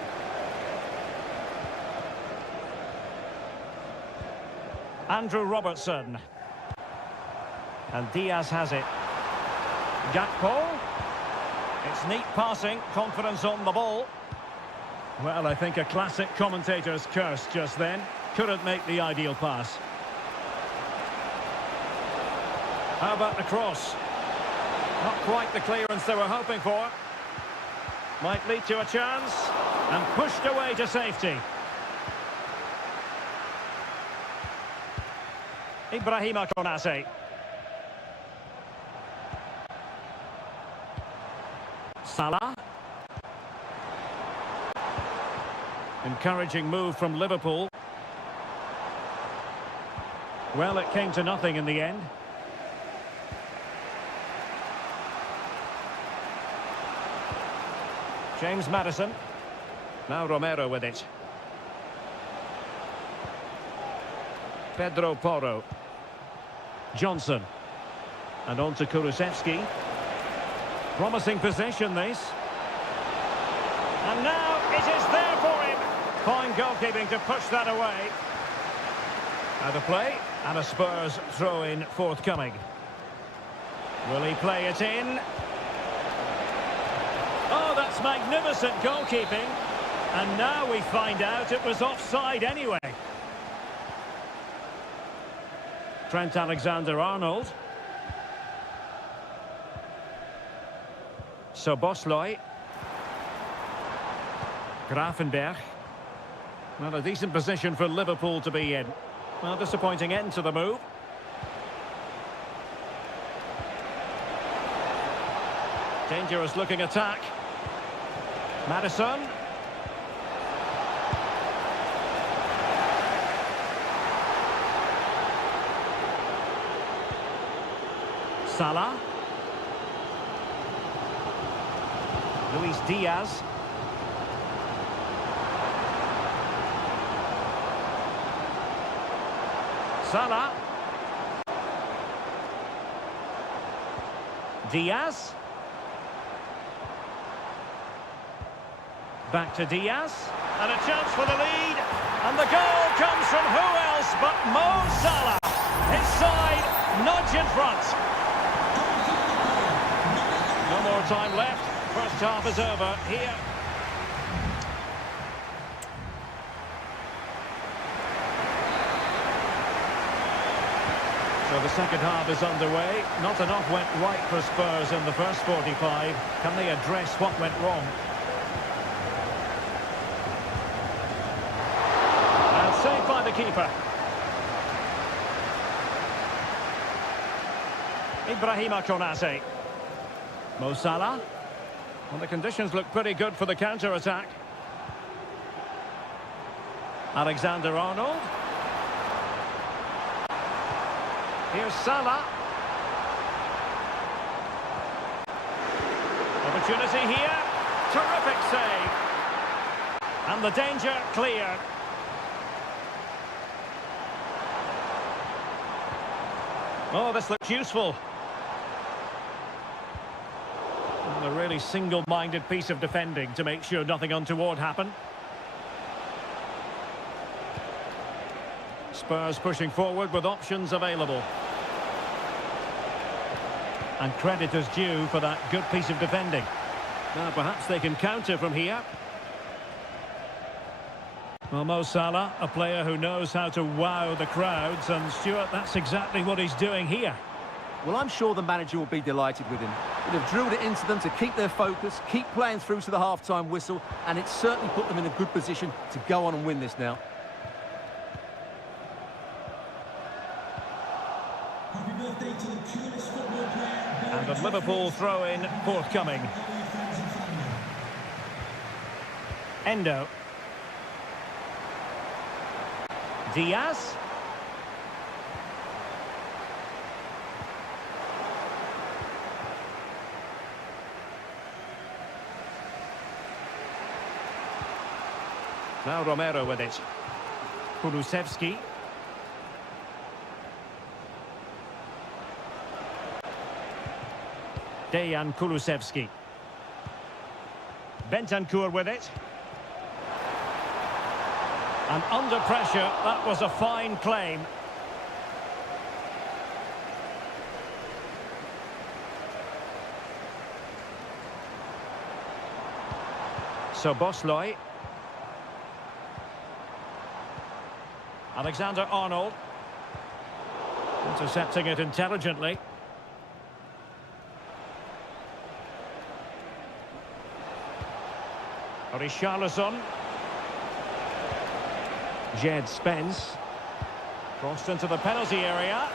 Andrew Robertson. And Diaz has it. Gakpo. It's neat passing, confidence on the ball. Well, I think a classic commentator's curse just then. Couldn't make the ideal pass. How about the cross? Not quite the clearance they were hoping for. Might lead to a chance. And pushed away to safety. Ibrahima Konate. Salah. Encouraging move from Liverpool. Well, it came to nothing in the end. James Maddison. Now Romero with it. Pedro Porro. Johnson. And on to Kulusevski. Promising possession, this. And now it is there for him. Fine goalkeeping to push that away. Out of play, and a Spurs throw-in forthcoming. Will he play it in? Oh, that's magnificent goalkeeping. And now we find out it was offside anyway. Trent Alexander-Arnold. Szoboszlai. Gravenberch. Well, a decent position for Liverpool to be in. Well, disappointing end to the move. Dangerous looking attack. Maddison. Salah. Luis Diaz. Salah. Diaz. Back to Diaz. And a chance for the lead. And the goal comes from who else but Mo Salah. His side nudge in front. No more time left. First half is over here. So the second half is underway. Not enough went right for Spurs in the first 45. Can they address what went wrong? And saved by the keeper. Ibrahima Konate. Mo Salah. Well, the conditions look pretty good for the counter-attack. Alexander-Arnold. Here's Salah. Opportunity here. Terrific save. And the danger cleared. Oh, this looks useful. And a really single-minded piece of defending to make sure nothing untoward happened. Spurs pushing forward with options available. And credit is due for that good piece of defending. Now perhaps they can counter from here. Well, Mo Salah, a player who knows how to wow the crowds, and Stuart, that's exactly what he's doing here. Well, I'm sure the manager will be delighted with him. He'll have drilled it into them to keep their focus, keep playing through to the half-time whistle, and it's certainly put them in a good position to go on and win this now. Happy birthday to the coolest football player. And the Liverpool throw-in forthcoming. Endo. Diaz. Now Romero with it. Kulusevski. Dejan Kulusevski. Bentancur with it. And under pressure, that was a fine claim. So Bosley. Alexander-Arnold. Intercepting it intelligently. Richarlison. Jed Spence. Crossed into the penalty area.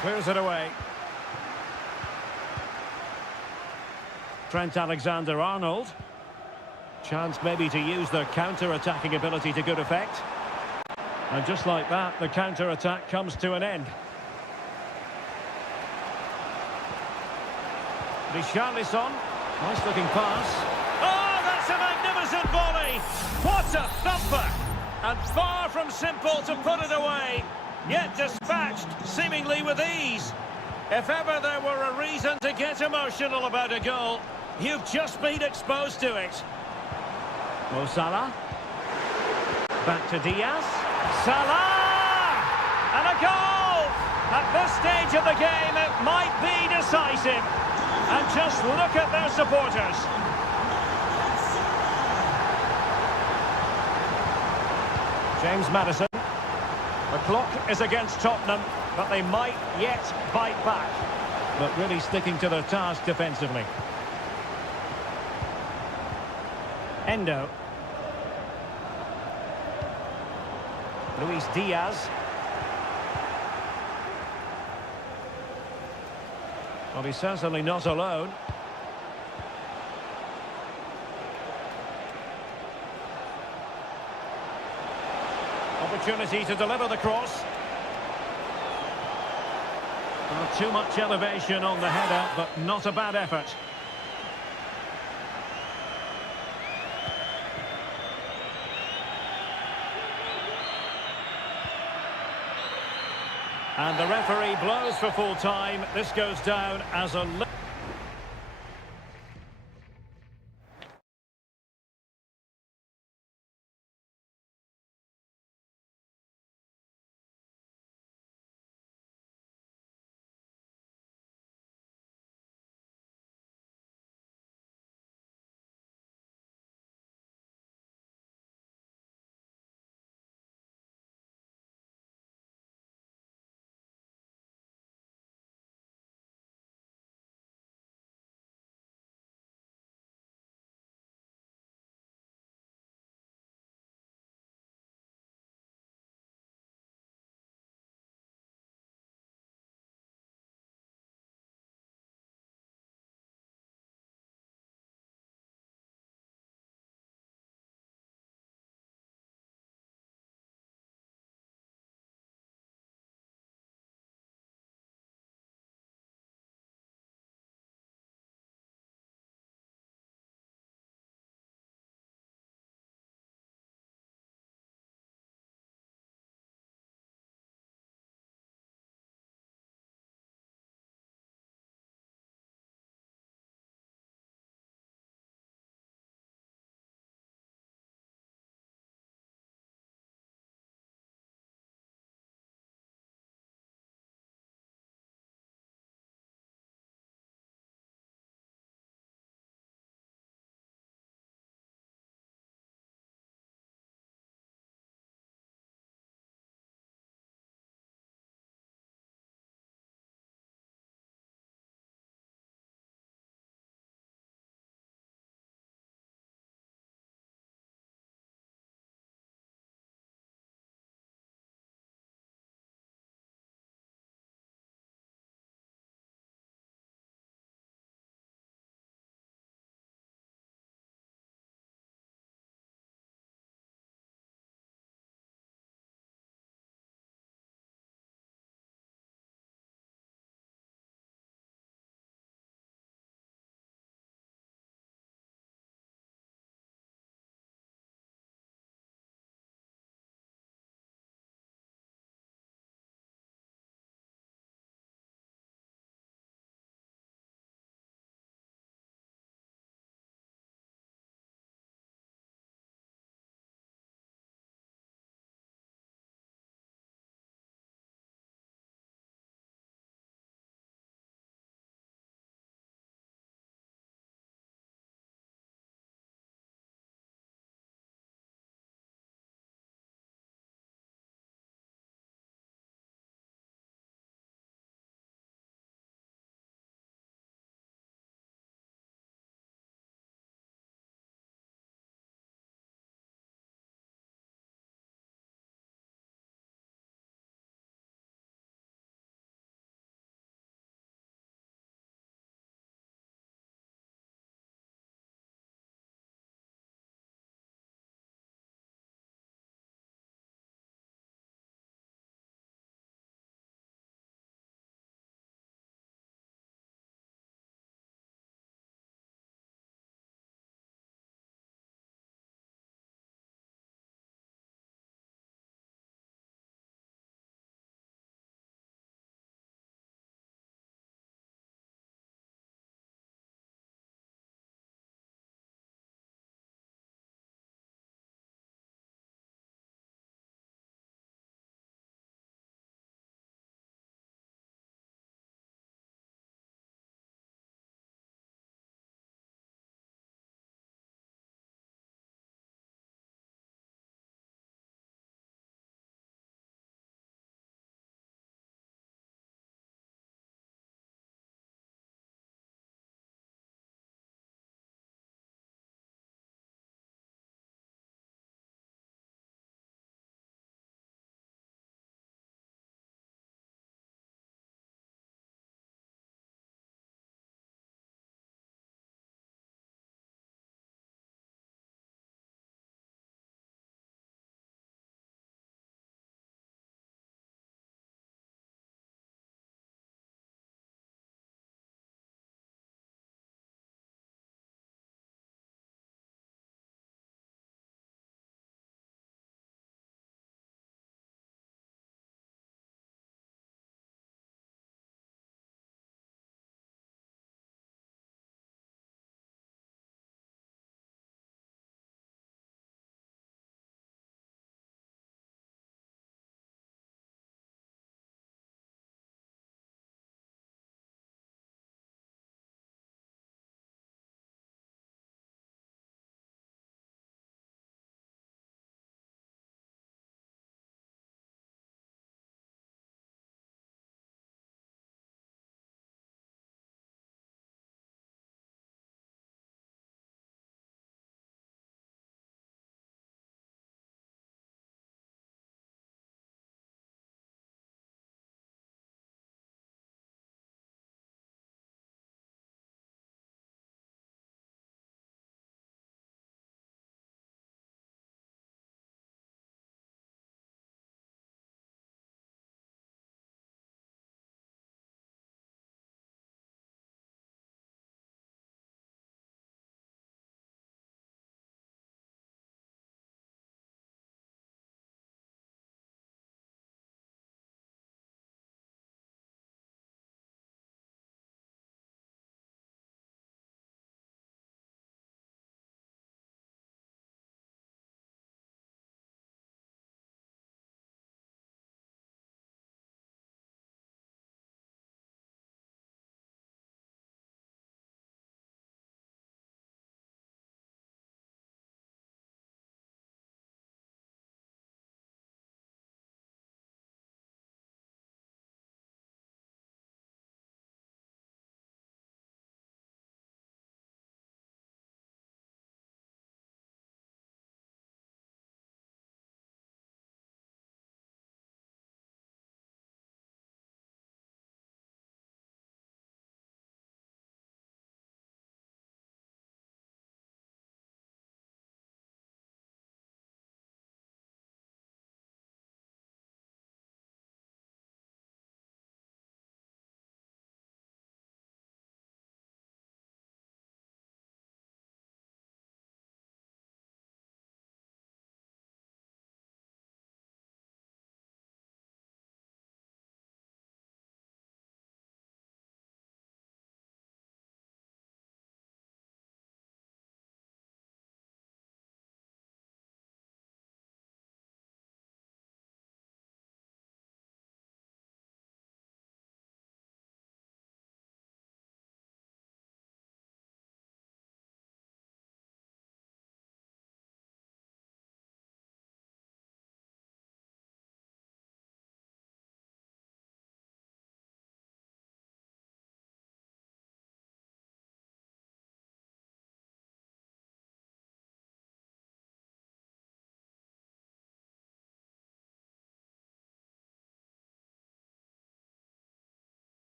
Clears it away. Trent Alexander-Arnold. Chance maybe to use their counter-attacking ability to good effect. And just like that, the counter-attack comes to an end. Richarlison. Nice looking pass. Oh, that's a magnificent volley! What a thumper! And far from simple to put it away, yet dispatched seemingly with ease. If ever there were a reason to get emotional about a goal, you've just been exposed to it. Mo Salah. Back to Diaz. Salah! And a goal! At this stage of the game, it might be decisive. And just look at their supporters. James Maddison. The clock is against Tottenham, but they might yet bite back. But really sticking to their task defensively. Endo. Luis Diaz. Well, he's certainly not alone. Opportunity to deliver the cross. Not too much elevation on the header, but not a bad effort. And the referee blows for full time. This goes down as a...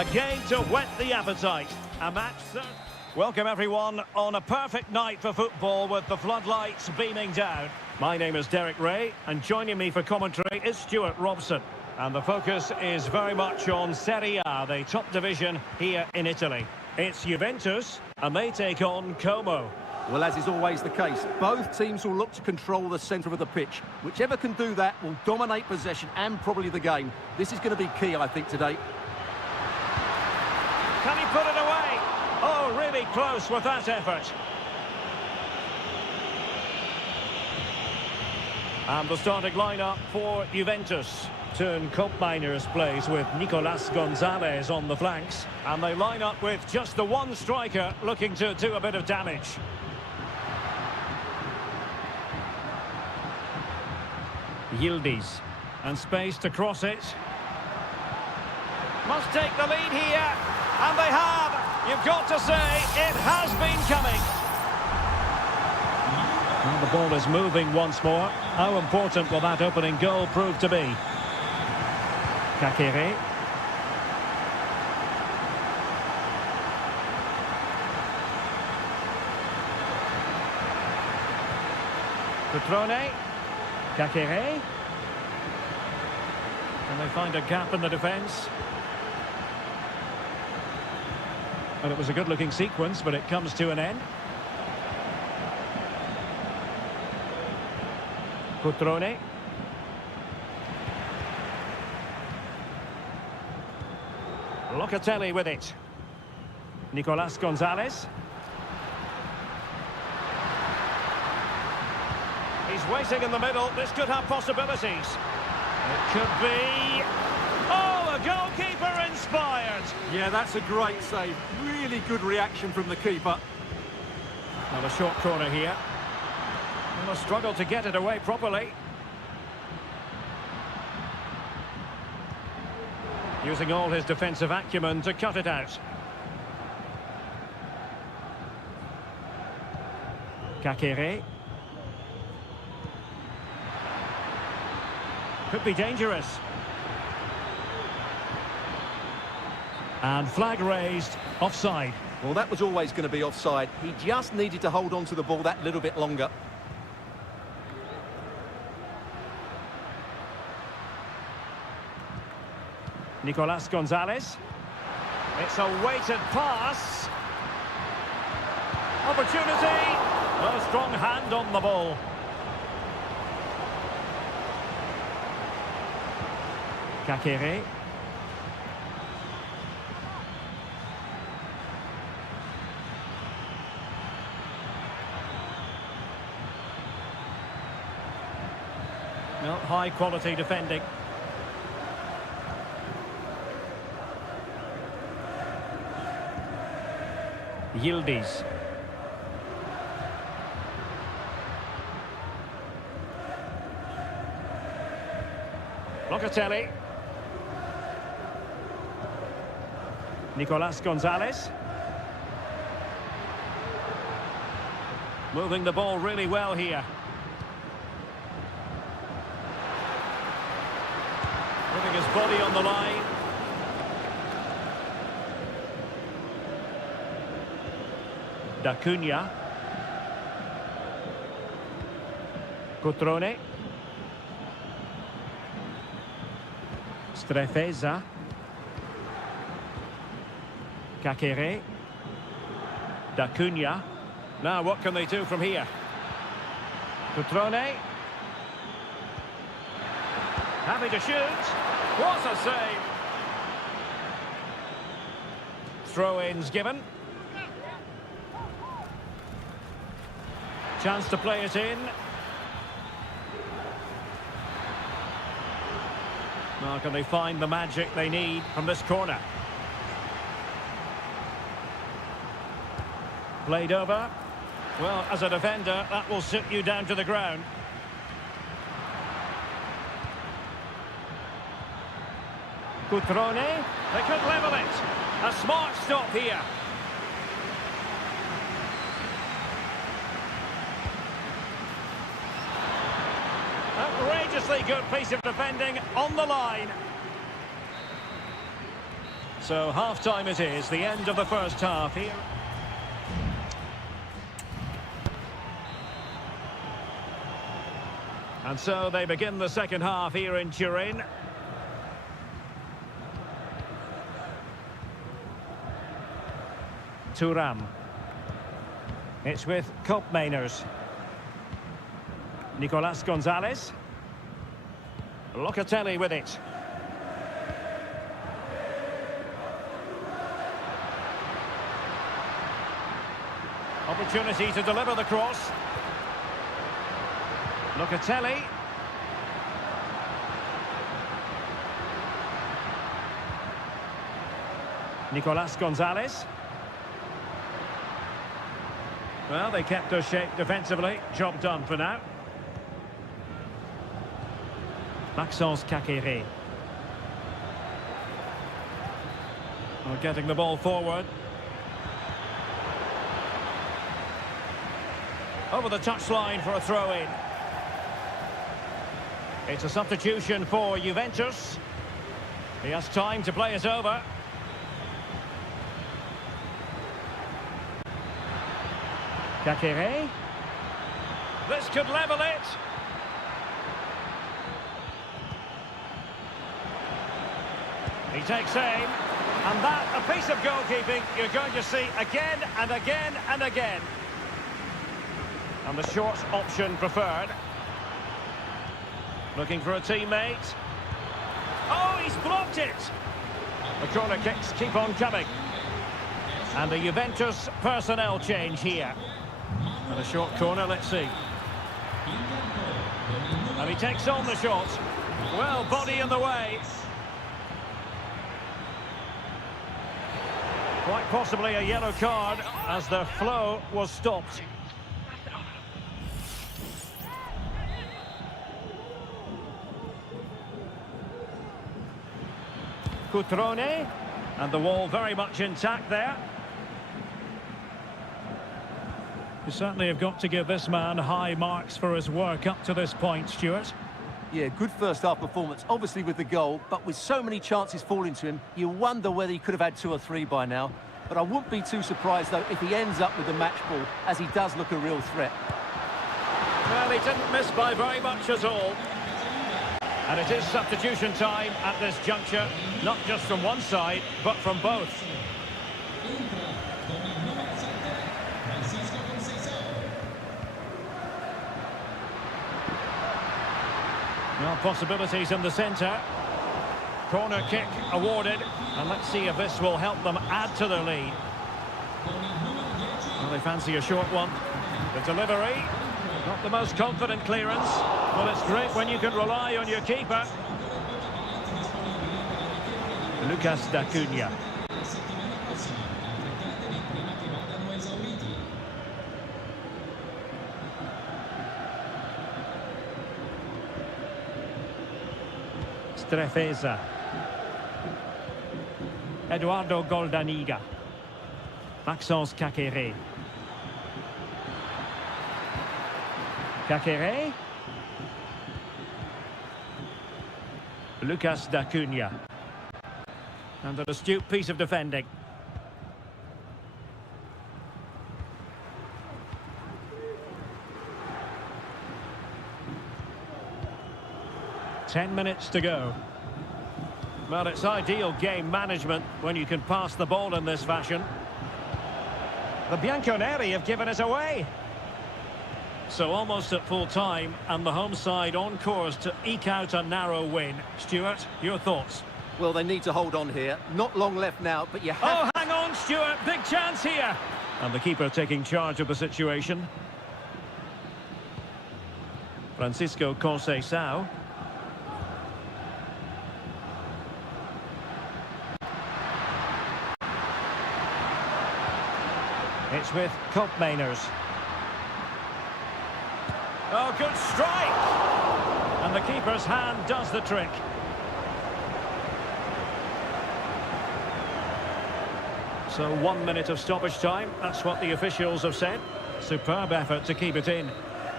Again to whet the appetite. A match. Welcome everyone on a perfect night for football with the floodlights beaming down. My name is Derek Ray and joining me for commentary is Stuart Robson. And the focus is very much on Seria, the top division here in Italy. It's Juventus and they take on Como. Well, as is always the case, both teams will look to control the centre of the pitch. Whichever can do that will dominate possession and probably the game. This is going to be key, I think, today. Can he put it away? Oh, really close with that effort. And the starting lineup for Juventus. Turn Koopmeiners plays with Nicolas Gonzalez on the flanks. And they line up with just the one striker looking to do a bit of damage. Yildiz. And space to cross it. Must take the lead here. And they have. You've got to say, it has been coming. And the ball is moving once more. How important will that opening goal prove to be? Kakere. Petrone. Kakere. And they find a gap in the defence. And it was a good-looking sequence, but it comes to an end. Cutrone. Locatelli with it. Nicolas Gonzalez. He's waiting in the middle. This could have possibilities. It could be... Oh, a goalkeeper inspired. Yeah, that's a great save. Really good reaction from the keeper. Now a short corner here. Well, a struggle to get it away properly. Using all his defensive acumen to cut it out. Kakere. Could be dangerous. And flag raised, offside. Well, that was always going to be offside. He just needed to hold on to the ball that little bit longer. Nicolas Gonzalez. It's a weighted pass. Opportunity. A strong hand on the ball. Kakere. No, high quality defending. Yildiz. Locatelli. Nicolas Gonzalez. Moving the ball really well here. Putting his body on the line. Da Cunha. Cutrone. Strefeza. Kakere. Da Cunha. Now what can they do from here? Cutrone. Happy to shoot. What a save. Throw-ins given. Chance to play it in. Now can they find the magic they need from this corner? Played over. Well, as a defender, that will sit you down to the ground. Cutrone. They could level it. A smart stop here. Outrageously good piece of defending on the line. So half-time it is, the end of the first half here. And so they begin the second half here in Turin. Thuram. It's with Koopmeiners. Nicolas Gonzalez. Locatelli with it. Opportunity to deliver the cross. Locatelli. Nicolas Gonzalez. Well, they kept their shape defensively. Job done for now. Maxence Caqueret. We're getting the ball forward. Over the touchline for a throw-in. It's a substitution for Juventus. He has time to play it over. Caqueret. This could level it. He takes aim. And that, a piece of goalkeeping you're going to see again and again and again. And the short option preferred. Looking for a teammate. Oh, he's blocked it! The corner kicks keep on coming. And the Juventus personnel change here. And a short corner, let's see. And he takes on the shot. Well, body in the way. Quite possibly a yellow card as the flow was stopped. Cutrone, and the wall very much intact there. You certainly have got to give this man high marks for his work up to this point, Stuart. Yeah, good first half performance, obviously with the goal, but with so many chances falling to him, you wonder whether he could have had 2 or 3 by now. But I wouldn't be too surprised, though, if he ends up with the match ball, as he does look a real threat. Well, he didn't miss by very much at all. And it is substitution time at this juncture, not just from one side, but from both. Well, possibilities in the centre. Corner kick awarded, and let's see if this will help them add to their lead. Well, they fancy a short one. The delivery, not the most confident clearance. Well, it's great when you can rely on your keeper. Lucas D'Acunha. Strefeza. Eduardo Goldaniga. Maxence Caqueret. Caqueret. Lucas D'Acunha. And an astute piece of defending. Ten minutes to go. Well, it's ideal game management when you can pass the ball in this fashion. The Bianconeri have given it away. So almost at full time, and the home side on course to eke out a narrow win. Stuart, your thoughts? Well, they need to hold on here. Not long left now, but you have... Oh, hang on, Stuart. Big chance here. And the keeper taking charge of the situation. Francisco Conceição. It's with Koopmeiners. Oh, good strike! And the keeper's hand does the trick. So 1 minute of stoppage time, that's what the officials have said. Superb effort to keep it in.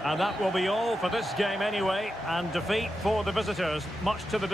And that will be all for this game anyway, and defeat for the visitors, much to the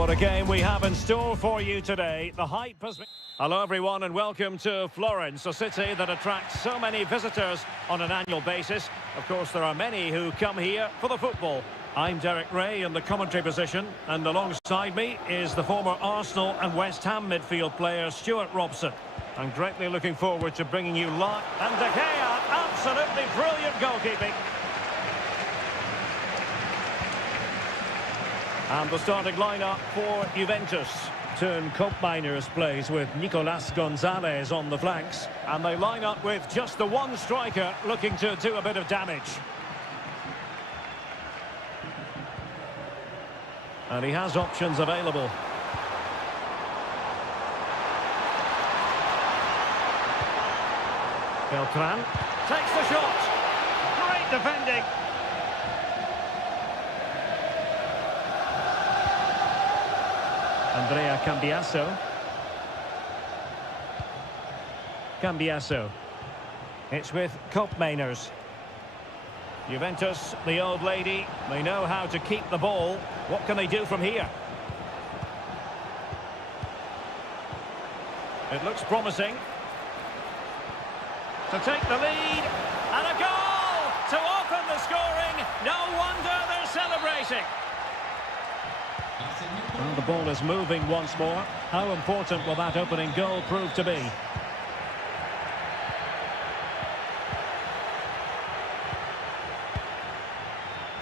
what a game we have in store for you today. The hype has been... Hello everyone and welcome to Florence, a city that attracts so many visitors on an annual basis. Of course, there are many who come here for the football. I'm Derek Ray in the commentary position, and alongside me is the former Arsenal and West Ham midfield player Stuart Robson. I'm greatly looking forward to bringing you live. And De Gea, absolutely brilliant goalkeeping. And the starting lineup for Juventus. Turn Miners plays with Nicolas Gonzalez on the flanks. And they line up with just the one striker looking to do a bit of damage. And he has options available. Beltran takes the shot. Great defending. Andrea Cambiaso. It's with Miners. Juventus, the old lady, they know how to keep the ball. What can they do from here? It looks promising. To take the lead, and a goal to open the scoring. No wonder they're celebrating. Well, the ball is moving once more. How important will that opening goal prove to be?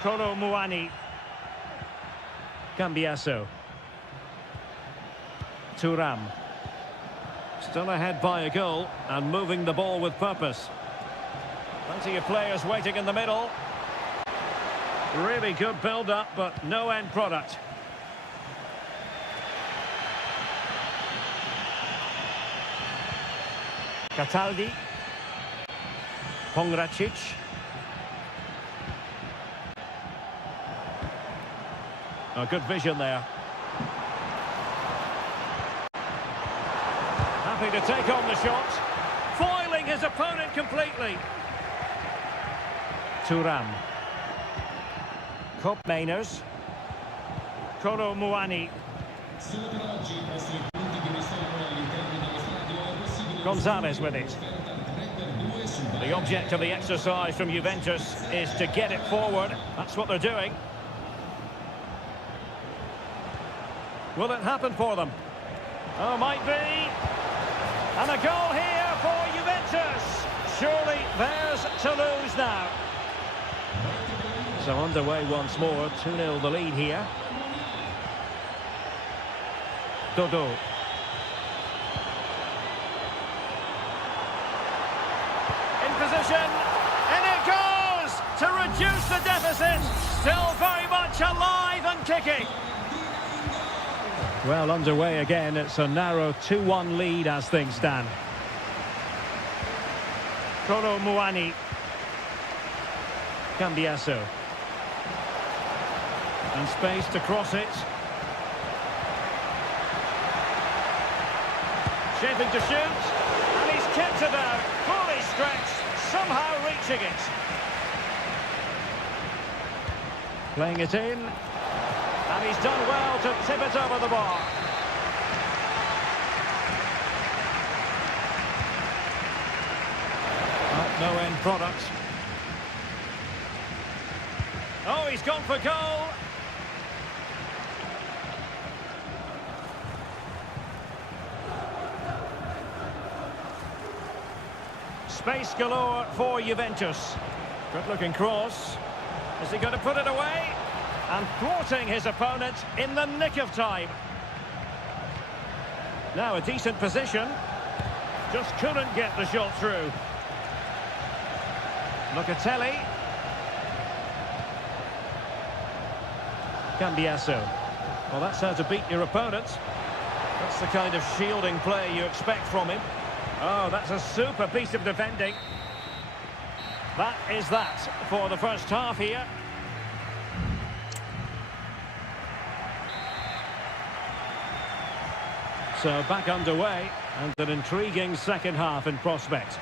Kolo Muani. Cambiaso. Thuram. Still ahead by a goal and moving the ball with purpose. Plenty of players waiting in the middle. Really good build-up, but no end product. Cataldi. Pongracic. A good vision there. Happy to take on the shot. Foiling his opponent completely. Thuram. Miners. Kolo Muani. Gonzalez with it. The object of the exercise from Juventus is to get it forward. That's what they're doing. Will it happen for them? Oh, might be. And a goal here for Juventus. Surely theirs to lose now. So underway once more. 2-0 the lead here. Dodo. In position. And it goes to reduce the deficit. Still very much alive and kicking. Well, underway again. It's a narrow 2-1 lead as things stand. Kolo Muani. Cambiaso. And space to cross it. Shaping to shoot. And he's kept it out. Fully stretched. Somehow reaching it. Playing it in. And he's done well to tip it over the bar. No end product. Oh, he's gone for goal. Space galore for Juventus. Good looking cross. Is he going to put it away? And thwarting his opponent in the nick of time. Now a decent position. Just couldn't get the shot through. Locatelli. Cambiaso. Well, that's how to beat your opponent. That's the kind of shielding play you expect from him. Oh, that's a super piece of defending. That is that for the first half here. So back underway and an intriguing second half in prospect.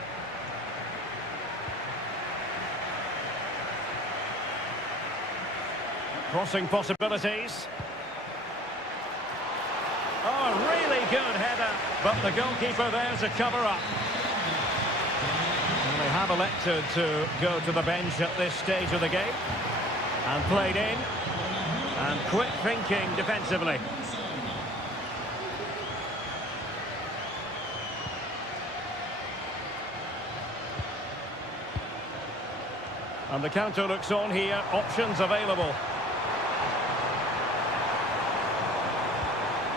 Crossing possibilities. Oh, really good header, but the goalkeeper there to cover up. And they have elected to go to the bench at this stage of the game. And played in. And quick thinking defensively. And the counter looks on here. Options available.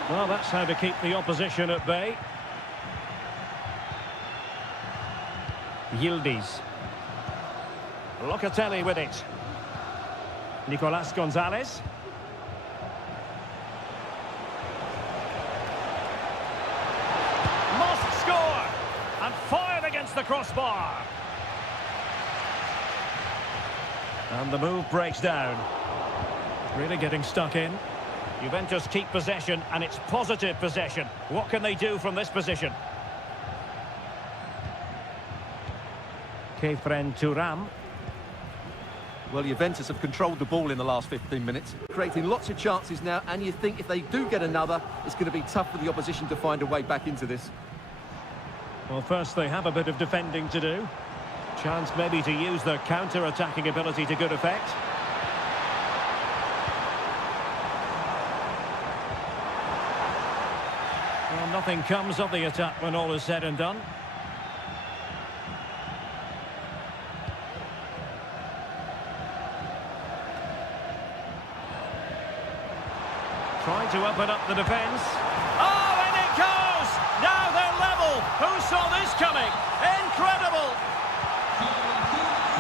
Well, that's how to keep the opposition at bay. Yildiz. Locatelli with it. Nicolas Gonzalez. Must score! And fired against the crossbar. And the move breaks down. Really getting stuck in. Juventus keep possession, and it's positive possession. What can they do from this position? Kefren Turam. Well, Juventus have controlled the ball in the last 15 minutes, creating lots of chances now, and you think if they do get another, it's going to be tough for the opposition to find a way back into this. Well, first they have a bit of defending to do. Chance maybe to use their counter-attacking ability to good effect. Well, nothing comes of the attack when all is said and done. Trying to open up the defence. Oh, and it goes! Now they're level! Who saw this coming? Incredible!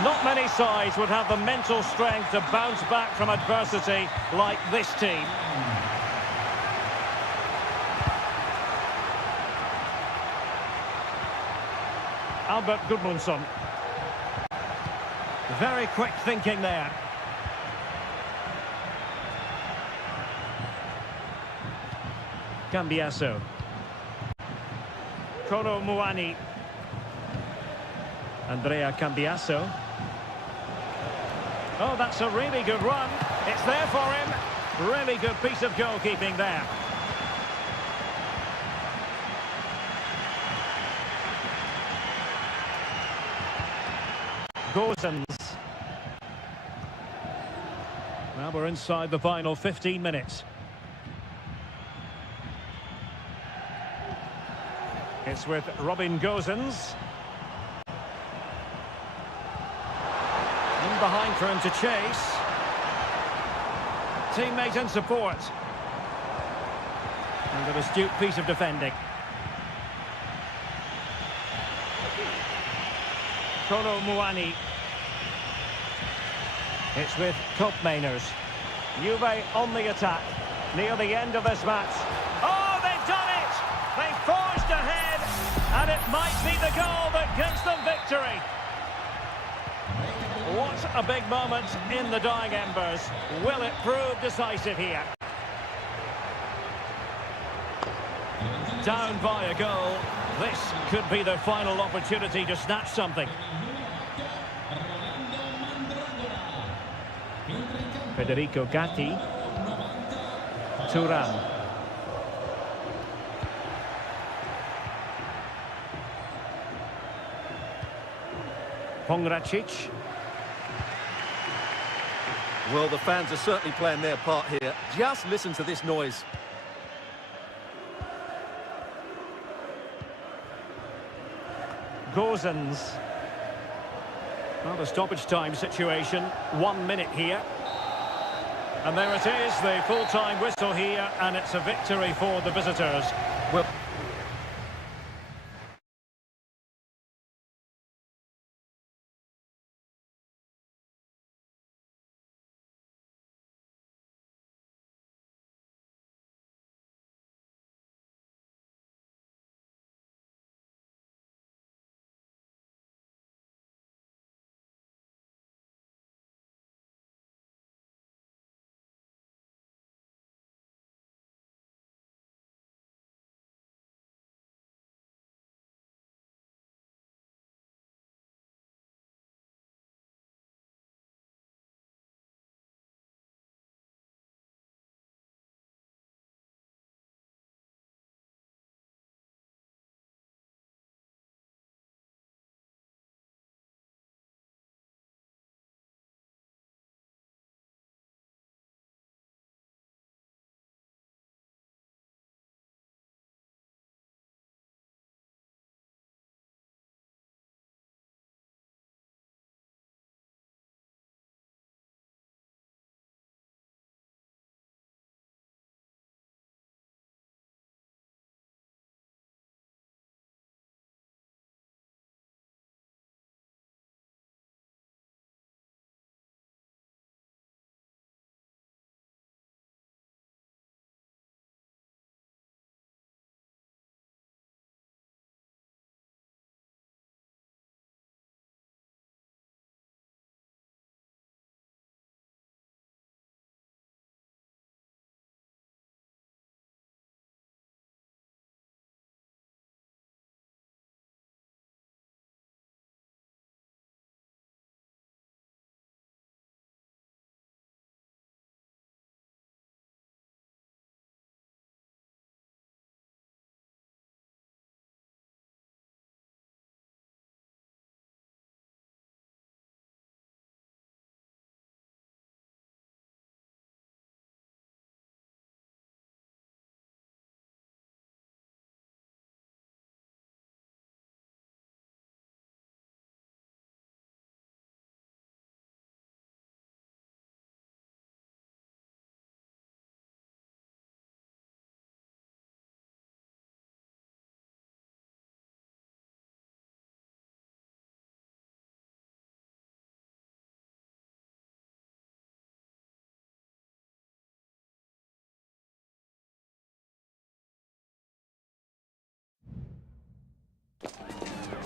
Not many sides would have the mental strength to bounce back from adversity like this team. Albert Gudmundsson. Very quick thinking there. Cambiasso. Kolo Muani. Andrea Cambiasso. Oh, that's a really good run. It's there for him. Really good piece of goalkeeping there. Gosens. Now we're inside the final 15 minutes. It's with Robin Gosens. In behind for him to chase. Teammate and support. And an astute piece of defending. Kolo Muani. It's with Koopmeiners. Juve on the attack. Near the end of this match. Oh, they've done it! They forged ahead, and it might be the goal that gives them victory. What a big moment in the dying embers. Will it prove decisive here? Down by a goal. This could be their final opportunity to snatch something. Federico Gatti. Turan. Pongracic. Well, the fans are certainly playing their part here. Just listen to this noise. Gosens. Well, the stoppage time situation. 1 minute here. And there it is, the full-time whistle here, and it's a victory for the visitors. Well,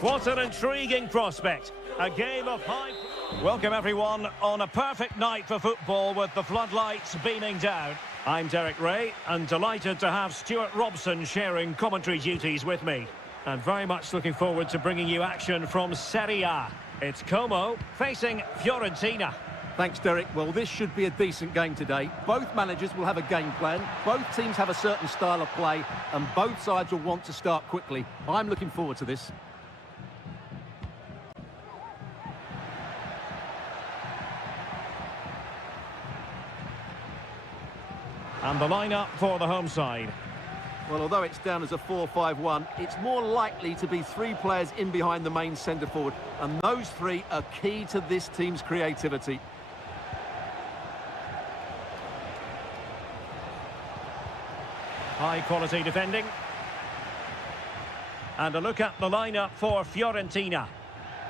What an intriguing prospect. A game of high... Welcome everyone on a perfect night for football with the floodlights beaming down. I'm Derek Ray and delighted to have Stuart Robson sharing commentary duties with me. And very much looking forward to bringing you action from Seria. It's Como facing Fiorentina. Thanks, Derek. Well, this should be a decent game today. Both managers will have a game plan. Both teams have a certain style of play, and both sides will want to start quickly. I'm looking forward to this. And the lineup for the home side. Well, although it's down as a 4-5-1, it's more likely to be three players in behind the main centre-forward, and those three are key to this team's creativity. High-quality defending. And a look at the lineup for Fiorentina.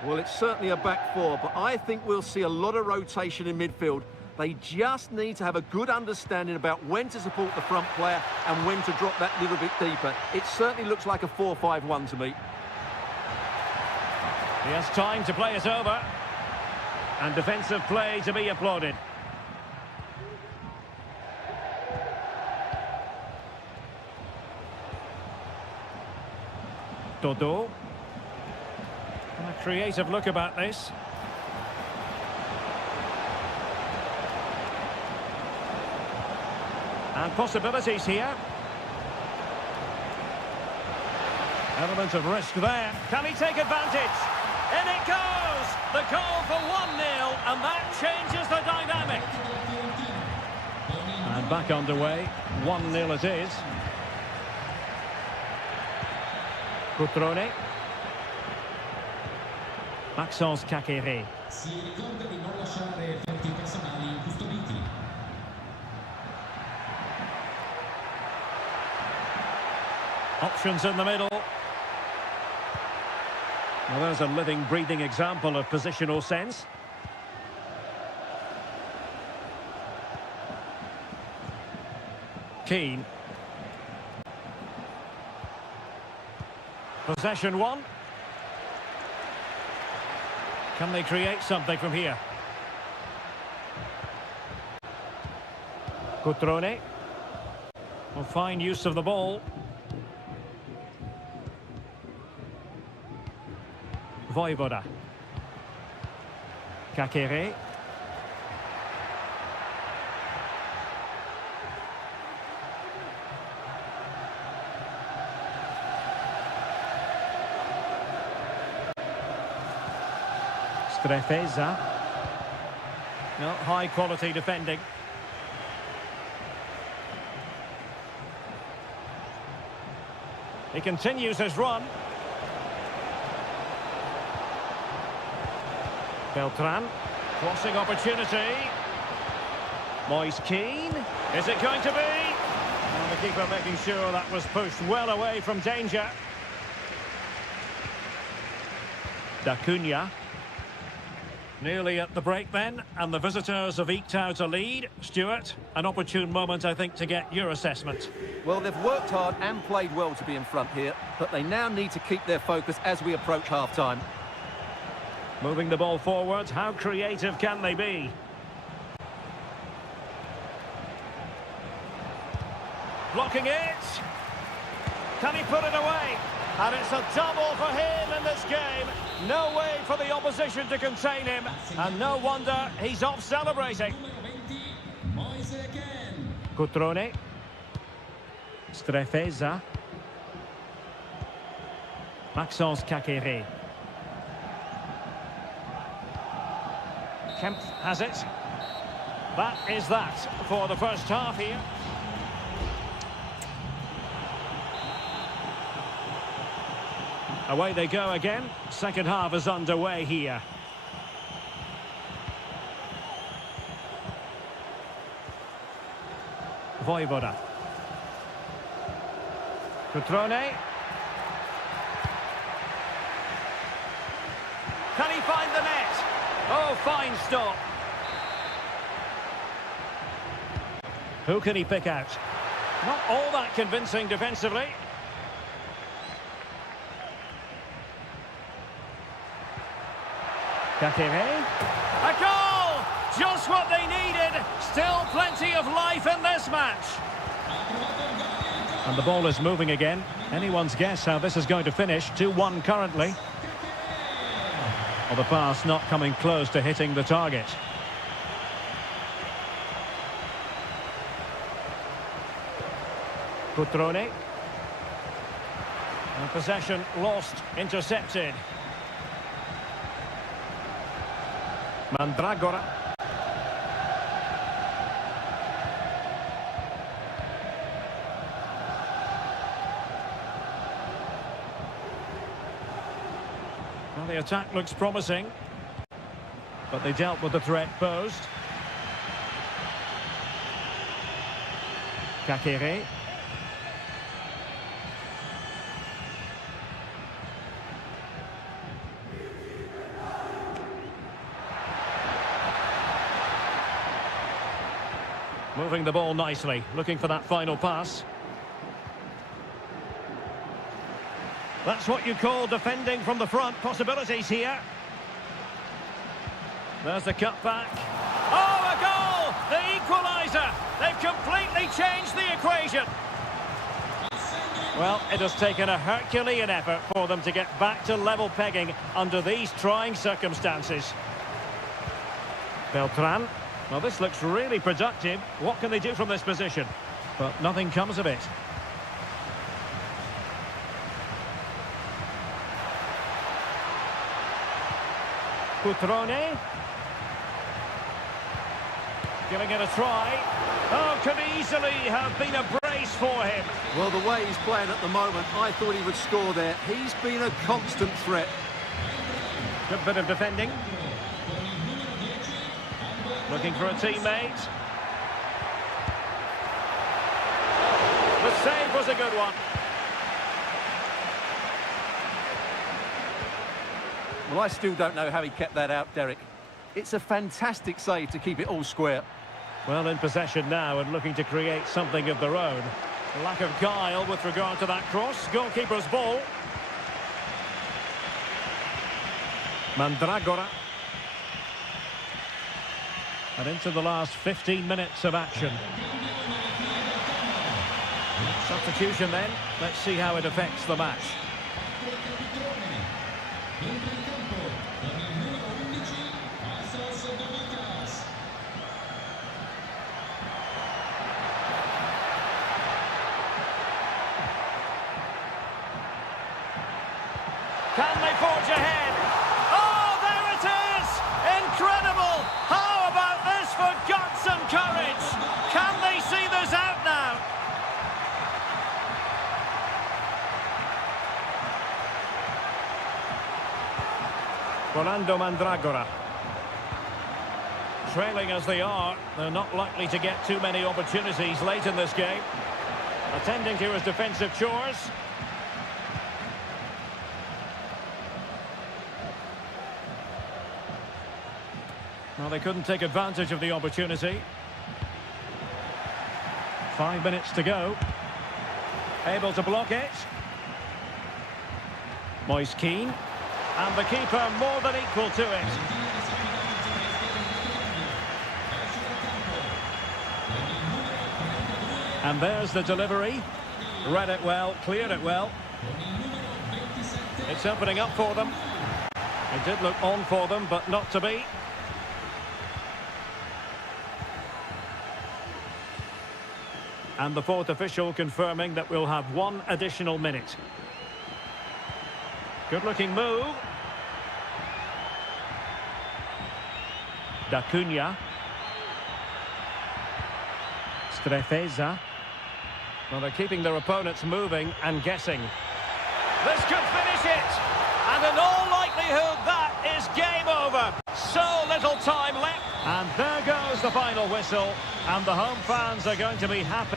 Well, it's certainly a back four, but I think we'll see a lot of rotation in midfield. They just need to have a good understanding about when to support the front player and when to drop that little bit deeper. It certainly looks like a 4-5-1 to me. He has time to play it over. And defensive play to be applauded. Dodo. And a creative look about this. And possibilities here. Element of risk there. Can he take advantage? In it goes! The goal for 1-0, and that changes the dynamic. And back underway. 1-0 it is. Cutrone. Maxence Cacqueret. Si ricorda di non lasciare effetti personali incustoditi. Options in the middle. Well, there's a living, breathing example of positional sense. Keane. Possession one. Can they create something from here? Cutrone. Will find use of the ball. Voivoda. Cacqueret. Strefeza. No, high quality defending. He continues his run. Beltran, crossing opportunity. Moise Keane. Is it going to be? And the keeper making sure that was pushed well away from danger. D'Acunha. Nearly at the break then, and the visitors have eked out a lead. Stuart, an opportune moment, I think, to get your assessment. Well, they've worked hard and played well to be in front here, but they now need to keep their focus as we approach half-time. Moving the ball forward, how creative can they be? Blocking it. Can he put it away? And it's a double for him in this game. No way for the opposition to contain him. And no wonder he's off celebrating. Cutrone. Strefeza. Maxence Cacqueret. Kemp has it. That is that for the first half here. Away they go again. Second half is underway here. Voivoda. Cutrone. Can he find the net? Oh, fine stop. Who can he pick out? Not all that convincing defensively. Kakere. A goal! Just what they needed. Still plenty of life in this match. And the ball is moving again. Anyone's guess how this is going to finish. 2-1 currently. Well, the pass not coming close to hitting the target. Cutrone. And possession lost, intercepted. Mandragora. Well, the attack looks promising, but they dealt with the threat posed. Kakere. Moving the ball nicely, looking for that final pass. That's what you call defending from the front. Possibilities here. There's the cutback. Oh, a goal! The equaliser! They've completely changed the equation. Well, it has taken a Herculean effort for them to get back to level pegging under these trying circumstances. Beltran. Well, this looks really productive. What can they do from this position? But nothing comes of it. Cutrone. Giving it a try. Oh, could easily have been a brace for him. Well, the way he's playing at the moment, I thought he would score there. He's been a constant threat. Good bit of defending. Looking for a teammate. The save was a good one. Well, I still don't know how he kept that out, Derek. It's a fantastic save to keep it all square. Well, in possession now and looking to create something of their own. Lack of guile with regard to that cross. Goalkeeper's ball. Mandragora. And into the last 15 minutes of action. Substitution then. Let's see how it affects the match. Can they forge ahead? Oh, there it is! Incredible! How about this for guts and courage? Can they see this out now? Rolando Mandragora. Trailing as they are, they're not likely to get too many opportunities late in this game. Attending to his defensive chores. Well, they couldn't take advantage of the opportunity. 5 minutes to go. Able to block it. Moise Keane. And the keeper more than equal to it. And there's the delivery. Read it well, cleared it well. It's opening up for them. It did look on for them, but not to be. And the fourth official confirming that we'll have one additional minute. Good-looking move. Da Cunha. Strefeza. Well, they're keeping their opponents moving and guessing. This could finish it. And in all likelihood, that is game over. So little time left. And there goes the final whistle. And the home fans are going to be happy.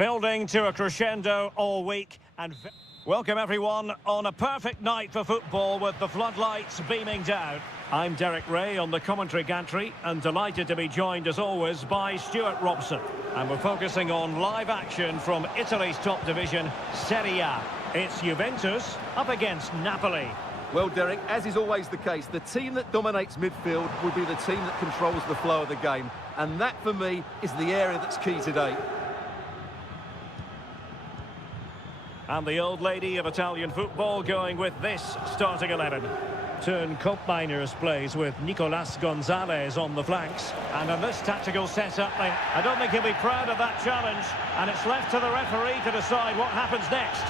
Building to a crescendo all week and welcome everyone on a perfect night for football with the floodlights beaming down. I'm Derek Ray on the commentary gantry and delighted to be joined as always by Stuart Robson. And we're focusing on live action from Italy's top division, Seria. It's Juventus up against Napoli. Well, Derek, as is always the case, the team that dominates midfield will be the team that controls the flow of the game. And that, for me, is the area that's key today. And the old lady of Italian football going with this starting 11. Turn Miners plays with Nicolas Gonzalez on the flanks. And in this tactical setup, I don't think he'll be proud of that challenge. And it's left to the referee to decide what happens next.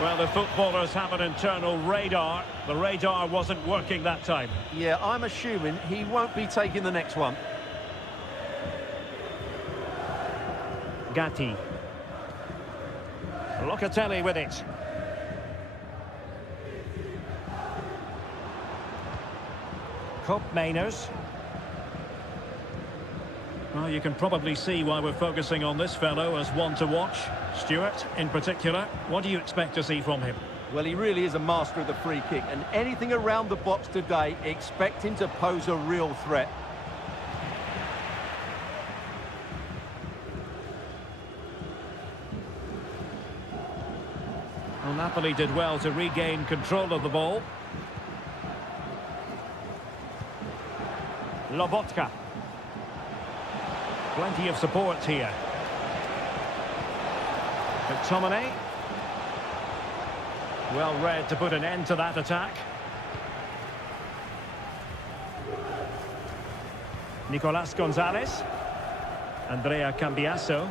Well, the footballers have an internal radar. The radar wasn't working that time. Yeah, I'm assuming he won't be taking the next one. Gatti. Locatelli with it. Miners. Well, you can probably see why we're focusing on this fellow as one to watch. Stuart, in particular, what do you expect to see from him? Well, he really is a master of the free kick, and anything around the box today, expect him to pose a real threat. Well, Napoli did well to regain control of the ball. Lobotka. Plenty of support here. McTominay. Well read to put an end to that attack. Nicolas Gonzalez. Andrea Cambiasso.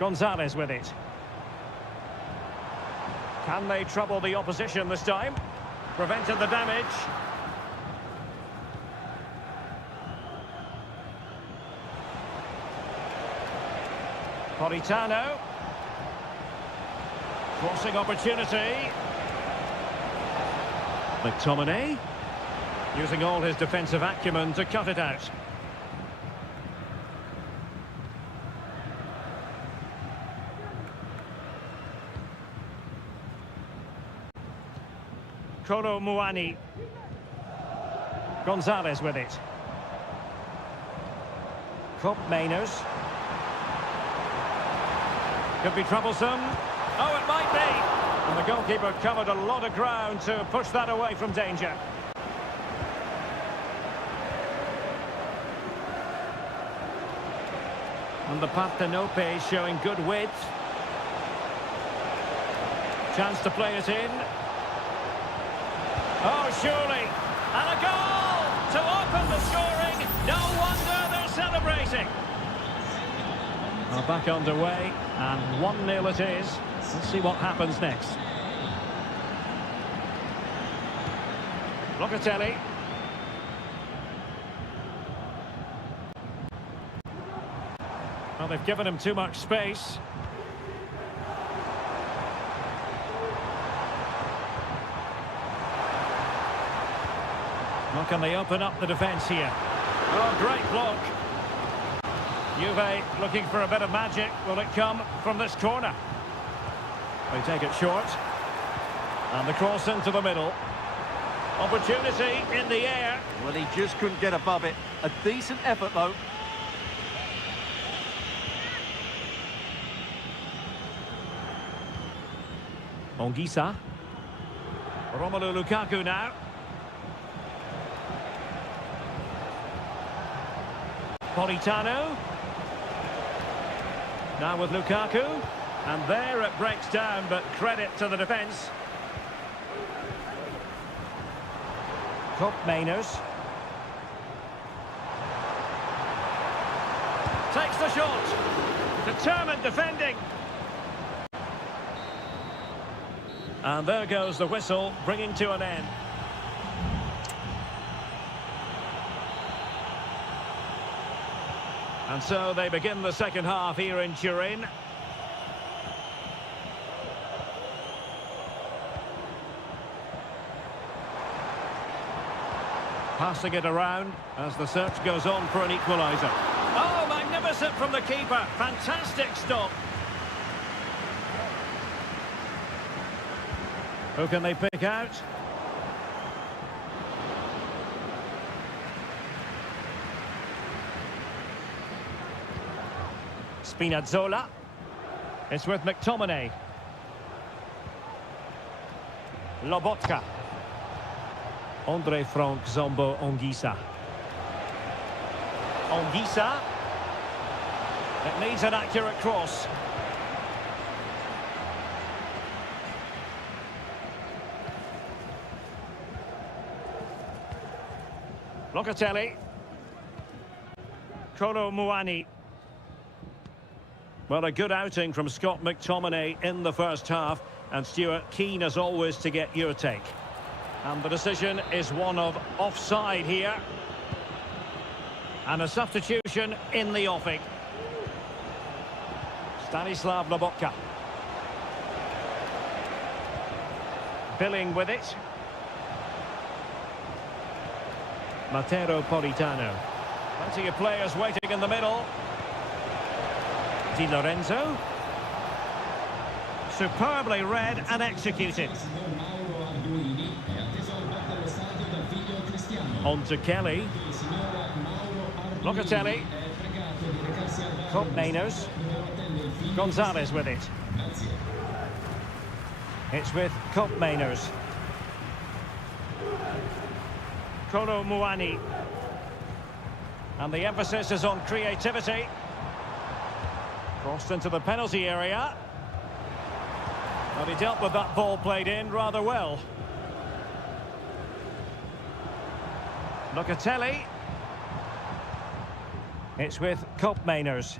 Gonzalez with it. Can they trouble the opposition this time? Prevented the damage. Politano. Crossing opportunity. McTominay. Using all his defensive acumen to cut it out. Kolo Muani. Gonzalez with it. Miners. Could be troublesome. Oh, it might be. And the goalkeeper covered a lot of ground to push that away from danger. And the Partenope showing good width. Chance to play it in. Oh, surely. And a goal to open the scoring. No wonder they're celebrating. Well, back underway, and 1-0 it is. Let's see what happens next. Locatelli. Well, they've given him too much space. Well, can they open up the defence here? Oh, great block. Juve looking for a bit of magic. Will it come from this corner? They take it short. And the cross into the middle. Opportunity in the air. Well, he just couldn't get above it. A decent effort, though. Onguisa. Romelu Lukaku now. Politano. Now with Lukaku. And there it breaks down, but credit to the defence. Miners. Takes the shot. Determined defending. And there goes the whistle, bringing to an end. And so they begin the second half here in Turin. Passing it around as the search goes on for an equaliser. Oh, magnificent from the keeper. Fantastic stop. Who can they pick out? Spinazzola. It's with McTominay. Lobotka. Andre Frank Zombo Ongisa. Ongisa. It needs an accurate cross. Locatelli. Kolo Muani. Well, a good outing from Scott McTominay in the first half. And Stuart, keen as always to get your take. And the decision is one of offside here. And a substitution in the offing. Stanislav Lobotka. Billing with it. Matteo Politano. Plenty of players waiting in the middle. Di Lorenzo. Superbly read and executed. On to Kelly. Locatelli. Kopmaners. Gonzalez with it. It's with Kopmaners. Kolo Muani. And the emphasis is on creativity. Crossed into the penalty area. But he dealt with that ball played in rather well. Locatelli. It's with Kopmaners.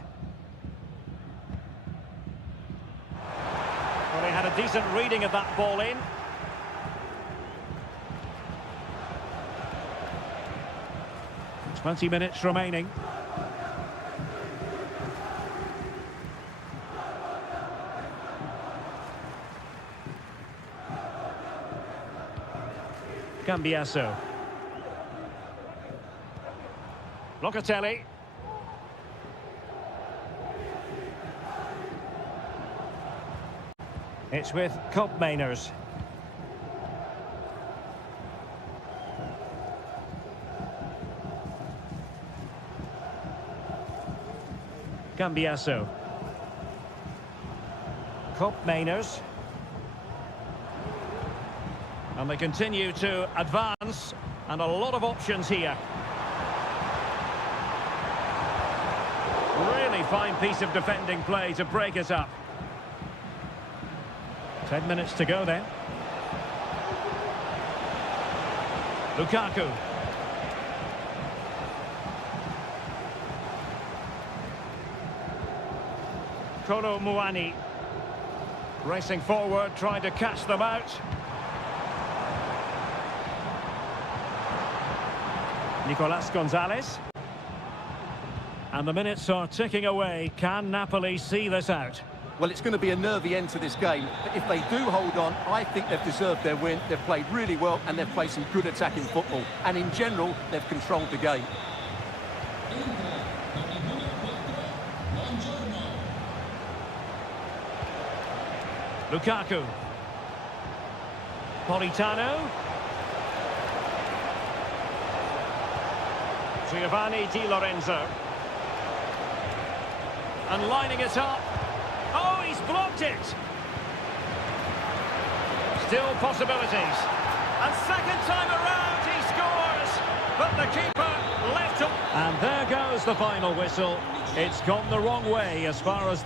Well, he had a decent reading of that ball in. 20 minutes remaining. Cambiasso. Locatelli. It's with Kopmaners. Cambiasso. Kopmaners. And they continue to advance, and a lot of options here. Really fine piece of defending play to break it up. 10 minutes to go then. Lukaku. Kolo Muani. Racing forward, trying to catch them out. Nicolas Gonzalez. And the minutes are ticking away. Can Napoli see this out? Well, it's going to be a nervy end to this game. But if they do hold on, I think they've deserved their win. They've played really well and they've played some good attacking football. And in general, they've controlled the game. Lukaku. Politano. Giovanni Di Lorenzo. And lining it up. Oh, he's blocked it. Still possibilities. And second time around, he scores. But the keeper left him. And there goes the final whistle. It's gone the wrong way as far as...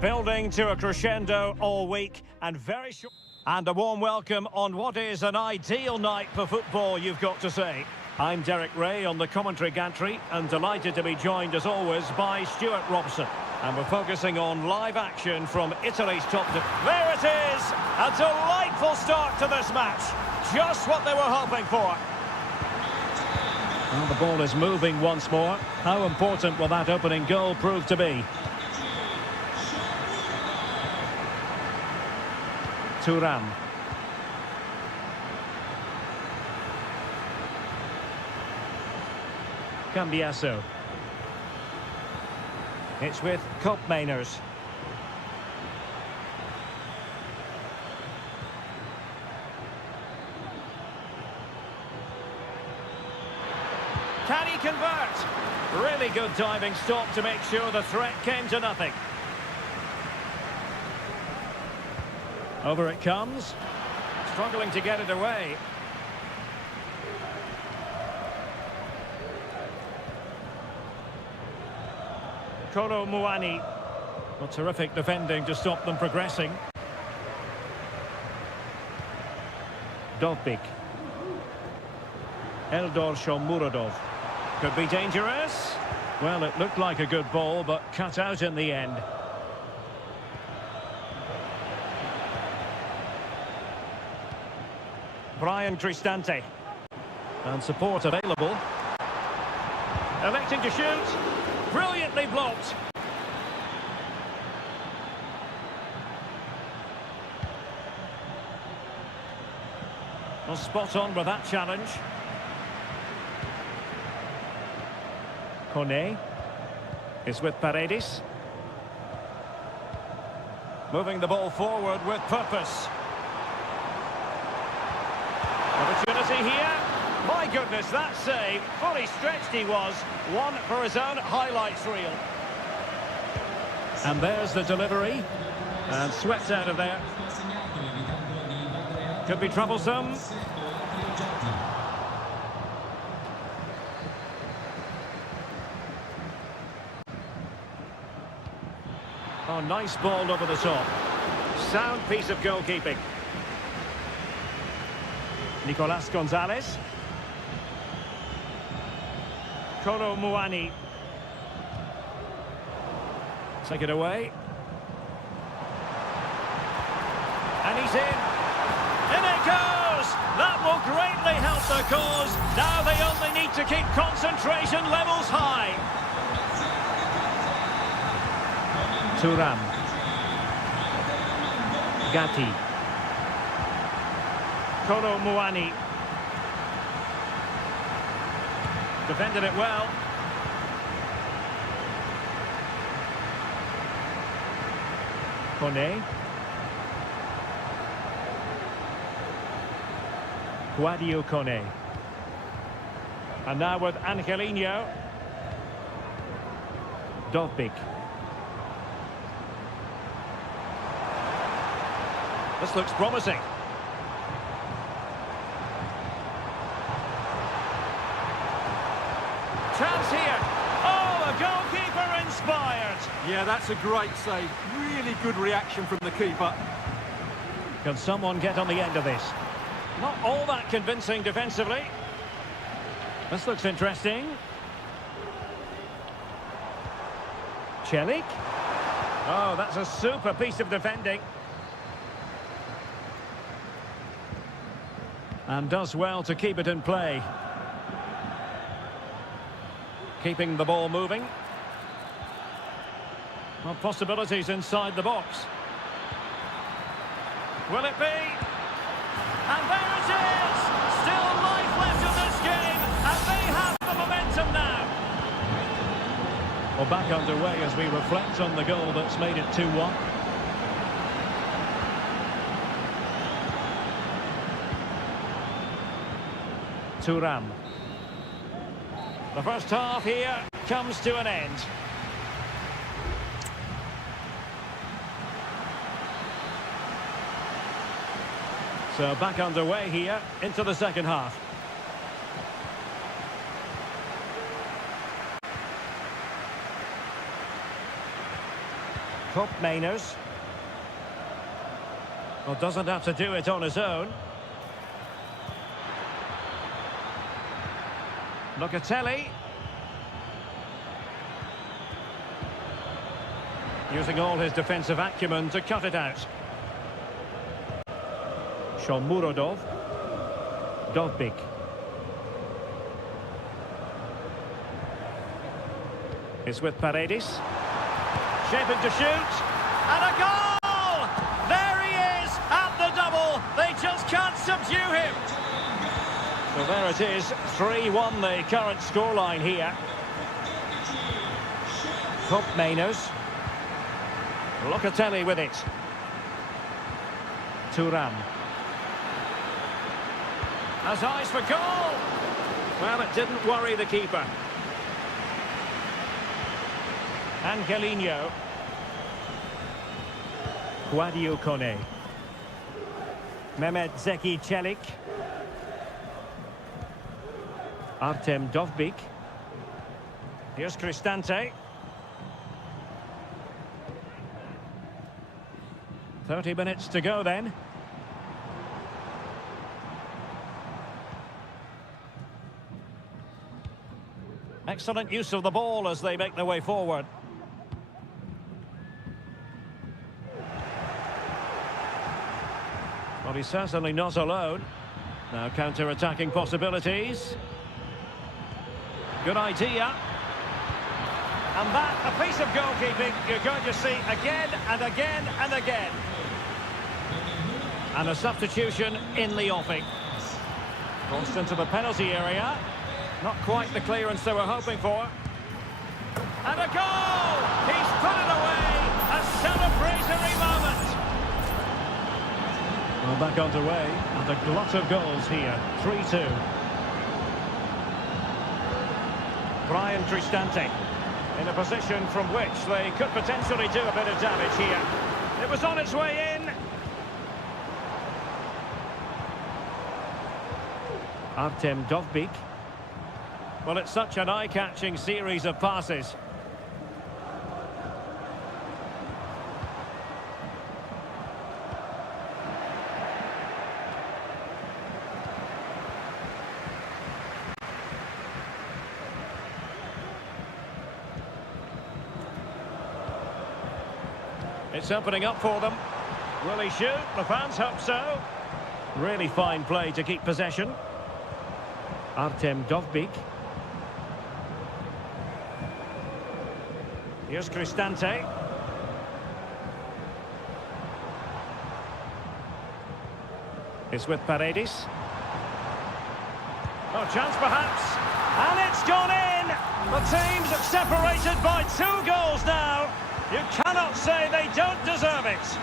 Building to a crescendo all week and very short. And a warm welcome on what is an ideal night for football, you've got to say. I'm Derek Ray on the commentary gantry and delighted to be joined as always by Stuart Robson. And we're focusing on live action from Italy's top. There it is! A delightful start to this match. Just what they were hoping for. Well, the ball is moving once more. How important will that opening goal prove to be? Thuram. Cambiasso. It's with Koopmeiners. Can he convert? Really good diving stop to make sure the threat came to nothing. Over it comes. Struggling to get it away. Kolo Muani. Well, terrific defending to stop them progressing. Dovbik. Eldor Shomurodov. Could be dangerous. Well, it looked like a good ball, but cut out in the end. Brian Cristante. And support available. Electing to shoot. Brilliantly blocked. Well, spot on with that challenge. Kone is with Paredes. Moving the ball forward with purpose. Opportunity here. My goodness, that save. Fully stretched he was. One for his own highlights reel. And there's the delivery. And swept out of there. Could be troublesome. Oh, nice ball over the top. Sound piece of goalkeeping. Nicolas Gonzalez. Kolo Muani. Take it away. And he's in. In it goes! That will greatly help the cause. Now they only need to keep concentration levels high. Thuram. Gatti. Kolo Muani. Defended it well. Kone. Guadio Kone. And now with Angelino. Dovbik. This looks promising. Chance here. Oh, the goalkeeper inspired. Yeah, that's a great save. Really good reaction from the keeper. Can someone get on the end of this? Not all that convincing defensively. This looks interesting. Celik. Oh, that's a super piece of defending. And does well to keep it in play. Keeping the ball moving. Well, possibilities inside the box. Will it be? And there it is! Still life left in this game, and they have the momentum now. Well, back underway as we reflect on the goal that's made it 2-1. Thuram. The first half here comes to an end. So back underway here into the second half. Mainers. Well, doesn't have to do it on his own. Locatelli. Using all his defensive acumen to cut it out. Shomurodov. Dovbik. It's with Paredes. Shaping to shoot. And a goal! There he is at the double. They just can't subdue him. So there it is. 3-1 the current scoreline here. Mainers. Locatelli with it. Thuram. Has eyes for goal. Well, it didn't worry the keeper. Angelino. Guadio Kone. Mehmet Zeki Çelik. Artem Dovbik. Here's Cristante. 30 minutes to go then. Excellent use of the ball as they make their way forward. Well, he's certainly not alone. Now counter-attacking possibilities. Good idea. And that, a piece of goalkeeping you're going to see again and again and again. And a substitution in the offing. Crossed into the penalty area. Not quite the clearance they were hoping for. And a goal! He's put it away! A celebratory moment! Well, back underway, and a glut of goals here. 3-2. Brian Cristante in a position from which they could potentially do a bit of damage here. It was on its way in. Artem Dovbik. Well, it's such an eye-catching series of passes. It's opening up for them. Will he shoot? The fans hope so. Really fine play to keep possession. Artem Dovbik. Here's Cristante. It's with Paredes. Oh, chance perhaps. And it's gone in! The teams are separated by 2 goals now. You cannot say they don't deserve it.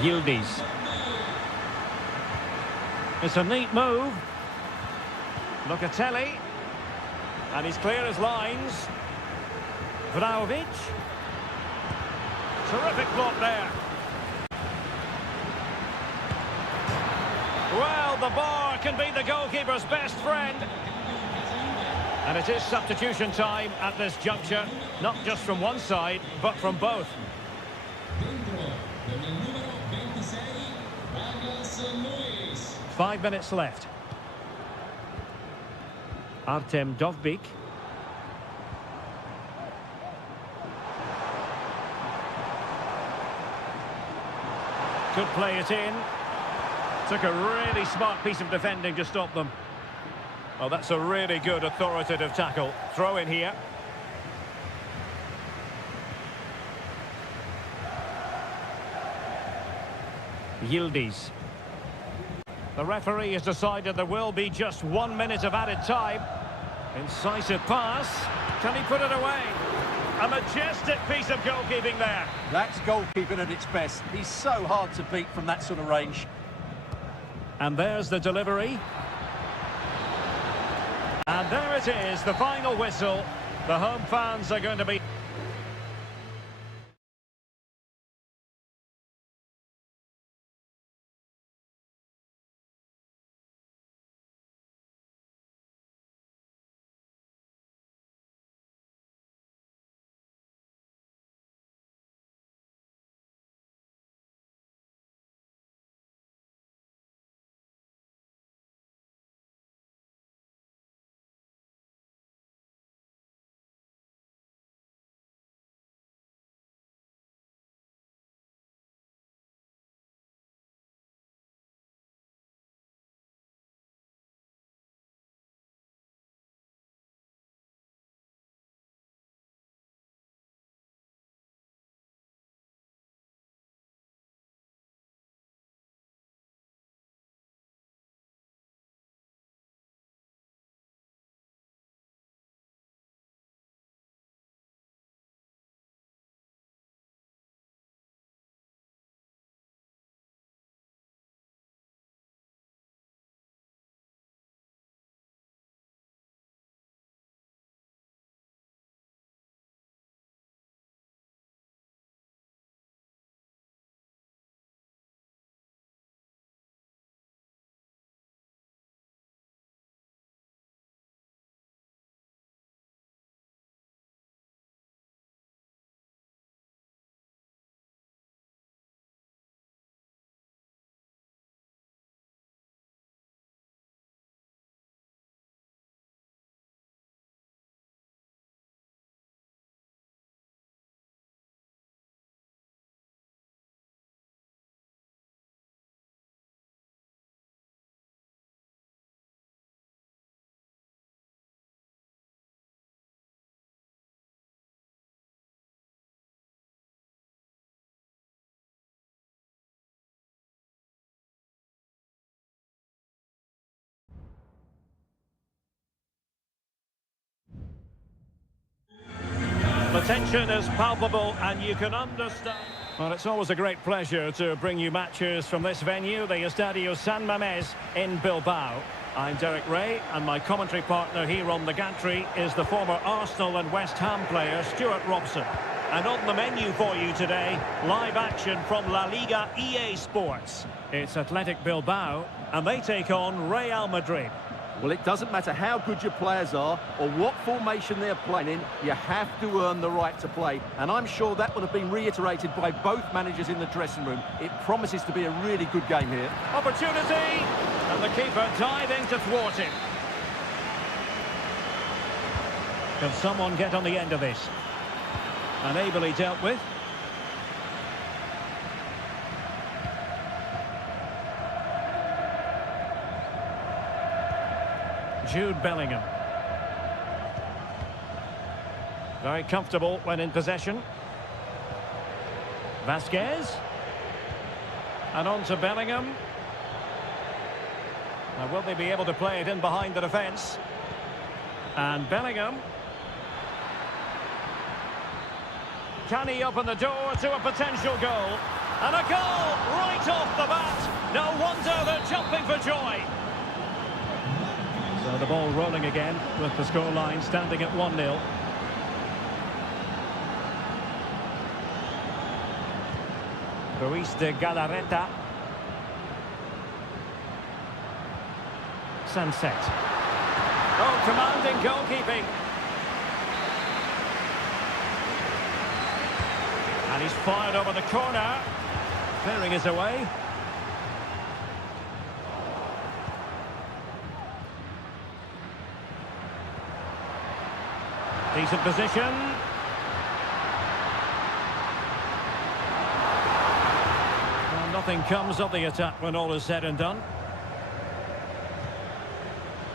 Yildiz. It's a neat move. Locatelli. And he's clear as lines. Vlahovic. Terrific block there. Well, the bar can be the goalkeeper's best friend. And it is substitution time at this juncture, not just from one side, but from both. 5 minutes left. Artem Dovbik. Could play it in. Took a really smart piece of defending to stop them. Oh, that's a really good authoritative tackle. Throw in here. Yildiz. The referee has decided there will be just 1 minute of added time. Incisive pass. Can he put it away? A majestic piece of goalkeeping there. That's goalkeeping at its best. He's so hard to beat from that sort of range. And there's the delivery. And there it is, the final whistle. The home fans are going to be tension is palpable and you can understand. Well, it's always a great pleasure to bring you matches from this venue, the Estadio San Mamés in Bilbao. I'm Derek Ray, and my commentary partner here on the gantry is the former Arsenal and West Ham player Stuart Robson. And on the menu for you today, live action from La Liga EA Sports. It's Athletic Bilbao, and they take on Real Madrid. Well, it doesn't matter how good your players are or what formation they're playing in, you have to earn the right to play. And I'm sure that would have been reiterated by both managers in the dressing room. It promises to be a really good game here. Opportunity! And the keeper diving to thwart him. Can someone get on the end of this? And ably dealt with. Jude Bellingham. Very comfortable when in possession. Vasquez. And on to Bellingham. Now, will they be able to play it in behind the defence? And Bellingham. Can he open the door to a potential goal? And a goal right off the bat. No wonder they're jumping for joy. So the ball rolling again with the scoreline standing at 1-0. Ruiz de Galarreta. Sunset. Oh, commanding goalkeeping. And he's fired over the corner. Clearing his away. Decent position. Well, nothing comes of the attack when all is said and done.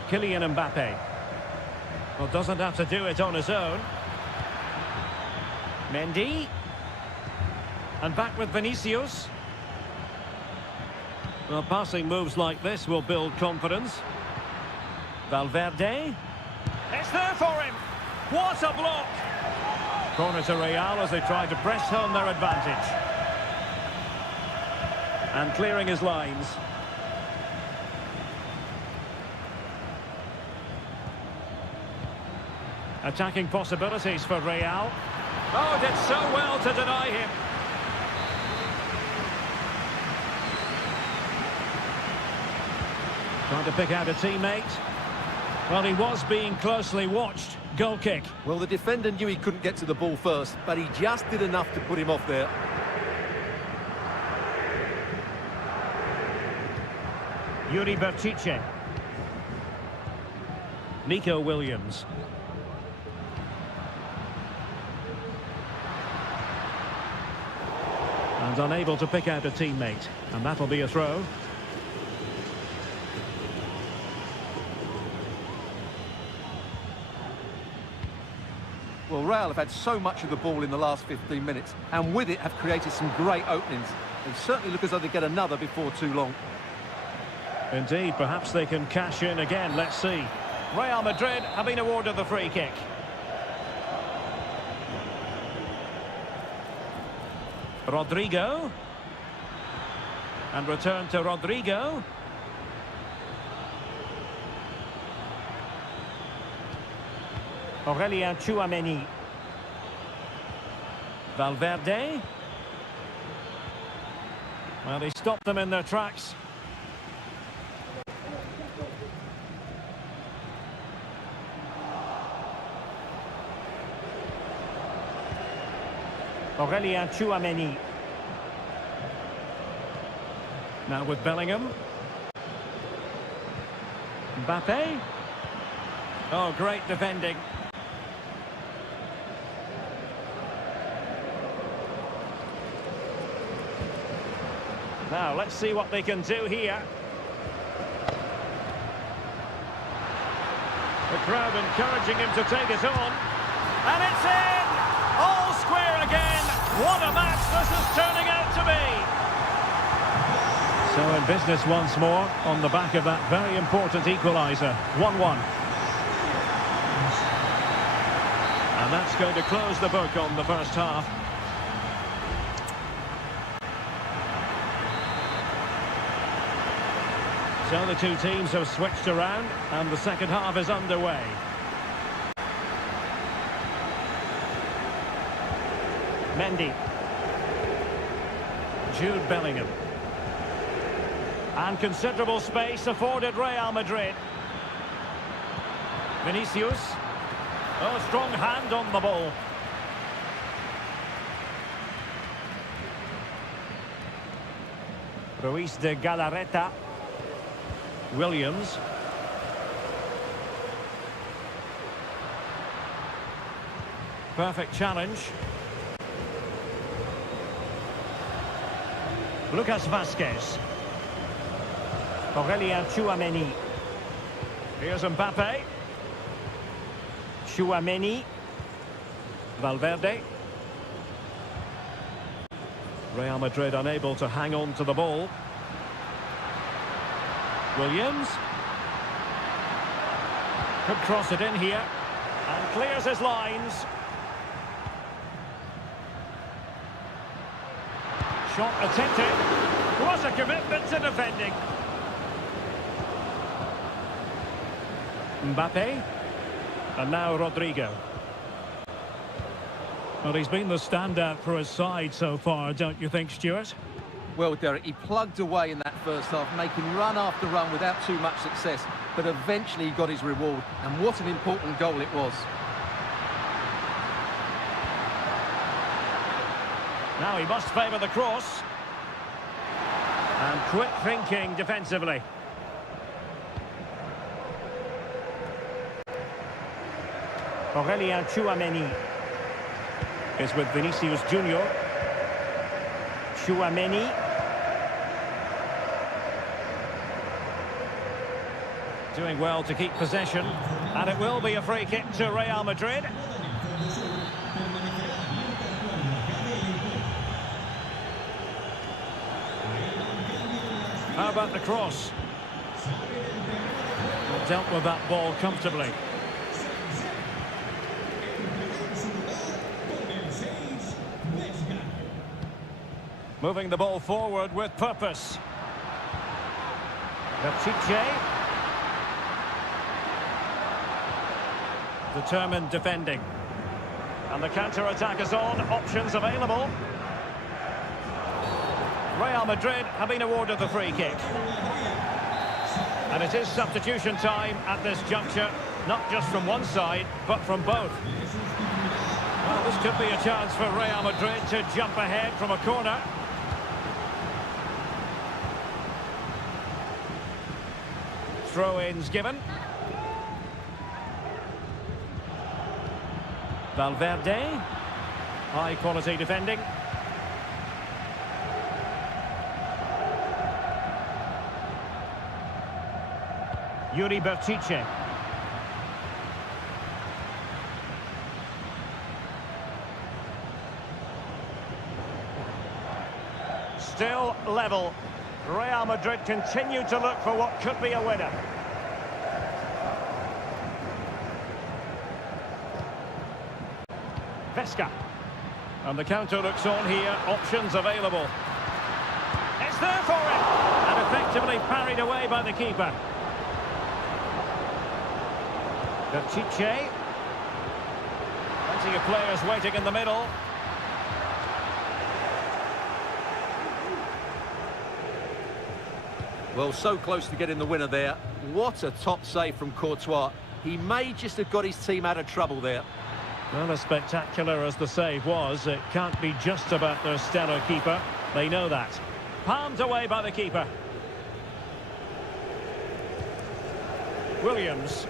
Kylian Mbappe. Well, doesn't have to do it on his own. Mendy. And back with Vinicius. Well, passing moves like this will build confidence. Valverde. It's there for him. What a block! Corner to Real as they try to press home their advantage. And clearing his lines. Attacking possibilities for Real. Oh, did so well to deny him. Trying to pick out a teammate. Well, he was being closely watched. Goal kick. Well, the defender knew he couldn't get to the ball first, but he just did enough to put him off there. Yuri Bertice. Nico Williams. And unable to pick out a teammate. And that'll be a throw. Well, Real have had so much of the ball in the last 15 minutes, and with it have created some great openings. They certainly look as though they get another before too long. Indeed, perhaps they can cash in again. Let's see. Real Madrid have been awarded the free kick. Rodrigo. And return to Rodrigo. Aurelien Tchouameni. Valverde. Well, he stopped them in their tracks. Aurelien Tchouameni. Now with Bellingham. Mbappe. Oh, great defending. Now, let's see what they can do here. The crowd encouraging him to take it on. And it's in! All square again. What a match this is turning out to be. So in business once more on the back of that very important equaliser. 1-1. And that's going to close the book on the first half. So the two teams have switched around and the second half is underway. Mendy. Jude Bellingham. And considerable space afforded Real Madrid. Vinicius. Oh, strong hand on the ball. Ruiz de Galarreta. Williams. Perfect challenge. Lucas Vazquez. Aurelien Tchouameni. Here's Mbappe. Tchouameni. Valverde. Real Madrid unable to hang on to the ball. Williams. Could cross it in here. And clears his lines. Shot attempted. Was a commitment to defending. Mbappe. And now Rodrigo. Well, he's been the standout for his side so far, don't you think, Stuart? Well, Derek, he plugged away in that first half, making run after run without too much success, but eventually he got his reward, and what an important goal it was. Now he must favour the cross. And quick thinking defensively. Aurelien Tchouameni is with Vinicius Junior. Tchouameni. Doing well to keep possession. And it will be a free kick to Real Madrid. How about the cross? Dealt with that ball comfortably. Moving the ball forward with purpose. Pichet. Determined defending. And the counter-attack is on. Options available. Real Madrid have been awarded the free kick. And it is substitution time at this juncture, not just from one side, but from both. Well, this could be a chance for Real Madrid to jump ahead from a corner. Throw-ins given. Valverde. High-quality defending. Yuri Bertice. Still level. Real Madrid continue to look for what could be a winner. Vesca. And the counter looks on here. Options available. It's there for him. And effectively parried away by the keeper. Pichet. Plenty of players waiting in the middle. Well, so close to getting the winner there. What a top save from Courtois. He may just have got his team out of trouble there. Well, as spectacular as the save was, it can't be just about their stellar keeper. They know that. Palmed away by the keeper. Williams.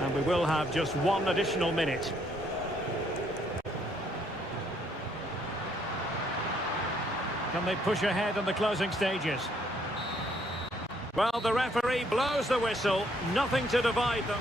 And we will have just one additional minute. Can they push ahead in the closing stages? Well, the referee blows the whistle. Nothing to divide them.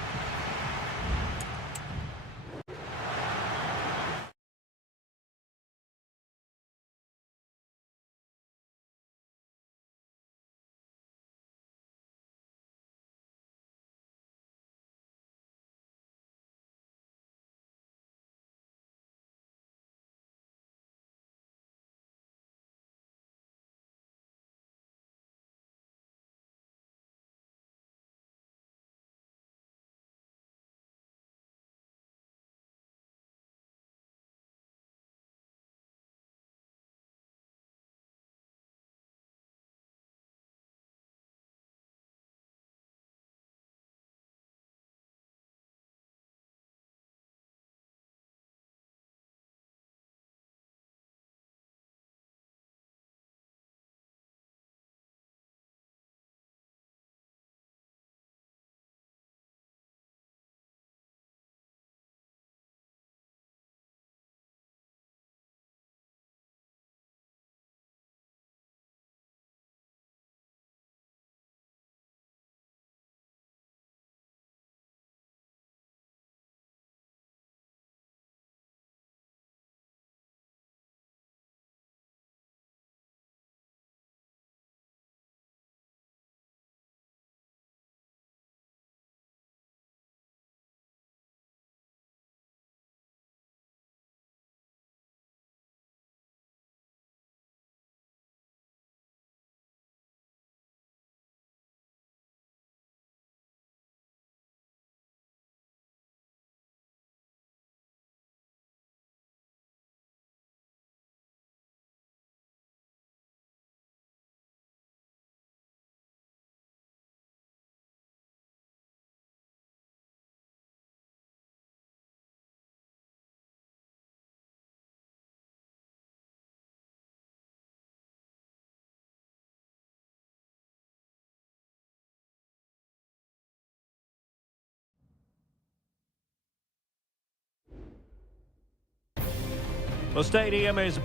The stadium is...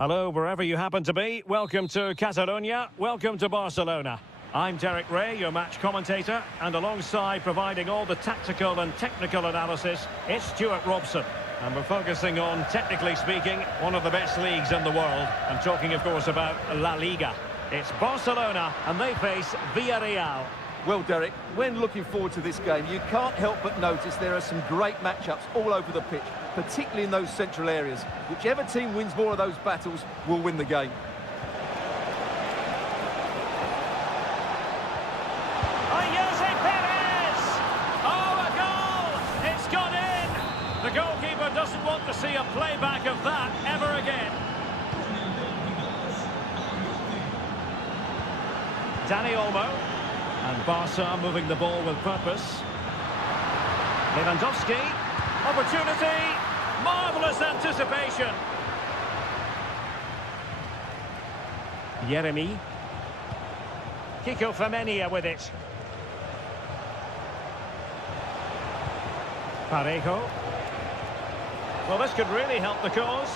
Hello, wherever you happen to be. Welcome to Catalonia. Welcome to Barcelona. I'm Derek Ray, your match commentator, and alongside providing all the tactical and technical analysis, it's Stuart Robson. And we're focusing on, technically speaking, one of the best leagues in the world. I'm talking, of course, about La Liga. It's Barcelona, and they face Villarreal. Well, Derek, when looking forward to this game, you can't help but notice there are some great matchups all over the pitch, particularly in those central areas. Whichever team wins more of those battles will win the game. The goalkeeper doesn't want to see a playback of that ever again. Dani Olmo. And Barca moving the ball with purpose. Lewandowski. Opportunity. Marvellous anticipation. Yeremy. Kiko Femenia with it. Parejo. Well, this could really help the cause.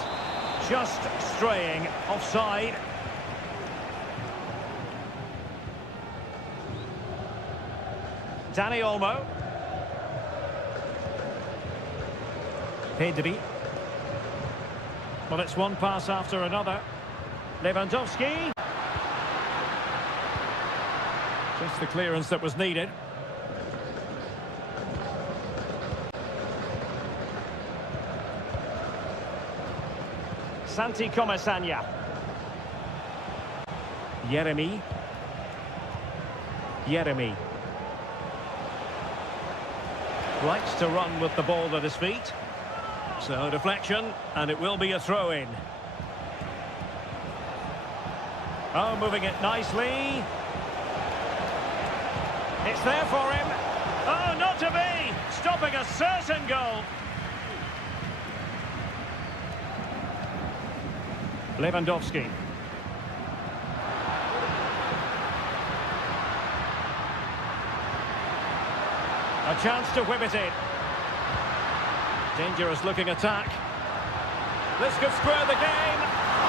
Just straying offside. Dani Olmo. Pedri. Well, it's one pass after another. Lewandowski. Just the clearance that was needed. Santi Comasanya. Yeremy. Likes to run with the ball at his feet. So deflection, and it will be a throw-in. Oh, moving it nicely. It's there for him. Oh, not to be! Stopping a certain goal. Lewandowski. A chance to whip it in. Dangerous looking attack. This could square the game,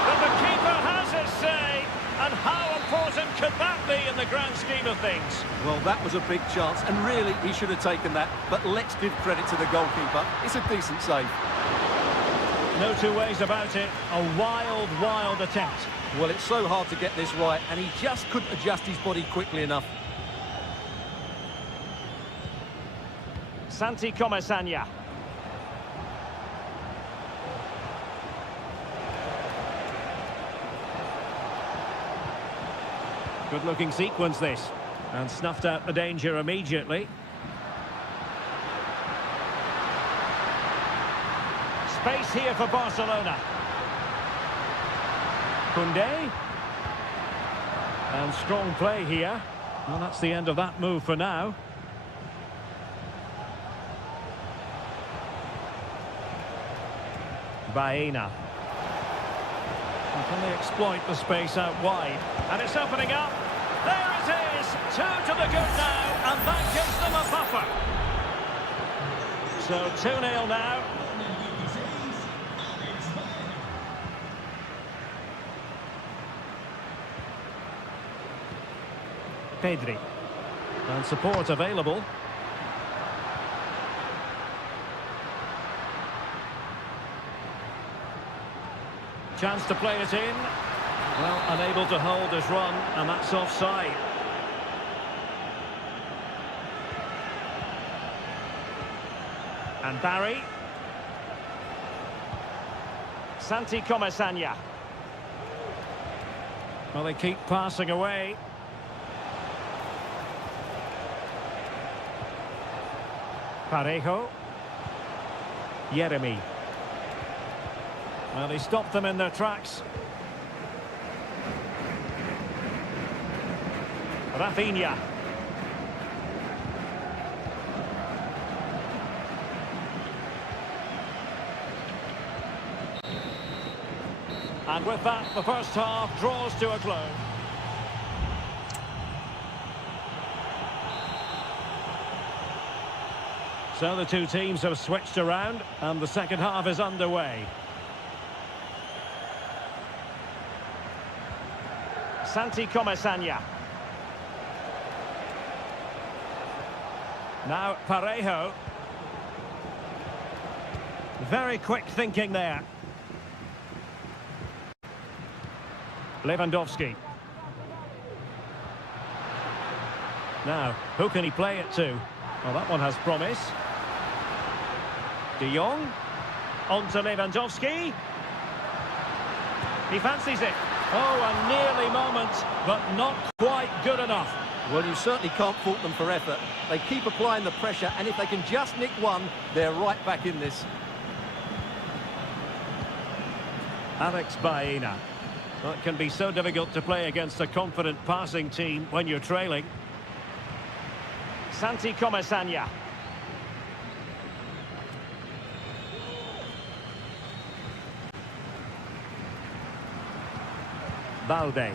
but the keeper has his say. And how important could that be in the grand scheme of things? Well, that was a big chance, and really he should have taken that. But let's give credit to the goalkeeper. It's a decent save. No two ways about it. A wild, wild attempt. Well, it's so hard to get this right, and he just couldn't adjust his body quickly enough. Santi Comasanya. Good-looking sequence, this. And snuffed out the danger immediately. Space here for Barcelona. Koundé. And strong play here. Well, that's the end of that move for now. Baena. And can they exploit the space out wide? And it's opening up. There it is. 2 to the good now. And that gives them a buffer. So 2-0 now. Pedri. And support available. Chance to play it in. Well, unable to hold his run, and that's offside. And Barry. Santi Comasanya. Well, they keep passing away. Parejo. Yeremy. Well, he stopped them in their tracks. Rafinha. And with that, the first half draws to a close. So the two teams have switched around and the second half is underway. Santi Comesaña. Now Parejo. Very quick thinking there. Lewandowski. Now, who can he play it to? Well, that one has promise. De Jong. On to Lewandowski. He fancies it. Oh, a nearly moment, but not quite good enough. Well, you certainly can't fault them for effort. They keep applying the pressure, and if they can just nick one, they're right back in this. Alex Baena. Well, it can be so difficult to play against a confident passing team when you're trailing. Santi Comesaña. Balde.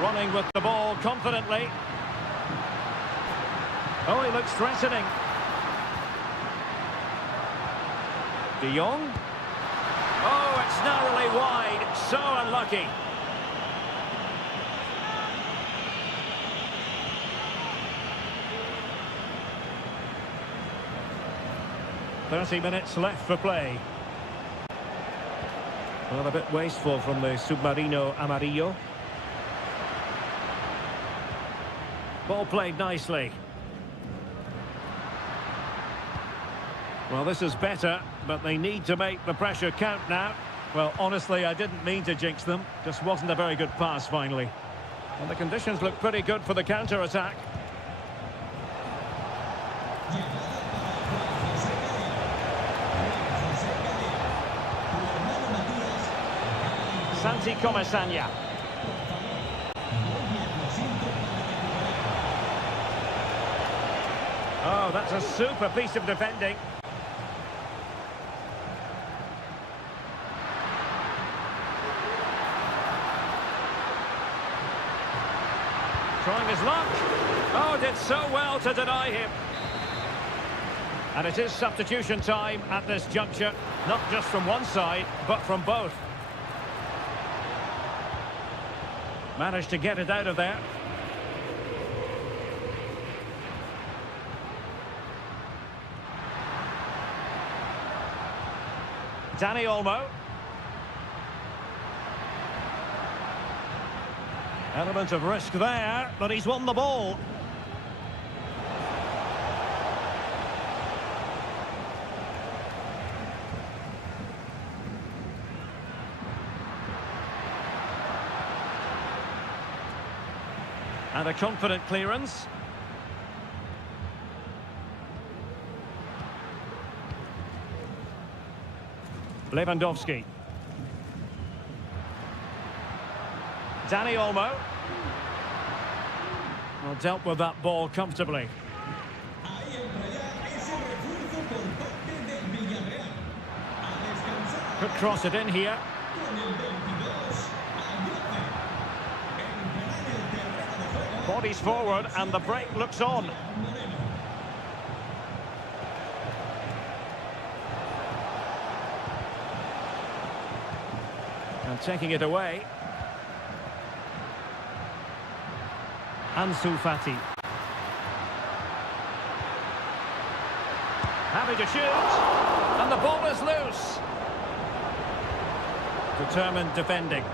Running with the ball confidently. Oh, he looks threatening. De Jong. Oh, it's narrowly wide. So unlucky. .30 left for play. Well, a bit wasteful from the Submarino Amarillo. Ball played nicely. Well, this is better, but they need to make the pressure count now. Well, honestly, I didn't mean to jinx them. Just wasn't a very good pass, finally. And the conditions look pretty good for the counter-attack. Santi Comesaña. Oh, that's a super piece of defending. Trying his luck. Oh, did so well to deny him. And it is substitution time at this juncture, not just from one side, but from both. Managed to get it out of there. Dani Olmo. Element of risk there, but he's won the ball. And a confident clearance. Lewandowski. Dani Olmo. Well, dealt with that ball comfortably. Could cross it in here. Bodies forward and the break looks on. And taking it away. Ansu Fati. Happy to shoot. And the ball is loose. Determined defending.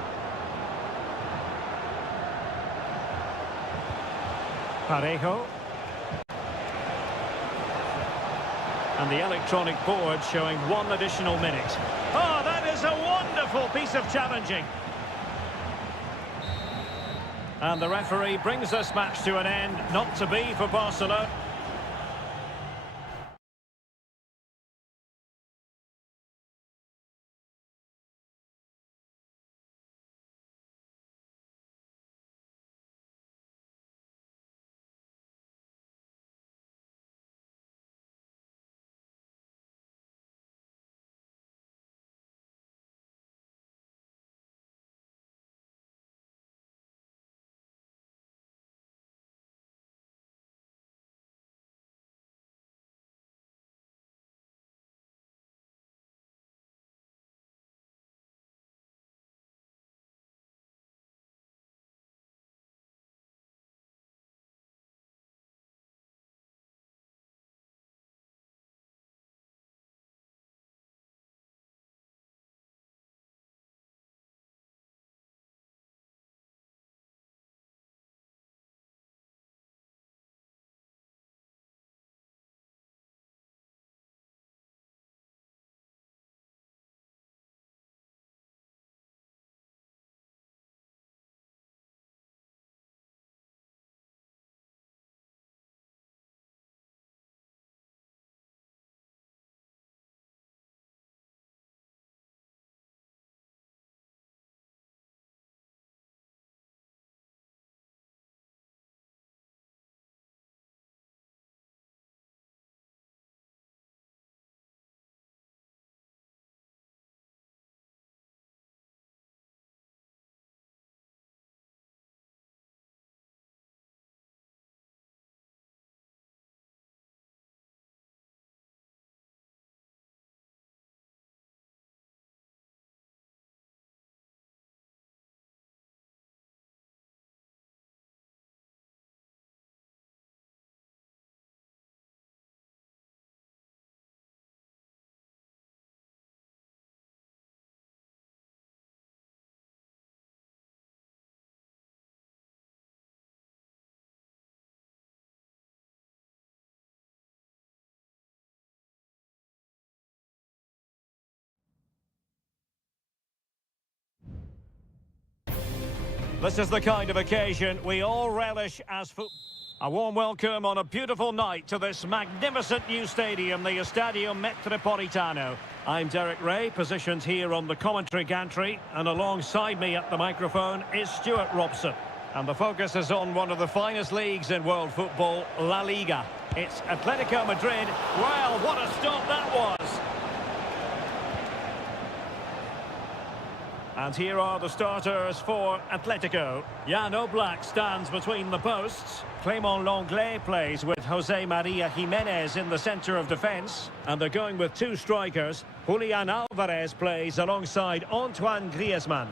Parejo. And the electronic board showing 1 additional minute. Oh, that is a wonderful piece of challenging. And the referee brings this match to an end, not to be for Barcelona. This is the kind of occasion we all relish as football. A warm welcome on a beautiful night to this magnificent new stadium, the Estadio Metropolitano. I'm Derek Ray, positioned here on the commentary gantry, and alongside me at the microphone is Stuart Robson. And the focus is on one of the finest leagues in world football, La Liga. It's Atletico Madrid. Well, what a stop that was! And here are the starters for Atletico. Jan Oblak stands between the posts. Clément Lenglet plays with Jose Maria Jimenez in the centre of defence. And they're going with two strikers. Julian Alvarez plays alongside Antoine Griezmann.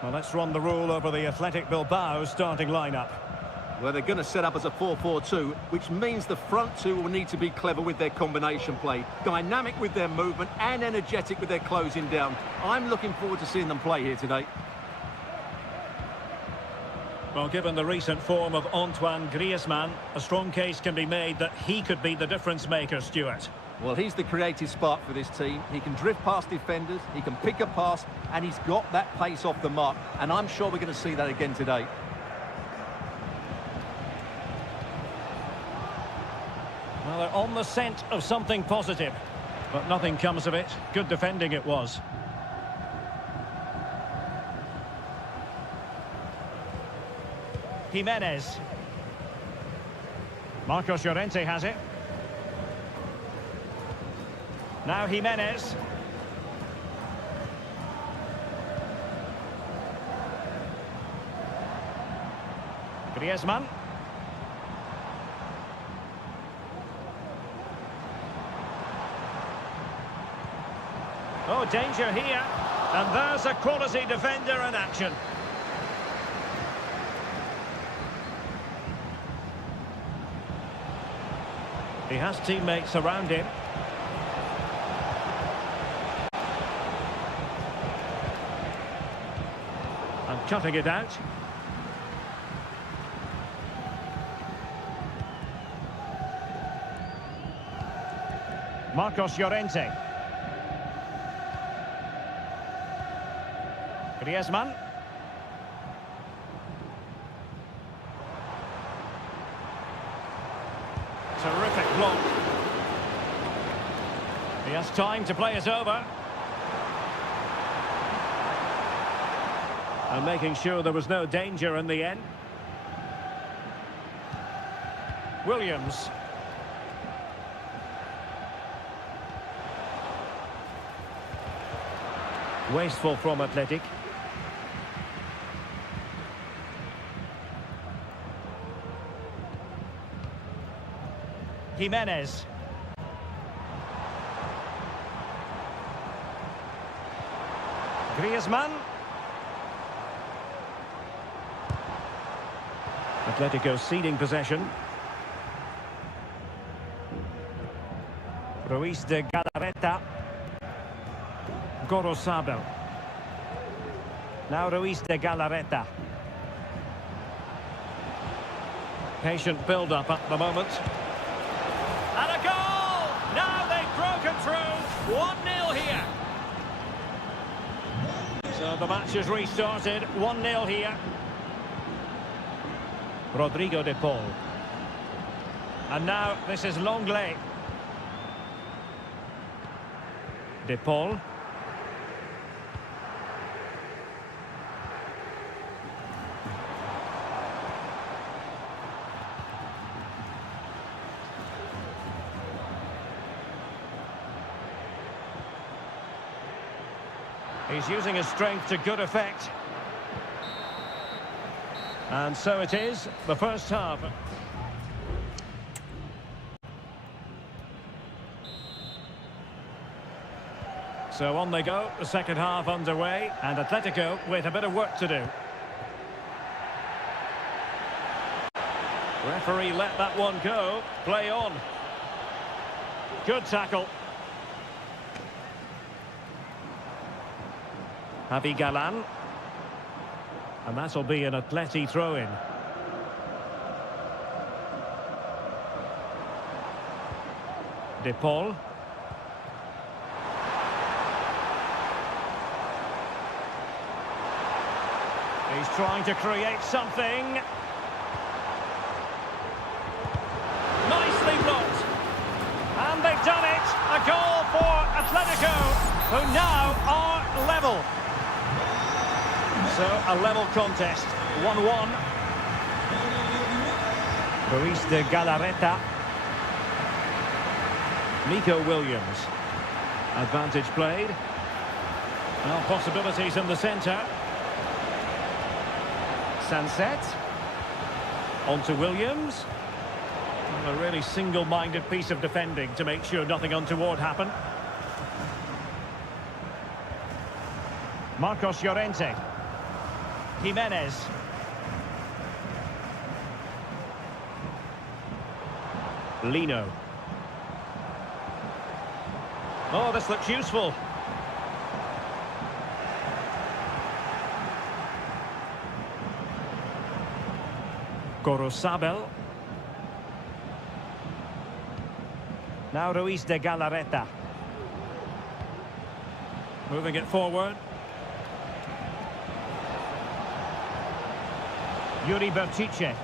Well, let's run the rule over the Athletic Bilbao starting lineup. Well, they're going to set up as a 4-4-2, which means the front two will need to be clever with their combination play, dynamic with their movement and energetic with their closing down. I'm looking forward to seeing them play here today. Well, given the recent form of Antoine Griezmann, a strong case can be made that he could be the difference maker, Stuart. Well, he's the creative spark for this team. He can drift past defenders, he can pick a pass, and he's got that pace off the mark. And I'm sure we're going to see that again today. Well, they're on the scent of something positive, but nothing comes of it. Good defending it was. Jimenez. Marcos Llorente has it. Now Jimenez. Griezmann. Oh, danger here. And there's a quality defender in action. He has teammates around him. And cutting it out. Marcos Llorente. Griezmann. Terrific block. He has time to play it over. And making sure there was no danger in the end. Williams. Wasteful from Athletic. Jimenez. Griezmann. Atletico ceding possession. Ruiz de Galarreta. Gorosabel. Now Ruiz de Galarreta. Patient build-up at the moment. And a goal! Now they've broken through. 1-0 here. So the match is restarted. 1-0 here. Rodrigo de Paul. And now this is Lenglet. De Paul. He's using his strength to good effect. And so it is, the first half. So on they go, the second half underway, and Atletico with a bit of work to do. Referee let that one go. Play on. Good tackle. Javi Galan. And that'll be an Atleti throw-in. De Paul. He's trying to create something. Nicely blocked. And they've done it. A goal for Atletico, who now are level. So, a level contest. 1-1. Ruiz de Galarreta. Nico Williams. Advantage played. Now possibilities in the centre. Sanset. On to Williams. A really single-minded piece of defending to make sure nothing untoward happened. Marcos Llorente. Jimenez. Lino. Oh, this looks useful. Corosabel. Now Ruiz de Galarreta. Moving it forward. Yuri Bertice.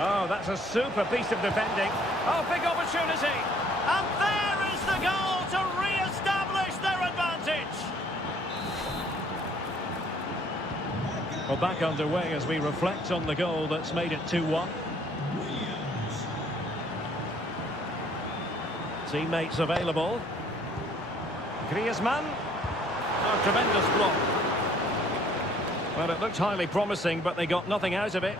Oh, that's a super piece of defending. Oh, big opportunity. And there is the goal to re-establish their advantage. Well, back underway as we reflect on the goal that's made it 2-1. Teammates available. Griezmann. Oh, tremendous block. Well, it looked highly promising, but they got nothing out of it.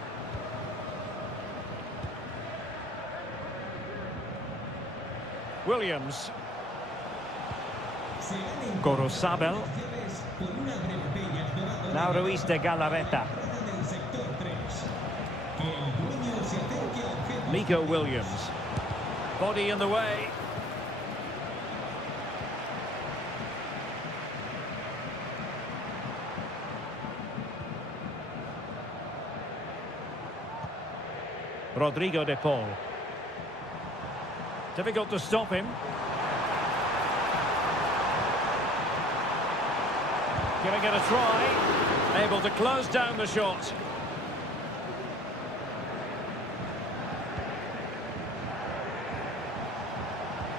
Williams. Corosabel. Now Ruiz de Galarreta. Nico Williams. Body in the way. Rodrigo de Paul. Difficult to stop him. Giving it a try. Able to close down the shot.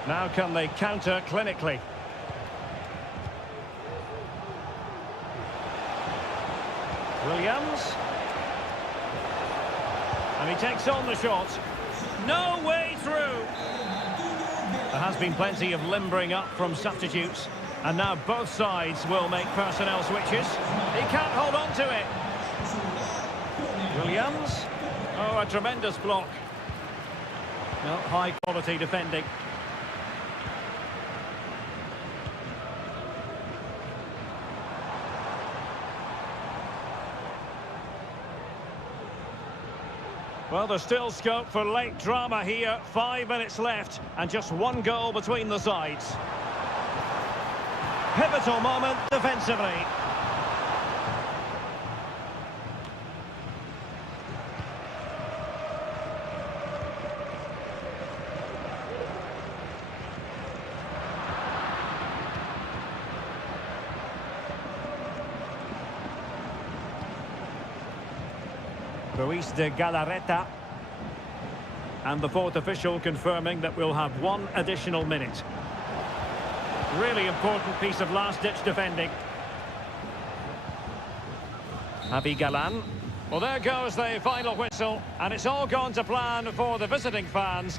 Now can they counter clinically? Williams. And he takes on the shot. No way through. There has been plenty of limbering up from substitutes. And now both sides will make personnel switches. He can't hold on to it. Williams. Oh, a tremendous block. No, high quality defending. Well, there's still scope for late drama here. 5 minutes left and just one goal between the sides. Pivotal moment defensively. Ruiz de Galarreta. And the fourth official confirming that we'll have one additional minute. Really important piece of last-ditch defending. Javi Galan. Well, there goes the final whistle, and it's all gone to plan for the visiting fans.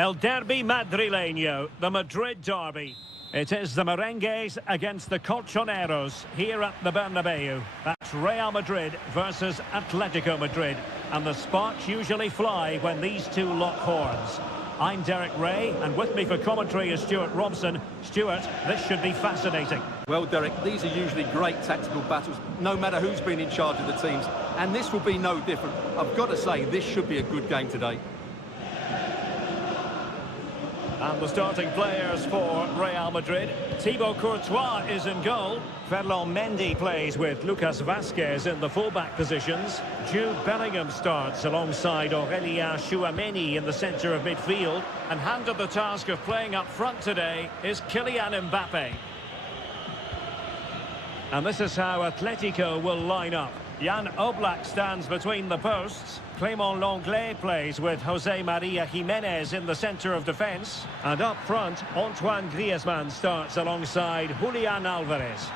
El Derby Madrileño, the Madrid derby. It is the Merengues against the Colchoneros here at the Bernabeu. That's Real Madrid versus Atletico Madrid. And the sparks usually fly when these two lock horns. I'm Derek Ray, and with me for commentary is Stuart Robson. Stuart, this should be fascinating. Well, Derek, these are usually great tactical battles, no matter who's been in charge of the teams. And this will be no different. I've got to say, this should be a good game today. And the starting players for Real Madrid. Thibaut Courtois is in goal. Ferland Mendy plays with Lucas Vazquez in the fullback positions. Jude Bellingham starts alongside Aurélien Tchouameni in the centre of midfield. And handed the task of playing up front today is Kylian Mbappe. And this is how Atletico will line up. Jan Oblak stands between the posts. Clément Lenglet plays with José María Jiménez in the centre of defence. And up front, Antoine Griezmann starts alongside Julián Álvarez.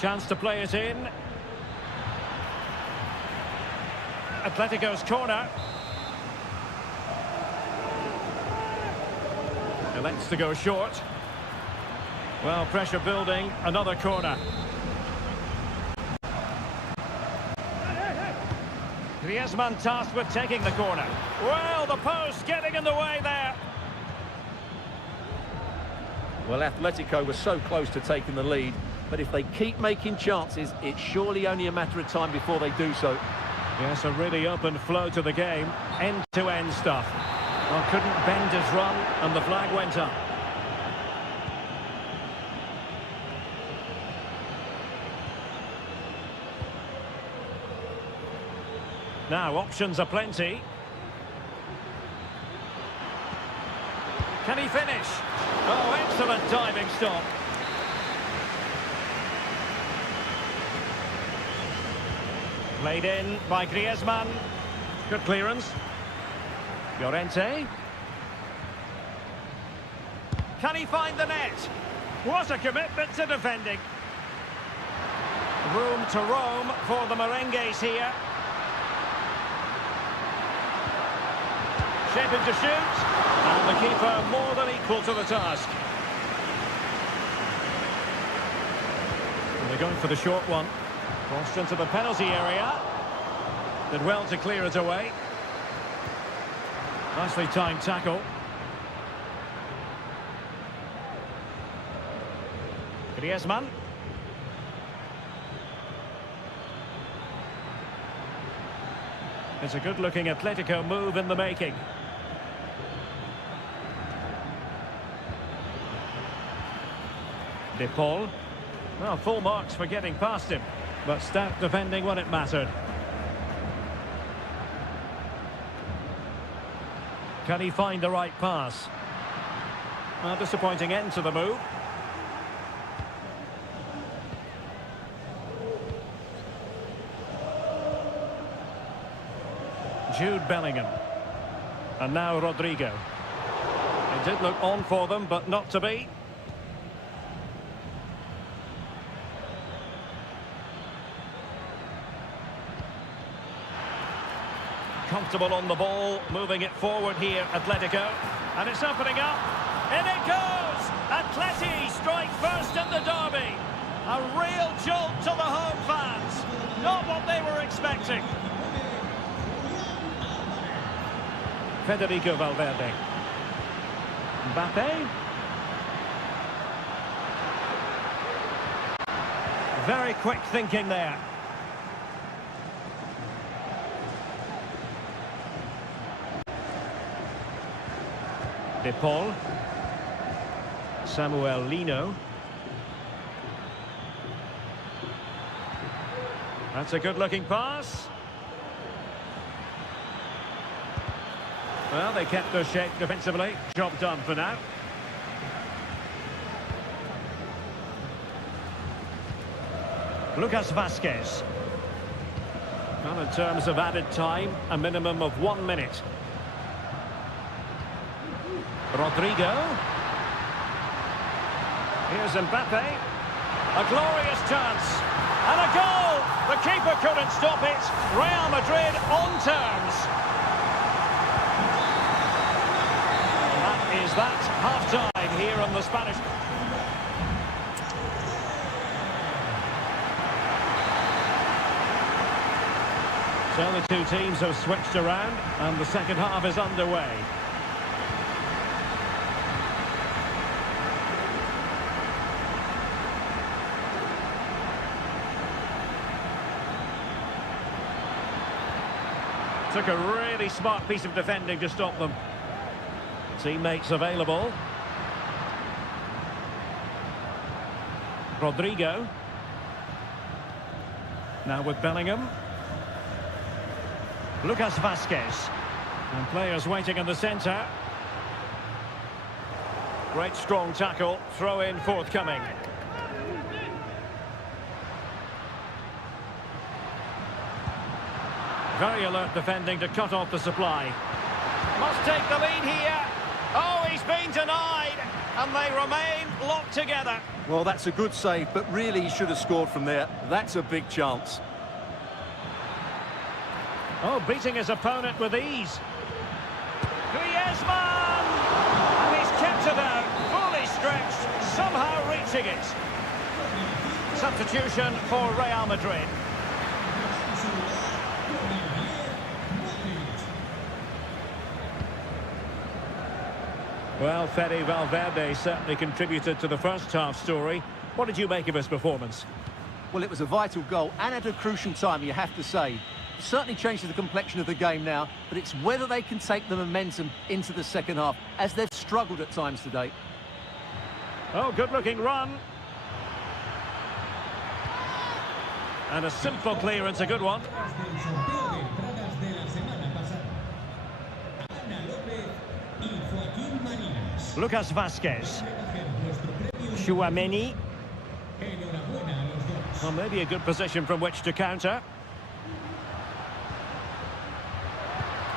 Chance to play it in. Atletico's corner. Elects to go short. Well, pressure building, another corner. Griezmann tasked with taking the corner. Well, the post getting in the way there. Well, Atletico was so close to taking the lead, but if they keep making chances, it's surely only a matter of time before they do so. Yes, a really open flow to the game. End-to-end stuff. Well, couldn't bend his run, and the flag went up. Now, options are plenty. Can he finish? Oh, excellent diving stop. Played in by Griezmann. Good clearance. Llorente. Can he find the net? What a commitment to defending. Room to roam for the Merengues here. Shaping to shoot, and the keeper more than equal to the task. And they're going for the short one. Crossed into the penalty area. Did well to clear it away. Nicely timed tackle. Griezmann. It's a good-looking Atletico move in the making. De Paul. Well, full marks for getting past him, but stout defending when it mattered. Can he find the right pass? A disappointing end to the move. Jude Bellingham. And now Rodrigo. It did look on for them, but not to be. Comfortable on the ball, moving it forward here, Atletico. And it's opening up. In it goes! Atleti strike first in the derby. A real jolt to the home fans. Not what they were expecting. Federico Valverde. Mbappe. Very quick thinking there. De Paul. Samuel Lino. That's a good-looking pass. Well, they kept their shape defensively. Job done for now. Lucas Vazquez. Well, in terms of added time, a minimum of 1 minute. Rodrigo. Here's Mbappe. A glorious chance. And a goal! The keeper couldn't stop it. Real Madrid on terms. that's half-time here on the Spanish. So the two teams have switched around and the second half is underway. Took a really smart piece of defending to stop them. Teammates available. Rodrigo. Now with Bellingham. Lucas Vázquez. And players waiting in the centre. Great strong tackle. Throw in forthcoming. Very alert defending to cut off the supply. Must take the lead here. Oh, he's been denied. And they remain locked together. Well, that's a good save, but really he should have scored from there. That's a big chance. Oh, beating his opponent with ease. Griezmann! And he's kept it out, fully stretched, somehow reaching it. Substitution for Real Madrid. Well, Fede Valverde certainly contributed to the first half story. What did you make of his performance? Well, it was a vital goal and at a crucial time, you have to say. It certainly changes the complexion of the game now, but it's whether they can take the momentum into the second half, as they've struggled at times today. Oh, good-looking run. And a simple clearance, a good one. Lucas Vázquez. Tchouaméni. Well, maybe a good position from which to counter.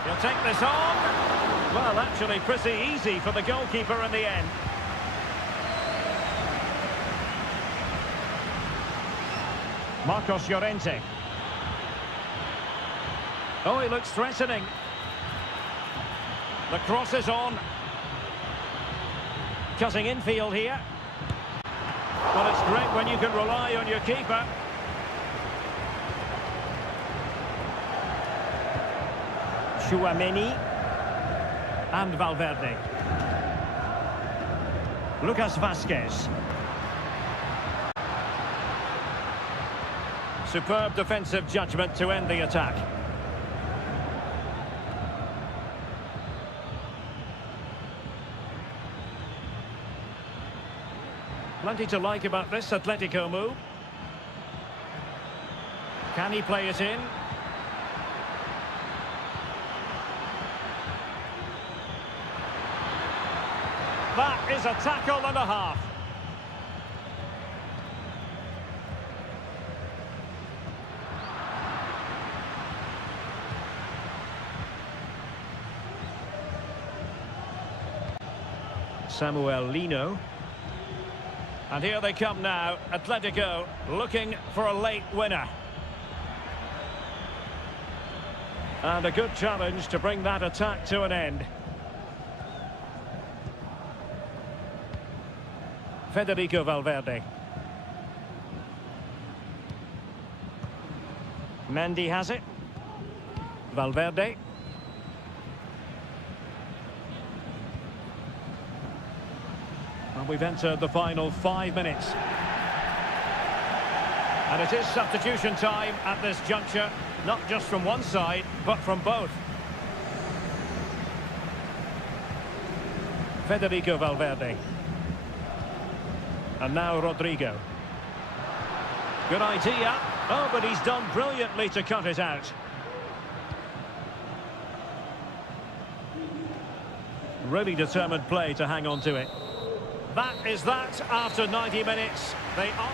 He'll take this on. Well, actually pretty easy for the goalkeeper in the end. Marcos Llorente. Oh, he looks threatening. The cross is on. Cutting infield here. Well, it's great when you can rely on your keeper. Tchouaméni and Valverde. Lucas Vázquez. Superb defensive judgment to end the attack. Plenty to like about this Atletico move. Can he play it in? That is a tackle and a half. Samuel Lino. And here they come now, Atletico looking for a late winner. And a good challenge to bring that attack to an end. Federico Valverde. Mendy has it. Valverde. And we've entered the final 5 minutes. And it is substitution time at this juncture, not just from one side, but from both. Federico Valverde. And now Rodrigo. Good idea. Oh, but he's done brilliantly to cut it out. Really determined play to hang on to it. That is that after 90 minutes. They are...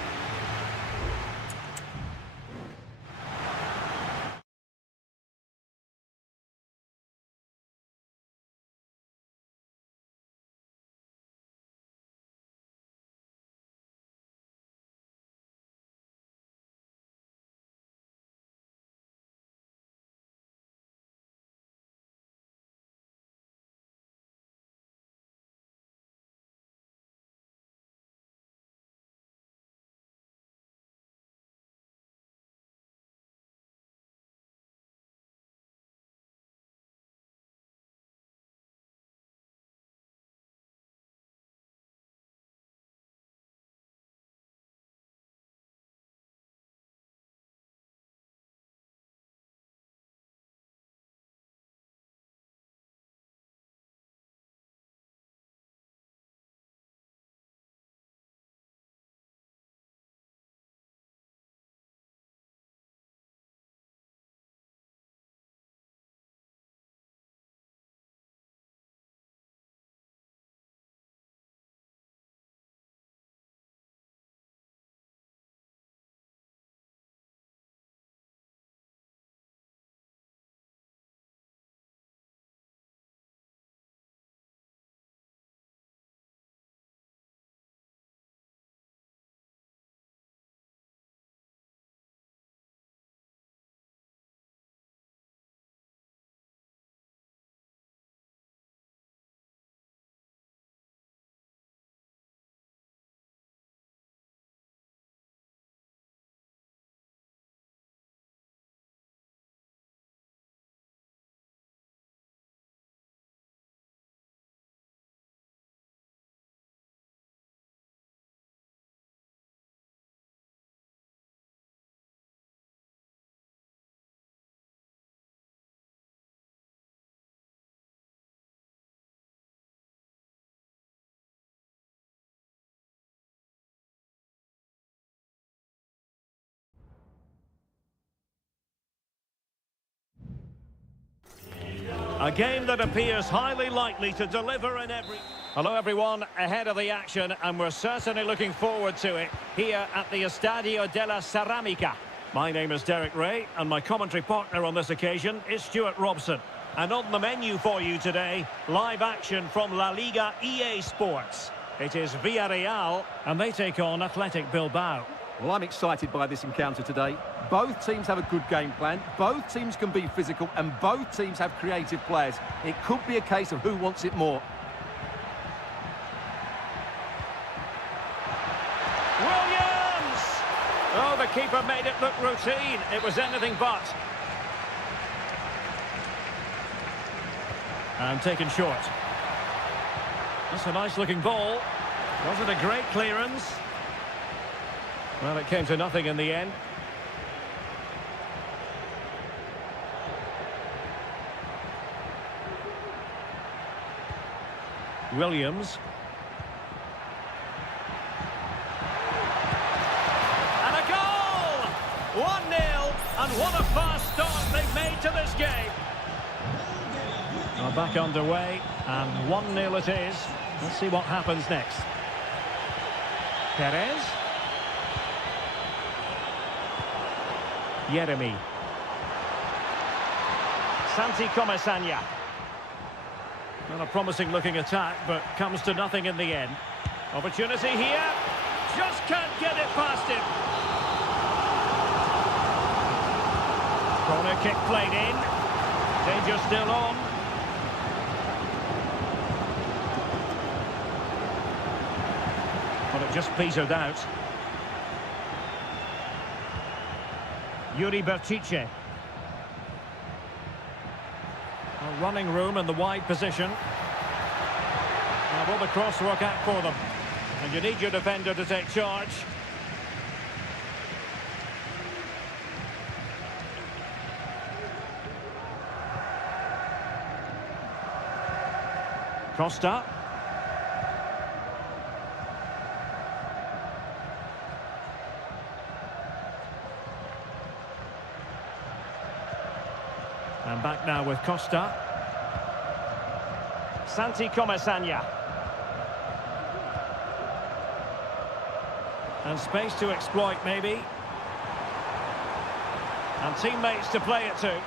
A game that appears highly likely to deliver in every... Hello everyone, ahead of the action, and we're certainly looking forward to it here at the Estadio de la Ceramica. My name is Derek Ray, and my commentary partner on this occasion is Stuart Robson. And on the menu for you today, live action from La Liga EA Sports. It is Villarreal, and they take on Athletic Bilbao. Well, I'm excited by this encounter today. Both teams have a good game plan, both teams can be physical, and both teams have creative players. It could be a case of who wants it more. Williams! Oh, the keeper made it look routine. It was anything but. And taken short. That's a nice-looking ball. Was it a great clearance? Well, it came to nothing in the end. Williams. And a goal! 1-0, and what a fast start they've made to this game. Well, back underway, and 1-0 it is. Let's see what happens next. Perez. Jeremy. Santi Comesaña. Not a promising looking attack, but comes to nothing in the end. Opportunity here. Just can't get it past him. Corner kick played in. Danger still on. But it just petered out. Yuri Bertice. Running room in the wide position. Now will the cross work out for them? And you need your defender to take charge. Costa. And back now with Costa. Santi Comesaña. And space to exploit, maybe. And teammates to play it to.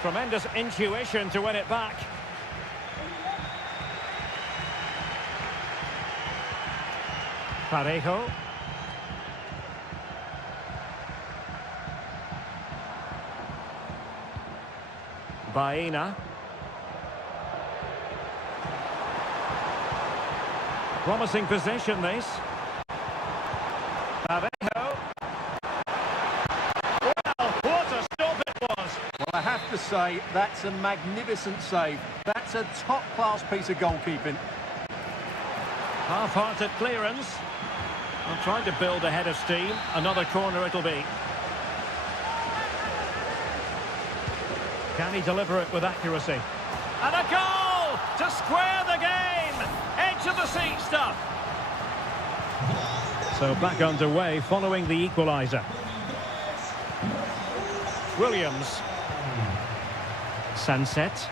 Tremendous intuition to win it back. Parejo. Baena. Promising position, this. Parejo. Well, what a stop it was. Well, I have to say, that's a magnificent save. That's a top-class piece of goalkeeping. Half-hearted clearance. I'm trying to build a head of steam. Another corner it'll be. Can he deliver it with accuracy? And a goal to square the game! Edge of the seat stuff. So back underway following the equaliser. Williams. Sunset.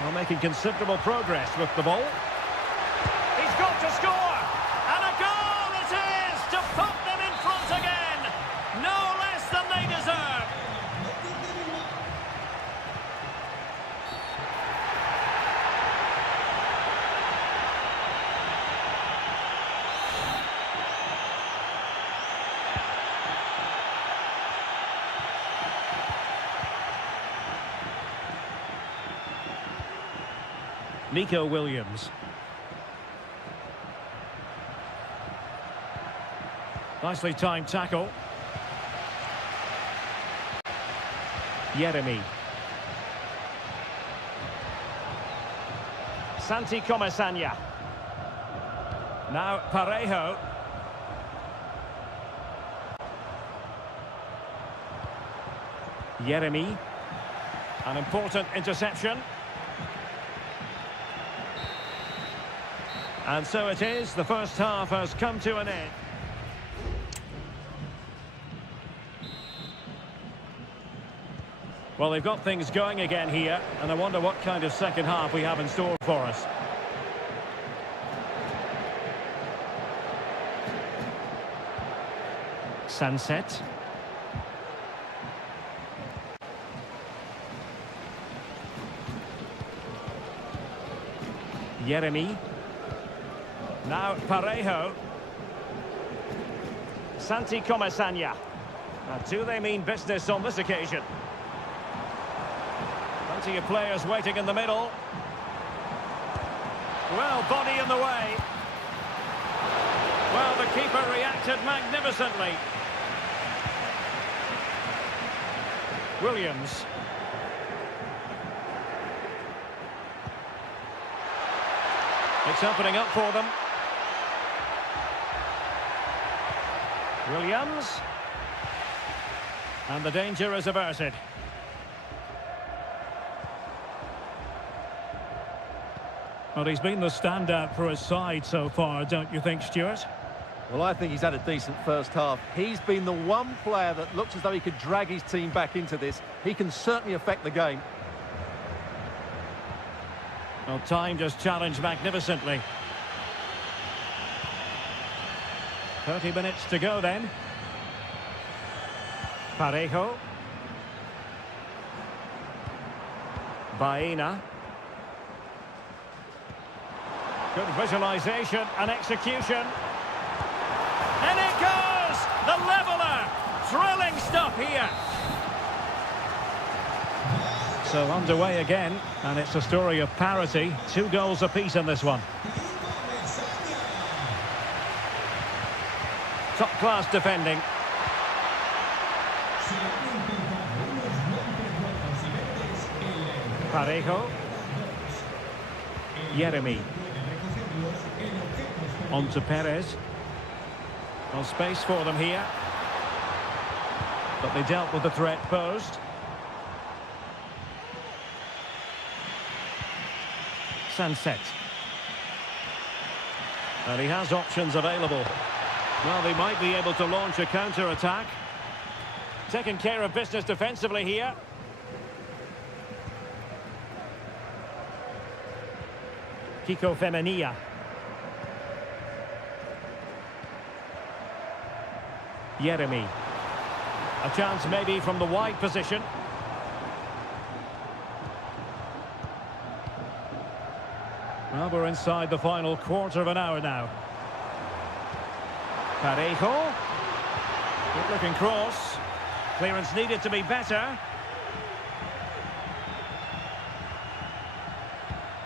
Well, making considerable progress with the ball. He's got to score! And a goal it is to put them in front again! No less than they deserve! Nico Williams. Nicely timed tackle. Jeremy. Santi Comesaña. Now Parejo. Jeremy. An important interception. And so it is, the first half has come to an end. Well, they've got things going again here, and I wonder what kind of second half we have in store for us. Sunset. Jeremy. Now Parejo. Santi Comasanya. Do they mean business on this occasion? Plenty of players waiting in the middle. Well, body in the way. Well, the keeper reacted magnificently. Williams. It's opening up for them. Williams. And the danger is averted. Well, he's been the standout for his side so far, don't you think, Stuart? Well, I think he's had a decent first half. He's been the one player that looks as though he could drag his team back into this. He can certainly affect the game. Well, time just challenged magnificently. 30 minutes to go then. Parejo. Baena. Good visualization and execution. And it goes! The leveller! Thrilling stuff here. So underway again, and it's a story of parity. 2 goals apiece in this one. Top-class defending. Parejo. Jeremy. On to Perez. Well, space for them here. But they dealt with the threat posed. Sunset. And he has options available. Well, they might be able to launch a counter-attack. Taking care of business defensively here. Kiko Femenia. Jeremy. A chance maybe from the wide position. Well, we're inside the final quarter of an hour now. Parejo. Good looking cross. Clearance needed to be better.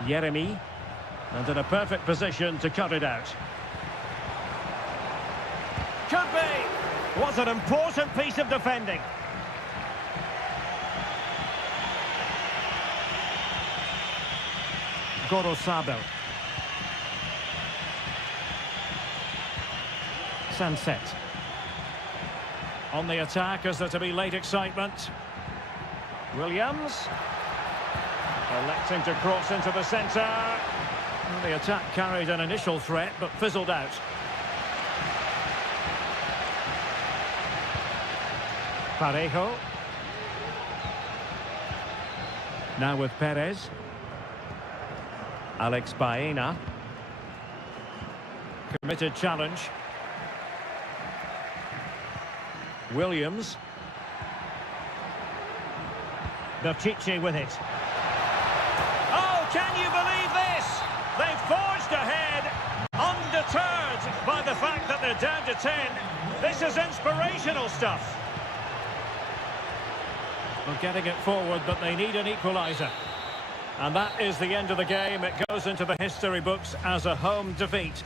Jeremy. And in a perfect position to cut it out. Could be. Was an important piece of defending. Gorosabel. Sunset. On the attack, is there to be late excitement? Williams. Electing to cross into the centre. Well, the attack carried an initial threat, but fizzled out. Parejo. Now with Perez. Alex Baena. Committed challenge. Williams. Pichetty with it. Oh, can you believe this? They've forged ahead, undeterred by the fact that they're down to 10. This is inspirational stuff. Well, getting it forward, but they need an equaliser. And that is the end of the game. It goes into the history books as a home defeat.